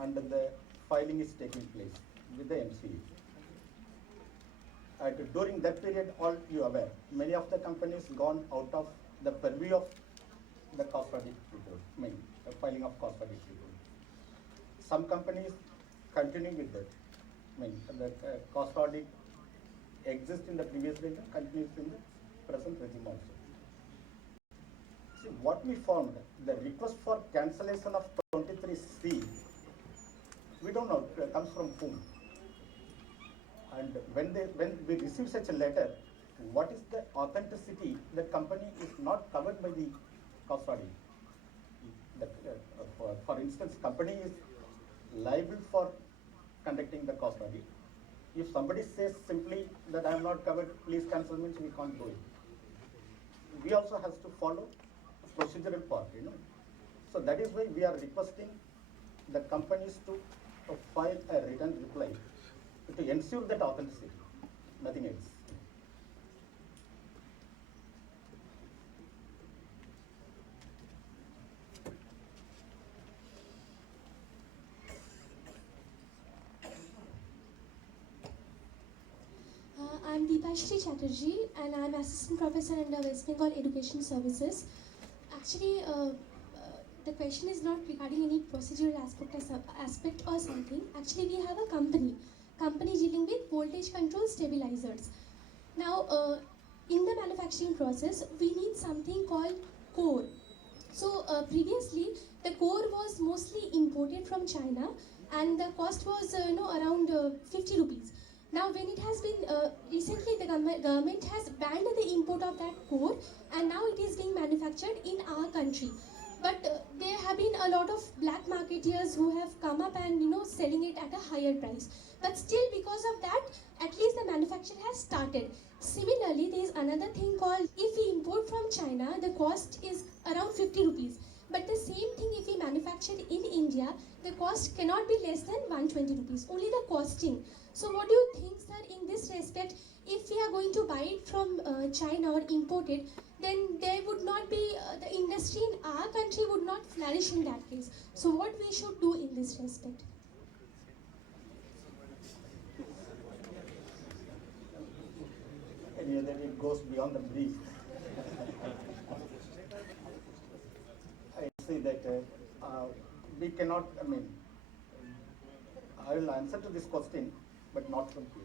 and the filing is taking place with the MCA. And during that period, all you are aware, many of the companies gone out of the purview of the cost audit report, the filing of cost audit report. Some companies continue with that. The cost audit exists in the previous regime, continues in the present regime also. See, what we found, the request for cancellation of 23C, we don't know it comes from whom. And when we receive such a letter, what is the authenticity that company is not covered by the cost audit? For instance, company is liable for conducting the cost audit. If somebody says simply that I am not covered, please cancel, means we can't do it. We also have to follow the procedural part, So that is why we are requesting the companies to file a written reply to ensure that authenticity, nothing else. I'm Deepashri Chatterjee and I'm Assistant Professor under West Bengal Education Services. Actually, the question is not regarding any procedural aspect or something. Actually, we have a company dealing with voltage control stabilizers. Now, in the manufacturing process, we need something called core. So previously, the core was mostly imported from China, and the cost was around 50 rupees. Now, when it has been recently, the government has banned the import of that core, and now it is being manufactured in our country. But there have been a lot of black marketeers who have come up and selling it at a higher price. But still, because of that, at least the manufacture has started. Similarly, there is another thing called, if we import from China, the cost is around 50 rupees. But the same thing, if we manufacture in India, the cost cannot be less than 120 rupees, only the costing. So what do you think, sir, in this respect, if we are going to buy it from China or import it, then there would not be, the industry in our country would not flourish in that case. So what we should do in this respect? Anyway, that it goes beyond the brief. I see that we cannot, I will answer to this question, but not from you.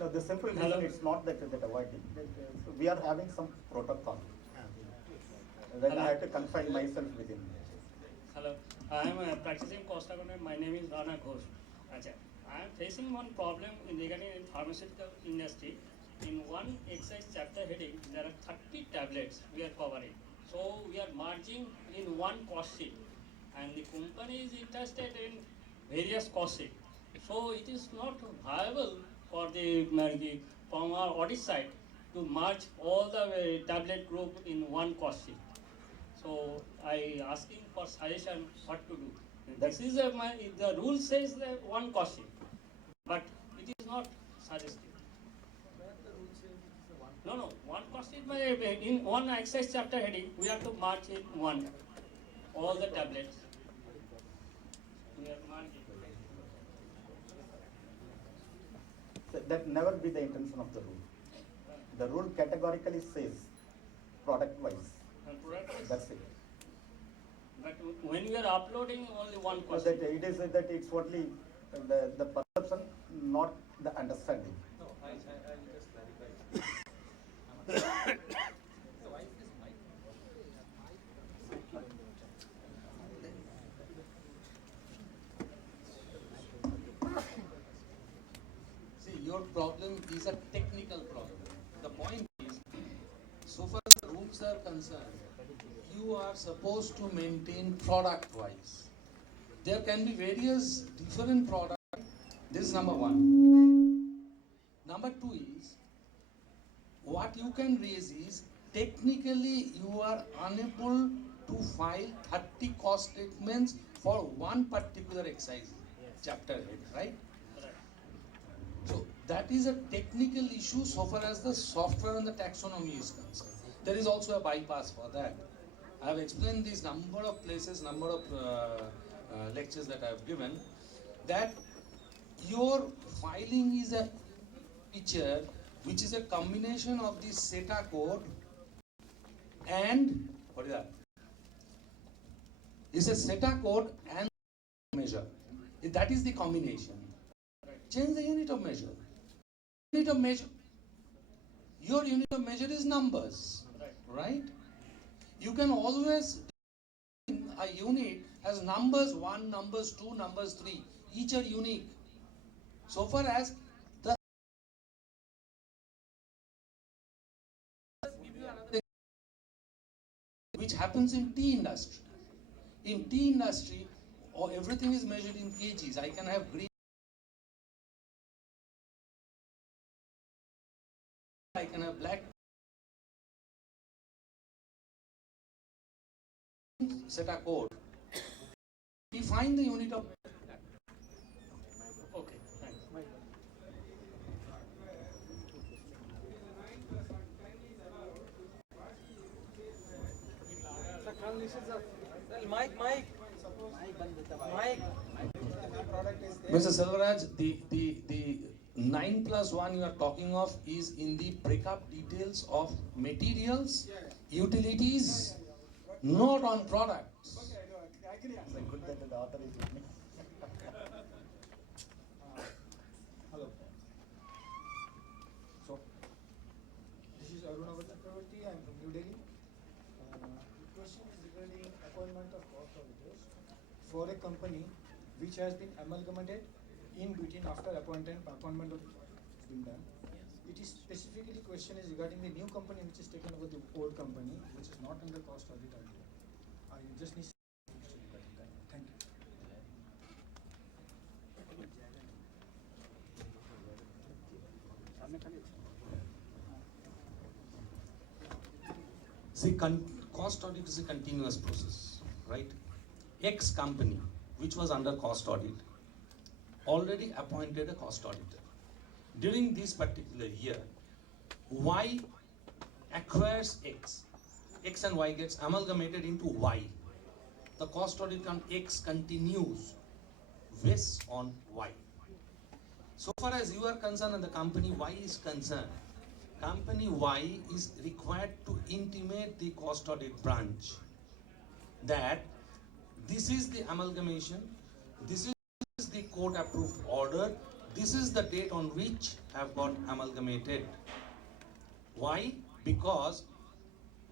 No, the simple reason it's not that avoiding. We are having some protocol. Then I have to confine myself within. Hello, I am a practicing cost accountant. My name is Rana Ghosh. I am facing one problem regarding in pharmaceutical industry. In one exercise chapter heading, there are 30 tablets we are covering. So we are merging in one cost sheet, and the company is interested in various cost sheet. So it is not viable for from our audit side to merge all the tablet group in one cost sheet. So I asking for suggestion what to do. This is the rule says that one cost sheet, but it is not suggested. No, one cost sheet in one exercise chapter heading we have to merge it one, all the tablets. We are merging. That never be the intention of the rule. The rule categorically says product-wise. That's it. But when we are uploading only one So question. that it is that it's only the perception, not the understanding. No, I will just clarify. See, your problem is a technical problem. The point is, so far as the rules are concerned, you are supposed to maintain product-wise. There can be various different products. This is number one. Number two is, what you can raise is, technically you are unable to file 30 cost statements for one particular exercise, chapter head, right? So that is a technical issue so far as the software and the taxonomy is concerned. There is also a bypass for that. I have explained this number of places, number of lectures that I have given, that your filing is a feature which is a combination of the SETA code and, what is that? It's a SETA code and measure. That is the combination. Change the unit of measure. Unit of measure. Your unit of measure is numbers, right? You can always a unit has numbers 1, numbers 2, numbers 3. Each are unique. So far as the which happens in tea industry. In tea industry, everything is measured in kgs. I can have green. I can have black. Set a code. Define the unit of. Okay, thanks. Mike. Mr. Selvaraj, the 9+1 you are talking of is in the breakup details of materials, utilities, not on products. It's good that the author is with me. Hello. for a company which has been amalgamated in between after appointment of been done. It is specifically question is regarding the new company which is taken over the old company, which is not under cost audit earlier. I just need regarding that. Thank you. See, cost audit is a continuous process, right? X company, which was under cost audit, already appointed a cost auditor. During this particular year, Y acquires X. X and Y gets amalgamated into Y. The cost audit on X continues vests on Y. So far as you are concerned and the company Y is concerned, company Y is required to intimate the cost audit branch that this is the amalgamation, this is the court approved order, this is the date on which have got amalgamated. Why? Because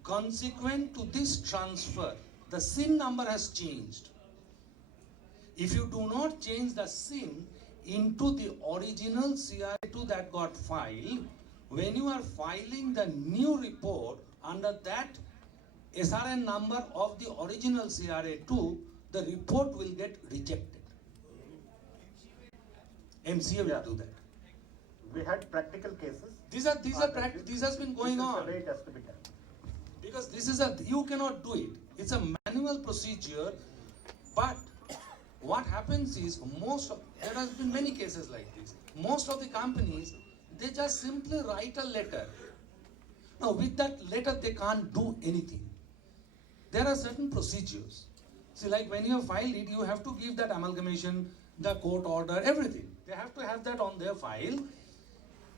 consequent to this transfer, the SIN number has changed. If you do not change the SIN into the original CRA2 that got filed, when you are filing the new report under that SRN number of the original CRA2, the report will get rejected. MCA will do that. We had practical cases. This has been going on. It has to be done. Because this is you cannot do it. It's a manual procedure, but what happens is there has been many cases like this. Most of the companies, they just simply write a letter. Now with that letter, they can't do anything. There are certain procedures. See, like when you have filed it, you have to give that amalgamation, the court order, everything. They have to have that on their file.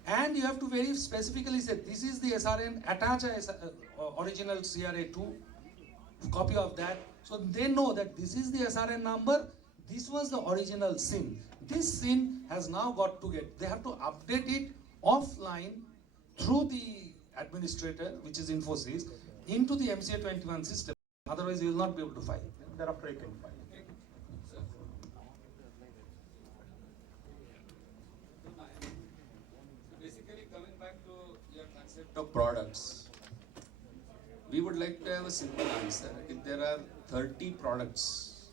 And you have to very specifically say, this is the SRN, attach a original CRA2, copy of that. So they know that this is the SRN number, this was the original SIN. This SIN has now got to they have to update it offline through the administrator, which is Infosys, into the MCA 21 system. Otherwise, you will not be able to file. Thereafter, you can file. Of products, we would like to have a simple answer. If there are 30 products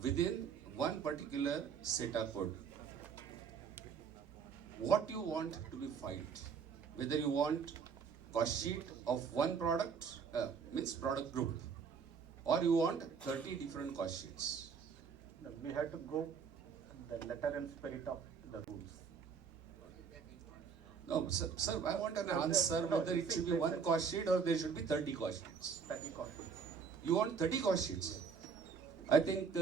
within one particular SETA code, what you want to be filed? Whether you want cost sheet of one product, means product group, or you want 30 different cost sheets. We have to go the letter and spirit of the rules. No, sir, I want an answer whether it should be one cost sheet or there should be 30 cost sheets. 30 cost sheets. You want 30 cost sheets? I think,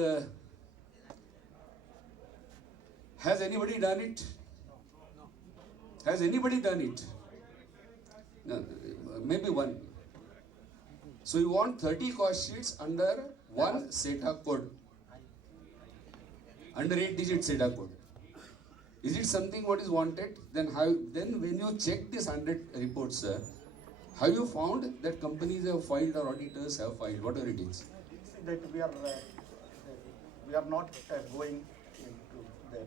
has anybody done it? Has anybody done it? No, maybe one. So you want 30 cost sheets under one SETA code, under 8-digit SETA code. Is it something what is wanted? Then when you check this 100 reports, sir, have you found that companies have filed or auditors have filed, whatever it is? See that we are not going into the.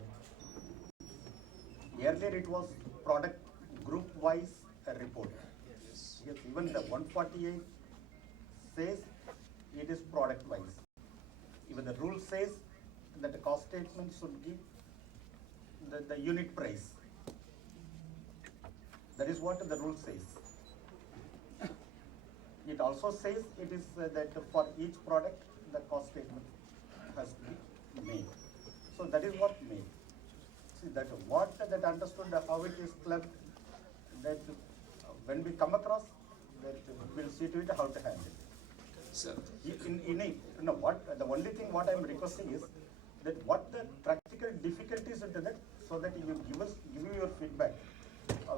Earlier it was product group wise report. Yes, even the 148 says it is product wise. Even the rule says that the cost statement should give the unit price. That is what the rule says. It also says it is that for each product the cost statement has to be made. So that is what made. See that what that understood how it is clubbed, that when we come across that we'll see to it how to handle it. Sir. The only thing what I am requesting is that what the practical difficulties into that, so that you give me your feedback,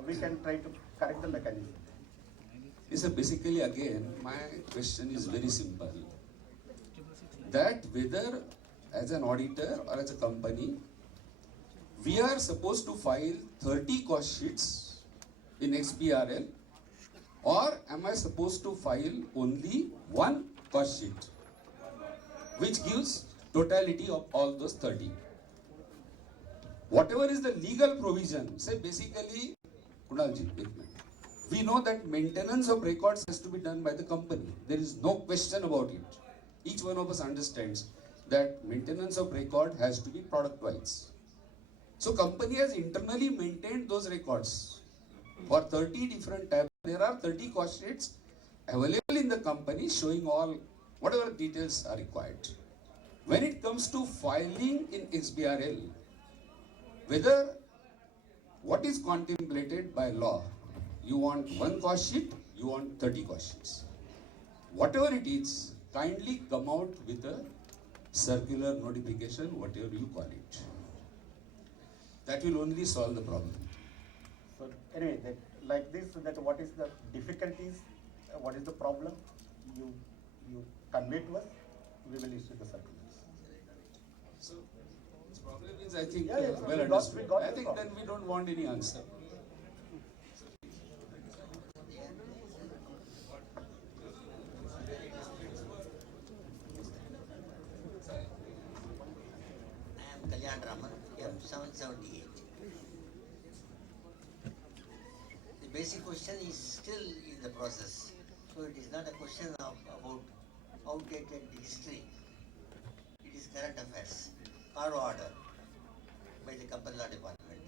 we can try to correct the mechanism. Yes, sir, basically again, my question is very simple. That whether as an auditor or as a company, we are supposed to file 30 cost sheets in XBRL, or am I supposed to file only one cost sheet? which gives totality of all those 30. Whatever is the legal provision, say basically, Kunalji, we know that maintenance of records has to be done by the company. There is no question about it. Each one of us understands that maintenance of record has to be product-wise. So company has internally maintained those records for 30 different tabs. There are 30 cost sheets available in the company showing all whatever details are required. When it comes to filing in XBRL, whether what is contemplated by law, you want one cost sheet, you want 30 cost sheets. Whatever it is, kindly come out with a circular notification, whatever you call it. That will only solve the problem. So anyway, like this, that what is the difficulties, what is the problem, you convey to us, we will issue the circulars. So, the problem is, I think, yeah, well understood. I think then we don't want any answer. M778. The basic question is still in the process, so it is not a question of about outdated history. It is current affairs. Caro order by the Company Law Department.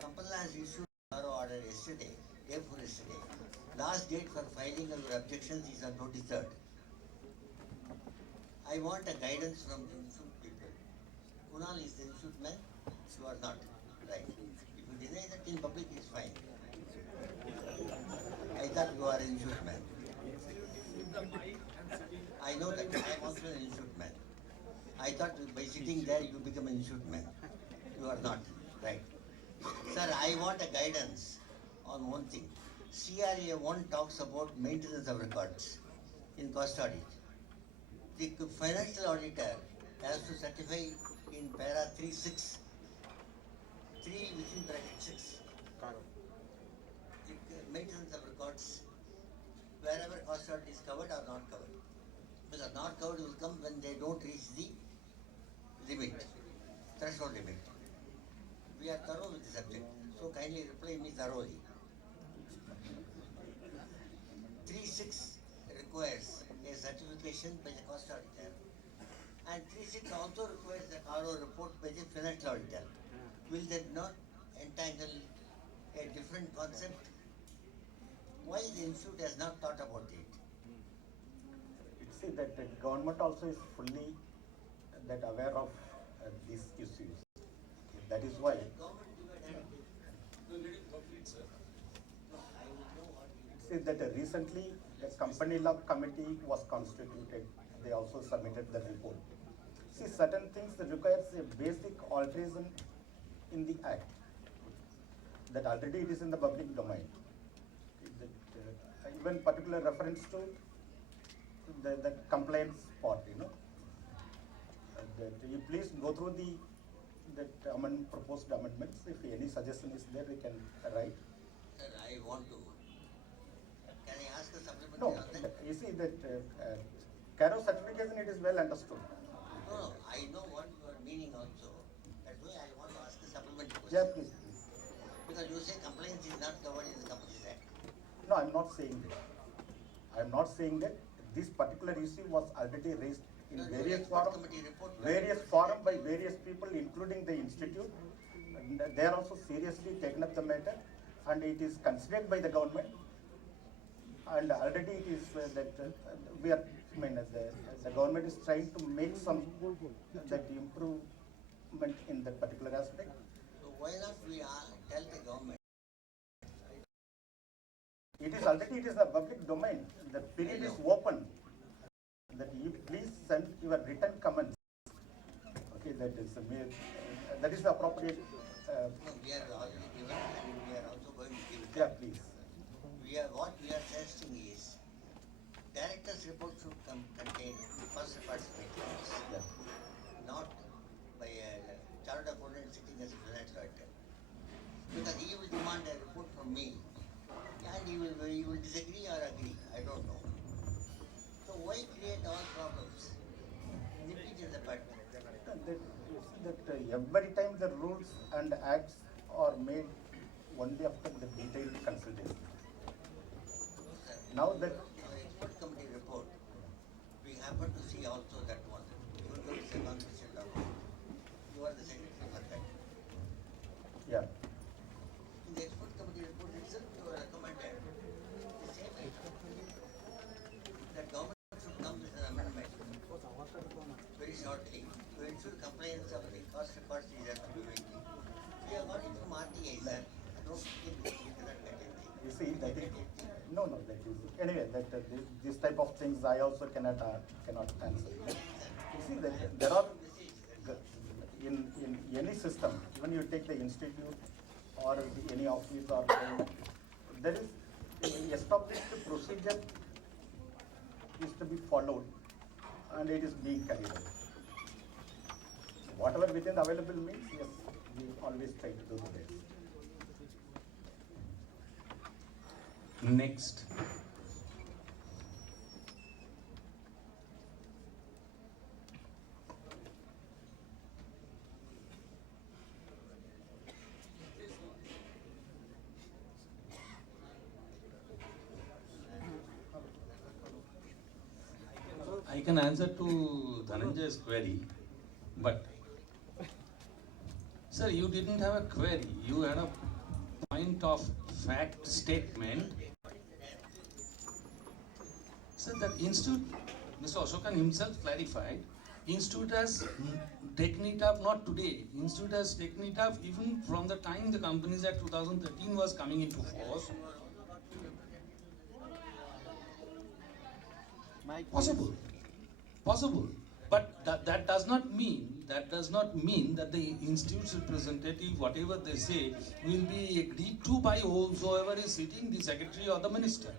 Company Law has issued Caro order yesterday, day before yesterday. Last date for filing of your objections is on 23rd. I want a guidance from the insured people. Kunal is the insured man, you are not, right? If you deny that in public, it's fine. I thought you are an insured man. I know that, I am also an insured man. I thought by sitting there, you become an insured man. You are not, right? Sir, I want a guidance on one thing. CRA 1 talks about maintenance of records in cost audit. The financial auditor has to certify in para 3.6, 3 within bracket 6. The maintenance of records, wherever cost audit is covered or not covered. Because not covered will come when they don't reach the limit, threshold limit. We are thorough with the subject, so kindly reply me thoroughly. 3.6 requires a certification by the cost auditor, and 3.6 also requires a Caro report by the financial auditor. Will that not entangle a different concept? Why the institute has not thought about it? See that the government also is fully aware of these issues. That is why. See that recently the company law committee was constituted. They also submitted the report. See, certain things that requires a basic alteration in the act. That already it is in the public domain. Even particular reference to the complaints part, that you please go through the proposed amendments. If any suggestion is there, we can write. Sir, I want to. Can I ask a supplementary No, on that? you see that Caro certification, it is well understood. No, I know what you are meaning also. That's why I want to ask a supplementary question. Yeah, please. Because you say complaints is not covered in the Companies Act. No, I'm not saying that. I'm not saying that. This particular issue was already raised in various forums by various people, including the institute. And they are also seriously taken up the matter, and it is considered by the government. And already it is we are. The government is trying to make some improvement in that particular aspect. So why not we tell the government? It is already, it is a public domain. The period is open. That you please send your written comments. Okay, that is the appropriate. No, we are already given and we are also going to give it. Yeah, please. What we are suggesting is, director's report should contain first participant, not by a chartered accountant sitting as a financial auditor. Because he will demand a report from me, and he will disagree or agree. I don't know. So why create all problems? that every time the rules and acts are made only after the detailed consultation. Now that expert committee report, we happen to see also that one. Even though it's a non-official document, you are the secretary for that. Yeah. In the expert committee report itself, you recommended the same item. That government should come with an amendment very shortly to ensure compliance of the cost records is at WIT. We have got it from RTI, sir. No, we cannot get anything. You see, that is, no, that is, anyway, this type of things I also cannot answer. You see, that there are, in any system, when you take the institute or any office or there is an established procedure is to be followed and it is being carried out. Whatever within the available means, yes, we always try to do the best. Next. I can answer to Dhananjay's query, but sir, you didn't have a query, you had a point of fact statement. Sir, that institute, Mr. Ashokan himself clarified, institute has taken it up not today, institute has taken it up even from the time the Companies Act 2013 was coming into force. Possible, but that does not mean that the institute's representative, whatever they say, will be agreed to by whoever is sitting, the secretary or the minister.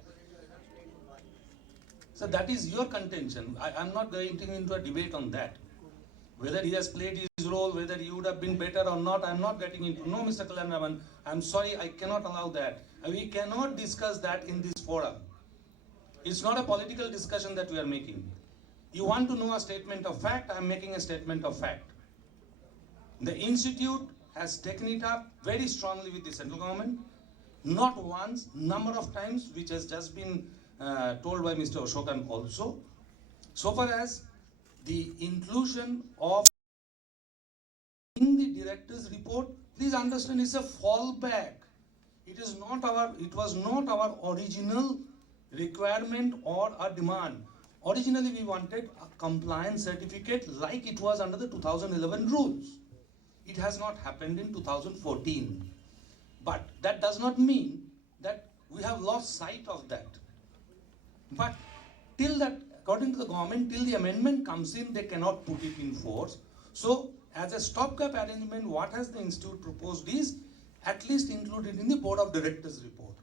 So that is your contention. I am not going into a debate on that. Whether he has played his role, whether he would have been better or not, I am not getting into. No, Mr. Kalyanaraman, I am sorry, I cannot allow that. We cannot discuss that in this forum. It's not a political discussion that we are making. You want to know a statement of fact, I am making a statement of fact. The institute has taken it up very strongly with the central government, not once, number of times, which has just been told by Mr. Ashokan also. So far as the inclusion of in the director's report, please understand, it's a fallback. It was not our original requirement or a demand. Originally, we wanted a compliance certificate like it was under the 2011 rules. It has not happened in 2014. But that does not mean that we have lost sight of that. But till that, according to the government, till the amendment comes in, they cannot put it in force. So, as a stopgap arrangement, what has the institute proposed is at least included in the board of directors report.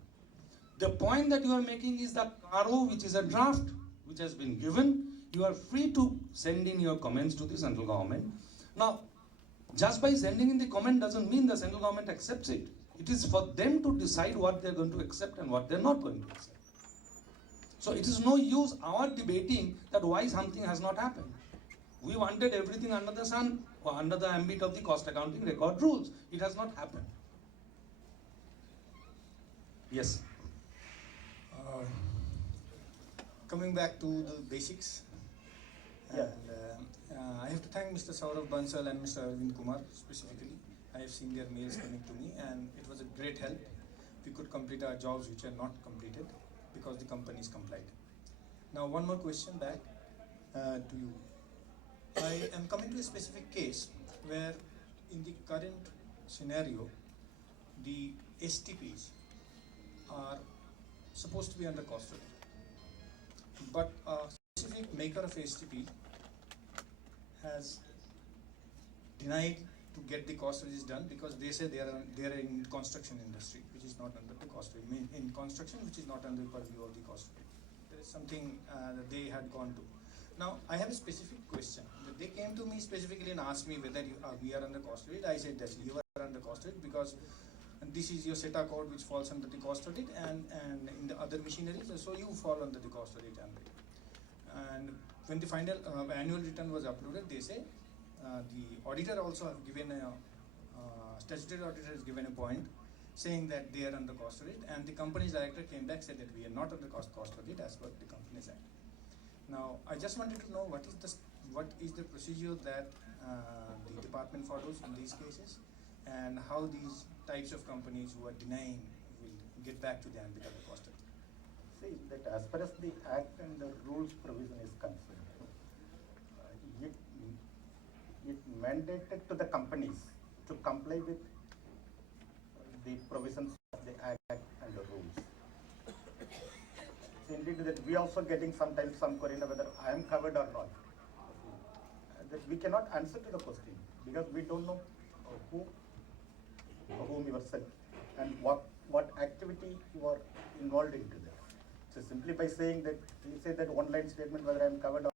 The point that you are making is the CARO, which is a draft, which has been given. You are free to send in your comments to the central government. Now, just by sending in the comment doesn't mean the central government accepts it. It is for them to decide what they're going to accept and what they're not going to accept. So it is no use our debating that why something has not happened. We wanted everything under the sun or under the ambit of the cost accounting record rules. It has not happened. Yes. Coming back to the basics, and I have to thank Mr. Saurav Bansal and Mr. Arvind Kumar specifically. I have seen their mails coming to me, and it was a great help. We could complete our jobs which are not completed because the companies complied. Now, one more question back to you. I am coming to a specific case where, in the current scenario, the STPs are supposed to be under cost audit. But a specific maker of STP has denied to get the cost audit done because they say they are in construction industry, which is not under the cost audit. In construction, which is not under the purview of the cost audit. There is something that they had gone to. Now, I have a specific question. They came to me specifically and asked me whether we are under cost audit. I said that you are under cost audit because this is your SETA code which falls under the cost audit, and in the other machineries, so you fall under the cost audit ambit. And when the final annual return was uploaded, they say the auditor also have given a, statutory auditor has given a point saying that they are under cost audit, and the company's director came back said that we are not under cost audit as per the Companies Act. Now, I just wanted to know what is the procedure that the department follows in these cases, and how these types of companies who are denying will get back to the ambit of the cost audit. See, that as far as the Act and the rules provision is concerned, it mandated to the companies to comply with the provisions of the Act and the rules. So indeed, that we also getting sometimes some query whether I am covered or not. That we cannot answer to the question because we don't know whom you are sent and what activity you are involved into that. So simply by saying that, you say that one-line statement whether I am covered or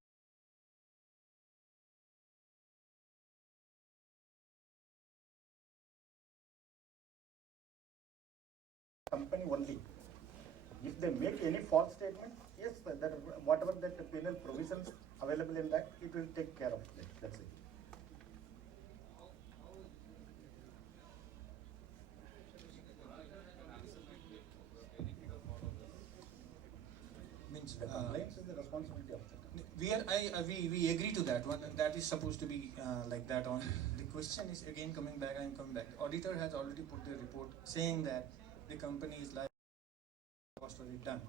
company only. If they make any false statement, yes, that whatever that penal provisions available in that, it will take care of that. That's it. Means the complaints is the responsibility of the company. We agree to that one, and that is supposed to be like that on. The question is again coming back. I am coming back. The auditor has already put the report saying that the company is like cost audit done,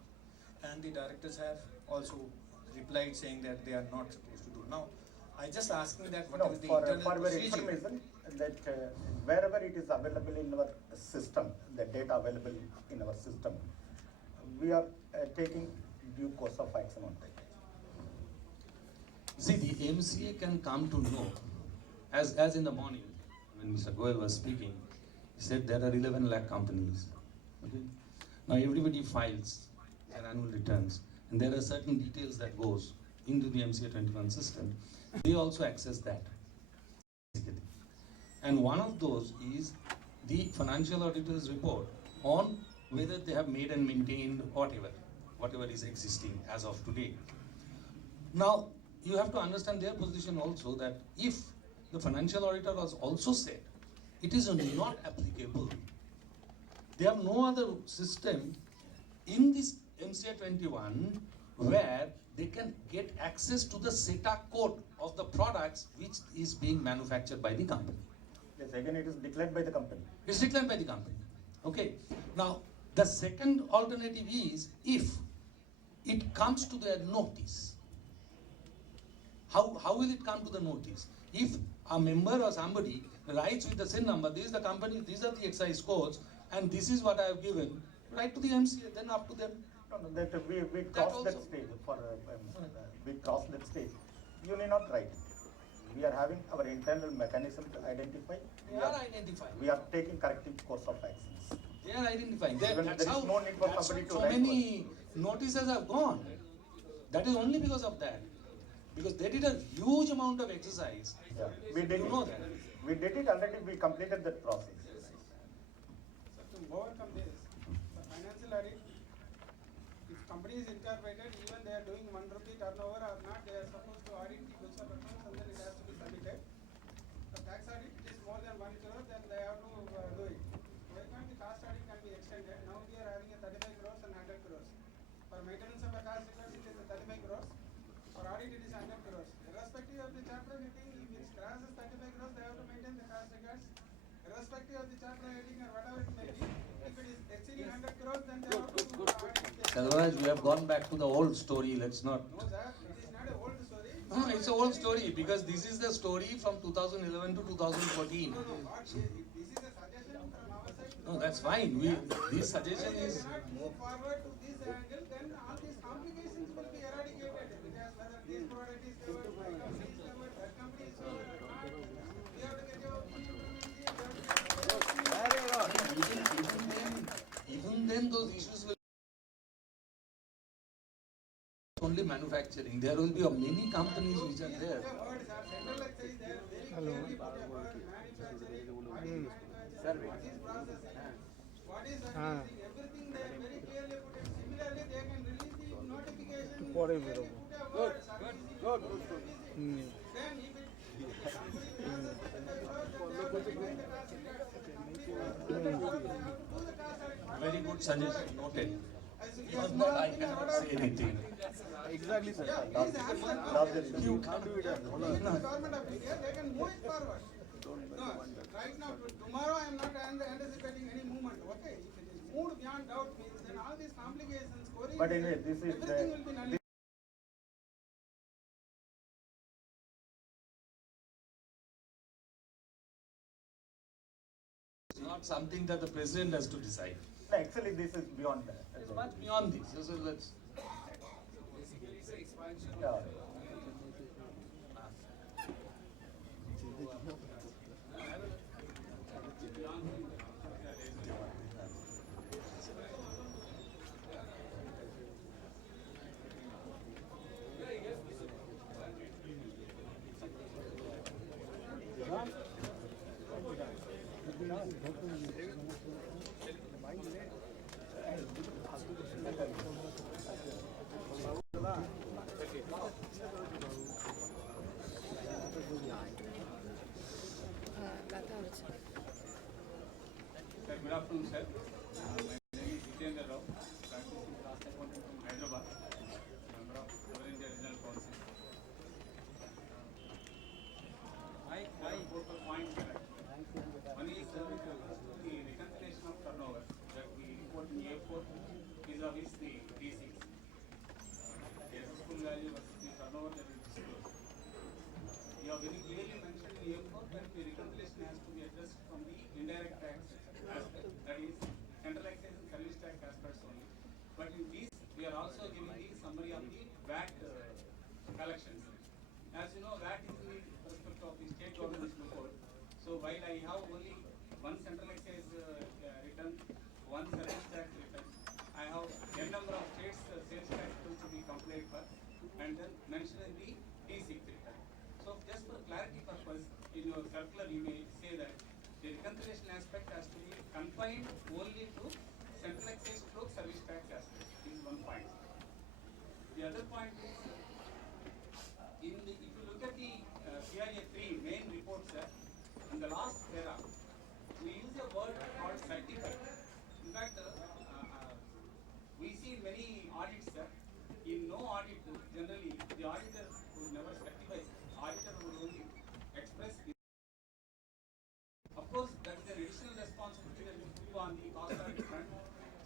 and the directors have also replied saying that they are not supposed to do. Now, I just asking that what is the internal for your procedure? information, that wherever it is available in our system, the data available in our system, we are taking due course of action on that. See, the MCA can come to know, as in the morning when Mr. Goel was speaking, he said there are 11 lakh companies. Okay? Now everybody files their annual returns, and there are certain details that goes into the MCA 21 system. They also access that, basically. And one of those is the financial auditor's report on whether they have made and maintained whatever is existing as of today. Now, you have to understand their position also, that if the financial auditor has also said it is not applicable, they have no other system in this MCA 21 where they can get access to the SETA code of the products which is being manufactured by the company. Yes, again it is declared by the company. It's declared by the company. Okay. Now, the second alternative is if it comes to their notice. How will it come to the notice? If a member or somebody writes with the SIN number, this is the company, these are the excise codes, and this is what I have given, write to the MCA, then up to them. No, that we crossed that stage. We crossed that stage. You need not write. We are having our internal mechanism to identify. They are identifying. We are taking corrective course of actions. They are identifying. That's That's how no need for somebody to so write many notices have gone. That is only because of that. Because they did a huge amount of exercise. Yeah, we did. You know that. We did it already. We completed that process. So to overcome this, the financial audit, if company is incorporated, even they are doing 1 rupee turnover or not, they are supposed to audit the books of accounts and then it has to be submitted. The tax audit is more than 1 crore, then they have to do it. Why can't the cost audit can be extended? Now we are having a 35 crores and 100 crores. For maintenance of a cost records, it is a 35 crores. For audit, it is 100 crores. Irrespective of the chapter heading, if it crosses 35 crores, they have to maintain the cost records. Irrespective of the chapter heading or whatever it may be, if it is exceeding 100 crores, then they have to audit. Otherwise, we have gone back to the old story. Let's not. No, sir, it is not an old story. No, it's an old story because this is the story from 2011 to 2014. No, this is a suggestion from our side. No, that's fine. This suggestion is. Move forward to this angle, then all these complications will be eradicated. Because whether this product is covered, my company is covered, that company is covered or not, we have to get your Even then, those issues will only manufacturing. There will be many companies which are there. Hello. What is everything they very clearly put it. Similarly, they can release the notification. Good. Then if it suggestion noted. Beyond that, I cannot say anything. Exactly, sir. Yeah, You can't do it. Government of India, they can move it forward. No, right now, tomorrow I am not anticipating any movement. Okay, if it is moved beyond doubt means then all these complications, queries, But anyway, this is everything will be null. It's not something that the president has to decide. Actually, this is beyond that. It's much beyond this. So let's. Yeah. Sir, good afternoon, sir. My name is J.N.Bose, practicing class accountant from Hyderabad, member of All India Regional Council. My focal points are one is the reconciliation of turnover that we report in A4 vis-a-vis the D6. The assessable value versus the turnover that we disclose. You have very clearly mentioned in A4 that the reconciliation has to be addressed from the indirect tax aspect, that is central excise and service tax aspects only. But in these, we are also giving the summary of the VAT collections. As you know, VAT is in the perspective of the state government report. So while I have only one central excise return, one service tax return, I have n number of states sales tax returns to be complied for, and then mention in the D6 return. So just for clarity purpose, in your circular you may say that the reconciliation aspect has to be confined only to central excise stroke service tax aspect. This is one point. The other point is, if you look at the CRA 3 main report, sir, in the last era, we use a word called certified. In fact, we see many audits, sir. In no audit, generally, the auditor would never certify. Auditor would only express. Of course, that is an additional responsibility that we put on the cost audit front.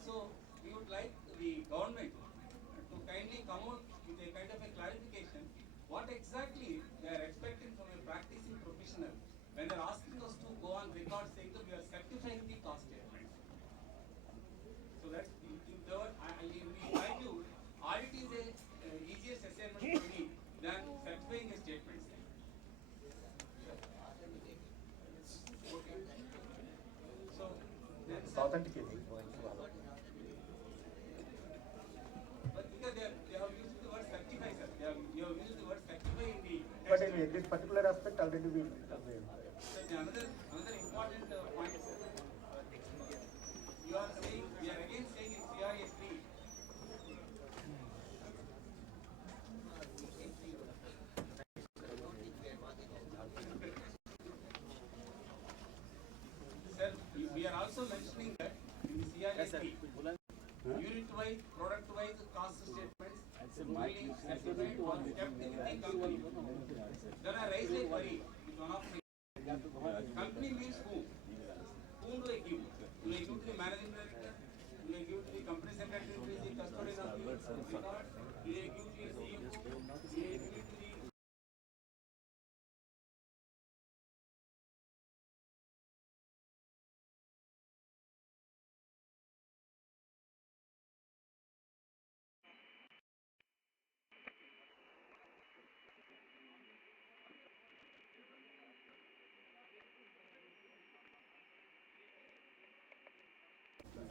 So, we would like the government to kindly come out with a kind of a clarification what exactly they are expecting from a practicing professional when they are asking us to go on record saying that we are certifying the cost statement. So that's in my view, audit is a easiest assignment for me than certifying a statement. Okay. So then Authenticating. but because they have used the word certify, sir. You have used the word certify in the text. But anyway, this particular aspect already we. Another important point, sir. You are saying, we are again saying in CRA 3. Sir, we are also mentioning that in the CRA 3, unit-wise, product-wise cost statements, billing, certified, or kept in the company. Then I raised a query with one of my company means whom? Whom do I give? Do I give to the managing director? Do I give to the company secretary who is the custodian of the record? Do I give to the CFO? Do I give it to the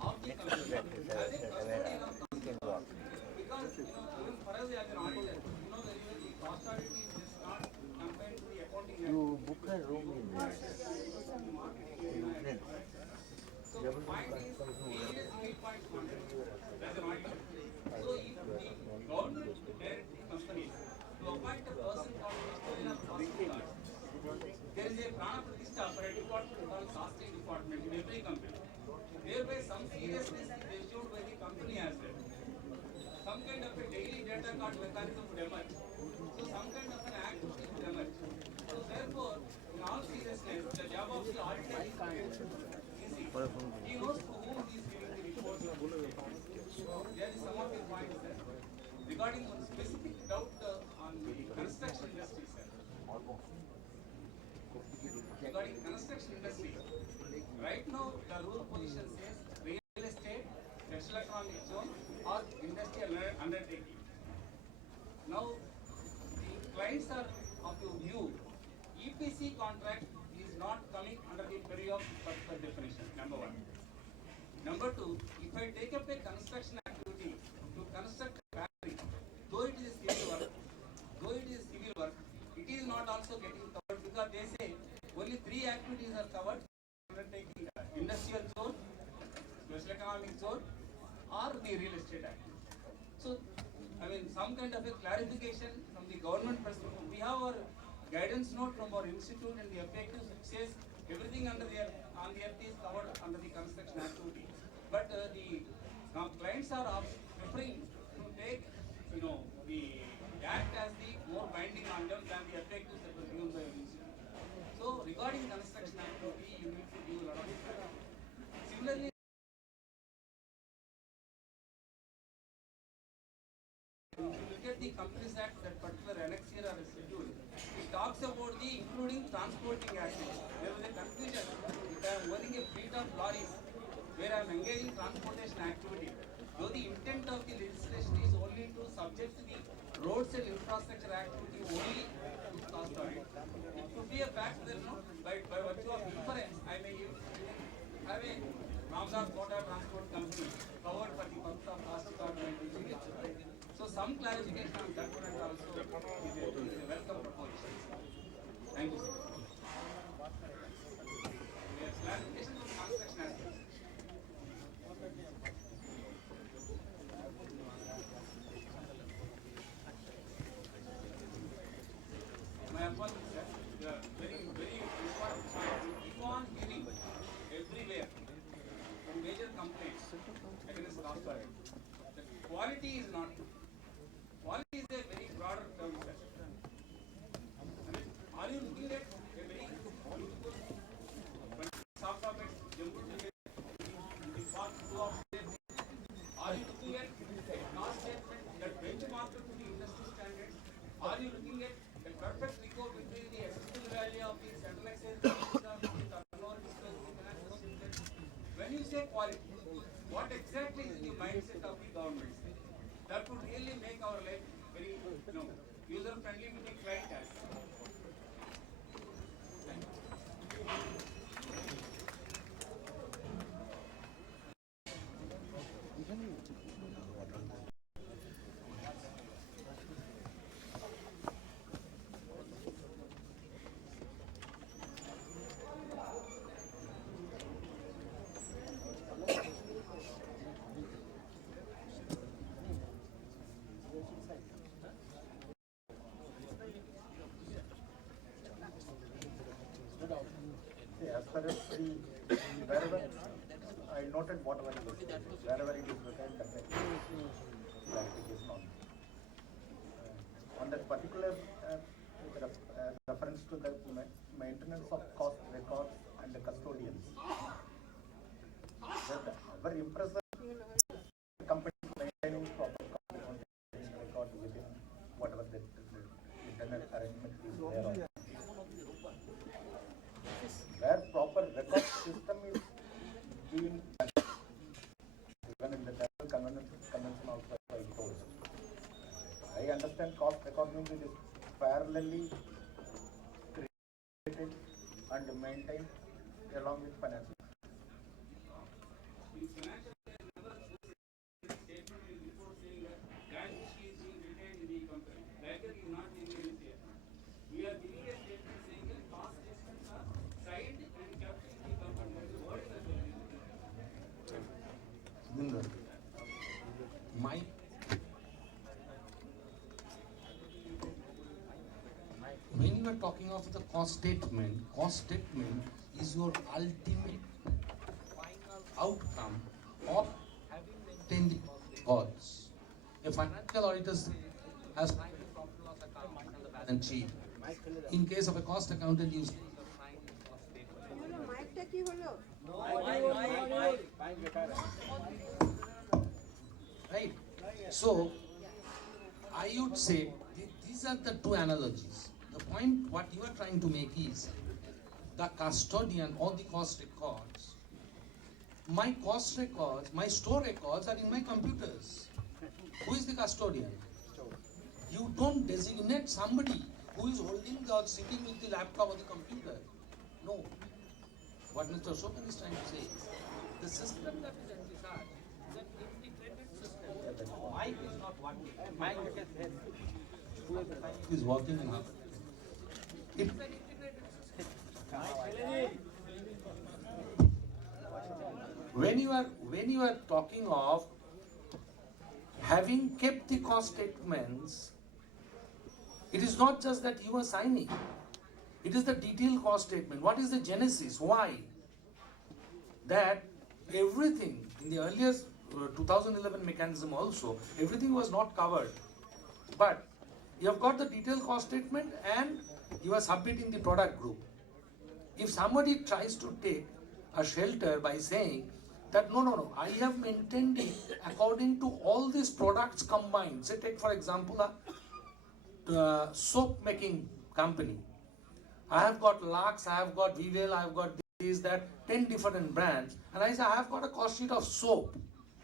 of the company? As a custodian of the company. Because, even for us as an auditor, very well, the cost audit is just not confined to the accounting. You book a room in this. So point is, we need a single point contact as an auditor. So if the government direct the company to appoint a person called custodian of cost records, there is a prana pratishtha for a department called costing department in every company. Thereby some seriousness is shown company as well. Some kind of a daily data card mechanism would emerge. So some kind of an activity would emerge. So therefore, in all seriousness, the job of the auditor is easy. He knows to whom he is giving the reports. There is some of the points, sir. Regarding one specific doubt on the construction industry, sir. Regarding construction industry, right now the rule position says real estate, special economic zone, or industrial undertaking. Now, the clients are of your view, EPC contract is not coming under the purview of particular definition, number one. Number two, if I take up a construction activity to construct a factory, though it is civil work, it is not also getting covered because they say only 3 activities are covered: undertaking industrial zone, special economic zone, or the real estate activity. So, I mean, some kind of a clarification from the government perspective. We have our guidance note from our institute and the FAQs which says everything on the earth is covered under the construction activity. But the clients are preferring to take, the act as the more binding on them than the FAQs that were given by our institute. So, regarding construction activity, you need to give a lot of clarity. Similarly, if you look at the Companies Act, that particular annex here or a schedule, it talks about the including transporting activity. There was a confusion. If I am owning a fleet of lorries where I am engaging transportation activity, though the intent of the legislation is only to subject the roads and infrastructure activity only to cost audit, it could be a fact that by virtue of inference, I may have a Ramdas Motor Transport Company covered for the purpose of cost audit. So some clarification on that front also is a welcome proposition. Thank you, sir. Yes, clarification on construction aspects. My apologies, sir. The very important point. We keep on hearing everywhere from major complaints against cost audit. The quality is not good. Quality is a very broader term, sir. I mean, are you looking at a very beautiful soft topics, jumbled together, the part 2 of it? Are you looking at a cost statement that benchmarked to the industry standards? Are you looking at a perfect recall between the existing value of the central exchange of the turnover disclosed in the financial statement? When you say quality, what exactly is the mindset of the government? That would really make our life very, user friendly with the client as. Thank you. As far as wherever I noted whatever it is, wherever it is written, definitely clarification on that particular reference to the maintenance of cost records and the custodians. That our impressor company maintaining proper cost record within whatever the internal arrangement is there. Where proper record system is being done, even in the National Convention also I told. I understand cost recording is parallelly created and maintained along with financial. In financial statement is report saying that cash is being retained in the company. Ledger is not being released here. We are giving a statement saying that cost estimates are signed and kept in the company. What is that? When you are talking of the cost statement is your ultimate final outcome of having obtain the records. A financial auditor has signed a profit loss account on the balance sheet. In case of a cost accountant, you right. So I would say these are the two analogies. The point what you are trying to make is the custodian or the cost records. My cost records, my store records are in my computers. Who is the custodian? You don't designate somebody who is holding or sitting with the laptop or the computer. No. What Mr. Shokan is trying to say is the system that is envisaged is an integrated system. Mic is not working. Mic is working in half. It is an integrated system. When you are talking of having kept the cost statements, it is not just that you are signing. It is the detailed cost statement. What is the genesis? Why? That everything in the earliest 2011 mechanism also, everything was not covered. But you have got the detailed cost statement and you are submitting the product group. If somebody tries to take a shelter by saying that no, I have maintained it according to all these products combined. Say take for example a soap making company. I have got Lux, I have got Vivel, I have got this, that, 10 different brands. And I say I have got a cost sheet of soap.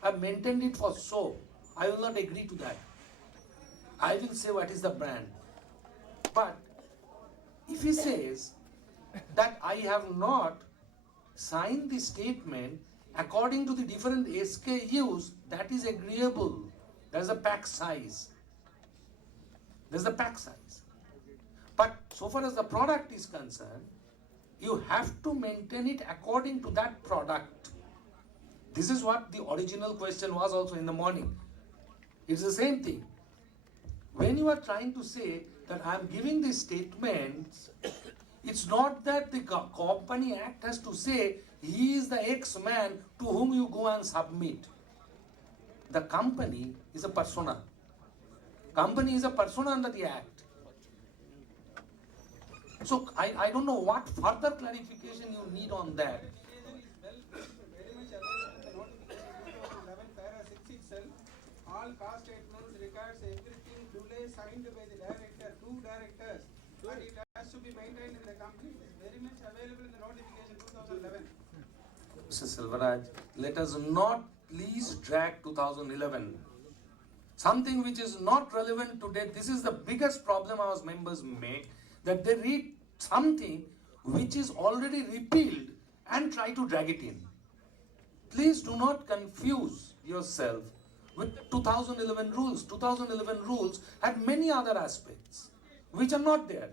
I have maintained it for soap. I will not agree to that. I will say what is the brand. But if he says that I have not signed the statement according to the different SKUs, that is agreeable. There is a pack size. There is a pack size. But so far as the product is concerned, you have to maintain it according to that product. This is what the original question was also in the morning. It's the same thing. When you are trying to say that I am giving these statements, it's not that the Company Act has to say he is the X-man to whom you go and submit. The company is a persona. Company is a persona under the Act. So I don't know what further clarification you need on that. All cost statements records everything duly signed by the director, two directors, and it has to be maintained in the company. It is very much available in the notification 2011. Mr. Silvaraj, let us not please drag 2011. Something which is not relevant today. This is the biggest problem our members make, that they read something which is already repealed and try to drag it in. Please do not confuse yourself with 2011 rules. 2011 rules had many other aspects which are not there.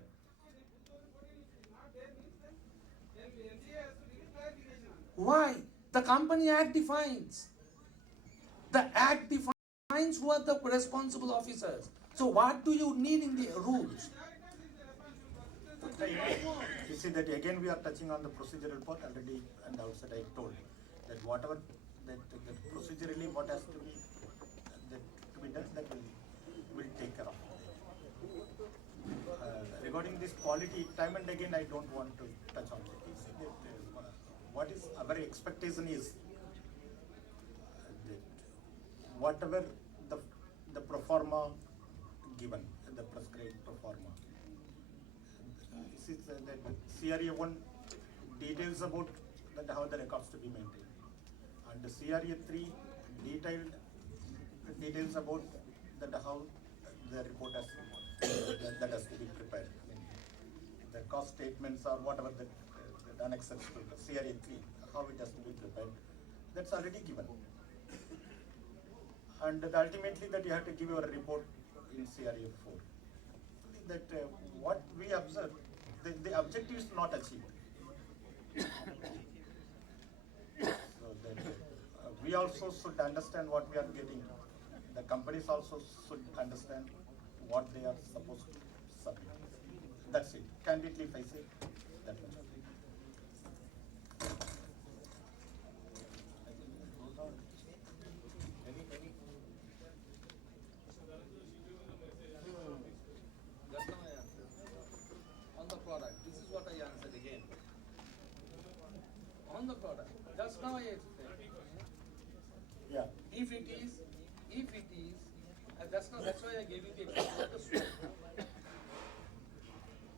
Why? The Company Act defines. The Act defines who are the responsible officers. So what do you need in the rules? You see that again we are touching on the procedural part already, and outside I told that whatever that procedurally what has to be done, that will take care of. Regarding this quality, time and again I don't want to touch on it. You see that what is our expectation is that whatever the pro forma given, the prescribed pro forma. This is that CRA1 details about that how the records to be maintained, and the CRA3 details about that how the report has that has to be prepared. I mean, the cost statements or whatever the annexes to the CRA3, how it has to be prepared, that's already given. And ultimately that you have to give your report in CRA4. That what we observe, the objective is not achieved. So that we also should understand what we are getting. The companies also should understand what they are supposed to submit. That's it. Candidly, if I say that much. on the product. Just now I explained. Yeah. If it is, that's why I gave you the example of the soap.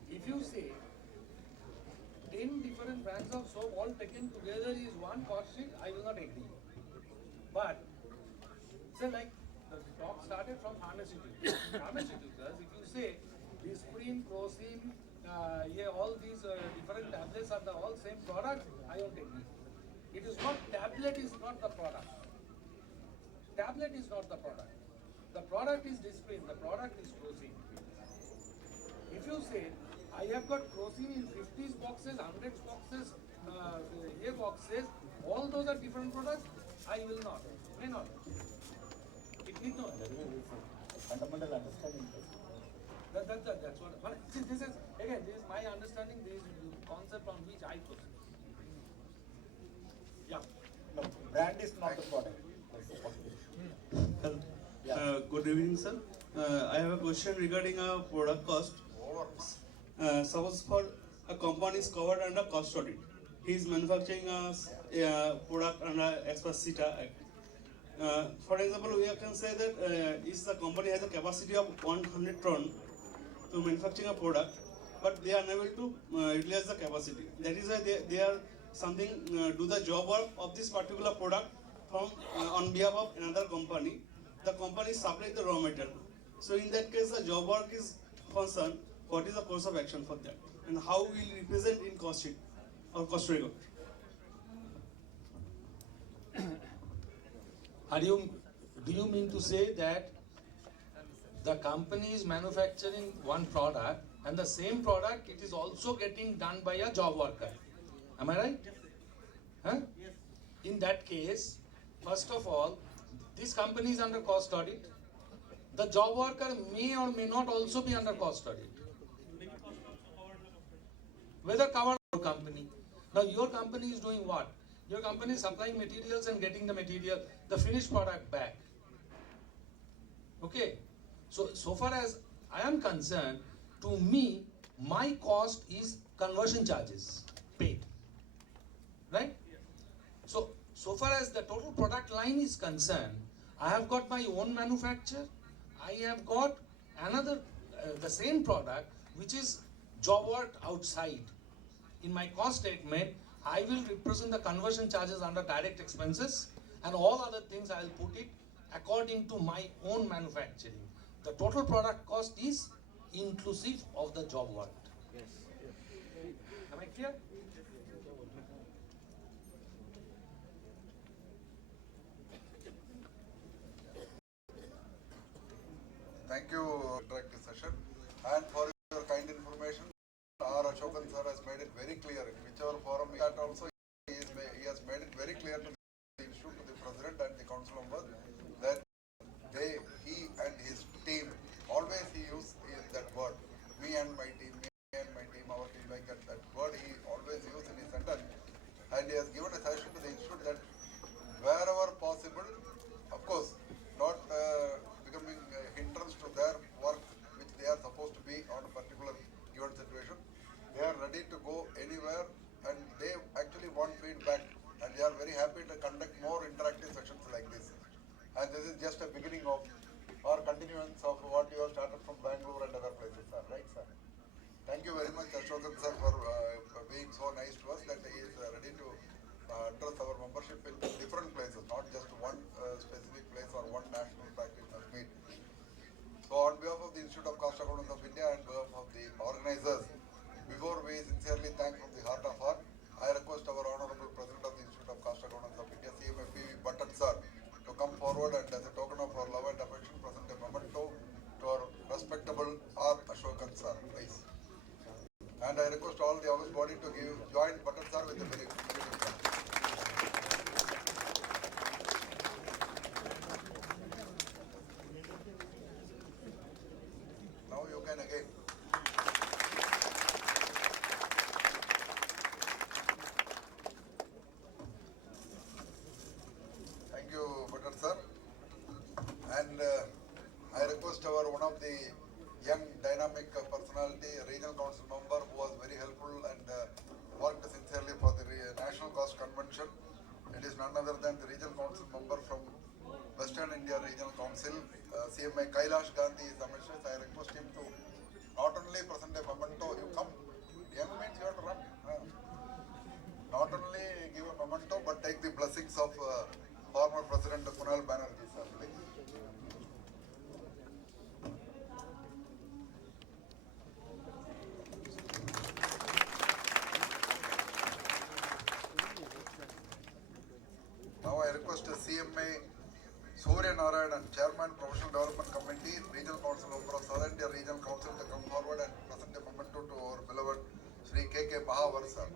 If you say 10 different brands of soap all taken together is one cost sheet, I will not agree. But say like the talk started from pharmaceuticals. Pharmaceuticals, if you say Disprin, Crocin, all these different tablets are the all same product, I won't agree. It is not, tablet is not the product. Tablet is not the product. The product is Disprin, the product is Crocin. If you say, I have got Crocin in 50s boxes, 100s boxes, boxes, all those are different products, I will not, may not. It need not. Fundamental understanding. That's what, but see, this is my understanding, this is the concept on which I proceed. Yeah. No, brand is not the product. Good evening, sir. I have a question regarding a product cost. Suppose for a company is covered under cost audit. He is manufacturing a product under as per CETA Act. For example, we can say that if the company has a capacity of 100 ton to manufacturing a product, but they are unable to utilize the capacity. That is why they are something do the job work of this particular product from on behalf of another company. The company supplies the raw material. So in that case, the job work is concerned. What is the course of action for that, and how will represent in cost sheet or cost record? Do you mean to say that the company is manufacturing one product and the same product it is also getting done by a job worker? Am I right? Huh? In that case, first of all, this company is under cost audit. The job worker may or may not also be under cost audit. Whether covered your company. Now your company is doing what? Your company is supplying materials and getting the material, the finished product back. Okay. So far as I am concerned, to me, my cost is conversion charges paid. Right? So far as the total product line is concerned, I have got my own manufacturer. I have got another, the same product, which is job work outside. In my cost statement, I will represent the conversion charges under direct expenses, and all other things I will put it according to my own manufacturing. The total product cost is inclusive of the job work. Yes. Am I clear? Thank you, interactive session. And for your kind information, our Ashokan sir has made it very clear in whichever forum that also he has made it very clear to the issue to the president and the council members that he and his team always he use that word, me and my team, our team, like that word he always use in his sentence, and he has given a suggestion to the institute that wherever possible, of course, not becoming a hindrance to their work which they are supposed to be on a particular given situation. They are ready to go anywhere and they actually want feedback, and they are very happy to conduct more interactive sessions like this. And this is just a beginning of or continuance of what you have started from Bangalore and other places, sir. Right, sir? Thank you very much, Ashokan sir, for being so nice to us that he is ready to address our membership in different places, not just one specific place or one national practitioners meet. So on behalf of the Institute of Cost Accountants of India and behalf of the organizers, before we sincerely thank from the heart of heart, I request our Honorable President of the Institute of Cost Accountants of India, CMA Button sir, to come forward and as a token of our love and affection present a memento to our respectable R. Ashokan sir, please. And I request all the August body to join Button sir with a very good clap. Now you can again. Thank you, Button sir. And I request one of the young dynamic personality, regional council member who was very helpful and worked sincerely for the National Cost Convention. other than the Regional Council member from Western India Regional Council, CMA Kailash Gandhi is amazing. I request him to not only present a memento, you come, young means you have to run. Not only give a memento, but take the blessings of former President Kunal Banerjee, sir, please. Now I request CMA Surya Narayan and Chairman Professional Development Committee, Regional Council member of Southern India Regional Council to come forward and present a memento to our beloved Sri K.K. Mahavar, sir.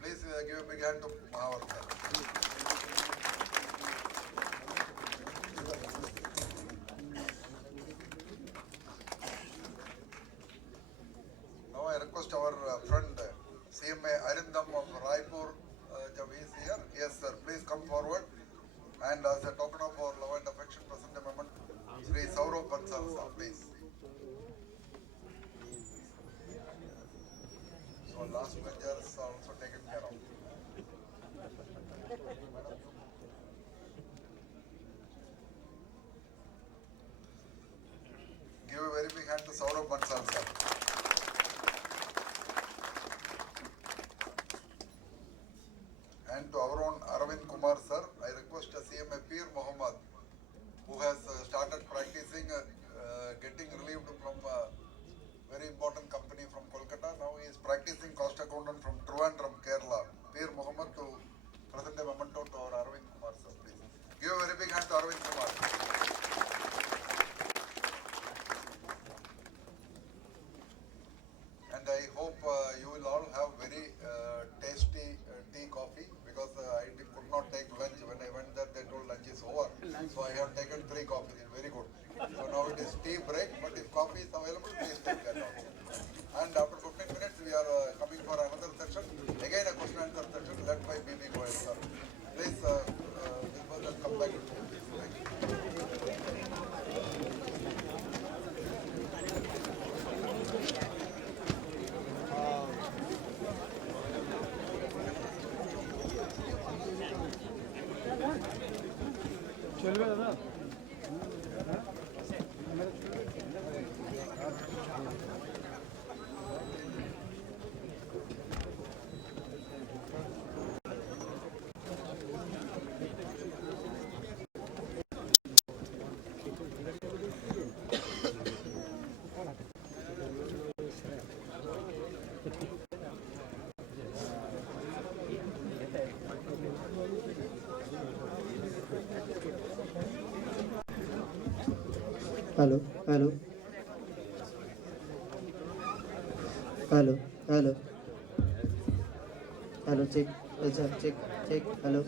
Please give a big hand to Mahavar, sir. Now I request our friend CMA Arindam of Raipur, Jab is here. Yes, sir. Please come forward. And as a token of our love and affection, present a moment, Sri Saurav Bansal, sir, please. So last measures are also taken care of. Give a very big hand to Saurav Bansal, sir. And to our own Arvind Kumar, sir, I request CMA Peer Mohammed, who has started practicing, getting relieved from a very important company from Kolkata. Now he is practicing cost accountant from Trivandrum, Kerala. Peer Mohammed to present a memento to our Arvind Kumar, sir, please. Give a very big hand to Arvind Kumar. And I hope you will all have very tasty tea, coffee, because I could not take lunch. When I went there, they told lunch is over. So I have taken 3 coffees. Very good. So now it is tea break, but if coffee is available, please take that also. And after 15 minutes, we are coming for another section. Again, a question and answer section led by B.B. Goyal, sir. Please, this person come back. Thank you. চলবে দাদা Hello, hello. Hello, hello. Hello, check. Check. Hello.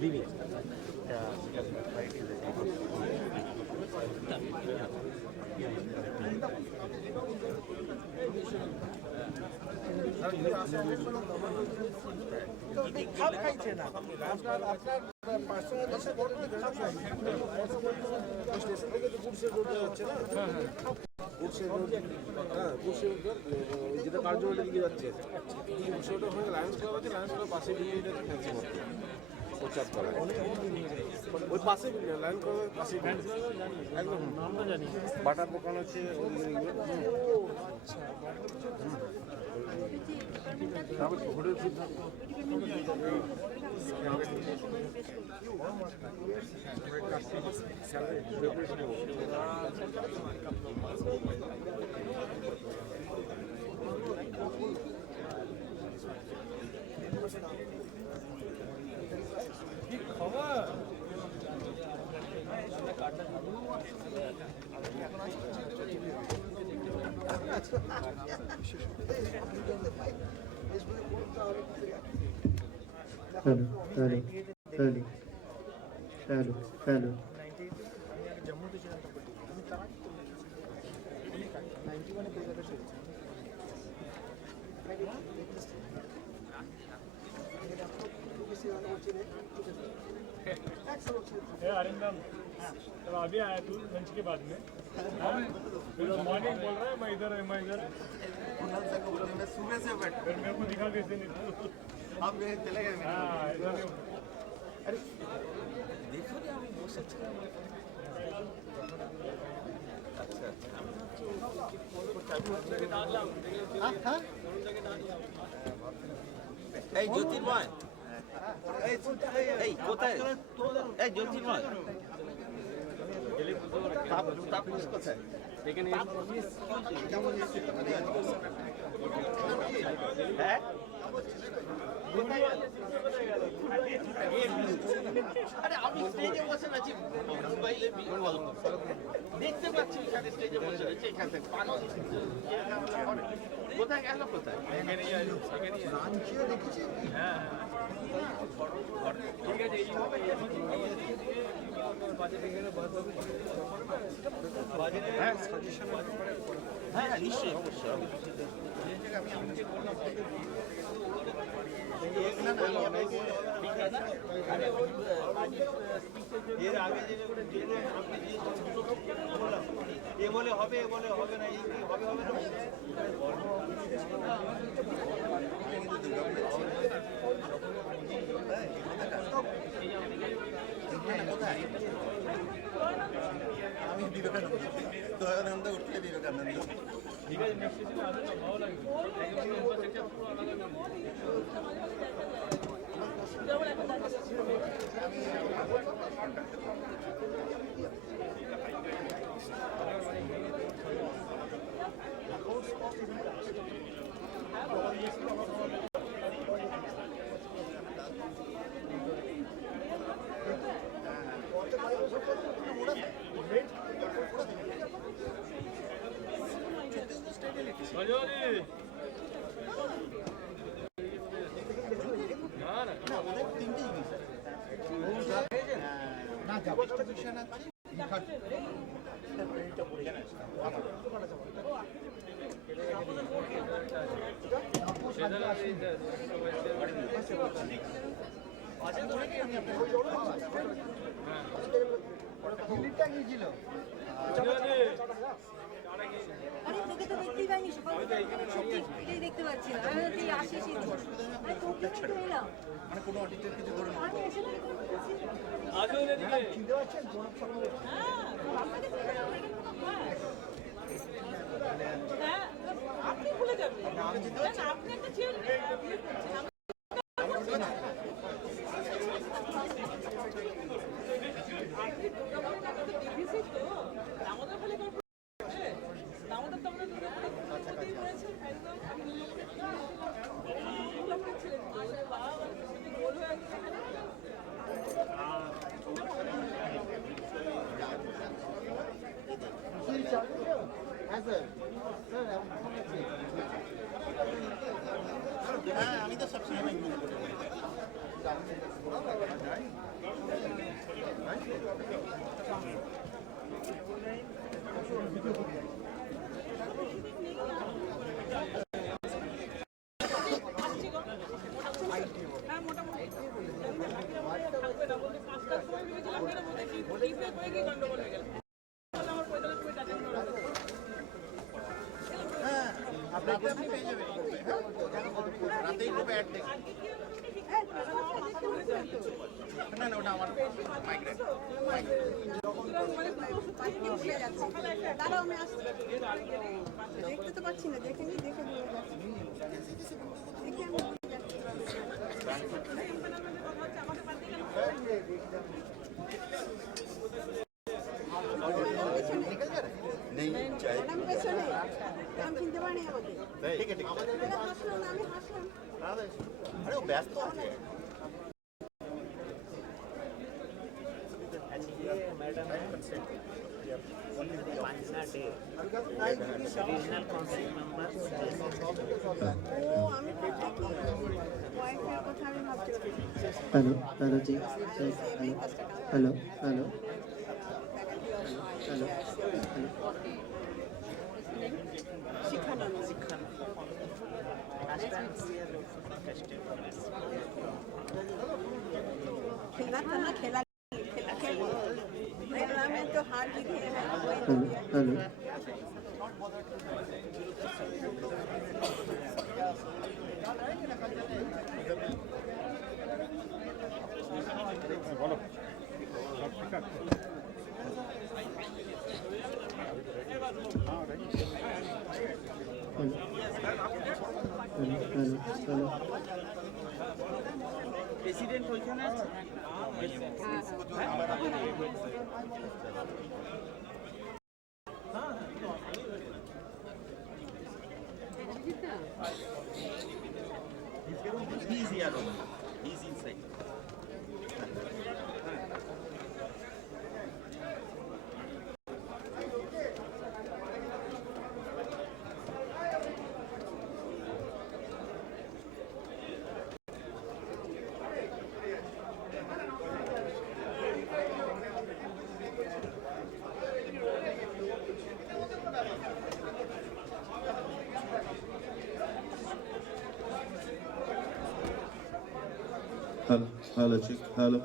Vivi. খাল খাইছে না আপনার personal দেশে বড় গুডসের road হচ্ছে না গুডসের রোড গুডসের রোড যেটা কার্যকরী দিকে যাচ্ছে সেটা হয়ে লায়ন্স ক্লাব আছে লায়ন্স ক্লাব পাশে দিয়ে এটা ফ্যান্সি মার্কেট প্রচার করা ওই পাশে লায়ন ক্লাবের পাশে একদম নামটা জানি বাটার দোকান আছে হোটেল সিদ্ধান্ত Hello. अरिंदम तो अभी आया तू लंच के बाद में मॉर्निंग बोल रहा है मैं इधर मैं सुबह से बैठ फिर मेरे को दिखा कैसे नहीं आप चले गए हाँ इधर अरे देखो ना अभी बहुत अच्छा अच्छा এই জ্যোতির্ময় এই কোথায় এই জ্যোতির্ময় তাপস কোথায় এখানে হ্যাঁ আরে আমি স্টেজে বসে আছি মোবাইলে দেখতে পাচ্ছি এখানে স্টেজে বসে রয়েছে এখান থেকে পানো কোথায় গেল কোথায় এখানেই রাঞ্চিও দেখেছি হ্যাঁ ঠিক আছে হ্যাঁ হ্যাঁ নিশ্চয়ই অবশ্যই এর আগে যেগুলো জেনে আপনি এ বলে হবে এ বলে হবে না এই কি হবে হবে না আমি বিবেকানন্দ উঠলে বিবেকানন্দ ঠিক আছে নেক্সট সিজনে আসলে ভালো লাগবে ইনফ্রাস্ট্রাকচার পুরো আলাদা আরে তোকে তো দেখতেই পাইনি সকাল থেকে দেখতে পাচ্ছি না আমি তো আসি আরে তোকে তো এলাম মানে কোনো অডিটর কিছু ধরে না আমি এসে আজও এদিকে চিনতে পারছেন জোর সকাল হ্যাঁ আপনাকে চিনতে হবে হ্যাঁ আপনি ভুলে যাবেন আমি চিনতে পারছি না আপনি একটা চেয়ার আমাদের ফলে আমাদের তো আমরা হ্যাঁ আমি তো সবসময় রাতেই গ্রুপে অ্যাড দেখি না না ওটা আমার মাইগ্রেট দাঁড়াও আমি আসছি দেখতে তো পাচ্ছি না দেখে নি দেখে नहीं चाहिए हम चिंता पानी होते ठीक है ठीक है अरे वो व्यस्त तो है madam regional council member hello hello जी हेलो हेलो हेलो हेलो खेलना था ना, खेला खेल खेलना में तो हार जीत है। हेलो हेलो প্রেসিডেন্ট ওইখানে আছে He's here only. He's inside. Hello, check. Hello.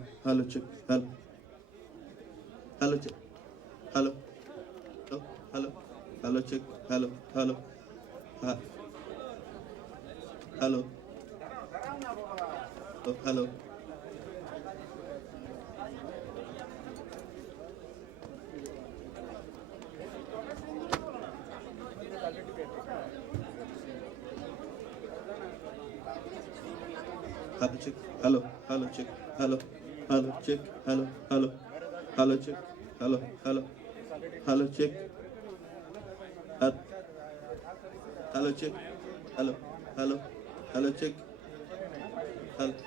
Hello. Hello, check. Hello, check. Hello, check. Hello. Hello. Hello. Check. Hello, check. Hello, check. Hello, check. Hello, check. Hello, check. Hello, check.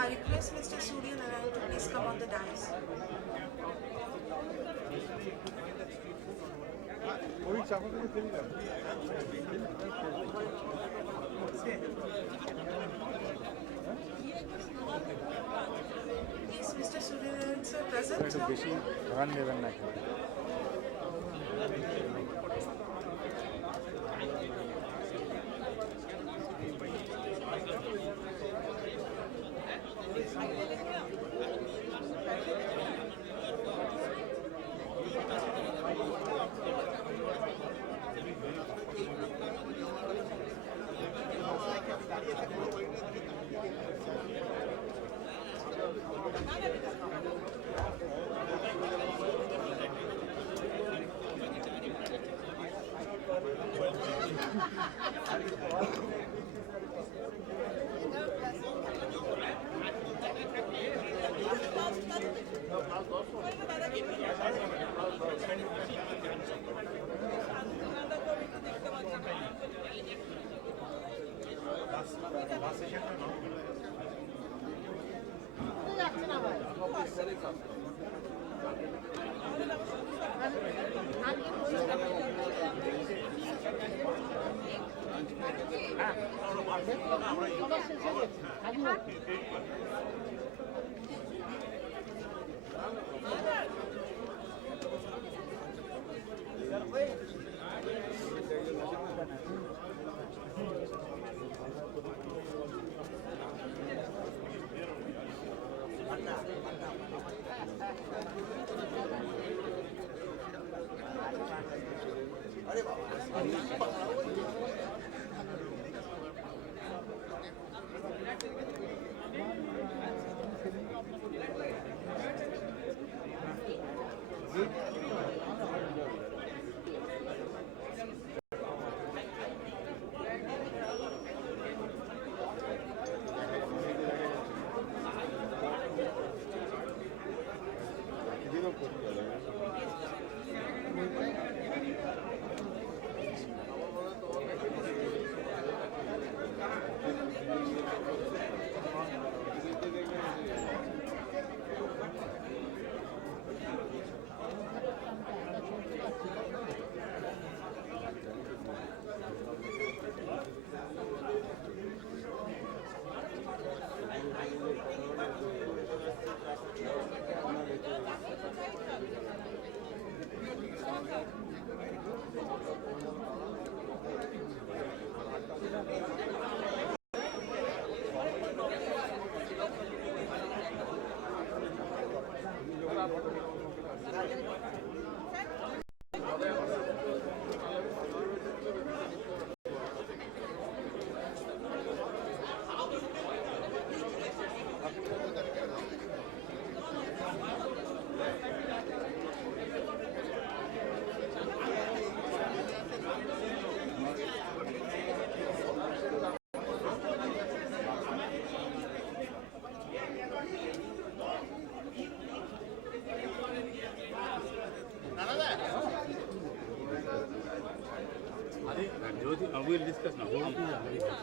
I request Mr. Surya Narayan to please come on the dais. Is Mr. Surya Narayan sir present? discuss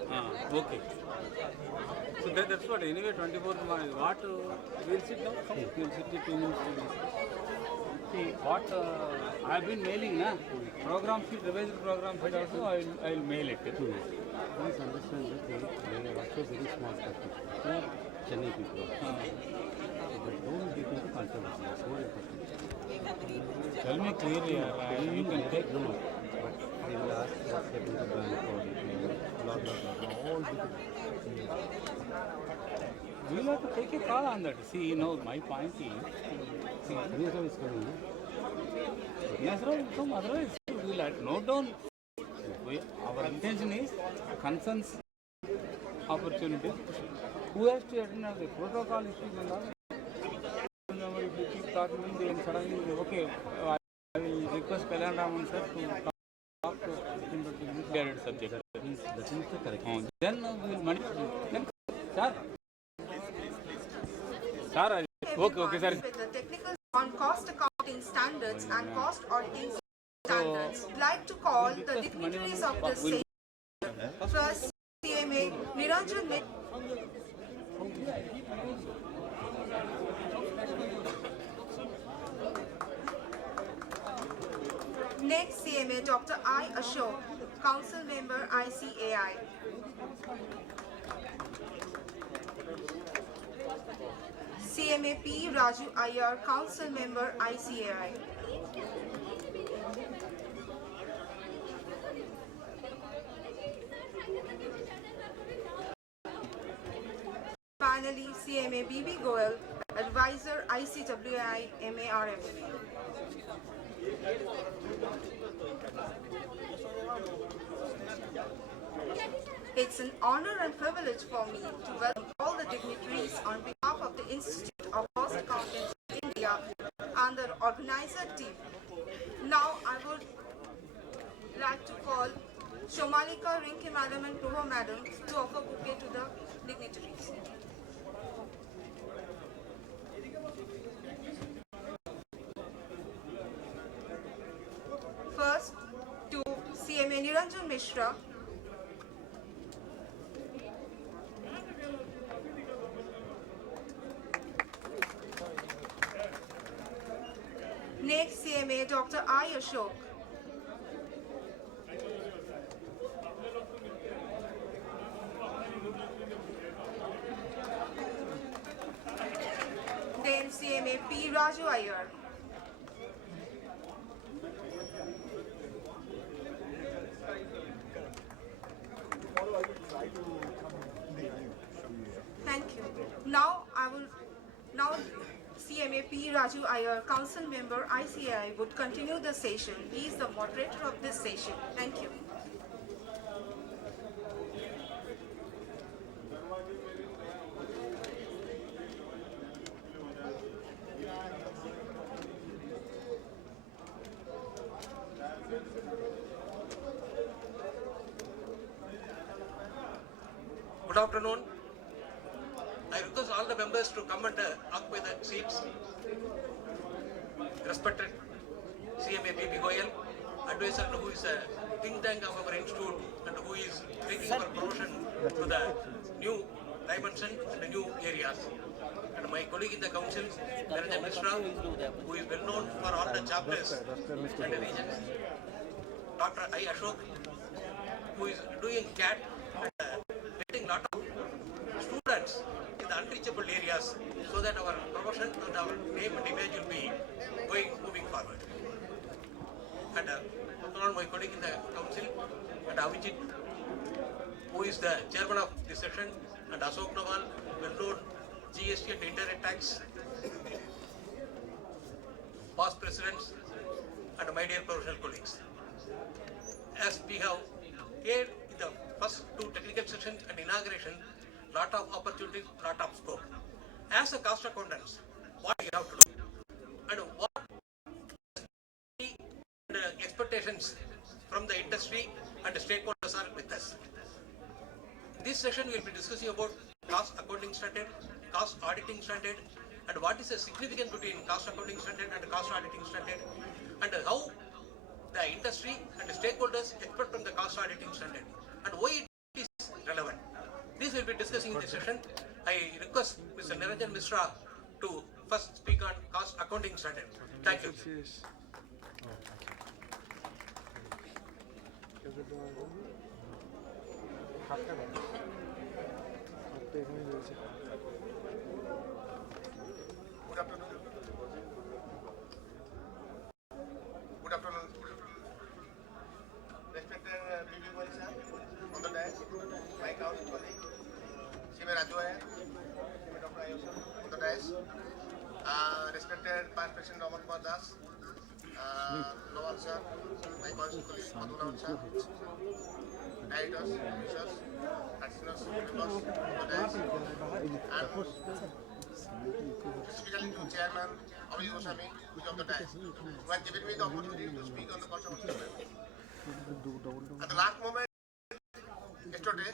now. Okay. So that's what. Anyway, 24th March. What? We'll sit down. Come. We'll sit 2 minutes to discuss. See what I have been mailing, na. Program sheet, revised program sheet also. I'll mail it. Please understand that they are also very small country. They are Chennai people. So they don't get into controversy. That's more important. Tell me clearly. You can take. No, but they will ask what's happening to bank or blah blah blah. All the We'll have to take a call on that. See, my point is. See, Nazra is coming. Nazra will come. Otherwise, we'll have to note down. Our intention is concerns, opportunities. Who has to attend the protocol issues and all? If you keep talking, then suddenly, okay, I will request Kalanraman sir to talk to this guided subject. That is the correct. Then we will manipulate. Sir. Sir, okay, sir. With the technical on cost accounting standards and cost auditing standards. I'd like to call the dignitaries of the same. First, CMA Niranjan Next, CMA Dr. I. Ashok, Council Member ICAI. CMA P. Raju Iyer, Council Member ICAI. Finally, CMA BB Goel, Advisor ICAI MARF. It's an honor and privilege for me to welcome all the dignitaries on behalf of the Institute of Cost Accountants in India and the organizer team. Now I would like to call Shomalika Rinke Madam and Provo Madam to offer bouquet to the dignitaries. First, to CMA Niranjan Mishra. Next, CMA Dr. I. Ashok. Then CMA P. Raju Iyer. Thank you. Now CMA P. Raju Iyer, Council Member ICAI, would continue the session. He is the moderator of this session. Thank you. Good afternoon. I request all the members to come and occupy the seats. Respected CMA BB Goyal, advisor who is a think tank of our institute and who is taking our promotion to the new dimension and the new areas. And my colleague in the council, Niranjan Mishra, who is well known for all the chapters and the regions. Dr. I. Ashok, who is doing CAT and getting lot of students in the unreachable areas so that our promotion and our name and image will be moving forward. And all my colleague in the council and Avijit, who is the chairman of this session, and Ashok Nawal, well-known GST and indirect tax, past presidents, and my dear professional colleagues. As we have here in the first two technical sessions and inauguration, lot of opportunities, lot of scope. As a cost accountants, what we have to do and what expectations from the industry and the stakeholders are with us. This session we will be discussing about cost accounting standard, cost auditing standard, and what is the significance between cost accounting standard and cost auditing standard, and how the industry and the stakeholders expect from the cost auditing standard, and why it is relevant. This will be discussing in this session. I request Mr. Niranjan Mishra to first speak on cost accounting standard. Thank you. Good afternoon. Respected people on the desk, my council colleague, CMA Dr. Ayosha on the desk, respected Vice President Raman Kumar Das, Lawal sir, my council colleague Madhunavan sir, editors, producers, listeners, members on the desk, and specifically to Chairman Abhi Goswami, who is on the desk, who has given me the opportunity to speak on the cost of standard. At the last moment, yesterday,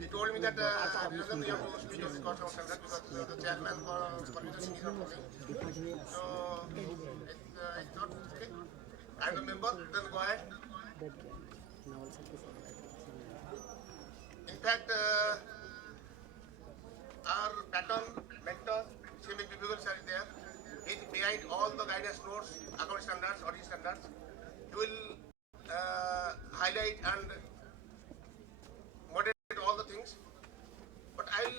he told me that you have to speak on the cost of standard because the chairman for permission is not coming. So, it's not okay. I'm a member, then go ahead. In fact, our pattern, mentor, CMA people are there. He's behind all the guidance notes, account standards, audit standards. He will highlight and moderate all the things. But time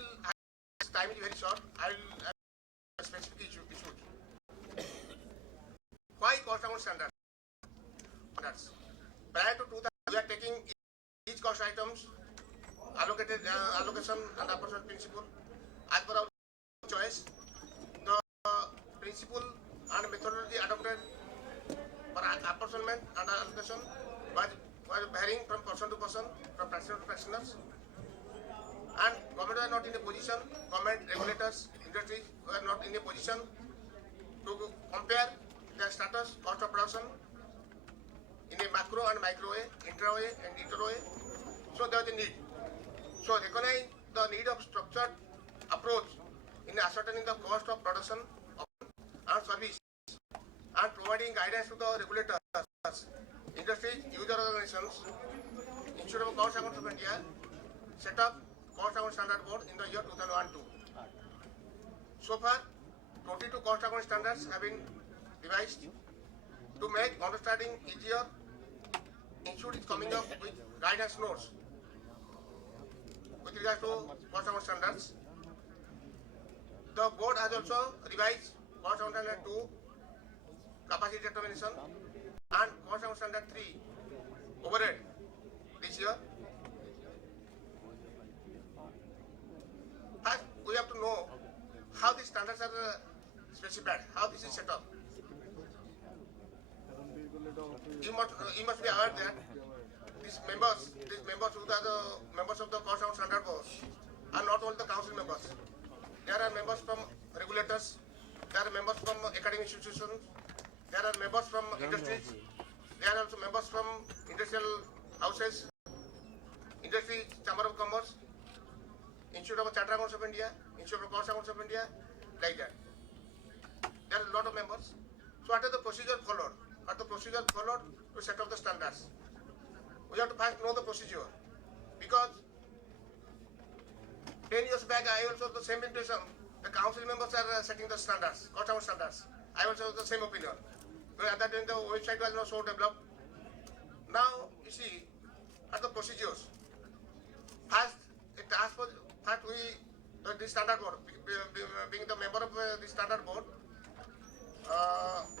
is very short. I will specific issues. Why cost account standards? Prior to 2000, we are taking each cost items, allocation and apportionment principle. As per our choice, the principle and methodology adopted for apportionment and allocation was varying from person to person, from practitioner to practitioners. And government were not in a position, government, regulators, industries were not in a position to compare their status, cost of production in a macro and micro way, intra way and inter way. So there was a need. So recognize the need of structured approach in ascertaining the cost of production and service and providing guidance to the regulators, industries, user organizations. Institute of Cost Accounts of India set up Cost Account Standard Board in the year 2001-2. So far, 22 cost account standards have been devised to make understanding easier. Institute is coming up with guidance notes with regards to cost account standards. The board has also revised cost account standard 2, capacity determination, and cost account standard 3, overhead, this year. First, we have to know how these standards are specified, how this is set up. You must be aware that these members who are the members of the cost account standard board are not all the council members. There are members from regulators, there are members from academic institutions, there are members from industries, there are also members from industrial houses, industry, chamber of commerce, Institute of Chartered Accountants of India, Institute of Cost Accountants of India, like that. There are a lot of members. So what is the procedure followed? What the procedure followed to set up the standards? We have to first know the procedure. Because 10 years back, I also had the same impression. The council members are setting the standards, cost account standards. I also have the same opinion. Because at that time, the website was not so developed. Now, you see, at the procedures. First, the standard board, being the member of the standard board,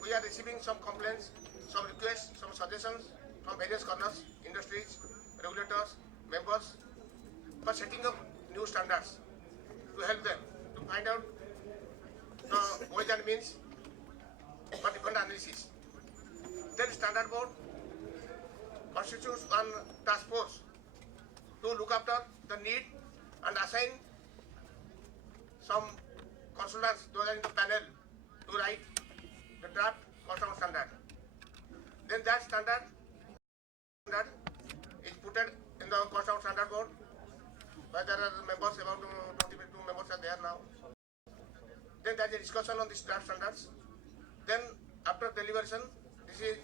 we are receiving some complaints, some requests, some suggestions from various corners, industries, regulators, members, for setting up new standards to help them to find out the ways and means for different analysis. Then standard board constitutes one task force to look after the need and assign some consultants, those are in the panel, to write the draft cost account standard. Then that standard is put in the cost account standard board, where there are members, about 22 members are there now. Then there is a discussion on these draft standards. Then after deliberation, this is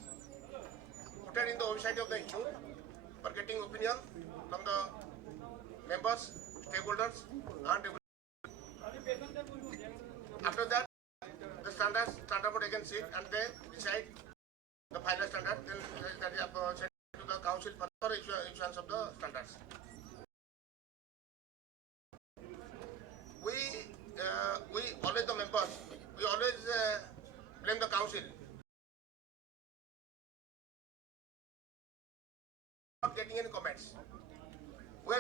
put in the website of the institute for getting opinion from the members, stakeholders, and after that, the standard board again sit and they decide the final standard. Then that is sent to the council for issuance of the standards. We always the members. We always blame the council. Not getting any comments. Where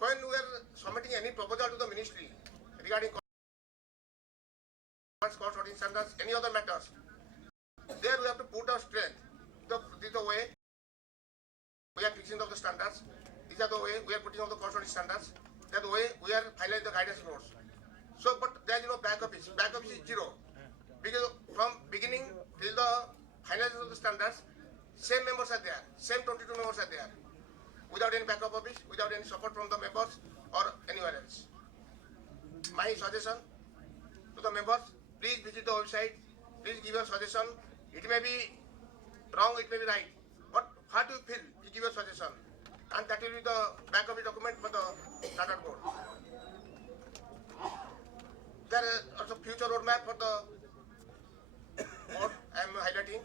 when we are submitting any proposal to the ministry regarding cost auditing standards, any other matters, there we have to put our strength. This is the way we are fixing up the standards. These are the way we are putting up the cost auditing standards. That the way we are finalizing the guidance notes. So, but there is no back office. Back office is zero. Because from beginning till the finalization of the standards, same members are there. Same 22 members are there. Without any backup office, without any support from the members or anywhere else. My suggestion to the members, please visit the website, please give your suggestion. It may be wrong, it may be right, but how do you feel? You give your suggestion. And that will be the back of the document for the standard board. There is also future roadmap for the board I am highlighting.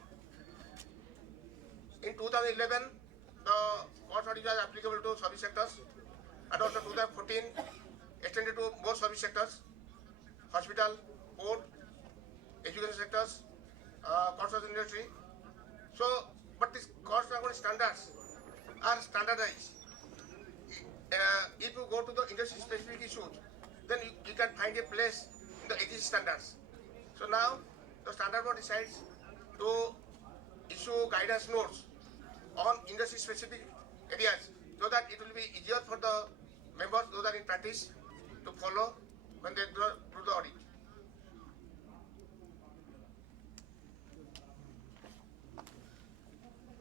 In 2011, the cost audit was applicable to service sectors, and also 2014 extended to more service sectors, hospital, port, education sectors, construction industry. So, but these cost accounting standards are standardized. If you go to the industry specific issues, then you can find a place in the existing standards. So now the standard board decides to issue guidance notes on industry specific areas so that it will be easier for the members, those are in practice, to follow when they do the audit.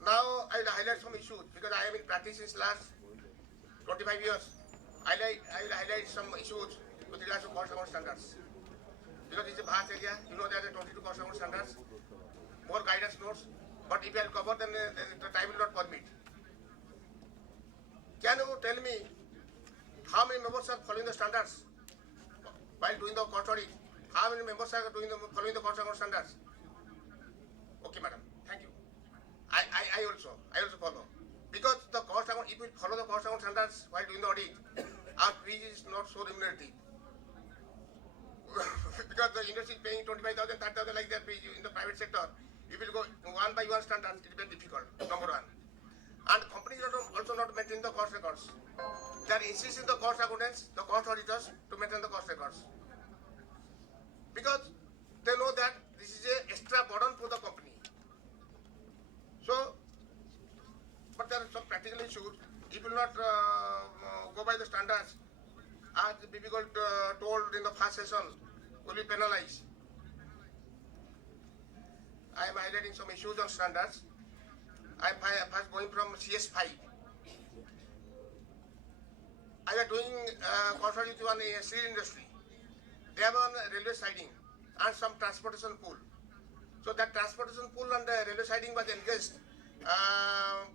Now I will highlight some issues because I have been practice since last 25 years. I will highlight some issues with regards to cost account standards. Because it's a vast area, you know there are 22 cost account standards, more guidance notes, but if I will cover then the time will not permit. Can you tell me how many members are following the standards while doing the cost audit? How many members are following the cost account standards? Okay, madam. Thank you. I also follow. Because the cost account, if we follow the cost account standards while doing the audit, our fees is not so remunerative. Because the industry is paying 25,000, 30,000 like that in the private sector. If you go one by one standards, it will be difficult, number one. And companies are also not maintaining the cost records. They are insisting the cost accountants, the cost auditors to maintain the cost records. Because they know that this is an extra burden for the company. So, but there are some practical issues. If you will not go by the standards, as the people told in the first session, will be penalized. I am highlighting some issues on standards. I am first going from CS5. I am doing cost audit on a steel industry. They have on railway siding and some transportation pool. So that transportation pool and railway siding was engaged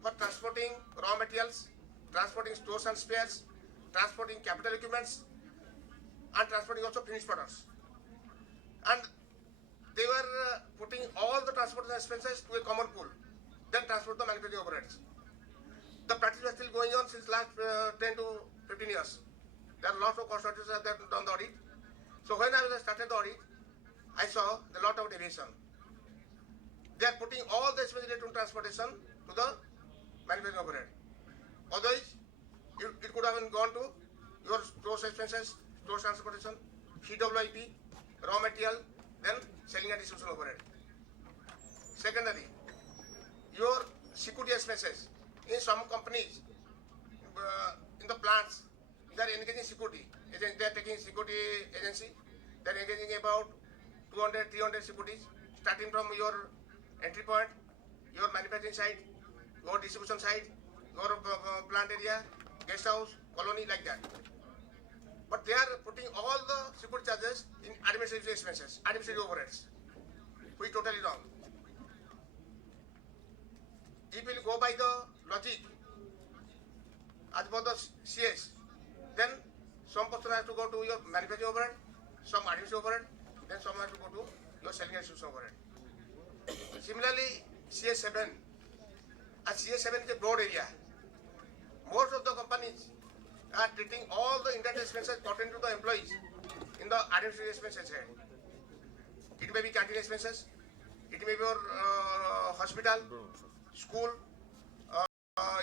for transporting raw materials, transporting stores and spares, transporting capital equipments, and transporting also finished products. And they were putting all the transportation expenses to a common pool, then transport the manufacturing overheads. The practice was still going on since last 10 to 15 years. There are lots of cost auditors that have done the audit. So when I started the audit, I saw a lot of deviation. They are putting all the expenses related to transportation to the manufacturing overhead. Otherwise, it could have gone to your stores expenses, store transportation, CWIP, raw material, then selling and distribution overhead. Secondly, your security expenses. In some companies, in the plants, they are engaging security. They are taking security agency. They are engaging about 200, 300 securities, starting from your entry point, your manufacturing site, your distribution site, your plant area, guest house, colony, like that. But they are putting all the security charges in administrative expenses, administrative overheads. which is totally wrong. If you go by the logic as per the CS, then some person has to go to your manufacturing overhead, some administrative overhead, then some has to go to your selling and distribution overhead. Similarly, CS7, as CS7 is a broad area. Most of the companies are treating all the indirect expenses pertaining to the employees in the administrative expenses head. It may be canteen expenses, it may be your hospital, school,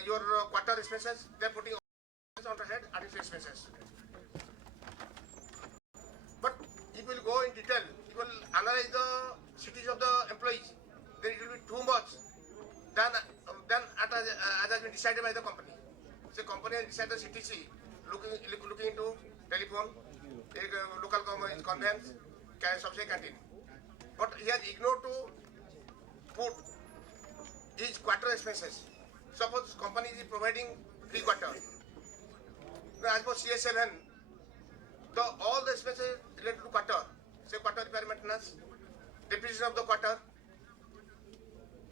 your quarter expenses. They are putting all on the head administrative expenses. But if you will go in detail, you will analyze the cities of the employees, then it will be too much than as has been decided by the company. So company has decided the CTC looking into telephone, local conveyance, subsidy canteen. But he has ignored to put each quarter expenses. Suppose company is providing 3 quarters. As for CS7, all the expenses related to quarter, say quarter repair maintenance, depreciation of the quarter,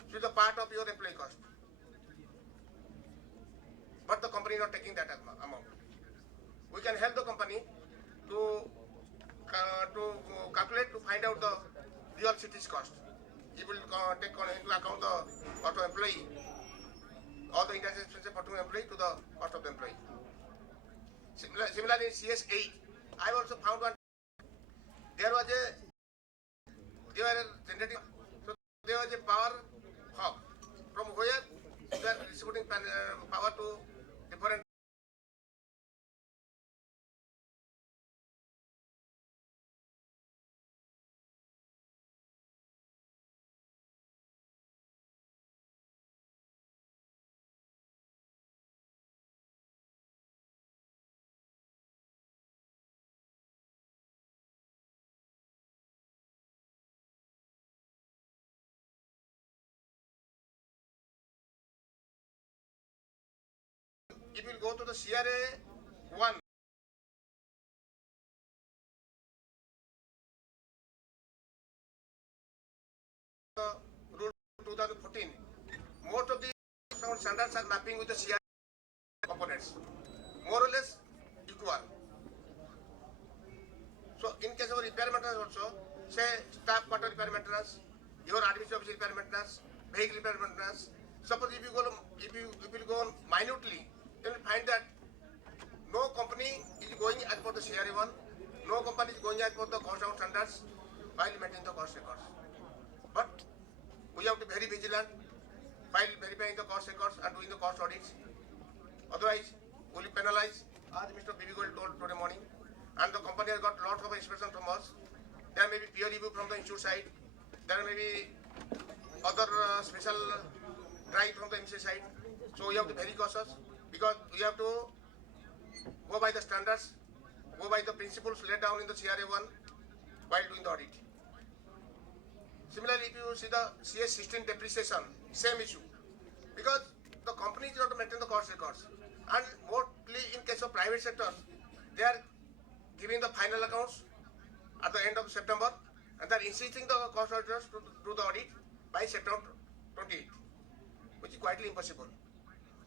which is a part of your employee cost. But the company is not taking that amount. We can help the company to calculate, to find out the real city's cost. It will take into account the cost of employee, all the indirect expenses for employee to the cost of the employee. Similarly, in CS8, I also found one. They were generating, so there was a power hub from where they are distributing power to different. If you go to the CRA 1, rule 2014, most of the standards are mapping with the CRA components, more or less equal. So in case of repair maintenance also, say staff quarter repair maintenance, your administrative repair maintenance, vehicle repair maintenance. Suppose if you go minutely, you will find that no company is going as per the CRA1, no company is going as per the cost down standards while maintaining the cost records. But we have to be very vigilant while verifying the cost records and doing the cost audits. Otherwise, we will penalize, as Mr. B.B. Goel told today morning, and the company has got lots of inspection from us. There may be peer review from the institute side, there may be other special drive from the MC side. So we have to be very cautious, because we have to go by the standards, go by the principles laid down in the CRA1 while doing the audit. Similarly, if you see the CS16 depreciation, same issue, because the company is not to maintain the cost records, and mostly in case of private sector, they are giving the final accounts at the end of September, and they are insisting the cost auditors to do the audit by September 28, which is quite impossible.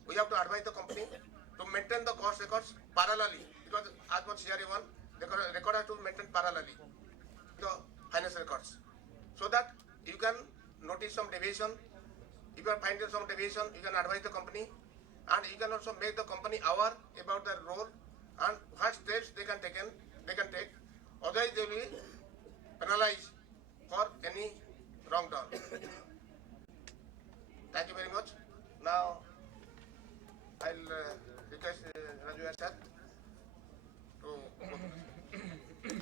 We have to advise the company to maintain the cost records parallelly, because as per CRA1, the record has to maintain parallelly the financial records, so that you can notice some deviation. If you are finding some deviation, you can advise the company, and you can also make the company aware about their role and what steps they can take. Otherwise, they will be penalized for any wrong done. Thank you very much. Now, I'll request Raju sir to open.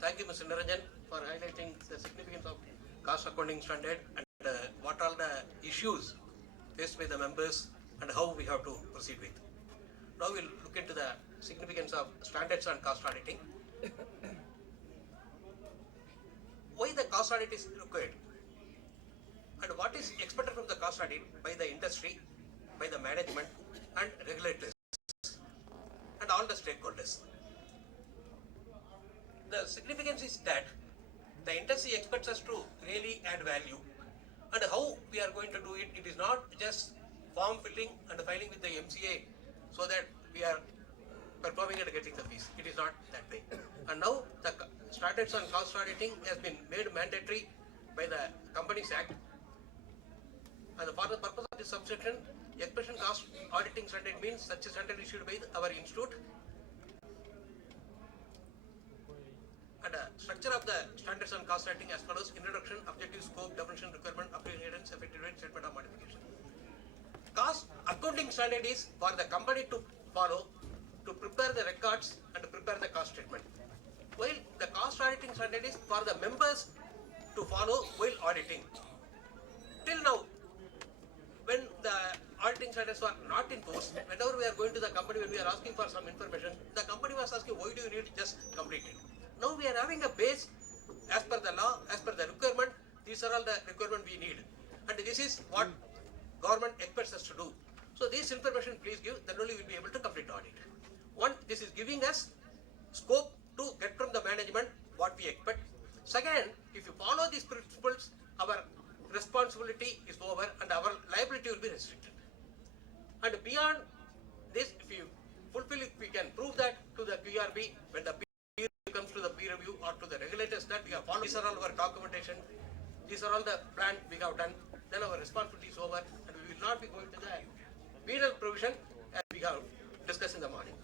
Thank you, Mr. Niranjan, for highlighting the significance of cost accounting standard and what all the issues issues faced by the members and how we have to proceed with. Now we'll look into the significance of standards and cost auditing. Why the cost audit is required and what is expected from the cost audit by the industry, by the management and regulators and all the stakeholders. The significance is that the industry expects us to really add value, and how we are going to do it, it is not just form filling and filing with the MCA so that we are performing and getting the fees. It is not that way. And now the standards on cost auditing has been made mandatory by the Companies Act. And for the purpose of this subsection, expression cost auditing standard means such a standard issued by our institute. And structure of the standards on cost auditing as follows: introduction, objective, scope, definition, requirement, application guidance, effective date, statement of modification. Cost accounting standard is for the company to follow to prepare the records and to prepare the cost statement. While the cost auditing standard is for the members to follow while auditing. Till now, when the auditing standards were not in force, whenever we are going to the company, when we are asking for some information, the company was asking, why do you need, just complete it. Now we are having a base as per the law, as per the requirement. These are all the requirement we need. And this is what government expects us to do. So this information please give, then only we will be able to complete the audit. One, this is giving us scope to get from the management what we expect. Second, if you follow these principles, our responsibility is over and our liability will be restricted. And beyond this, if you fulfill it, we can prove that to the QRB when the peer comes to the peer review or to the regulators that we have followed. These are all our documentation. These are all the plan we have done. Then our responsibility is over and we will not be going to the penal provision as we have discussed in the morning.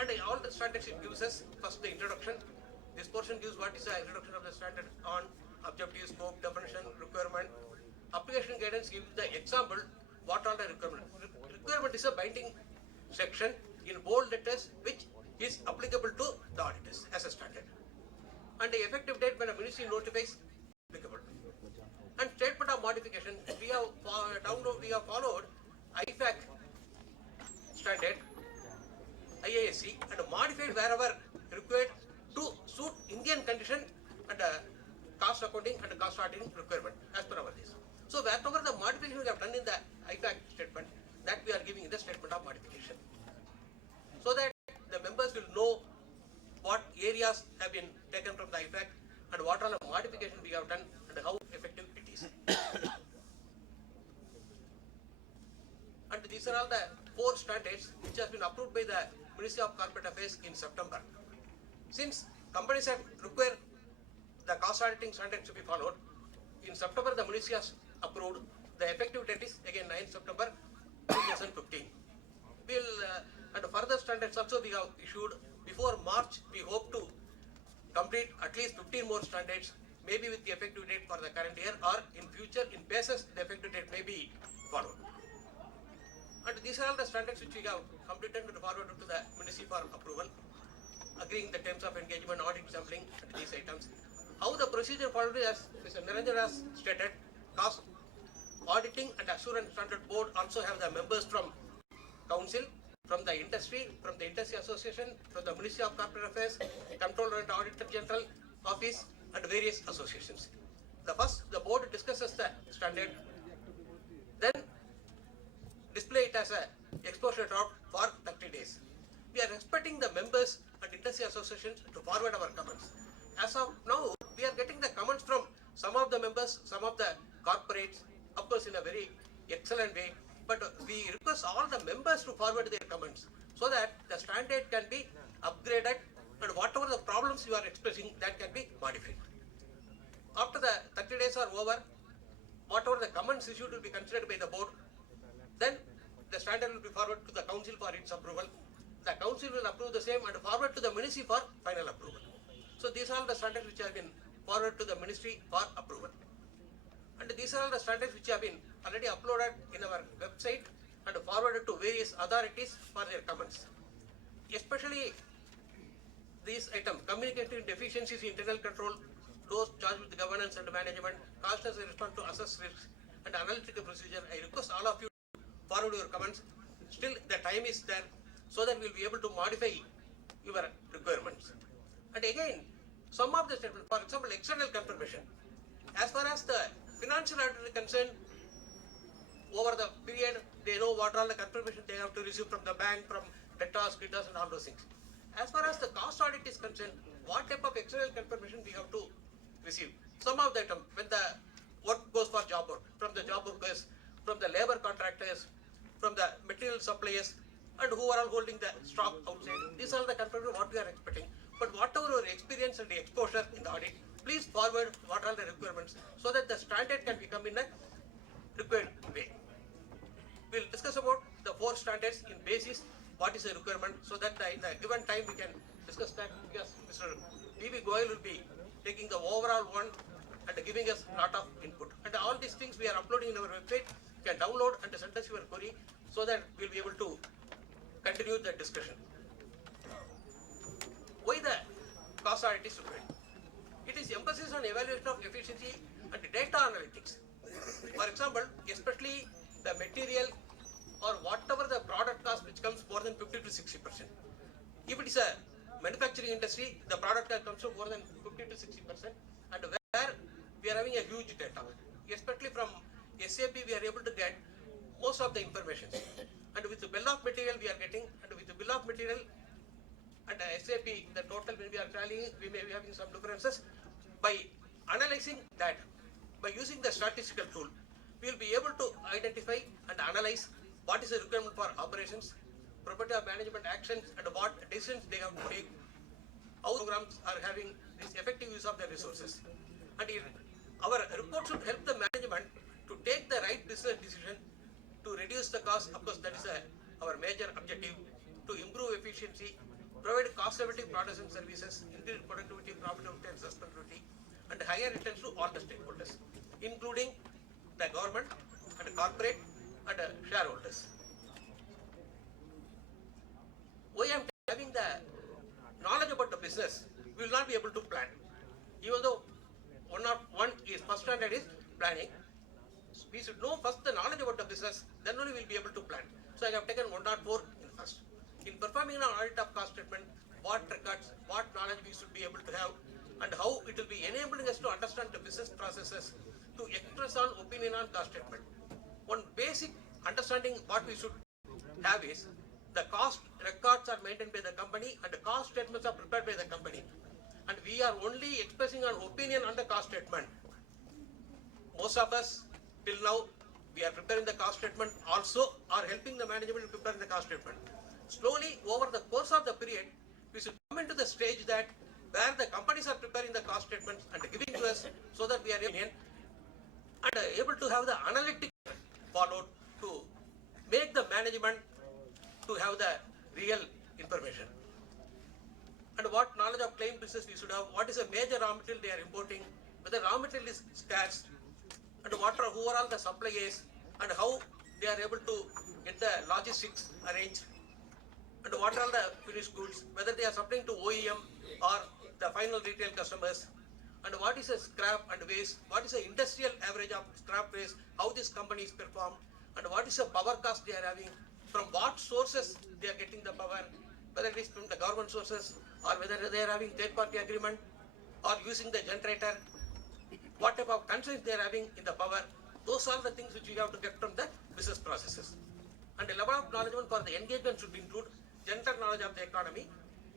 And all the standards it gives us, first the introduction. This portion gives what is the introduction of the standard on objective, scope, definition, requirement. Application guidance gives the example what are the requirement. Requirement is a binding section in bold letters which is applicable to the auditors as a standard. And the effective date when a ministry notifies applicable. And statement of modification, we have followed IFAC standard, IASC, and modified wherever required to suit Indian condition and cost accounting and cost auditing requirement as per our this. So wherever the modification we have done in the IFAC statement, that we are giving in the statement of modification. So that the members will know what areas have been taken from the IFAC and what are the modifications we have done and how effective it is. And these are all the 4 standards which have been approved by the Ministry of Corporate Affairs in September. Since companies have required the cost auditing standards to be followed, in September the Ministry has approved. The effective date is again 9 September 2015. And further standards also we have issued. Before March, we hope to complete at least 15 more standards, maybe with the effective date for the current year, or in future, in phases, the effective date may be followed. And these are all the standards which we have completed and forwarded to the Ministry for approval, agreeing the terms of engagement, audit sampling, and these items. How the procedure followed, as Mr. Niranjan has stated, cost auditing and assurance standard board also have the members from council, from the industry association, from the Ministry of Corporate Affairs, Controller and Auditor General Office, and various associations. The board discusses the standard, then display it as a exposure draft for 30 days. We are expecting the members and industry associations to forward our comments. As of now, we are getting the comments from some of the members, some of the corporates, of course in a very excellent way, but we request all the members to forward their comments so that the standard can be upgraded and whatever the problems you are expressing, that can be modified. After the 30 days are over, whatever the comments issued will be considered by the board. Then the standard will be forwarded to the council for its approval. The council will approve the same and forward to the ministry for final approval. So these are all the standards which have been forwarded to the ministry for approval. And these are all the standards which have been already uploaded in our website and forwarded to various authorities for their comments. Especially these items, communicating deficiencies in internal control, those charged with the governance and management, cost as a response to assess risks and analytical procedure. I request all of you to forward your comments. Still, the time is there so that we will be able to modify your requirements. And again, some of the statements, for example, external confirmation. As far as the financial auditor is concerned, over the period, they know what all the confirmation they have to receive from the bank, from debtors, creditors, and all those things. As far as the cost audit is concerned, what type of external confirmation we have to receive? Some of the when the work goes for job work, from the job workers, from the labor contractors, from the material suppliers, and who are all holding the stock outside. These are the confirmation what we are expecting. But whatever your experience and the exposure in the audit, please forward what are the requirements so that the standard can become in a required way. We'll discuss about the 4 standards in basis, what is the requirement, so that in the given time we can discuss that, because Mr. B.B. Goyal will be taking the overall one and giving us a lot of input. And all these things we are uploading in our website. You can download and send us your query so that we'll be able to continue the discussion. Why the cost audit is required? It is emphasis on evaluation of efficiency and data analytics. For example, especially the material or whatever the product cost which comes more than 50 to 60%. If it is a manufacturing industry, the product cost comes to more than 50 to 60%, and where we are having a huge data, especially from SAP we are able to get most of the information, and with the bill of material we are getting, and with the bill of material and SAP, the total when we are tallying, we may be having some differences. By analyzing that, by using the statistical tool, we will be able to identify and analyze what is the requirement for operations, property of management actions, and what decisions they have to take, how programs are having this effective use of their resources. And our report should help the management to take the right business decision to reduce the cost. Of course, that is our major objective, to improve efficiency, provide cost-effective products and services, increase productivity, profitability, and sustainability, and higher returns to all the stakeholders, including the government and corporate and shareholders. Why I am having the knowledge about the business, we will not be able to plan. Even though one is first standard is planning, we should know first the knowledge about the business, then only we will be able to plan. So I have taken 104 in first. In performing an audit of cost statement, what records, what knowledge we should be able to have, and how it will be enabling us to understand the business processes, to express our opinion on cost statement. One basic understanding what we should have is the cost records are maintained by the company and the cost statements are prepared by the company. And we are only expressing our opinion on the cost statement. Most of us, till now, we are preparing the cost statement, also are helping the management to prepare the cost statement. Slowly, over the course of the period, we should come into the stage that where the companies are preparing the cost statements and giving to us so that we are able to have the analytics followed to make the management to have the real information. And what knowledge of claim business we should have, what is the major raw material they are importing, whether raw material is scarce, and who are all the suppliers, and how they are able to get the logistics arranged, and what are the finished goods, whether they are supplying to OEM or the final retail customers, and what is the scrap and waste, what is the industrial average of scrap waste, how this company is performed, and what is the power cost they are having, from what sources they are getting the power, whether it is from the government sources or whether they are having third-party agreement or using the generator, what type of constraints they are having in the power. Those are the things which we have to get from the business processes. And a level of knowledge for the engagement should include general knowledge of the economy,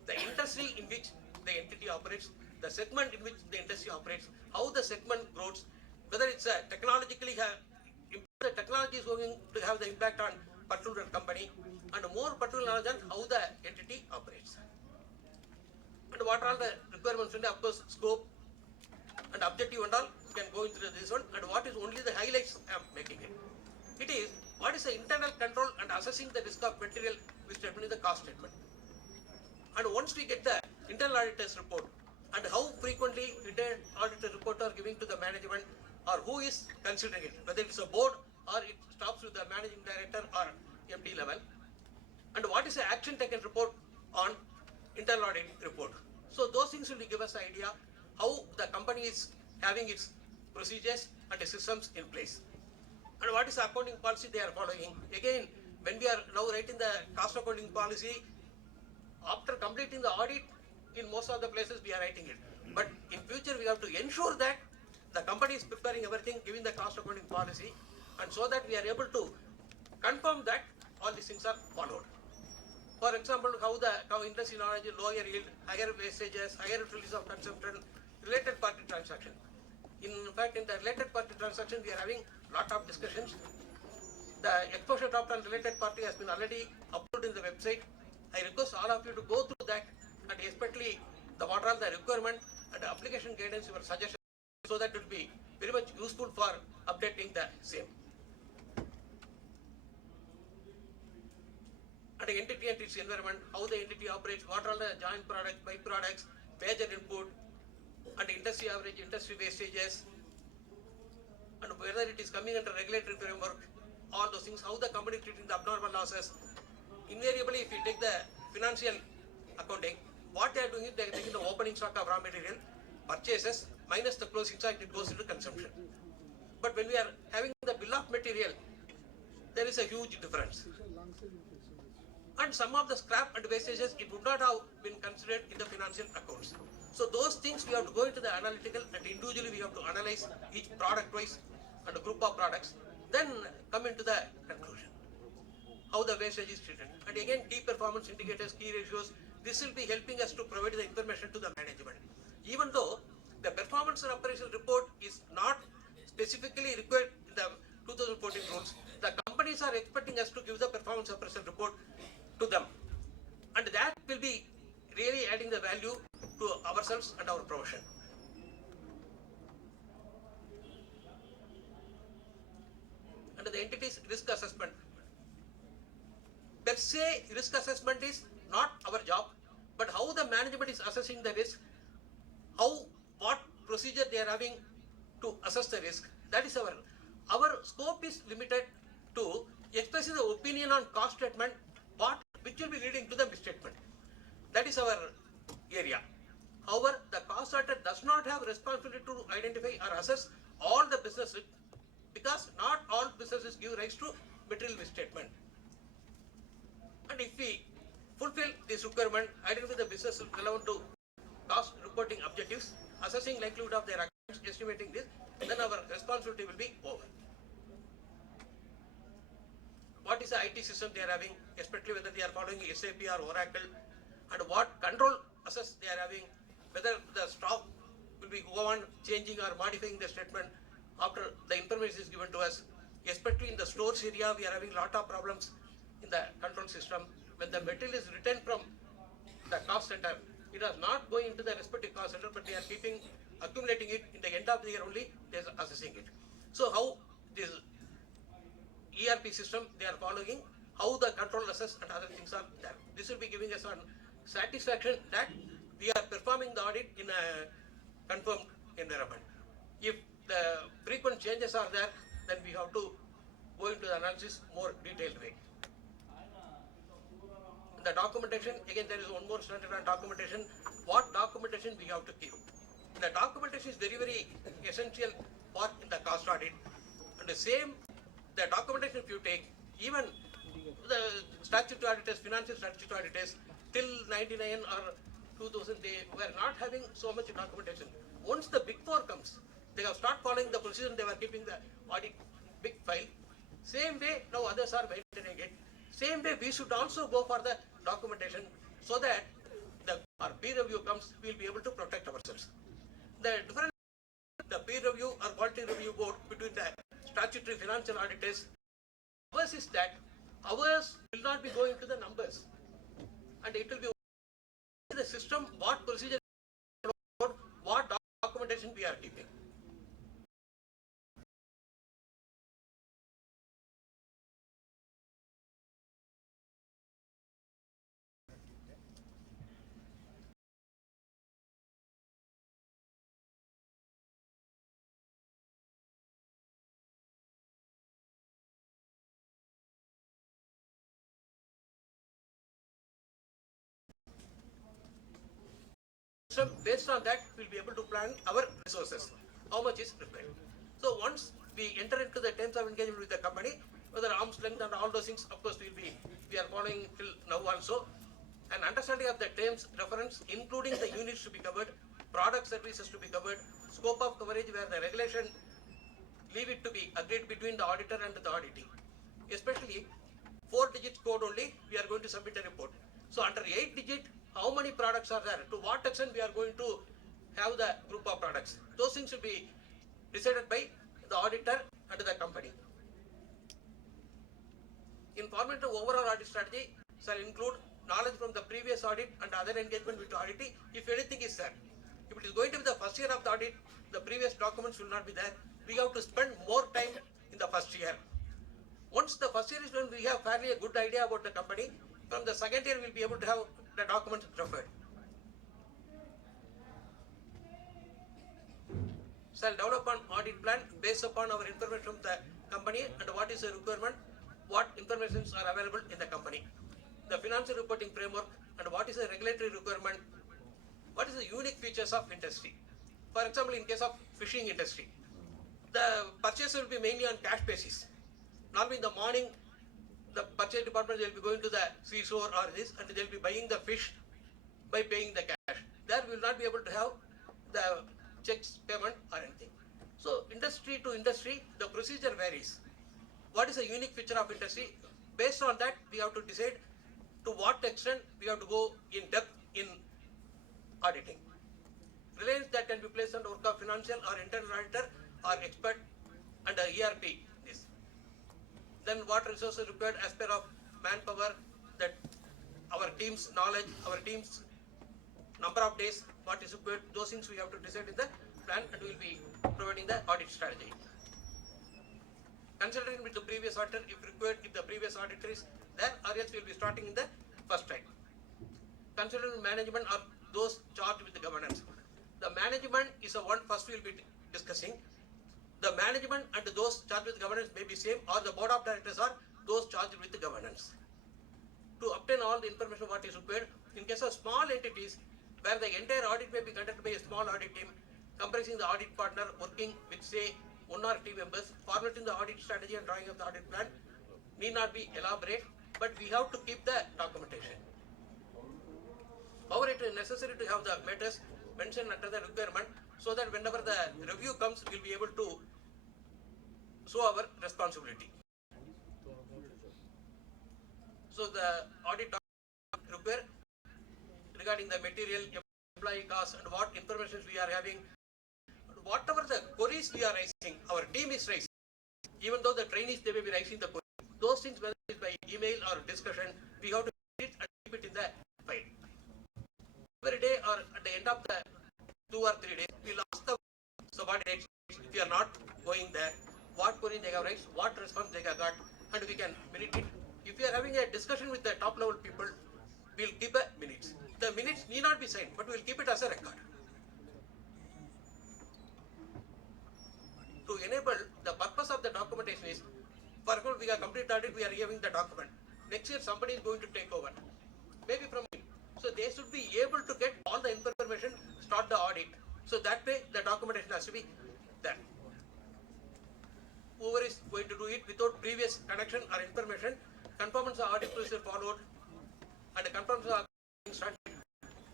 the industry in which the entity operates, the segment in which the industry operates, how the segment grows, whether it's technologically, the technology is going to have the impact on particular company, and more particular knowledge on how the entity operates. And what are the requirements in the, of course, scope and objective and all, you can go into this one, and what is only the highlights I am making it. It is, what is the internal control and assessing the risk of material which determines the cost statement. And once we get the internal auditor's report, and how frequently internal auditor report are giving to the management, or who is considering it, whether it's a board or it stops with the managing director or MD level, and what is the action taken report on internal audit report. So those things will give us an idea how the company is having its procedures and the systems in place. And what is the accounting policy they are following? Again, when we are now writing the cost accounting policy, after completing the audit, in most of the places we are writing it. But in future we have to ensure that the company is preparing everything, giving the cost accounting policy, and so that we are able to confirm that all these things are followed. For example, how industry knowledge, lower yield, higher wastages, higher release of consumption, related party transaction. In fact, in the related party transaction, we are having lot of discussions. The exposure draft on related party has been already uploaded in the website. I request all of you to go through that, and especially what are the requirement and the application guidance, your suggestions, so that it will be very much useful for updating the same. And the entity and its environment, how the entity operates, what are the joint products, byproducts, major input, and industry average, industry wastages, and whether it is coming under regulatory framework, all those things, how the company is treating the abnormal losses. Invariably, if you take the financial accounting, what they are doing is they are taking the opening stock of raw material, purchases, minus the closing stock, it goes into consumption. But when we are having the bill of material, there is a huge difference. And some of the scrap and wastages, it would not have been considered in the financial accounts. So those things we have to go into the analytical, and individually we have to analyze each product wise and a group of products, then come into the conclusion. How the wastage is treated. And again, key performance indicators, key ratios, this will be helping us to provide the information to the management. Even though the performance and operational report is not specifically required in the 2014 rules, the companies are expecting us to give the performance operational report to them. And that will be really adding the value to ourselves and our profession. And the entity's risk assessment. Per se, risk assessment is not our job, but how the management is assessing the risk, what procedure they are having to assess the risk. That is our scope is limited to expressing the opinion on cost statement, which will be leading to the misstatement. That is our area. However, the cost auditor does not have responsibility to identify or assess all the businesses, because not all businesses give rise to material misstatement. And if we fulfill this requirement, identify the business relevant to cost reporting objectives, assessing likelihood of their accounts, estimating this, then our responsibility will be over. What is the IT system they are having, especially whether they are following SAP or Oracle, and what control assess they are having, whether the stock will be go on changing or modifying the statement after the information is given to us. Especially in the stores area, we are having a lot of problems in the control system. When the material is returned from the cost center, it is not going into the respective cost center, but they are accumulating it in the end of the year only, they are assessing it. So how this ERP system they are following, how the control assess and other things are there. This will be giving us on satisfaction that we are performing the audit in a confirmed environment. If the frequent changes are there, then we have to go into the analysis more detailed way. The documentation, again there is one more standard on documentation. What documentation we have to keep? The documentation is very, very essential part in the cost audit. And the same, the documentation if you take, even the statutory auditors, financial statutory auditors, till 99 or 2000, they were not having so much documentation. Once the Big Four comes, they have start following the procedure, they were keeping the audit big file. Same way, now others are maintaining it. Same way, we should also go for the documentation, so that our peer review comes, we will be able to protect ourselves. The difference the peer review or quality review board between the statutory financial auditors, ours is that ours will not be going to the numbers, and it will be the system, what procedure, what documentation we are keeping. So based on that, we'll be able to plan our resources, how much is required. So once we enter into the terms of engagement with the company, whether arm's length and all those things, of course, we are following till now also. An understanding of the terms reference, including the units to be covered, product services to be covered, scope of coverage where the regulation leave it to be agreed between the auditor and the auditee. Especially 4-digit code only, we are going to submit a report. So under 8-digit, how many products are there? To what extent we are going to have the group of products? Those things will be decided by the auditor and the company. Informative overall audit strategy shall include knowledge from the previous audit and other engagement with the auditee, if anything is there. If it is going to be the first year of the audit, the previous documents will not be there. We have to spend more time in the first year. Once the first year is done, we have fairly a good idea about the company. From the second year, we will be able to have the documents referred. Shall develop an audit plan based upon our information from the company and what is the requirement, what informations are available in the company. The financial reporting framework and what is the regulatory requirement, what is the unique features of industry. For example, in case of fishing industry, the purchase will be mainly on cash basis. Normally in the morning, the purchase department will be going to the seashore or this and they will be buying the fish by paying the cash. There we will not be able to have the checks payment or anything. So industry to industry, the procedure varies. What is the unique feature of industry? Based on that, we have to decide to what extent we have to go in depth in auditing. Reliance that can be placed on the work of financial or internal auditor or expert and ERP. This. Then what resources required as per of manpower, that our team's knowledge, our team's number of days, what is required, those things we have to decide in the plan and we will be providing the audit strategy. Considering with the previous auditor, if required, if the previous auditor is there, or else we will be starting in the first time. Considering management or those charged with the governance. The management is the one first we will be discussing. The management and those charged with governance may be same, or the board of directors are those charged with the governance. To obtain all the information what is required, in case of small entities, where the entire audit may be conducted by a small audit team, comprising the audit partner working with say 1 or 2 members, formulating the audit strategy and drawing of the audit plan, need not be elaborate, but we have to keep the documentation. However, it is necessary to have the matters mentioned under the requirement so that whenever the review comes, we will be able to show our responsibility. So the audit document require regarding the material, employee costs and what information we are having, whatever the queries we are raising, our team is raising, even though the trainees they may be raising the queries, those things whether it is by email or discussion, we have to keep it and keep it in the file. Every day or at the end of the 2 or 3 days, we will ask the subordinates if you are not going there, what query they have raised, what response they have got, and we can minute it. If you are having a discussion with the top level people, we will keep a minutes. The minutes need not be signed, but we will keep it as a record. To enable the purpose of the documentation is, for example, we are complete audit, we are giving the document. Next year somebody is going to take over, maybe from me. So they should be able to get all the information, start the audit. So that way the documentation has to be there. Whoever is going to do it without previous connection or information, conformance of audit procedure followed and the conformance of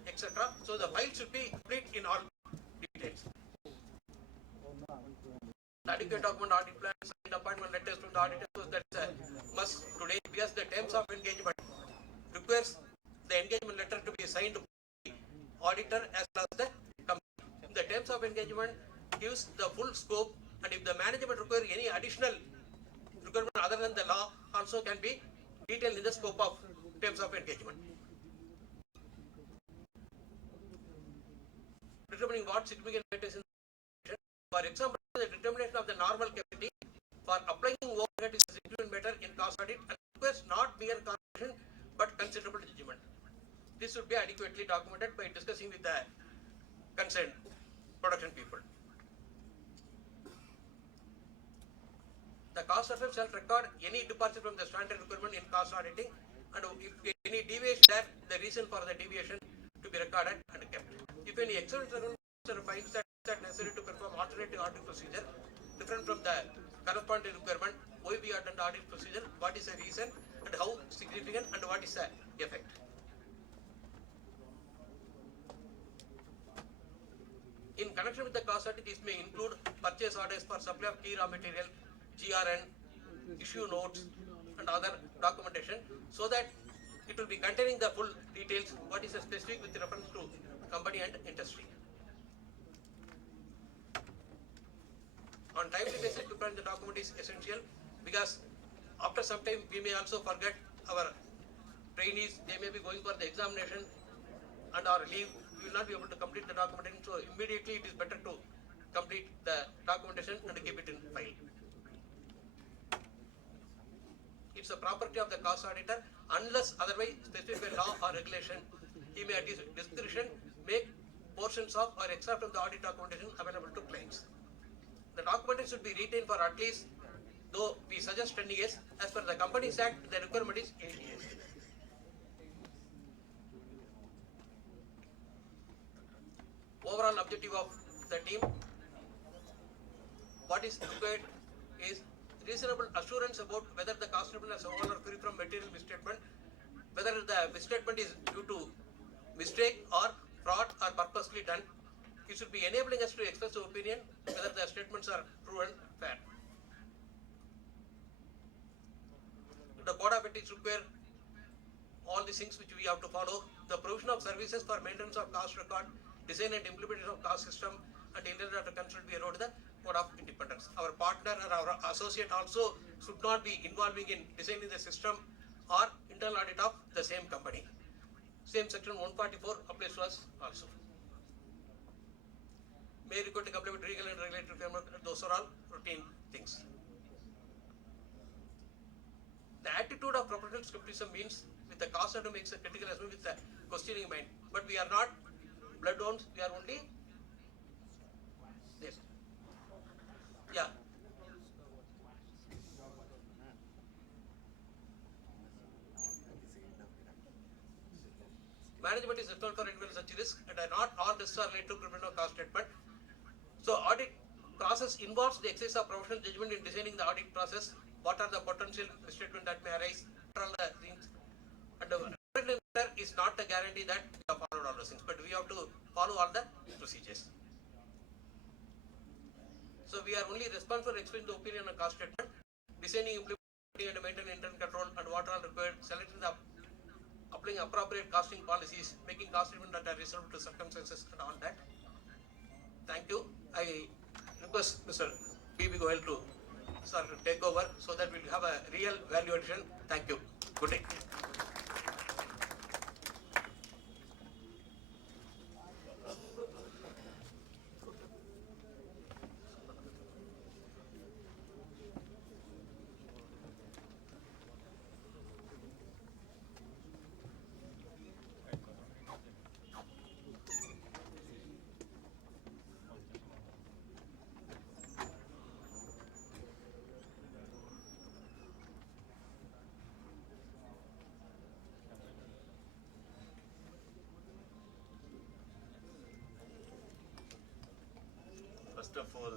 etc. So the file should be complete in all details. The adequate document audit plan, signed appointment letters from the auditor, so that is a must today because the terms of engagement requires the engagement letter to be signed by the auditor as well as the company. The terms of engagement gives the full scope, and if the management requires any additional requirement other than the law, also can be detailed in the scope of terms of engagement. Determining what significant matters in the, for example, the determination of the normal capacity for applying overhead is a significant matter in cost audit and requires not mere calculation but considerable judgment. This should be adequately documented by discussing with the concerned production people. The cost assessor shall record any departure from the standard requirement in cost auditing, and if any deviation there, the reason for the deviation, to be recorded and kept. If any external circumstance finds that necessary to perform alternative audit procedure different from the corresponding requirement, why we have done the audit procedure, what is the reason and how significant and what is the effect. In connection with the cost audit, this may include purchase orders for supply of key raw material, GRN, issue notes and other documentation, so that it will be containing the full details, what is the specific with reference to company and industry. On timely basis, preparing the document is essential, because after some time we may also forget our trainees, they may be going for the examination and our leave, we will not be able to complete the documentation, so immediately it is better to complete the documentation and keep it in file. It's a property of the cost auditor, unless otherwise specified by law or regulation, he may at his discretion make portions of or extra from the audit documentation available to clients. The documentation should be retained for at least, though we suggest 10 years, as per the Companies Act, the requirement is 8 years. Overall objective of the team, what is required is reasonable assurance about whether the cost statement is whole or free from material misstatement, whether the misstatement is due to mistake or fraud or purposely done. It should be enabling us to express our opinion whether the statements are true and fair. The code of ethics require all the things which we have to follow. The provision of services for maintenance of cost record, design and implementation of cost system, and internal data control be allowed the code of independence. Our partner or our associate also should not be involving in designing the system or internal audit of the same company. Same section 144 applies to us also. May require to comply with legal and regulatory framework, those are all routine things. The attitude of professional skepticism means with the cost center makes a critical assessment with the questioning mind. But we are not bloodhounds, we are only this. Yeah. Management is responsible for individual such risk, and not all risks are related to preparation of cost statement. So audit process involves the exercise of professional judgment in designing the audit process. What are the potential misstatements that may arise? What are the things? And the is not a guarantee that we have followed all those things, but we have to follow all the procedures. So we are only responsible for explaining the opinion on cost statement, designing, implementing and maintaining internal control and what are required, selecting the applying appropriate costing policies, making cost statement that are reasonable to circumstances and all that. Thank you. I request Mr. B.B. Goel to take over so that we'll have a real value addition. Thank you. Good day. First of all,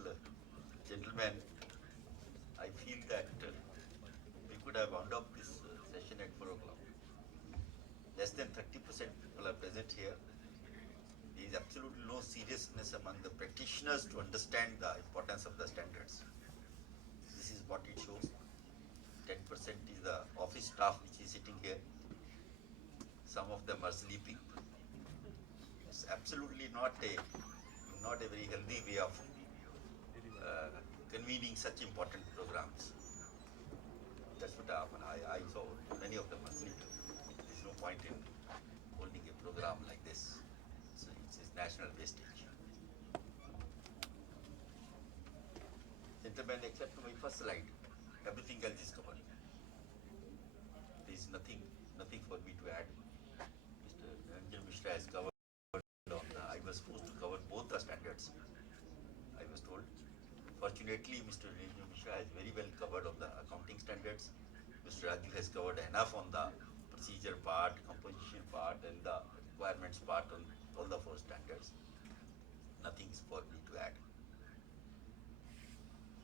gentlemen, I feel that we could have wound up this session at 4 o'clock. Less than 30% people are present here. There is absolutely no seriousness among the practitioners to understand the importance of the standards. This is what it shows. 10% is the office staff which is sitting here. Some of them are sleeping. It's absolutely not a very healthy way of convening such important programs. That's what happened. I saw many of them are sleeping. There's no point in holding a program like this. So it's national wastage. Gentlemen, except my first slide, everything else is covered. There is nothing for me to add. Mr. J.N.Bose Mishra has covered on I was supposed to cover both the standards, I was told. Fortunately, Mr. J.N.Bose Mishra has very well covered on the accounting standards. Mr. Raju has covered enough on the procedure part, composition part, and the requirements part on all the 4 standards. Nothing is for me to add.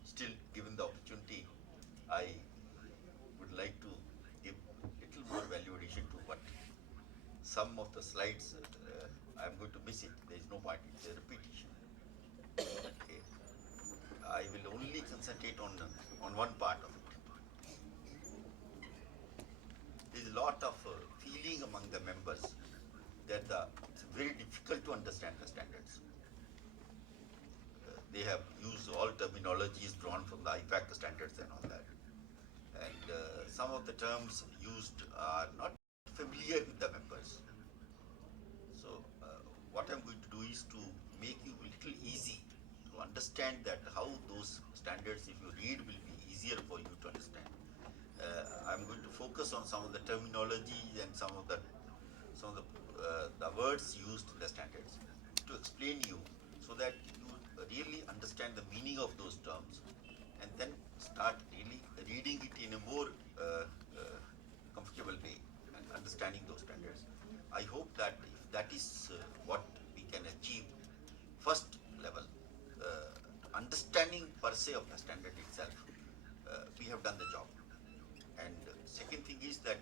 Still, given the opportunity, I would like to give little more value addition to what some of the slides, I am going to miss it. There is no point, it's a repetition. Okay. I will only concentrate on one part of it. There is a lot of feeling among the members that it's very difficult to understand the standards. They have used all terminologies drawn from the ICAI standards and all that. And some of the terms used are not familiar with the members. So what I'm going to do is to make you a little easy to understand that how those standards, if you read, will be easier for you to understand. I'm going to focus on some of the terminology and some of the words used in the standards to explain you so that you really understand the meaning of those terms and then start really reading it in a more comfortable way and understanding those standards. I hope that if that is what we can achieve, first level, understanding per se of the standard itself, we have done the job. And second thing is that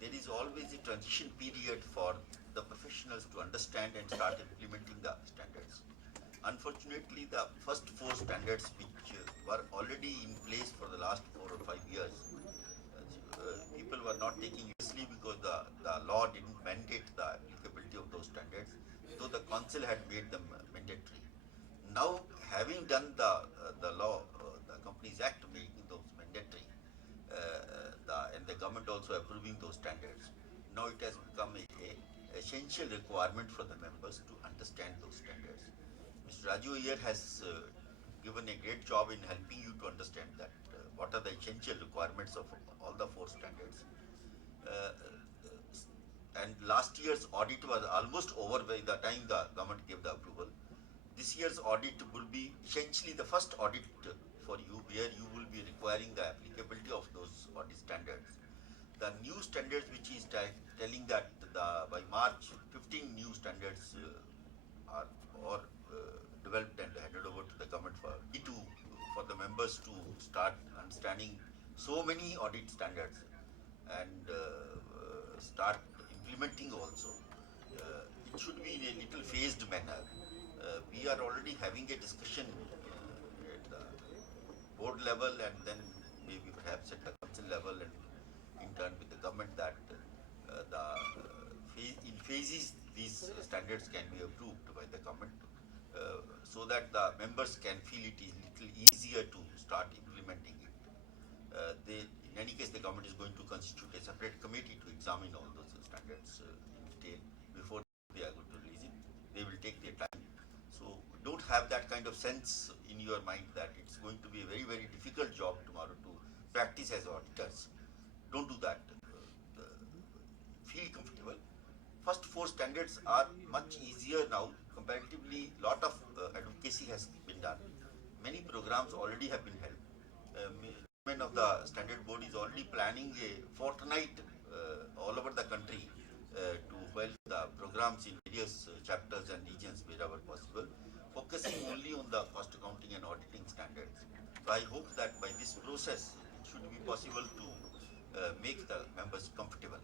there is always a transition period for the professionals to understand and start implementing the standards. Unfortunately, the first 4 standards which were already in place for the last 4 or 5 years, people were not taking seriously because the law didn't mandate the applicability of those standards, though the council had made them mandatory. Now, having done the law, the Companies Act making those mandatory, and the government also approving those standards, now it has become a essential requirement for the members to understand those standards. Mr. Raju here has given a great job in helping you to understand that what are the essential requirements of all the 4 standards. And last year's audit was almost over by the time the government gave the approval. This year's audit will be essentially the first audit for you, where you will be requiring the applicability of those audit standards. The new standards, which is telling that by March, 15 new standards are developed and handed over to the government for the members to start understanding so many audit standards and start implementing also. It should be in a little phased manner. We are already having a discussion at the board level and then maybe perhaps at the council level and in turn with the government that in phases these standards can be approved by the government so that the members can feel it is little easier to start implementing it. In any case, the government is going to constitute a separate committee to examine all those standards in detail before they are going to release it. They will take their time. So don't have that kind of sense in your mind that it's going to be a very, very difficult job tomorrow to practice as auditors. Don't do that. Feel comfortable. First 4 standards are much easier now. Comparatively, lot of advocacy has been done. Many programs already have been held. Chairman of the Standard Board is already planning a fortnight all over the country to hold the programs in various chapters and regions wherever possible, focusing only on the cost accounting and auditing standards. So I hope that by this process, it should be possible to make the members comfortable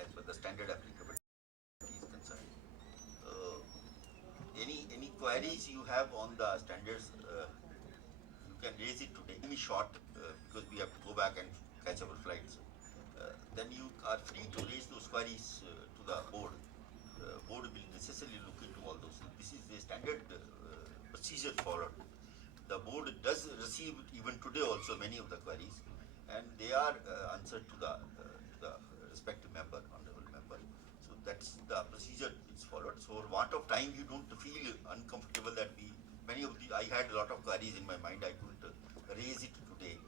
as per the standard applicability is concerned. Any queries you have on the standards, you can raise it today. Be short because we have to go back and catch our flights. Then you are free to raise those queries to the board. Board will necessarily look into all those. This is a standard procedure followed. The board does receive even today also many of the queries, and they are answered to the respective member, honorable member. So that's the procedure is followed. So for want of time, you don't feel uncomfortable that I had a lot of queries in my mind. I couldn't raise it today.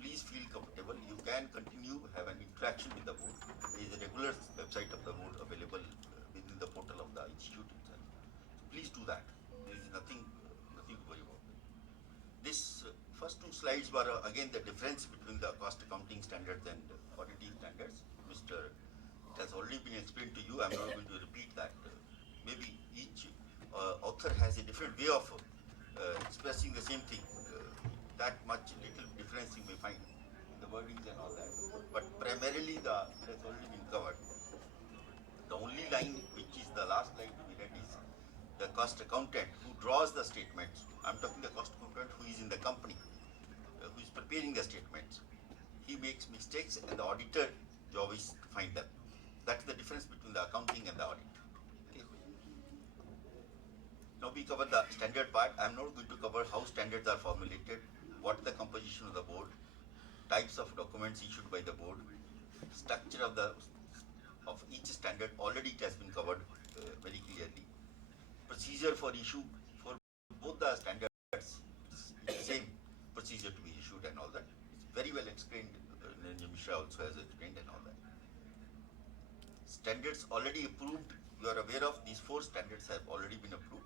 Please feel comfortable. You can continue, have an interaction with the board. There is a regular website of the board available within the portal of the institute itself. So please do that. There is nothing to worry about. This first 2 slides were again the difference between the cost accounting standards and auditing standards. Mr. has already been explained to you. I'm not going to repeat that. Maybe each author has a different way of expressing the same thing. That much little difference you may find in the wordings and all that. But primarily that has already been covered. The only line which is the last line to be read is the cost accountant who draws the statements. I'm talking the cost accountant who is in the company, who is preparing the statements. He makes mistakes and the auditor job is to find them. That's the difference between the accounting and the audit. Okay. Now we cover the standard part. I'm not going to cover how standards are formulated, what the composition of the board, types of documents issued by the board, structure of each standard. Already it has been covered very clearly. Procedure for issue for both the standards is the same procedure to be issued and all that. It's very well explained. Ranjan Mishra also has explained and all that. Standards already approved. You are aware of these 4 standards have already been approved.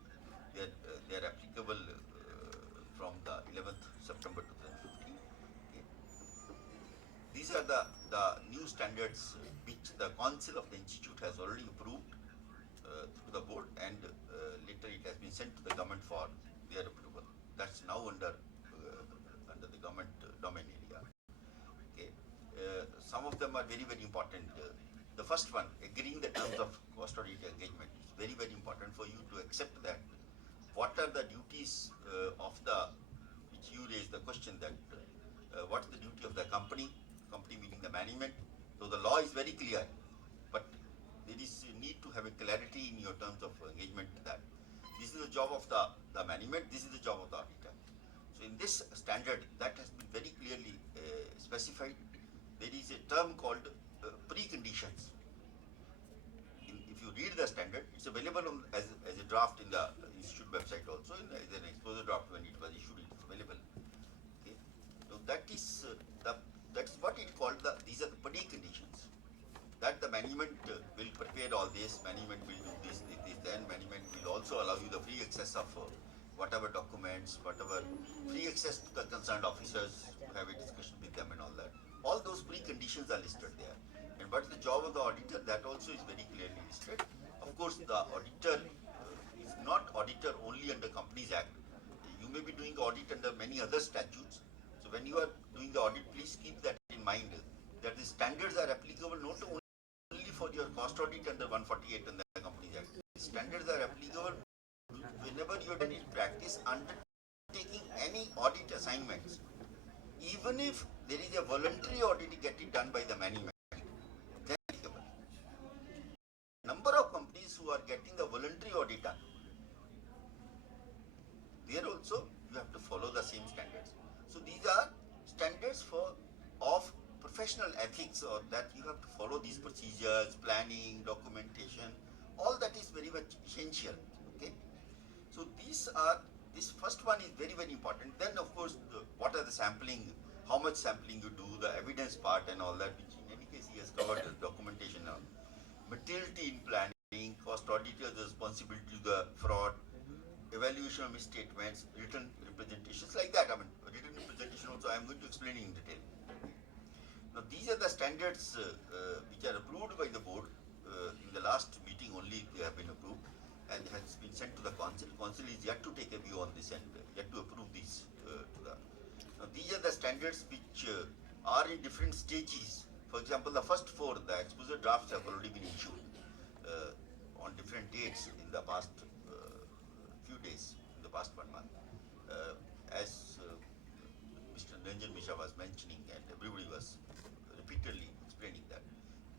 They are applicable from the 11th September 2015. Okay. These are the new standards which the Council of the Institute has already approved through the board, and later it has been sent to the government for their approval. That's now under the government domain area. Okay. Some of them are very, very important. The first one, agreeing the terms of cost audit engagement, is very, very important for you to accept that. What are the duties of which you raised the question that what's the duty of the company meaning the management. So the law is very clear, but there is a need to have a clarity in your terms of engagement that this is the job of the management, this is the job of the auditor. So in this standard, that has been very clearly specified. There is a term called preconditions. If you read the standard, it's available as a draft in the institute website also, as an exposure draft when it was issued, it is available. Okay. So that is that's what it called these are the preconditions. That the management will prepare all this, management will do this, then management will also allow you the free access of whatever documents, whatever free access to the concerned officers to have a discussion with them and all that. All those preconditions are listed there. And what's the job of the auditor? That also is very clearly listed. Of course, the auditor is not auditor only under Companies Act. You may be doing audit under many other statutes. So when you are doing the audit, please keep that in mind, that the standards are applicable not only for your cost audit under 148 and the Companies Act. The standards are applicable whenever you are doing in practice undertaking any audit assignments. Even if there is a voluntary audit getting done by the management, then applicable. Number of companies who are getting the voluntary audit done, there also you have to follow the same standards. So these are standards of professional ethics, or that you have to follow these procedures, planning, documentation, all that is very much essential. Okay. So this first one is very, very important. Then of course, what are the sampling, how much sampling you do, the evidence part and all that, which in any case he has covered the documentation now. Materiality in planning, cost auditor's responsibility to the fraud, evaluation of misstatements, written representations like that. I mean, written representation also I am going to explain in detail. Now these are the standards which are approved by the board. In the last meeting only they have been approved and has been sent to the council. Council is yet to take a view on this and yet to approve these Now these are the standards which are in different stages. For example, the first 4, the exposure drafts have already been issued on different dates in the past few days, in the past 1 month. As Mr. Ranjan Mishra was mentioning, and everybody was repeatedly explaining that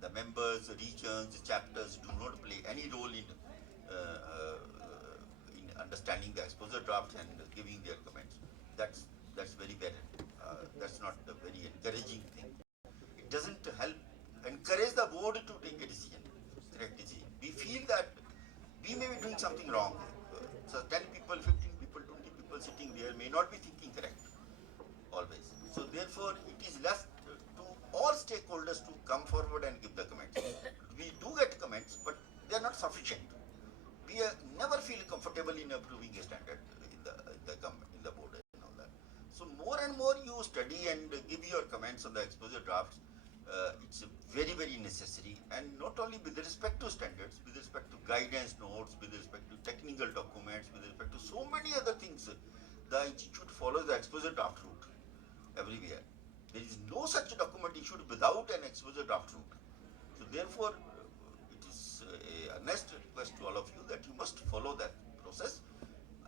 the members, the regions, the chapters do not play any role in understanding the exposure draft and giving their comments. That's very bad. That's not a very encouraging thing. It doesn't help encourage the board to take a decision, correct decision. We feel that we may be doing something wrong. So 10 people, 15 people, 20 people sitting there may not be thinking correct always. So therefore, it is left to all stakeholders to come forward and give the comments. We do get comments, but they are not sufficient. We never feel comfortable in approving a standard in the board and all that. So more and more you study and give your comments on the exposure drafts, it's very, very necessary, and not only with respect to standards, with respect to guidance notes, with respect to technical documents, with respect to so many other things, the institute follows the exposure draft route everywhere. There is no such document issued without an exposure draft route. So therefore, it is a earnest request to all of you that you must follow that process,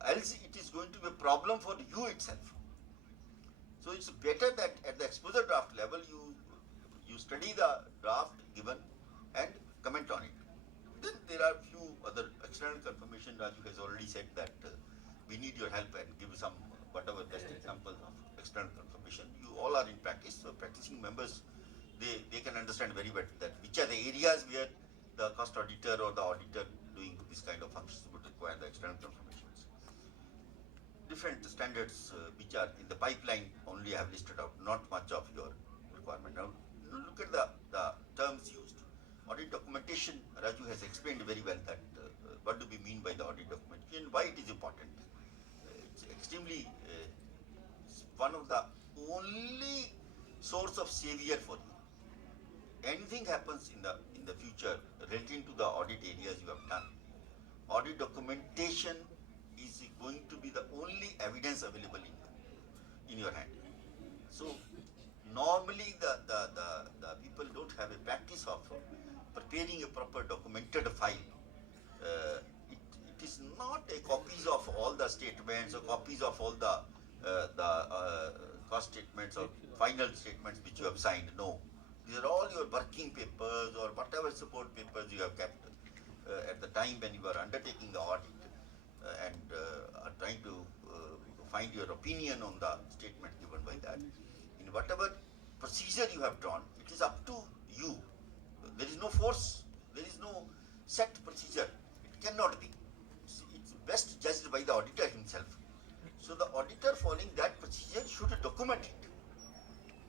else it is going to be a problem for you itself. So it's better that at the exposure draft level you study the draft given and comment on it. Then there are few other external confirmation. Raju has already said that we need your help and give some whatever best examples of external confirmation. You all are in practice, so practicing members, they can understand very well that which are the areas where the cost auditor or the auditor doing this kind of functions would require the external confirmations. Different standards which are in the pipeline only I have listed out, not much of your requirement. Now look at the terms used. Audit documentation, Raju has explained very well that what do we mean by the audit documentation, why it is important. It's extremely, it's one of the only source of savior for you. Anything happens in the future relating to the audit areas you have done, audit documentation is going to be the only evidence available in your hand. So normally the people don't have a practice of preparing a proper documented file. It is not a copies of all the statements or copies of all the cost statements or final statements which you have signed. No, these are all your working papers or whatever support papers you have kept at the time when you are undertaking the audit and are trying to find your opinion on the statement given by that. In whatever procedure you have drawn, it is up to you. There is no force, there is no set procedure. It cannot be. It's best judged by the auditor himself. So the auditor following that procedure should document it.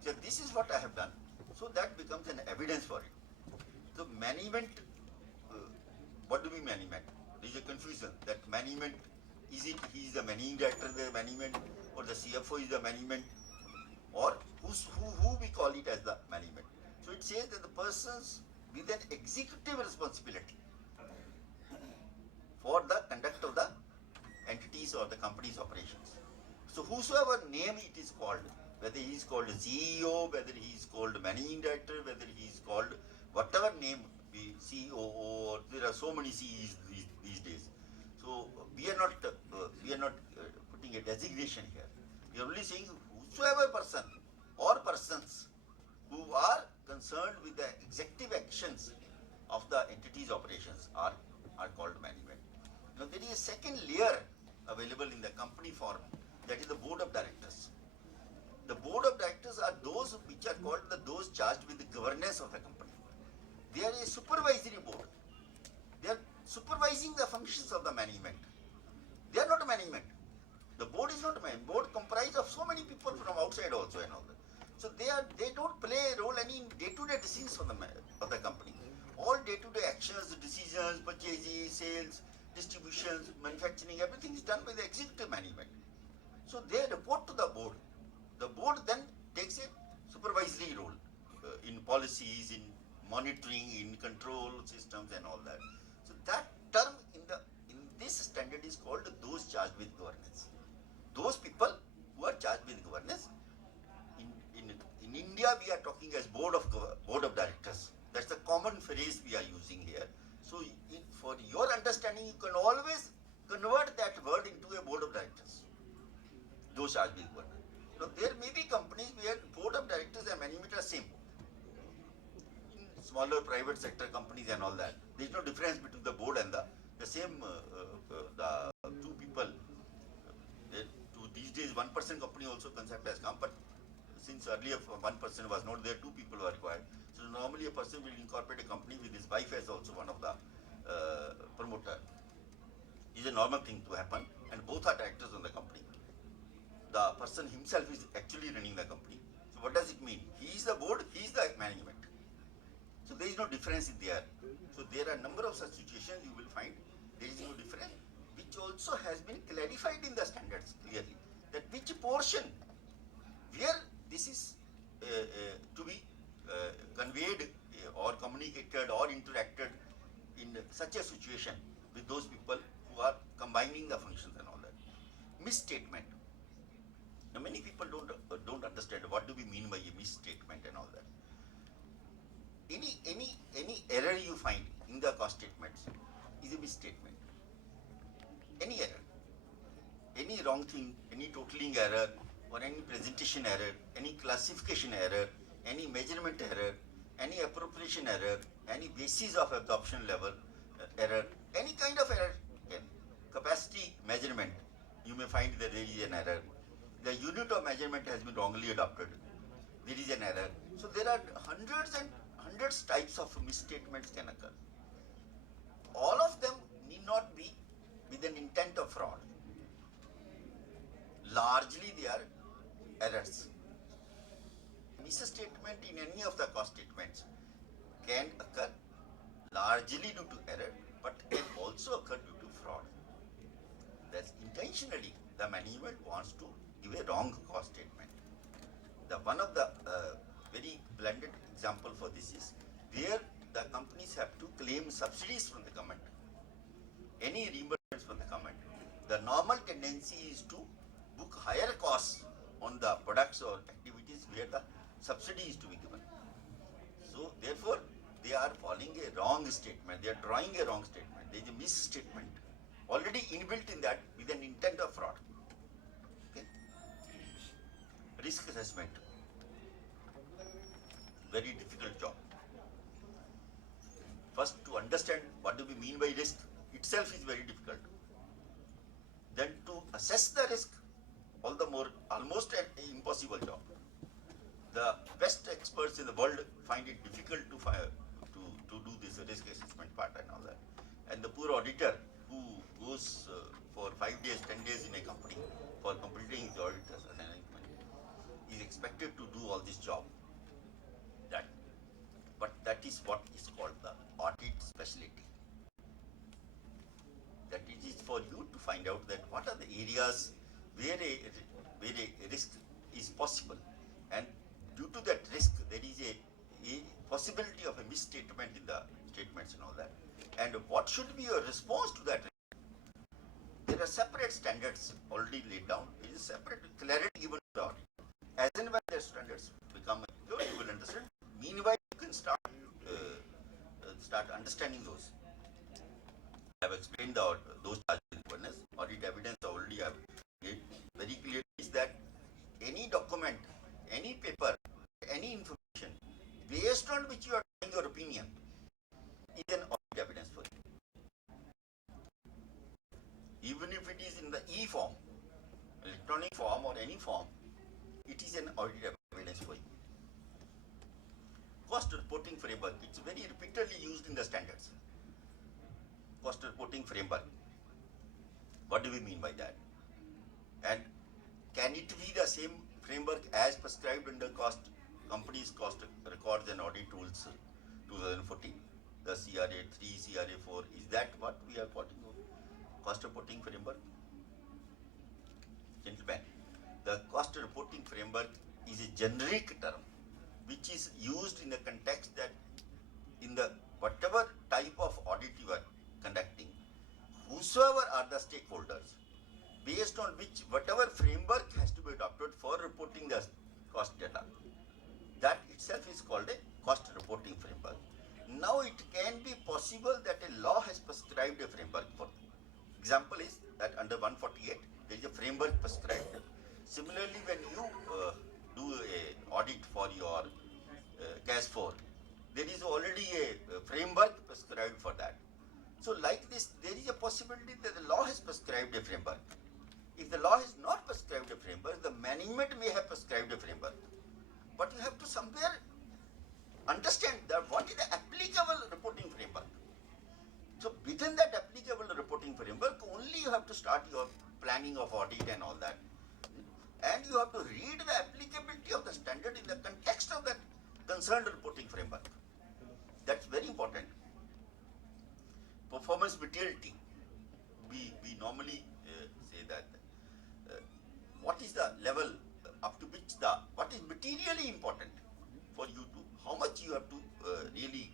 So this is what I have done. So that becomes an evidence for it. So management, what do we management? There is a confusion that management, is it he is the managing director, the management, or the CFO is the management, or who we call it as the management. So it says that the persons with an executive responsibility for the conduct of the entities or the company's operations. So whosoever name it is called, whether he is called CEO, whether he is called managing director, whether he is called whatever name, CEO, or there are so many CEs these days. So we are not putting a designation here. We are only saying whosoever person or persons who are concerned with the executive actions of the entity's operations are called management. Now there is a second layer available in the company form, that is the board of directors. The board of directors are those which are called those charged with the governance of the company. They are a supervisory board. They are supervising the functions of the management. They are not a management. The board is not a management. Board comprised of so many people from outside also and all that. So they don't play a role any day-to-day decisions of the company. All day-to-day actions, decisions, purchases, sales, distributions, manufacturing, everything is done by the executive management. So they report to the board. The board then takes a supervisory role in policies, in monitoring, in control systems and all that. So that term in this standard is called those charged with governance. Those people who are charged with governance. In India we are talking as board of directors. That's the common phrase we are using here. So for your understanding, you can always convert that word into a board of directors. Those charged with governance. Now there may be companies where board of directors and management are same. In smaller private sector companies and all that, there is no difference between the board and the same the two people. These days 1% company also concept has come, but since earlier 1% was not there, 2 people were required. So normally a person will incorporate a company with his wife as also one of the promoter. It is a normal thing to happen, and both are directors on the company. The person himself is actually running the company. So what does it mean? He is the board, he is the management. So there is no difference in there. So there are a number of such situations you will find there is no difference, which also has been clarified in the standards clearly. That which portion, where this is to be communicated or interacted in such a situation with those people who are combining the functions and all that. Misstatement. Now many people don't understand what do we mean by a misstatement and all that. Any error you find in the cost statements is a misstatement. Any error, any wrong thing, any totaling error, or any presentation error, any classification error, any measurement error, any appropriation error, any basis of absorption level error, any kind of error, capacity measurement, you may find that there is an error. The unit of measurement has been wrongly adopted. There is an error. So there are hundreds types of misstatements can occur. All of them need not be with an intent of fraud. Largely they are errors. Misstatement in any of the cost statements can occur largely due to error, but can also occur due to fraud. That's intentionally the management wants to give a wrong cost statement. The one of the very blended example for this is where the companies have to claim subsidies from the government, any reimbursements from the government. The normal tendency is to book higher costs on the products or activities where the subsidy is to be given. So therefore, they are following a wrong statement. They are drawing a wrong statement. There is a misstatement already inbuilt in that with an intent of fraud. Okay. Risk assessment, very difficult job. First, to understand what do we mean by risk itself is very difficult. Then to assess the risk, all the more, almost an impossible job. The best experts in the world find it difficult to do this risk assessment part and all that. And the poor auditor who goes for 5 days, 10 days in a company for completing the audit assignment is expected to do all this job. But that is what is called the audit specialty. That it is for you to find out that what are the areas where a risk is possible, and due to that risk there is a possibility of a misstatement in the statements and all that. And what should be your response to that risk? There are separate standards already laid down. There is separate clarity given to the audit. As and when the standards become clear, you will understand. Meanwhile, you can start understanding those. I have explained those charges in awareness. Audit evidence already I have made very clear is that any document, any paper, any information based on which you are giving your opinion is an audit evidence for you. Even if it is in the e-form, electronic form or any form, it is an audit evidence for you. Cost reporting framework, it's very repeatedly used in the standards. Cost reporting framework. What do we mean by that? And can it be the same framework as prescribed under companies cost records and audit rules 2014? The CRA 3, CRA 4, is that what we are talking about? Cost reporting framework? Gentlemen, the cost reporting framework is a generic term which is used in the context that in the whatever type of audit you are conducting, whosoever are the stakeholders, based on which whatever framework has to be adopted for reporting the cost data, that itself is called a cost reporting framework. Now it can be possible that a law has prescribed a framework. For example is that under 148 there is a framework prescribed. Similarly, when you do a audit for your CAS 4, there is already a framework prescribed for that. So like this, there is a possibility that the law has prescribed a framework. If the law has not prescribed a framework, the management may have prescribed a framework. But you have to somewhere understand that what is the applicable reporting framework. So within that applicable reporting framework, only you have to start your planning of audit and all that. And you have to read the applicability of the standard in the context of that concerned reporting framework. That's very important. Performance materiality. We normally say that what is the level up to which what is materially important for you to, how much you have to really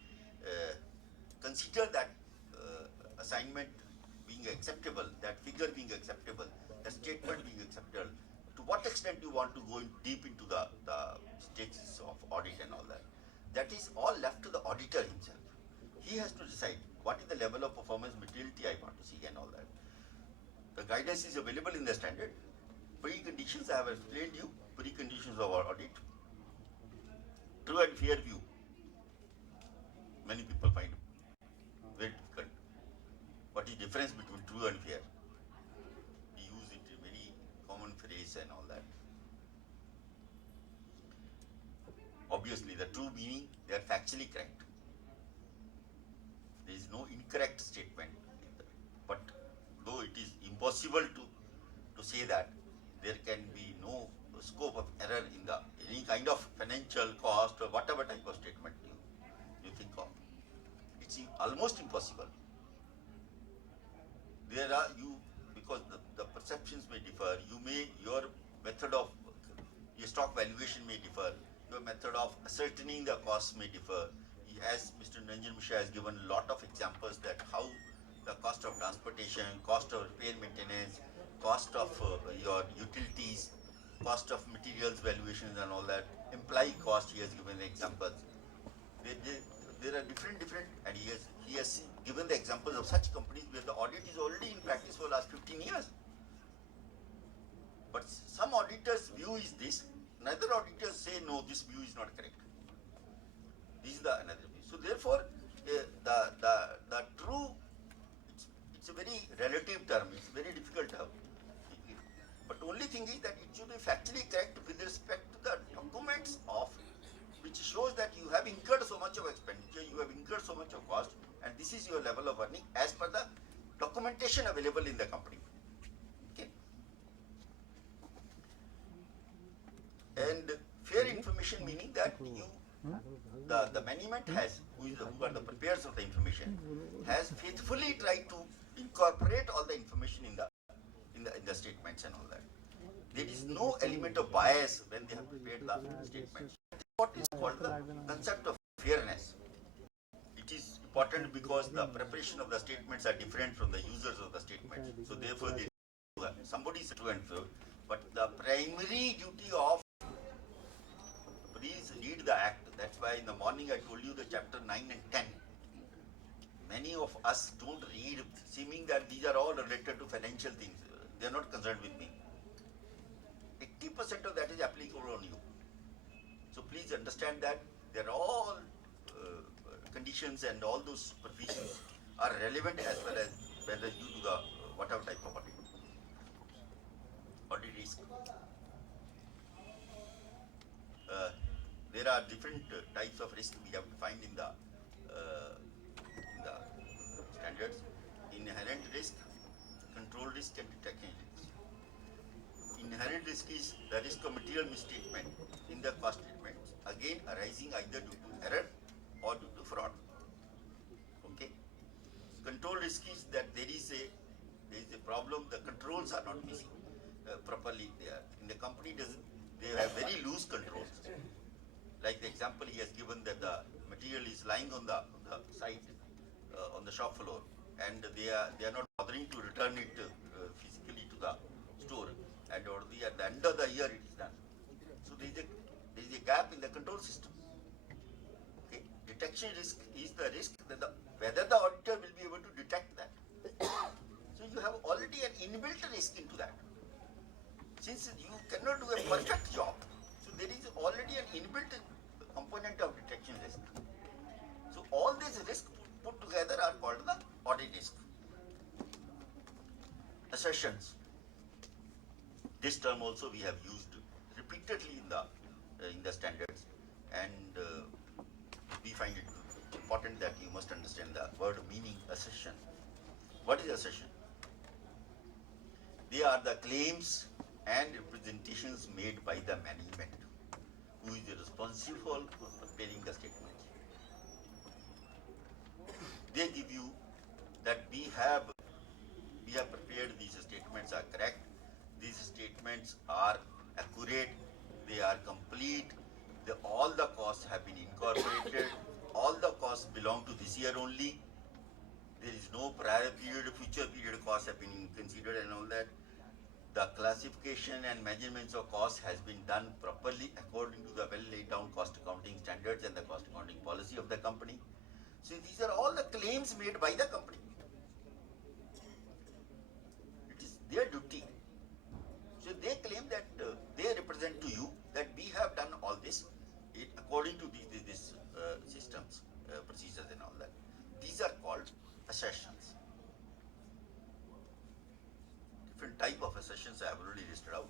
and all that. That is all left to the auditor himself. He has to decide what is the level of performance materiality I want to see and all that. The guidance is available in the standard. Preconditions I have explained you, preconditions of our audit. True and fair view. Many people find very difficult. What is the difference between true and fair? We use it in very common phrase and all that. Obviously, the true meaning, they are factually correct. There is no incorrect statement. But though it is impossible to say that, there can be no scope of error in the any kind of financial cost or whatever type of statement you think of. It's almost impossible. There are because the perceptions may differ. Your method of your stock valuation may differ. Your method of ascertaining the costs may differ. As Mr. Nanjan Mishra has given a lot of examples that how the cost of transportation, cost of repair maintenance, cost of your utilities, cost of materials valuations and all that, employee cost, he has given examples. There are different, and he has given the examples of such companies where the audit is already in practice for the last 15 years. But some auditors' view is this, another auditors say no, this view is not correct. This is the another view. So therefore, the true, it's a very relative term, it's a very difficult term. But only thing is that it should be factually correct with respect to the documents of which shows that you have incurred so much of expenditure, you have incurred so much of cost, and this is your level of earning as per the documentation available in the company. Okay. And fair information meaning that the management has, who are the preparers of the information, has faithfully tried to incorporate all the information in the statements and all that. There is no element of bias when they have prepared the statements. What is called the concept of fairness. It is important because the preparation of the statements are different from the users of the statements. So therefore, somebody is true and fair, but the primary duty of, please read the act. That's why in the morning I told you the chapter 9 and 10. Many of us don't read, seeming that these are all related to financial things. They are not concerned with me. 80% of that is applicable on you. So please understand that there are all conditions and all those provisions are relevant as well as whether you do the whatever type of audit. Audit risk. There are different types of risk we have defined in the standards. Inherent risk, control risk and detection risk. Inherent risk is the risk of material misstatement in the cost statements, again arising either due to error or due to fraud. Okay. Control risk is that there is a problem, the controls are not missing properly there. In the company they have very loose controls. Like the example he has given that the material is lying on the site, on the shop floor, and they are not bothering to return it physically to the store, and already at the end of the year it is done. So there is a gap in the control system. Okay. Detection risk is the risk that whether the auditor will be able to detect that. So you have already an inbuilt risk into that. Since you cannot do a perfect job, so there is already an inbuilt component of detection risk. So all these risks put together are called the audit risk. Assertions. This term also we have used repeatedly in the standards, and we find it important that you must understand the word meaning assertion. What is assertion? They are the claims and representations made by the management, who is responsible for preparing the statements. They give you that we have prepared, these statements are correct, these statements are accurate, they are complete, all the costs have been incorporated, all the costs belong to this year only, there is no prior period, future period costs have been considered and all that. the classification and measurements of cost has been done properly according to the well laid down cost accounting standards and the cost accounting policy of the company. So these are all the claims made by the company. It is their duty. So they claim that they represent to you that we have done all this according to these systems, procedures and all that. These are called assertions. Different type of assertions I have already listed out.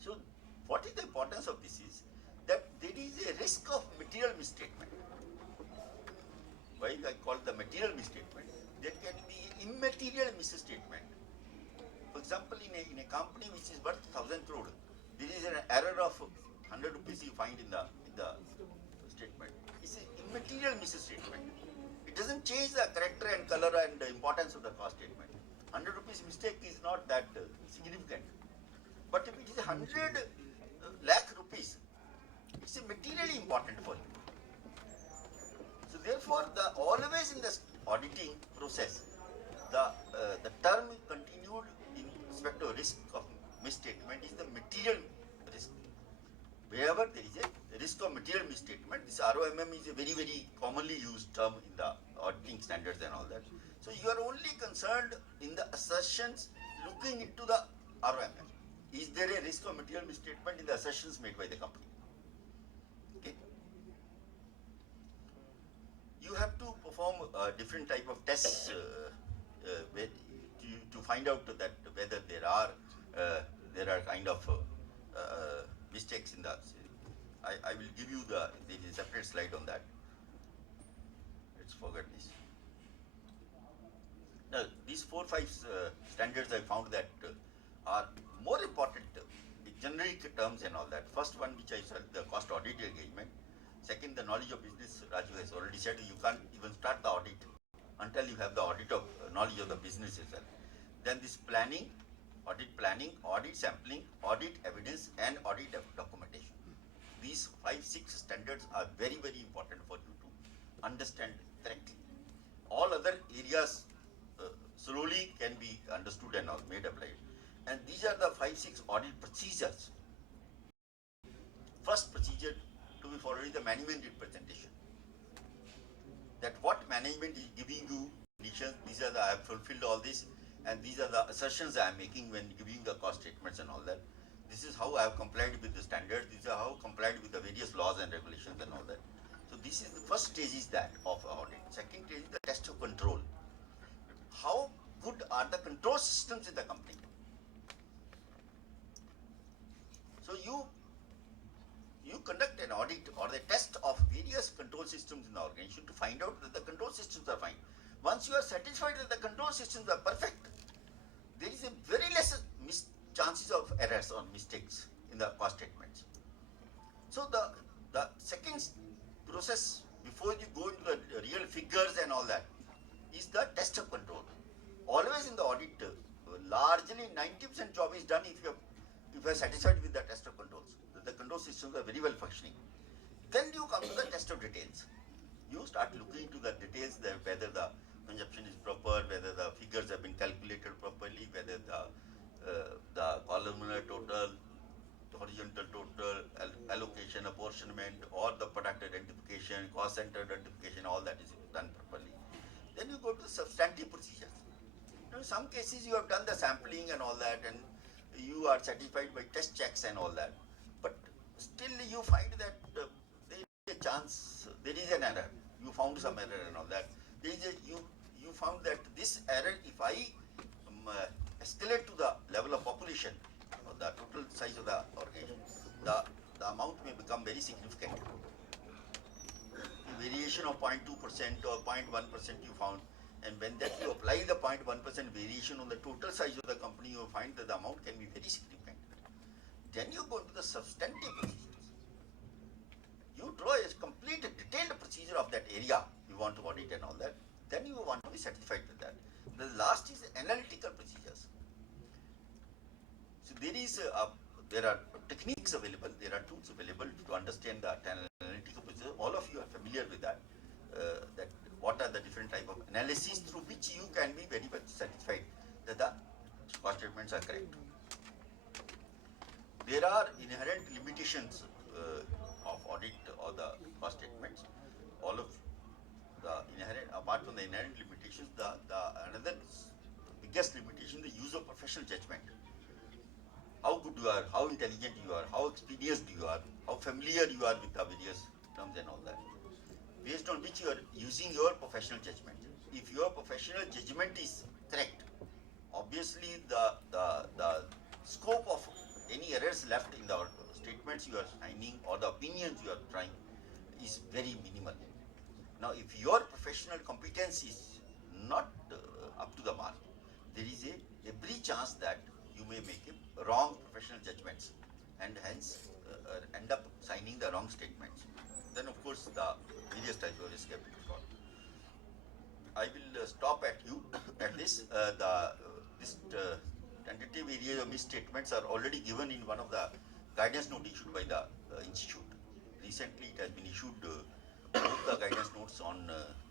So what is the importance of this is that there is a risk of material misstatement. Why I call it the material misstatement? There can be immaterial misstatement. For example, in a company which is worth 1,000 crore, there is an error of 100 rupees you find in the statement. It's an immaterial misstatement. It doesn't change the character and color and the importance of the cost statement. 100 rupees mistake is not that significant. But if it is 100 lakh rupees, it's materially important for you. So therefore, always in the auditing process, the term continued in respect to risk of misstatement is the material risk. Wherever there is a risk of material misstatement, this ROMM is a very, very commonly used term in the auditing standards and all that. So you are only concerned in the assertions looking into the ROMM. Is there a risk of material misstatement in the assertions made by the company? Okay. You have to perform different type of tests to find out that whether there are kind of mistakes in the. I will give you there is a separate slide on that. Let's forget this. Now, these 4 or 5 standards I found that are more important generic terms and all that. First one, which I said, the cost audit engagement. Second, the knowledge of business. Raju has already said you can't even start the audit until you have the audit of knowledge of the business itself. Then this planning, audit sampling, audit evidence, and audit documentation. These 5, 6 standards are very, very important for you to understand correctly. All other areas slowly can be understood and all made applied. And these are the 5, 6 audit procedures. First procedure to be followed is the management representation. That what management is giving you conditions, these are I have fulfilled all this, and these are the assertions I am making when giving the cost statements and all that. This is how I have complied with the standards, these are how complied with the various laws and regulations and all that. So this is the first stage is that of audit. Second stage is the test of control. How good are the control systems in the company? So you conduct an audit or the test of various control systems in the organization to find out that the control systems are fine. Once you are satisfied that the control systems are perfect, there is a very less chances of errors or mistakes in the cost statements. So the second process before you go into the real figures and all that is the test of control. Always in the audit, largely 90% job is done if you are satisfied with the test of controls. The control systems are very well functioning. Then you come to the test of details. You start looking into the details, whether the consumption is proper, whether the figures have been calculated properly, whether the columnar total, horizontal total, allocation, apportionment, or the product identification, cost center identification, all that is done properly. Then you go to the substantive procedures. Now, in some cases you have done the sampling and all that, and you are satisfied by test checks and all that. But still you find that there is a chance, there is an error. You found some error and all that. You found that this error, if I escalate to the level of population, or the total size of the organization, the amount may become very significant. A variation of 0.2% or 0.1% you found, and when that you apply the 0.1% variation on the total size of the company, you will find that the amount can be very significant. Then you go to the substantive procedures. You draw a complete detailed procedure of that area you want to audit and all that. Then you want to be satisfied with that. The last is analytical procedures. So there are techniques available, there are tools available to understand the analytical procedure. All of you are familiar with that. That what are the different type of analysis through which you can be very much satisfied that the cost statements are correct. There are inherent limitations of audit or the cost statements. All of the inherent, apart from the inherent limitations, the another biggest limitation, the use of professional judgment. How good you are, how intelligent you are, how experienced you are, how familiar you are with the various terms and all that, based on which you are using your professional judgment. If your professional judgment is correct, obviously the scope of any errors left in the statements you are signing or the opinions you are trying is very minimal. Now, if your professional competence is not up to the mark, there is every chance that you may make wrong professional judgments and hence end up signing the wrong statements. Then, of course, the various types of risk have been involved. I will stop at this. This tentative area of misstatements are already given in one of the guidance note issued by the institute. Recently, it has been issued both the guidance notes on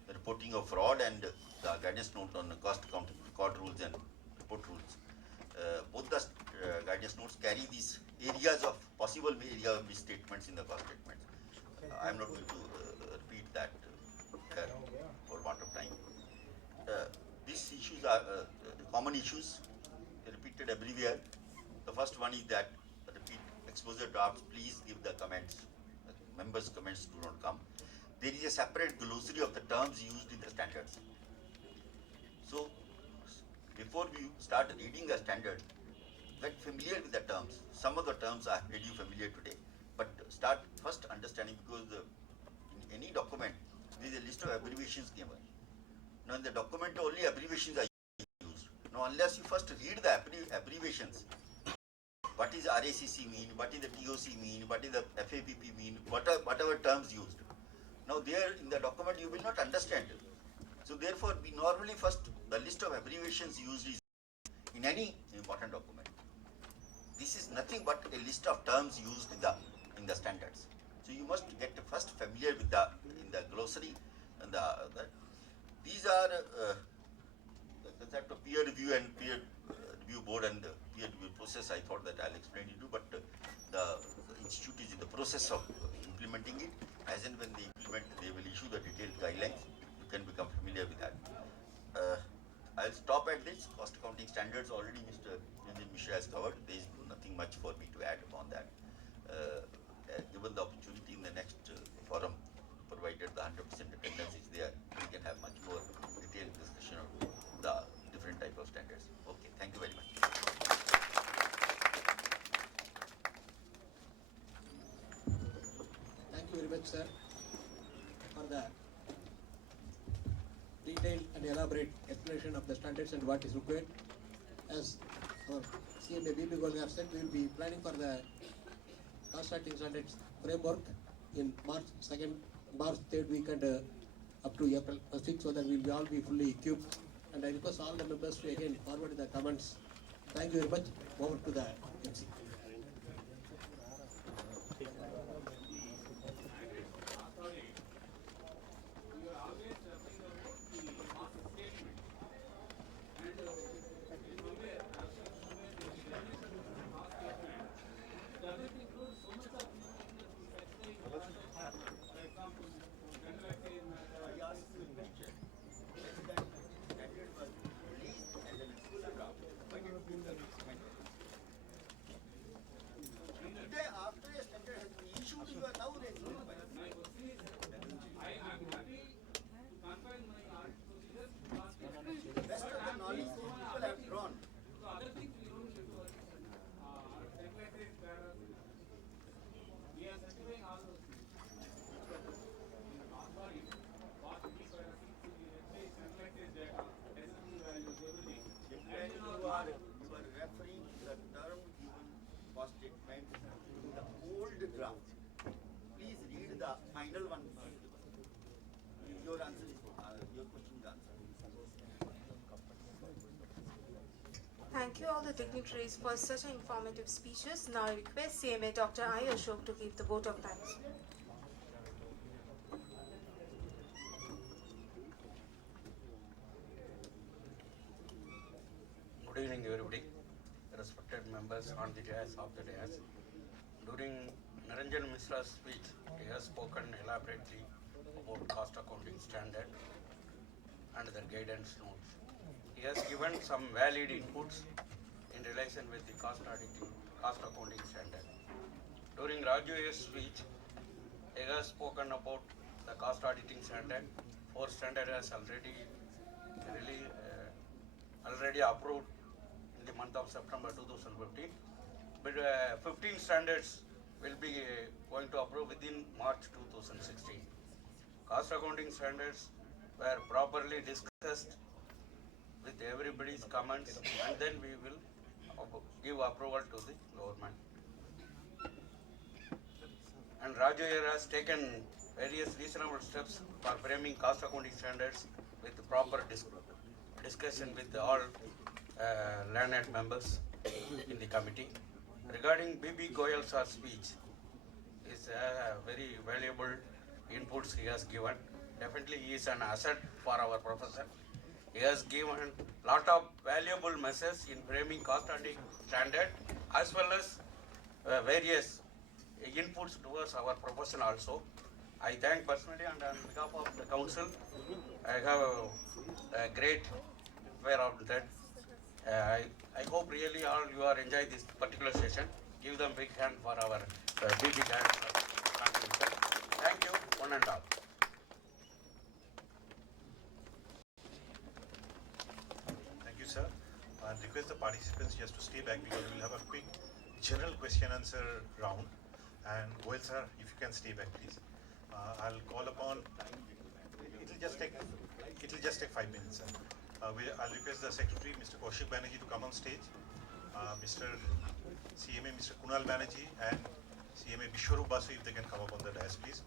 reporting of fraud and the guidance note on cost accounting record rules and report rules. Both the guidance notes carry these areas of possible area of misstatements in the cost statements. I am not going to repeat that for want of time. These issues are common issues repeated everywhere. The first one is that repeat exposure drafts, please give the comments. Members' comments do not come. There is a separate glossary of the terms used in the standards. So, before we start reading the standard, get familiar with the terms. Some of the terms are made you familiar today, but start first understanding, because in any document, there is a list of abbreviations given. Now, in the document, only abbreviations are used. Now, unless you first read the abbreviations, what is RACC mean, what is the TOC mean, what is the FAPP mean, whatever terms used. Now, there in the document, you will not understand. So, therefore, we normally first, the list of abbreviations used is in any important document. This is nothing but a list of terms used in the standards. So, you must get first familiar with in the glossary and these are that peer review and peer review board and the peer review process. I thought that I'll explain it to you, but the institute is in the process of implementing it. As and when they implement, they will issue the detailed guidelines. You can become familiar with that. I'll stop at this. Cost accounting standards already Mr. Mishra has covered. There is nothing much for me to add upon that. Given the opportunity in the next forum, provided the 100% attendance is there, we can have much more detailed discussion of the different type of standards. Okay, thank you very much. Thank you very much, sir, for the detailed and elaborate explanation of the standards and what is required. As our CMA BP Gold have said, we will be planning for the cost accounting standards framework in March 2nd, March 3rd week and up to April 1st week, so that we will all be fully equipped. And I request all the members to again forward the comments. Thank you very much. Over to the MC. Thank you all the dignitaries for such informative speeches. Now I request CMA Dr. I. Ashok to give the vote of thanks. Good evening, everybody. Respected members on the dais of the dais. During Niranjan Mishra's speech, he has spoken elaborately about cost accounting standard and their guidance notes. He has given some valid inputs in relation with the cost accounting standard. During Raju's speech, he has spoken about the cost auditing standard. 4 standard has already approved in the month of September 2015. But 15 standards will be going to approve within March 2016. Cost accounting standards were properly discussed with everybody's comments, and then we will give approval to the government. And Raju has taken various reasonable steps for framing cost accounting standards with proper discussion with all learned members in the committee. Regarding B.B. Goyal's speech, is very valuable inputs he has given. Definitely he is an asset for our profession. He has given a lot of valuable messages in framing cost accounting standard as well as various inputs towards our profession also. I thank personally and on behalf of the council, I have a great fear of that. I hope really all you are enjoying this particular session. Give them big hand for our big hand. Thank you, one and all. Thank you, sir. And request the participants just to stay back because we will have a quick general question answer round. And well, sir, if you can stay back, please. I'll call upon. It will just take 5 minutes, sir. I'll request the secretary, Mr. Kaushik Banerjee, to come on stage. Mr. CMA, Mr. Kunal Banerjee, and CMA Vishwarup Basu, if they can come up on the dais, please.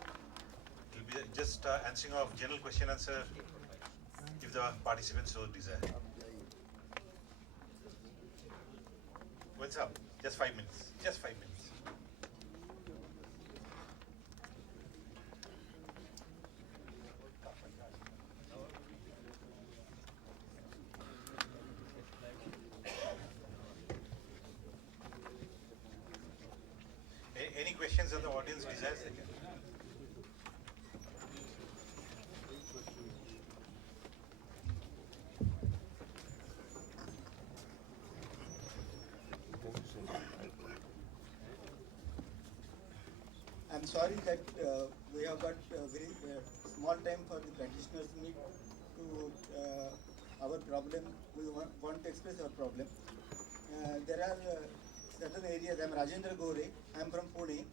It will be just answering of general question answer if the participants so desire. What's up? Just 5 minutes. Just 5 minutes. Any questions that the audience desires? I'm sorry that we have got very small time for the practitioners meet to our problem. We want to express our problem. There are certain areas. I'm Rajendra Gore. I'm from Pune,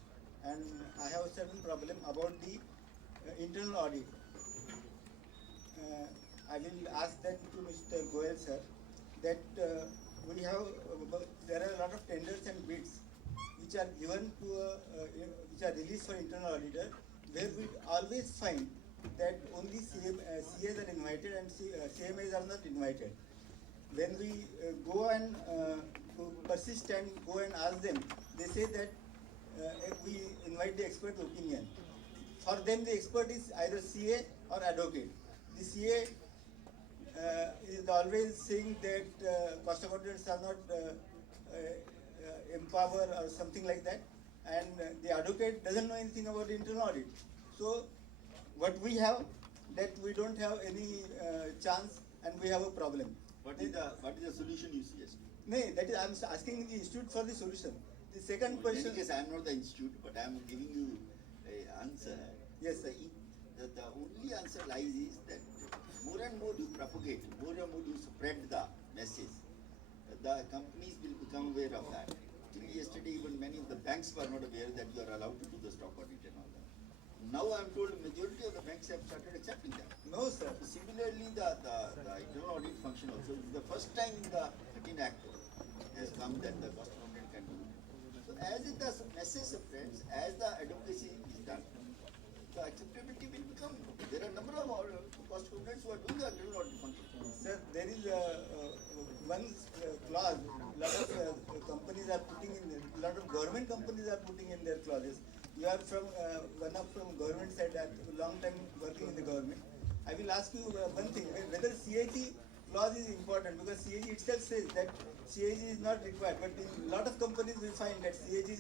and I have a certain problem about the internal audit. I will ask that to Mr. Goyal, sir, that we have there are a lot of tenders and bids which are given to which are released for internal auditor, where we always find that only CAs are invited and CMAs are not invited. When we go and persist and go and ask them, they say that we invite the expert opinion. For them, the expert is either CA or advocate. The CA is always saying that cost accountants are not empowered or something like that, and the advocate doesn't know anything about the internal audit. So what we have, that we don't have any chance and we have a problem. What is the solution you suggest? No, that is, I'm asking the institute for the solution. The second question. In any case, I'm not the institute, but I'm giving you an answer. Yes, sir. The only answer lies is that more and more you propagate, more and more you spread the message, the companies will become aware of that. Yesterday, even many of the banks were not aware that you are allowed to do the stock audit and all that. Now I'm told the majority of the banks have started accepting that. No, sir. Similarly, the internal audit function also is the first time in the 13th Act has come that the cost accountant can do it. So as it the message spreads, as the advocacy is done, the acceptability will become. There are a number of cost accountants who are doing the internal audit function. Sir, there is one clause. A lot of companies are putting in. A lot of government companies are putting in their clauses. You are from from government side, at long time working in the government. I will ask you one thing: whether CAG clause is important because CAG itself says that CAG is not required, but in a lot of companies we find that CAG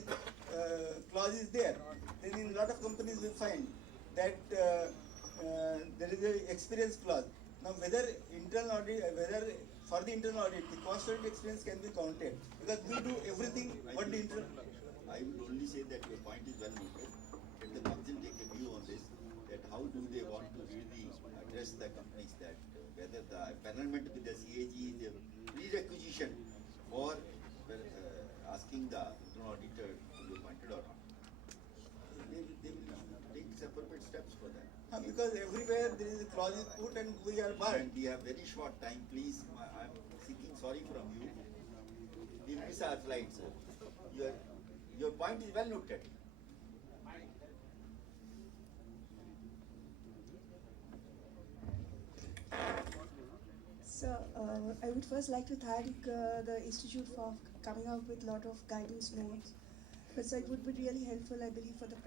clause is there. Then in a lot of companies we find that there is a experience clause. Now whether internal audit, whether for the internal audit, the cost audit experience can be counted because we do everything what the internal. I would only say that your point is well noted. Let the council take a view on this, that how do they want to really address the companies, that whether the empanelment with the CAG is a prerequisition for asking the internal auditor to be appointed or not. They will take appropriate steps for that. Because everywhere there is a clause is put and we are barred. And we have very short time, please. I am seeking sorry from you. We miss our flight, sir. Your point is well noted. So, I would first like to thank the Institute for coming up with a lot of guidance notes. But so it would be really helpful, I believe, for the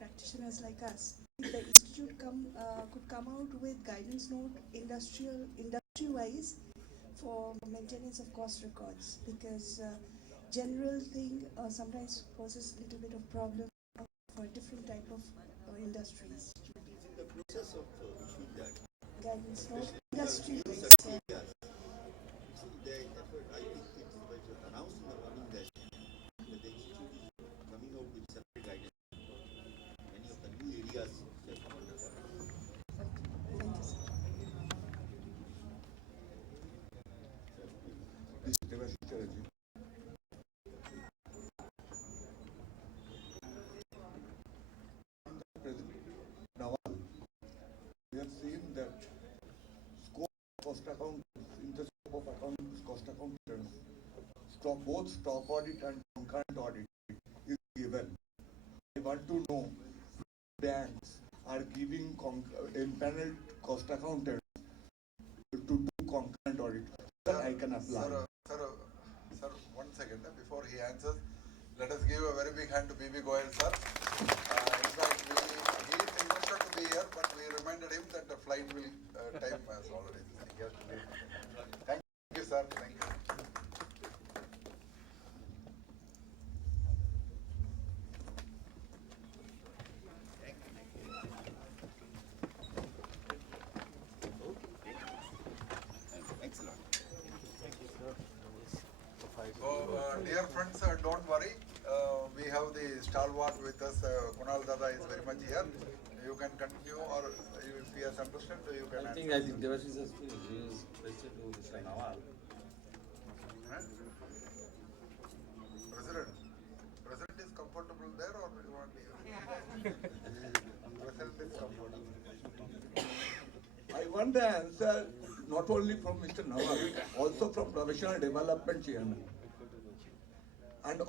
practitioners like us. If the Institute could come out with guidance note industry-wise for maintenance of cost records, because general thing sometimes poses a little bit of problem for different type of industries. In the process of issuing that, Guidance note, industry-based. See, the effort, I think it was announced in the morning that the Institute is coming out with separate guidance. Many of the new areas that come under that. Thank you, sir. We have seen that scope of cost accountants, in the scope of cost accountants, both stock audit and concurrent audit is given. I want to know banks are giving empaneled cost accountants to do concurrent audit. Then I can apply. Sir, 1 second. Before he answers, let us give a very big hand to B.B. Goyal, sir. In fact, he is interested to be here, but we reminded him that the flight will time has already. He has to leave. Thank you, sir. Thank you. Excellent. Thank you, sir. So, dear friends, don't worry. We have the stalwart with us. Kunal Dada is very much here. You can continue, or if he has understood, you can answer. I think Devashish has raised question to Mr. Nawal. President is comfortable there, or you want here? President is comfortable. I want the answer not only from Mr. Nawal, also from Professional Development Chairman. And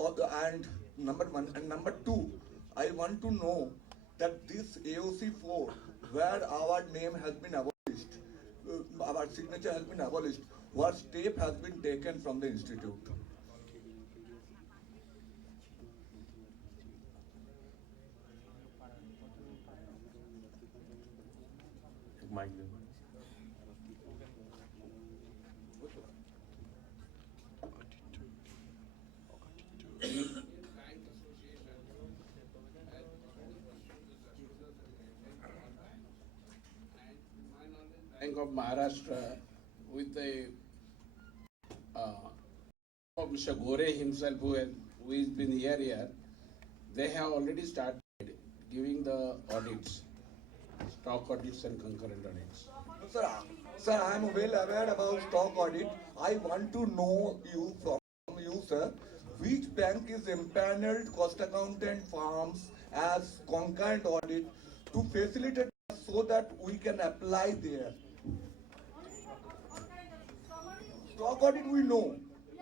number one, and number two, I want to know that this AOC4, where our name has been abolished, our signature has been abolished, what step has been taken from the institute? Bank of Maharashtra with the of Mr. Gore himself, who has been here, they have already started giving the audits, stock audits and concurrent audits. Sir, I am well aware about stock audit. I want to know from you, sir, which bank is empaneled cost accountant firms as concurrent audit to facilitate us so that we can apply there. Stock audit we know.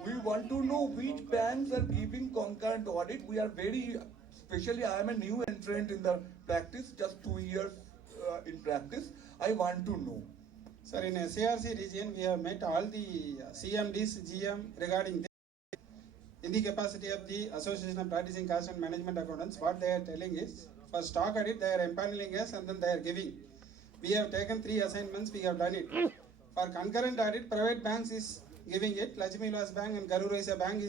We want to know which banks are giving concurrent audit. We are very, especially I am a new entrant in the practice, just 2 years in practice. I want to know. Sir, in SARC region, we have met all the CMDs, GM regarding this. In the capacity of the Association of Practicing Cost and Management Accountants, what they are telling is, for stock audit, they are empaneling us and then they are giving. We have taken 3 assignments, we have done it. For concurrent audit, private banks is giving it. Lakshmi Vilas Bank and Karur Vysya Bank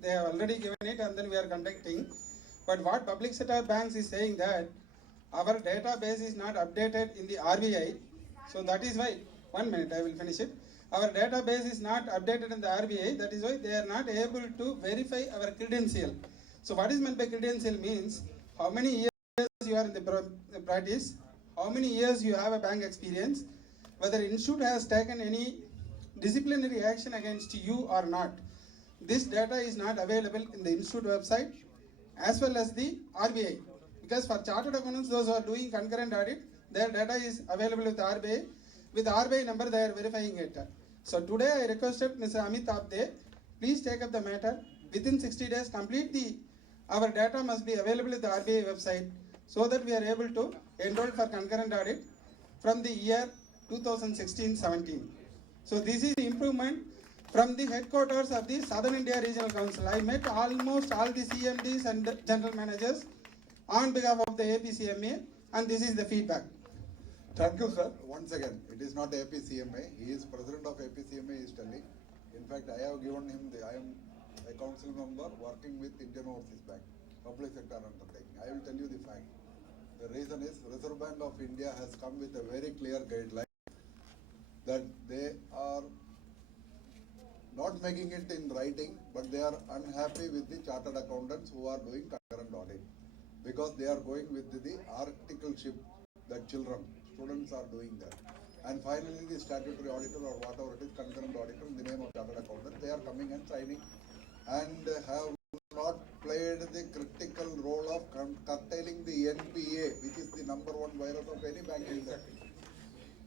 they have already given it, and then we are conducting. But what public sector banks is saying that our database is not updated in the RBI. So that is why, 1 minute, I will finish it. Our database is not updated in the RBI. That is why they are not able to verify our credential. So what is meant by credential means how many years you are in the practice, how many years you have a bank experience, whether institute has taken any disciplinary action against you or not. This data is not available in the institute website as well as the RBI. Because for chartered accountants, those who are doing concurrent audit, their data is available with RBI. With RBI number, they are verifying it. So today I requested Mr. Amit Apte, please take up the matter. Within 60 days, complete our data must be available with the RBI website so that we are able to enroll for concurrent audit from the year 2016-17. So this is improvement from the headquarters of the Southern India Regional Council. I met almost all the CMDs and the general managers on behalf of the APCMA, and this is the feedback. Thank you, sir. Once again, it is not APCMA. He is president of APCMA, he is telling. In fact, I have given him I am a council member working with Indian Overseas Bank, public sector undertaking. I will tell you the fact. The reason is Reserve Bank of India has come with a very clear guideline that they are not making it in writing, but they are unhappy with the chartered accountants who are doing concurrent audit because they are going with the articleship that students are doing that. And finally, the statutory auditor or whatever it is, concurrent auditor in the name of chartered accountant, they are coming and signing and have not played the critical role of curtailing the NPA, which is the number one virus of any banking sector.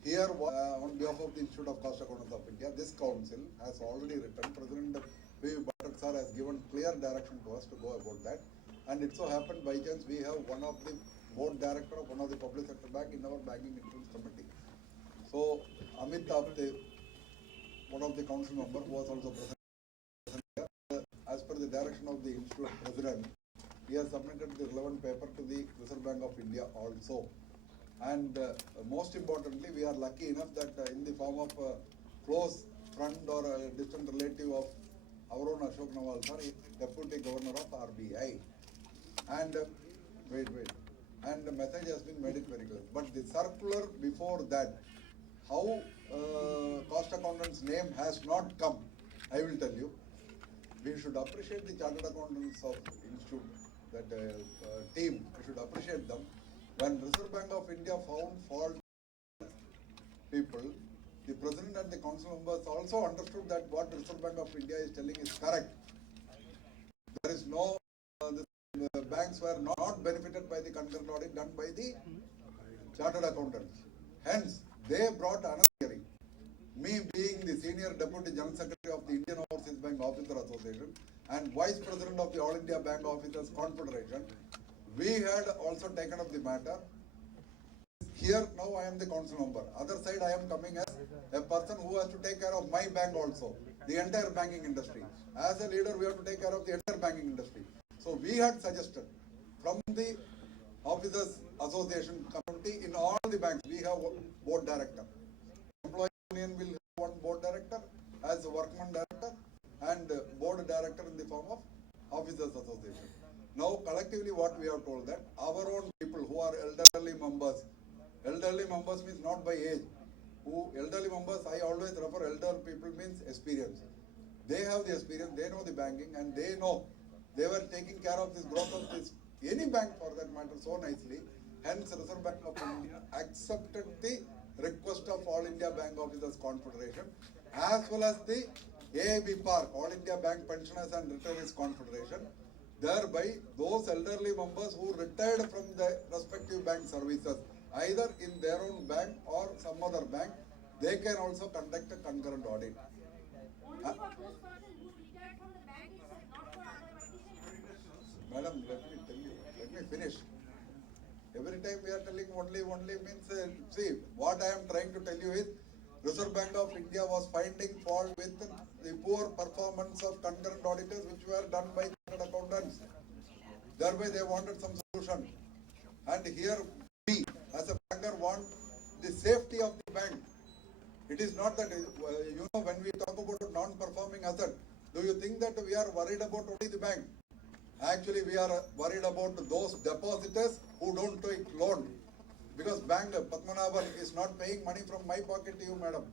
Here, on behalf of the Institute of Cost Accountants of India, this council has already written, President V. Bhatt sir has given clear direction to us to go about that. And it so happened by chance we have one of the board director of one of the public sector bank in our banking insurance committee. So, Amit Apte, one of the council members, was also present here. As per the direction of the institute president, he has submitted the relevant paper to the Reserve Bank of India also. And most importantly, we are lucky enough that in the form of a close friend or a distant relative of our own Ashok Nawal sir, Deputy Governor of RBI. And and the message has been made it very clear. But the circular before that, how cost accountant's name has not come, I will tell you. We should appreciate the chartered accountants of institute, that team. We should appreciate them. When Reserve Bank of India found fault people, the president and the council members also understood that what Reserve Bank of India is telling is correct. There is no, the banks were not benefited by the concurrent audit done by the chartered accountants. Hence, they brought another hearing. Me being the senior deputy general secretary of the Indian Overseas Bank Officer Association and vice president of the All India Bank Officers Confederation, we had also taken up the matter. Here now I am the council member. Other side I am coming as a person who has to take care of my bank also, the entire banking industry. As a leader, we have to take care of the entire banking industry. So we had suggested from the Officers Association community in all the banks, we have board director. Employee union will have one board director as a workman director and board director in the form of Officers Association. Now, collectively, what we have told that our own people who are elderly members means not by age. Elderly members, I always refer elder people means experience. They have the experience, they know the banking, and they know they were taking care of this growth of this, any bank for that matter, so nicely. Hence, Reserve Bank of India accepted the request of All India Bank Officers Confederation as well as the AIB Park, All India Bank Pensioners and Retirees Confederation. Thereby, those elderly members who retired from the respective bank services, either in their own bank or some other bank, they can also conduct a concurrent audit. Only for those persons who retired from the bank itself, not for other practitioners. Madam, let me tell you, let me finish. Every time we are telling only means, see, what I am trying to tell you is, Reserve Bank of India was finding fault with the poor performance of concurrent auditors which were done by chartered accountants. Thereby they wanted some solution. And here we as a banker want the safety of the bank. It is not that, when we talk about non-performing asset, do you think that we are worried about only the bank? Actually, we are worried about those depositors who don't take loan. Because bank, Padmanabhan, is not paying money from my pocket to you, madam.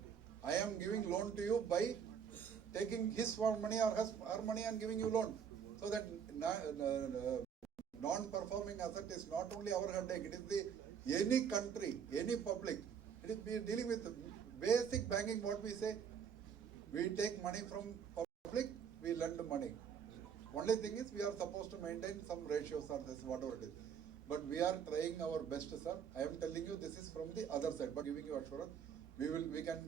I am giving loan to you by taking his money or her money and giving you loan. So that non-performing asset is not only our headache, it is any country, any public. It is we dealing with basic banking, what we say. We take money from public, we lend money. Only thing is we are supposed to maintain some ratios or this, whatever it is. But we are trying our best, sir. I am telling you this is from the other side, but giving you assurance. We can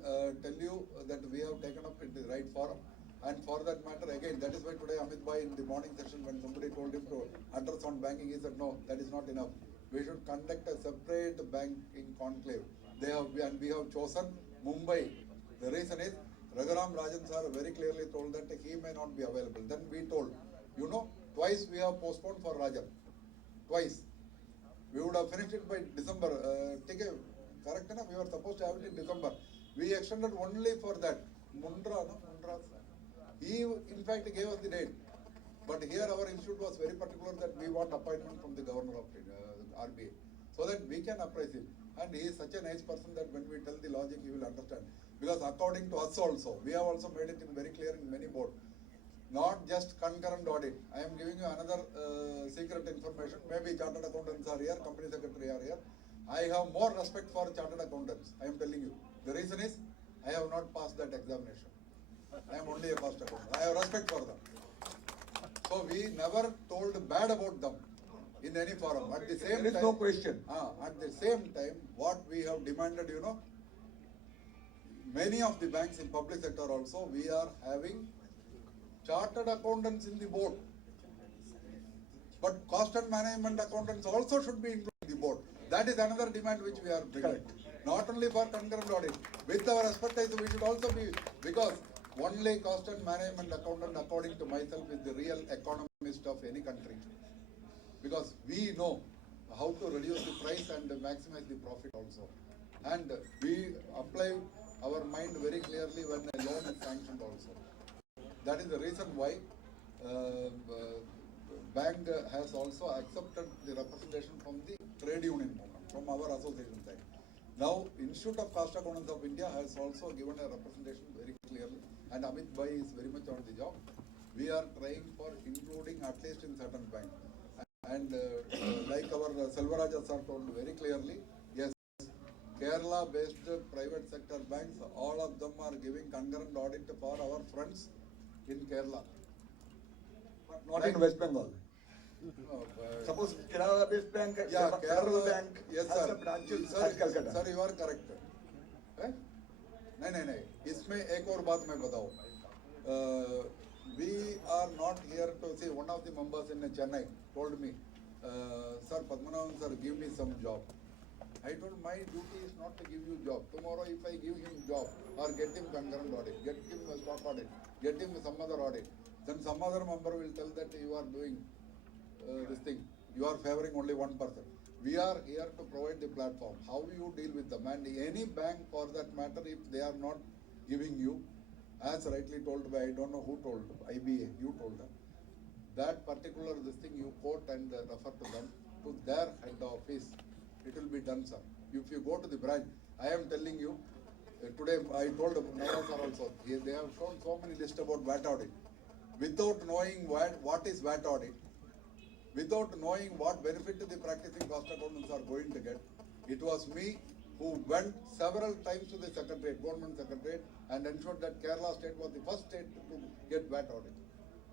tell you that we have taken up in the right forum. And for that matter, again, that is why today Amit Bhai in the morning session, when somebody told him to address on banking, he said, no, that is not enough. We should conduct a separate banking conclave. And we have chosen Mumbai. The reason is, Raghuram Rajan sir very clearly told that he may not be available. Then we told, twice we have postponed for Rajan. Twice. We would have finished it by December. Correct enough? We were supposed to have it in December. We extended only for that. Mundra. He in fact gave us the date. But here our institute was very particular that we want appointment from the governor of RBI. So that we can appraise him. And he is such a nice person that when we tell the logic, he will understand. Because according to us also, we have also made it very clear in many boards. Not just concurrent audit. I am giving you another secret information. Maybe chartered accountants are here, company secretary are here. I have more respect for chartered accountants. I am telling you. The reason is, I have not passed that examination. I am only a cost accountant. I have respect for them. So we never told bad about them in any forum. At the same time, there is no question. At the same time, what we have demanded, many of the banks in public sector also, we are having chartered accountants in the board. But cost and management accountants also should be included in the board. That is another demand which we are bringing. Not only for concurrent audit. With our expertise, we should also be, because only cost and management accountant, according to myself, is the real economist of any country. Because we know how to reduce the price and maximize the profit also. And we apply our mind very clearly when a loan is sanctioned also. That is the reason why bank has also accepted the representation from the trade union movement, from our association side. Now, Institute of Cost Accountants of India has also given a representation very clearly, and Amit Bhai is very much on the job. We are trying for including at least in certain banks. And like our Selvaraja sir told very clearly, yes, Kerala-based private sector banks, all of them are giving concurrent audit for our friends in Kerala. But not in West Bengal. Suppose Kerala-based bank, Kerala bank yes, has sir. the branches at Kolkata. Sir, you are correct. नहीं, इसमें एक और बात मैं बताऊं. We are not here to see. One of the members in Chennai told me, sir, Padmanabhan sir, give me some job. I told my duty is not to give you job. Tomorrow if I give him job or get him concurrent audit, get him a stock audit, get him some other audit, then some other member will tell that you are doing this thing. You are favoring only one person. We are here to provide the platform. How you deal with them, and any bank for that matter, if they are not giving you, as rightly told by, I don't know who told, IBA, you told them, that particular this thing you quote and refer to them, to their head office, it will be done, sir. If you go to the branch, I am telling you, today I told Nava sir also, they have shown so many lists about VAT audit. Without knowing what is VAT audit, without knowing what benefit the practicing cost accountants are going to get, it was me who went several times to the secretariat, government secretariat, and ensured that Kerala state was the first state to get VAT audit.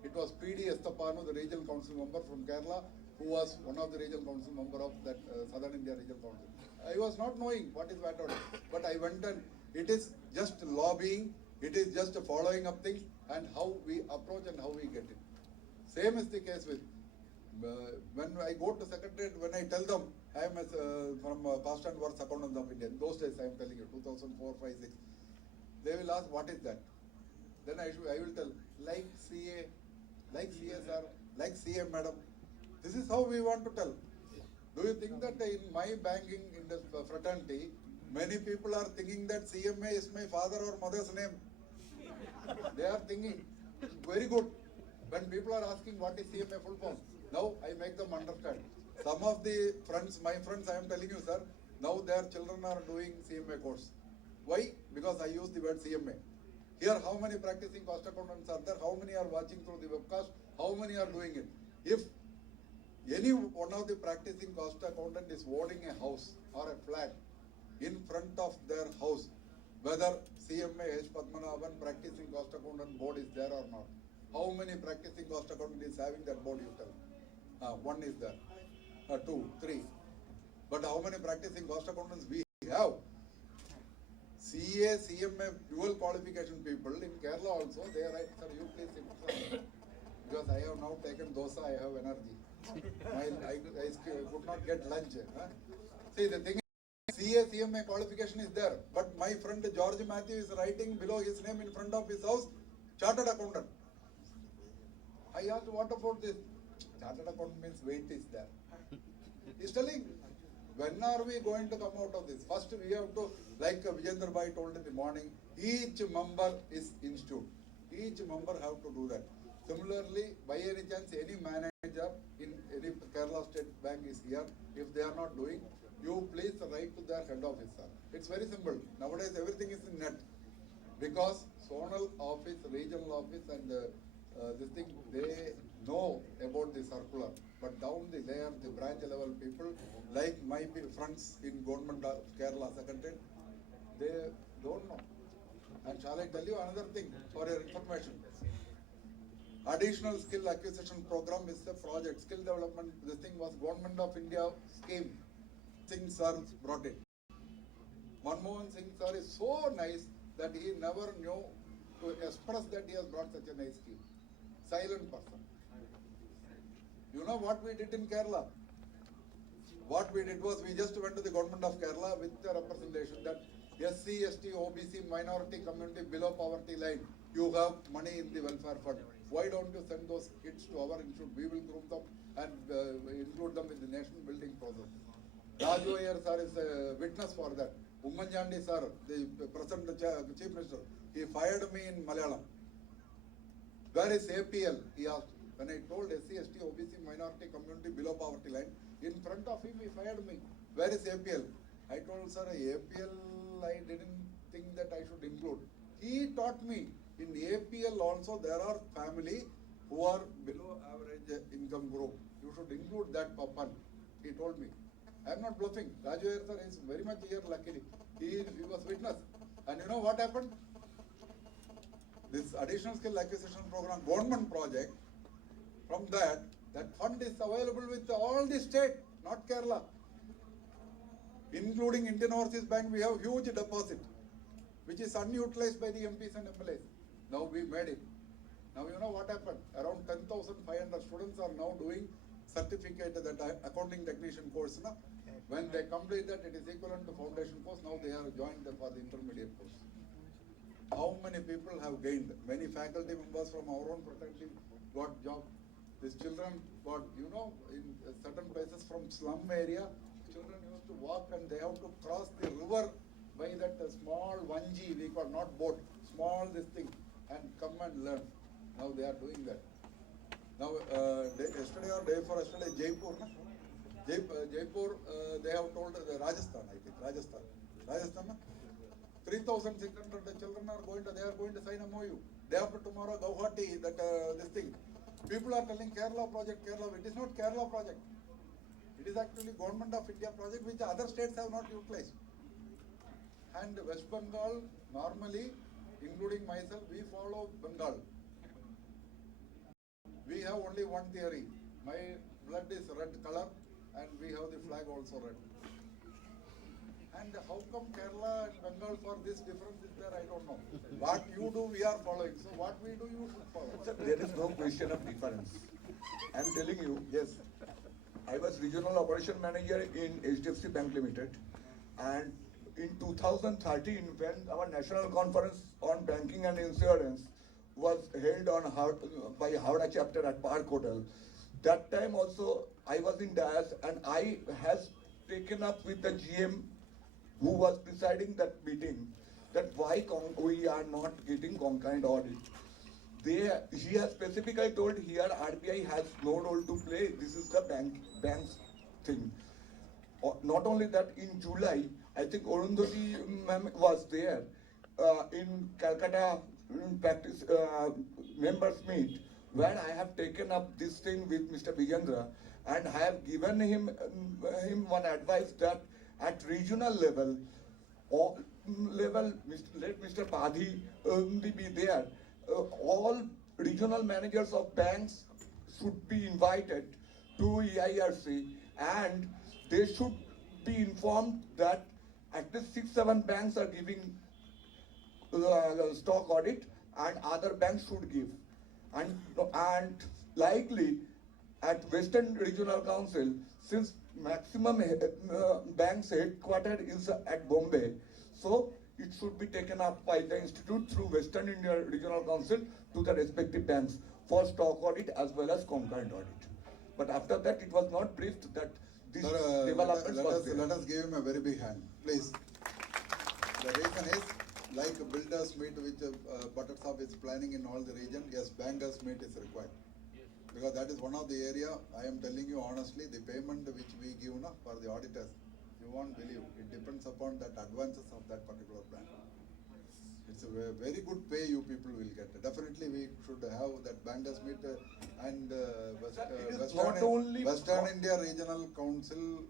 It was P.D. Estapanu, the regional council member from Kerala, who was one of the regional council member of that Southern India regional council. I was not knowing what is VAT audit, but I went and it is just lobbying, it is just following up things and how we approach and how we get it. Same is the case with when I go to secretariat, when I tell them I am from Cost and Works Accountants of India, in those days I am telling you, 2004, 5, 6, they will ask what is that? Then I will tell, like CA, like CSR, like CA madam. This is how we want to tell. Do you think that in my banking fraternity, Many people are thinking that CMA is my father or mother's name. They are thinking, very good. When people are asking what is CMA full form, now I make them understand. Some of the friends, my friends, I am telling you, sir, now their children are doing CMA course. Why? Because I use the word CMA. Here, how many practicing cost accountants are there? How many are watching through the webcast? How many are doing it? If any one of the practicing cost accountant is owning a house or a flat in front of their house, whether CMA H. Padmanabhan practicing cost accountant board is there or not. How many practicing cost accountant is having that board, you tell? One is there, two, three. But how many practicing cost accountants we have? CA, CMA, dual qualification people in Kerala also, they are right, sir, you please sit. Because I have now taken dosa, I have energy. I could not get lunch. Huh? See, the thing is, CA, CMA qualification is there, but my friend George Matthew is writing below his name in front of his house, chartered accountant. I asked, what about this? Chartered accountant means weight is there. He's telling, when are we going to come out of this? First we have to, like Vijendra Bhai told in the morning, each member is institute. Each member have to do that. Similarly, by any chance, any manager in any Kerala State Bank is here, if they are not doing, you please write to their head office, sir. It's very simple. Nowadays everything is in net. Because zonal office, regional office and this thing, they know about the circular. But down the layer, the branch level people, like my friends in government of Kerala Secretariat, they don't know. And shall I tell you another thing for your information? Additional skill acquisition program is a project. Skill development, this thing was Government of India scheme. Singh sir brought it. Manmohan Singh sir is so nice that he never knew to express that he has brought such a nice scheme. Silent person. You know what we did in Kerala? What we did was we just went to the government of Kerala with the representation that SC, ST, OBC, minority community below poverty line, you have money in the welfare fund. Why don't you send those kids to our institute? We will groom them and include them in the nation building process. Raju Iyer sir is a witness for that. Ummanjandi sir, the present chief minister, he fired me in Malayalam. Where is APL? He asked. When I told SC, ST, OBC, minority community below poverty line, in front of him he fired me. Where is APL? I told sir, APL I didn't think that I should include. He taught me, in APL also there are family who are below average income group. You should include that papan. He told me. I am not bluffing. Raju Iyer sir is very much here luckily. He was witness. And you know what happened? This additional skill acquisition program, government project, from that fund is available with all the state, not Kerala. Including Indian Overseas Bank, we have huge deposit, which is unutilized by the MPs and MLAs. Now we made it. Now you know what happened? Around 10,500 students are now doing certificate, that accounting technician course. Na? When they complete that, it is equivalent to foundation course. Now they are joined for the intermediate course. How many people have gained? Many faculty members from our own fraternity got job. These children got, you know, in certain places from slum area, children used to walk and they have to cross the river by that small 1G, we call not boat, small this thing, and come and learn. Now they are doing that. Now, yesterday or day before yesterday, Jaipur, Jaipur, they have told Rajasthan, I think, Rajasthan, 3,600 children are going to, they are going to sign a MOU. Day after tomorrow, Guwahati, that this thing. People are telling Kerala project, Kerala. It is not Kerala project. It is actually Government of India project which other states have not utilized. And West Bengal, normally, including myself, we follow Bengal. We have only one theory. My blood is red color and we have the flag also red. And how come Kerala and Bengal for this difference is there, I don't know. What you do, we are following. So what we do, you should follow. Sir, there is no question of difference. I am telling you, yes, I was regional operation manager in HDFC Bank Limited, and in 2013, when our national conference on banking and insurance was held on by Howrah chapter at Park Hotel, that time also I was in DAS and I has taken up with the GM who was presiding that meeting, that why we are not getting concurrent audit. He has specifically told here RBI has no role to play. This is the bank's thing. Not only that, in July, I think Arundhati ma'am was there in Kolkata practice members meet, where I have taken up this thing with Mr. Vijendra, and I have given him one advice that at regional level, let Mr. Padhi be there. All regional managers of banks should be invited to EIRC, and they should be informed that at least 6-7 banks are giving stock audit, and other banks should give. And likely at Western Regional Council, since maximum bank's headquarters is at Bombay, so it should be taken up by the institute through Western India Regional Council to the respective banks for stock audit as well as concurrent audit. But after that, it was not briefed that this development was there. Let us give him a very big hand, please. The reason is, like builders meet which Buttershop is planning in all the region, yes, bankers meet is required. Because that is one of the area, I am telling you honestly, the payment which we give for the auditors, you won't believe, it depends upon that advances of that particular bank. It's a very good pay you people will get. Definitely we should have that bankers meet and Western India Regional Council,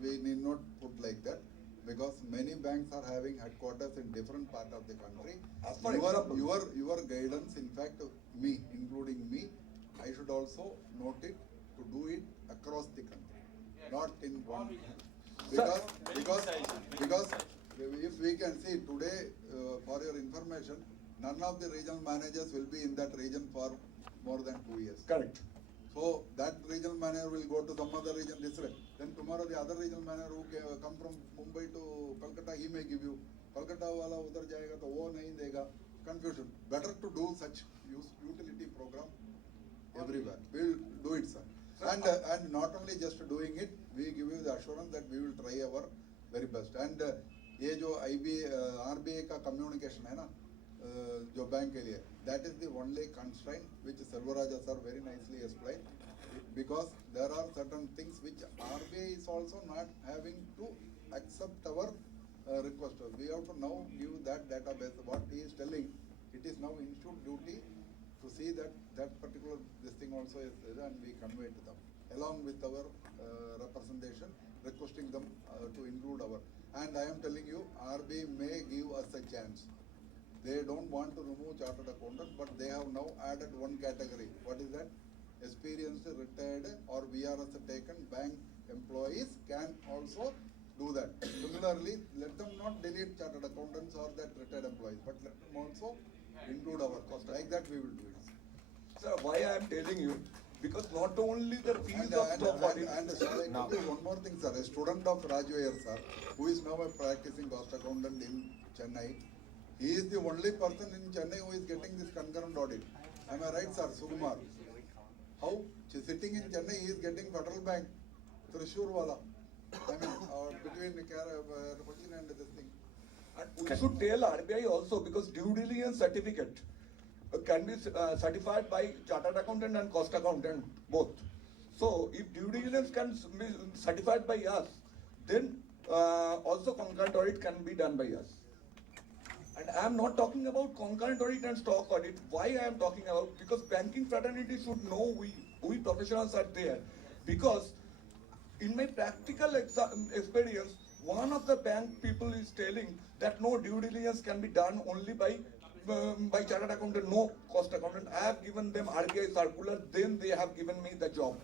we need not put like that, because many banks are having headquarters in different part of the country. Your guidance, in fact, me, including me, I should also note it to do it across the country, not in one. Because if we can see today, for your information, none of the regional managers will be in that region for more than 2 years. Correct. So that regional manager will go to some other region district. Then tomorrow the other regional manager who come from Mumbai to Kolkata, he may give you. Kolkata wala udhar jayega to wo nahi dega. Confusion. Better to do such utility program everywhere. We will do it, sir. And not only just doing it, we give you the assurance that we will try our very best. And ये जो RBI का communication है ना, जो bank के लिए, that is the only constraint which Selvaraja sir very nicely explained, because there are certain things which RBI is also not having to accept our request. We have to now give that database. What he is telling, it is now institute duty to see that that particular this thing also is there, and we convey to them along with our representation, requesting them to include our. And I am telling you, RBI may give us a chance. They don't want to remove chartered accountant, but they have now added one category. What is that? Experienced, retired, or VRS taken bank employees can also do that. Similarly, let them not delete chartered accountants or that retired employees, but let them also include our cost. Like that we will do it. Sir, why I am telling you? Because not only the fees of stock audit. And shall I tell you one more thing, sir? A student of Raju here, sir, who is now a practicing cost accountant in Chennai, he is the only person in Chennai who is getting this concurrent audit. Am I right, sir? Sukumar. How? Sitting in Chennai, he is getting Federal Bank, Thrissur wala. I mean, between Cochin and this thing. And we should tell RBI also, because due diligence certificate can be certified by chartered accountant and cost accountant both. So if due diligence can be certified by us, then also concurrent audit can be done by us. And I am not talking about concurrent audit and stock audit. Why I am talking about? Because banking fraternity should know we professionals are there. Because in my practical experience, one of the bank people is telling that no due diligence can be done only by chartered accountant, no cost accountant. I have given them RBI circular, then they have given me the job.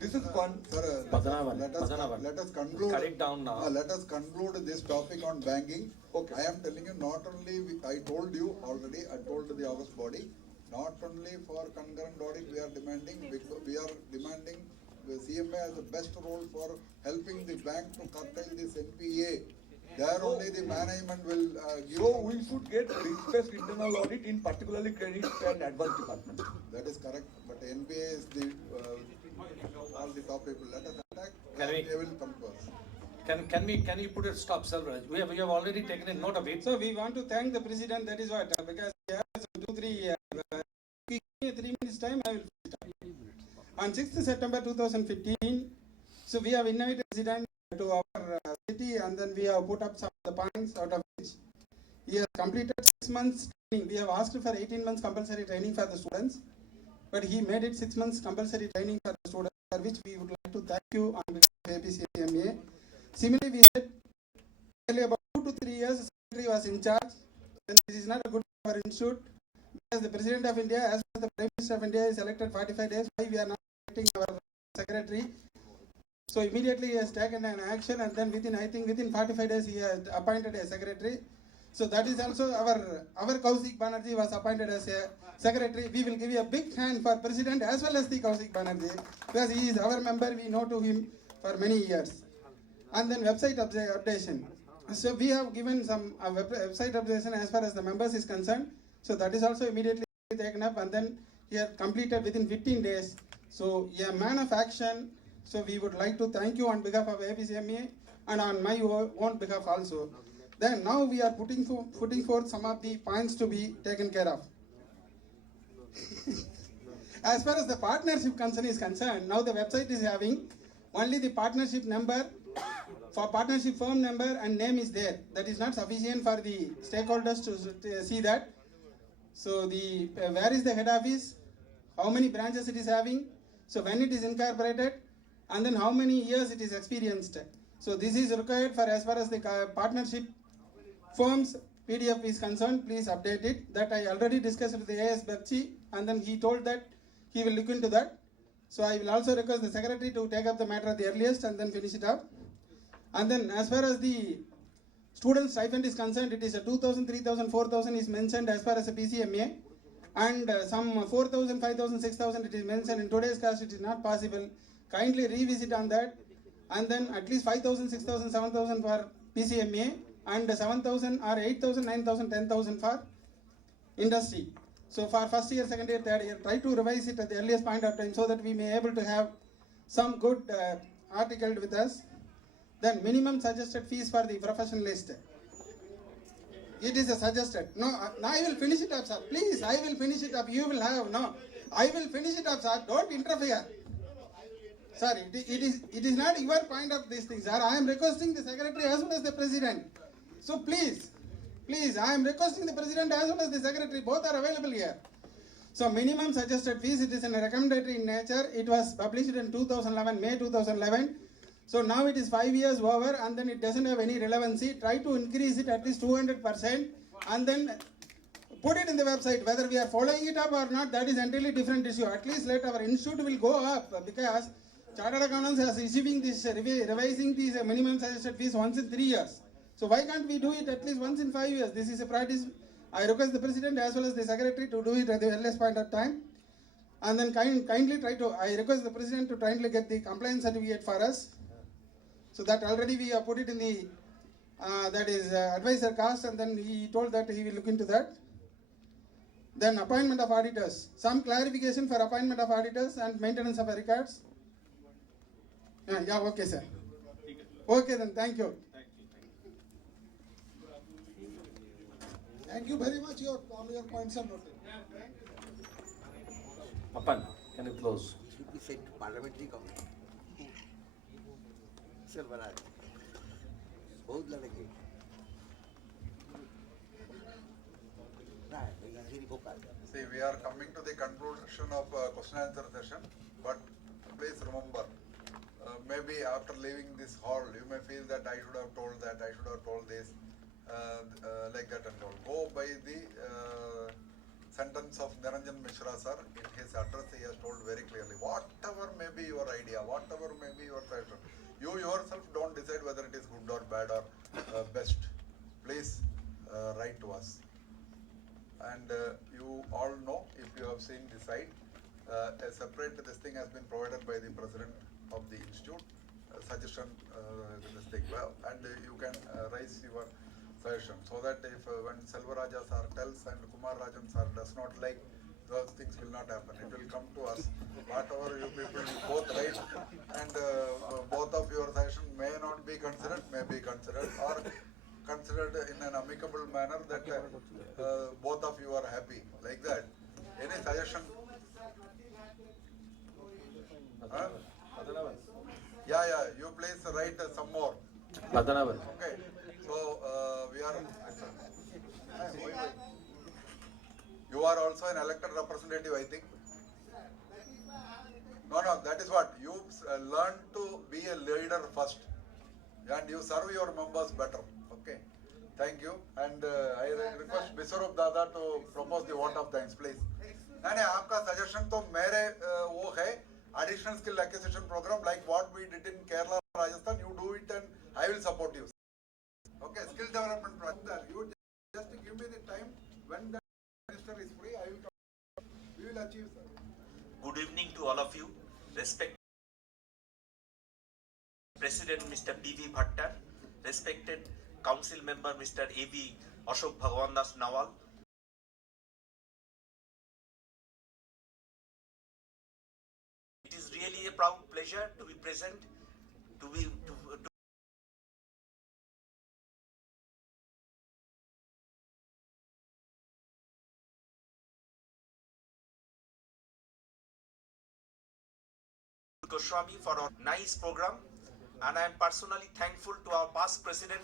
This is one. Sir, let us conclude. Cut it down now. Let us conclude this topic on banking. Okay. I am telling you, not only I told you already, I told the August body, not only for concurrent audit we are demanding, we are demanding the CMA has the best role for helping the bank to curtail this NPA. There only the management will give. So we should get risk-based internal audit in particularly credit and advance department. That is correct, but NPA is the all the top people. Let us attack. Can they will come to us. Can you put a stop, Selvaraj? We have already taken a note of it. So we want to thank the president. That is what because we have some 2-3. Give me 3 minutes time. I will start. On 6th September 2015, so we have invited president to our city, and then we have put up some of the points out of which he has completed 6 months training. We have asked for 18 months compulsory training for the students, but he made it 6 months compulsory training for the students, for which we would like to thank you on behalf of CMA. Similarly, we said earlier about 2 to 3 years, the secretary was in charge, and this is not a good for our institute, because the President of India, as well as the Prime Minister of India, is elected 45 days. Why we are not electing our secretary? So immediately he has taken an action, and then within 45 days he has appointed a secretary. So that is also our Kaushik Banerjee was appointed as a secretary. We will give you a big hand for President as well as the Kaushik Banerjee, because he is our member. We know to him for many years. And then website updation. So we have given some website updation as far as the members is concerned. So that is also immediately taken up, and then he has completed within 15 days. So a man of action. So we would like to thank you on behalf of APCMA and on my own behalf also. Then now we are putting forth some of the points to be taken care of. As far as the partnership concern is concerned, now the website is having only the partnership number, for partnership firm number and name is there. That is not sufficient for the stakeholders to see that. So the where is the head office, how many branches it is having, so when it is incorporated, and then how many years it is experienced. So this is required for as far as the partnership firms PDF is concerned. Please update it. That I already discussed with the AS Bakchi, and then he told that he will look into that. So I will also request the secretary to take up the matter at the earliest and then finish it up. And then as far as the student stipend is concerned, it is a 2,000, 3,000, 4,000 is mentioned as far as a PCMA, and some 4,000, 5,000, 6,000 it is mentioned. In today's cost it is not possible. Kindly revisit on that, and then at least 5,000, 6,000, 7,000 for PCMA, and 7,000 or 8,000, 9,000, 10,000 for industry. So for first year, second year, third year, try to revise it at the earliest point of time so that we may able to have some good article with us. Then minimum suggested fees for the professionalist. It is a suggested. No, now I will finish it up, sir. Please, I will finish it up. You will have, no. I will finish it up, sir. Don't interfere. Sir, it is not your point of this thing, sir. I am requesting the secretary as well as the president. So please, I am requesting the president as well as the secretary. Both are available here. So minimum suggested fees, it is in a recommendatory in nature. It was published in 2011, May 2011. So now it is 5 years over, and then it doesn't have any relevancy. Try to increase it at least 200%, and then put it in the website. Whether we are following it up or not, that is entirely different issue. At least let our institute will go up, because Chartered Accountants is issuing this, revising these minimum suggested fees once in 3 years. So why can't we do it at least once in 5 years? This is a practice. I request the president as well as the secretary to do it at the earliest point of time. And then kindly I request the president to kindly get the compliance certificate for us. So that already we have put it in the, that is advisor cost, and then he told that he will look into that. Then appointment of auditors. Some clarification for appointment of auditors and maintenance of records. Yeah, okay, sir. Okay, then, thank you. Thank you very much. All your points are noted. Appan, can you close? Should be sent to parliamentary committee. Selvaraj, बहुत लड़के See, we are coming to the conclusion of question and answer session, but please remember, maybe after leaving this hall, you may feel that I should have told that, I should have told this, like that and all. Go by the sentence of Niranjan Mishra sir. In his address, he has told very clearly, whatever may be your idea, whatever may be your suggestion, you yourself don't decide whether it is good or bad or best. Please write to us. And you all know, if you have seen the site, a separate this thing has been provided by the president of the institute, suggestion this thing, and you can raise your suggestion, so that if when Selvaraja sir tells and Kumar Rajan sir does not like those things will not happen. It will come to us. Whatever you people both write, and both of your suggestion may not be considered, may be considered, or considered in an amicable manner that both of you are happy, like that. Any suggestion? Huh? Yeah, you please write some more. Okay, so we are. You are also an elected representative, I think. No, that is what you learn to be a leader first, and you serve your members better. Okay, thank you, and I request Biswarup Dada to propose the vote of thanks, please. नहीं आपका suggestion तो मेरे वो है additional skill acquisition program like what we did in Kerala, Rajasthan. You do it and I will support you. Okay, skill development project. You just give me the time when the minister is free. I will come. We will achieve, sir. Good evening to all of you. Respected President Mr. P.V. Bhattar, respected Council Member Mr. A.V. Ashok Bhagwan Das Nawal, it is really a proud pleasure to be present, to Goswami for our nice program, and I am personally thankful to our past president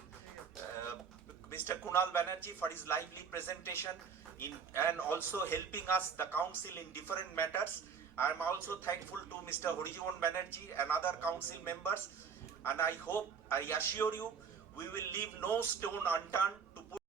Mr. Kunal Banerjee for his lively presentation and also helping us the council in different matters. I am also thankful to Mr. Horijivan Banerjee and other council members, and I assure you we will leave no stone unturned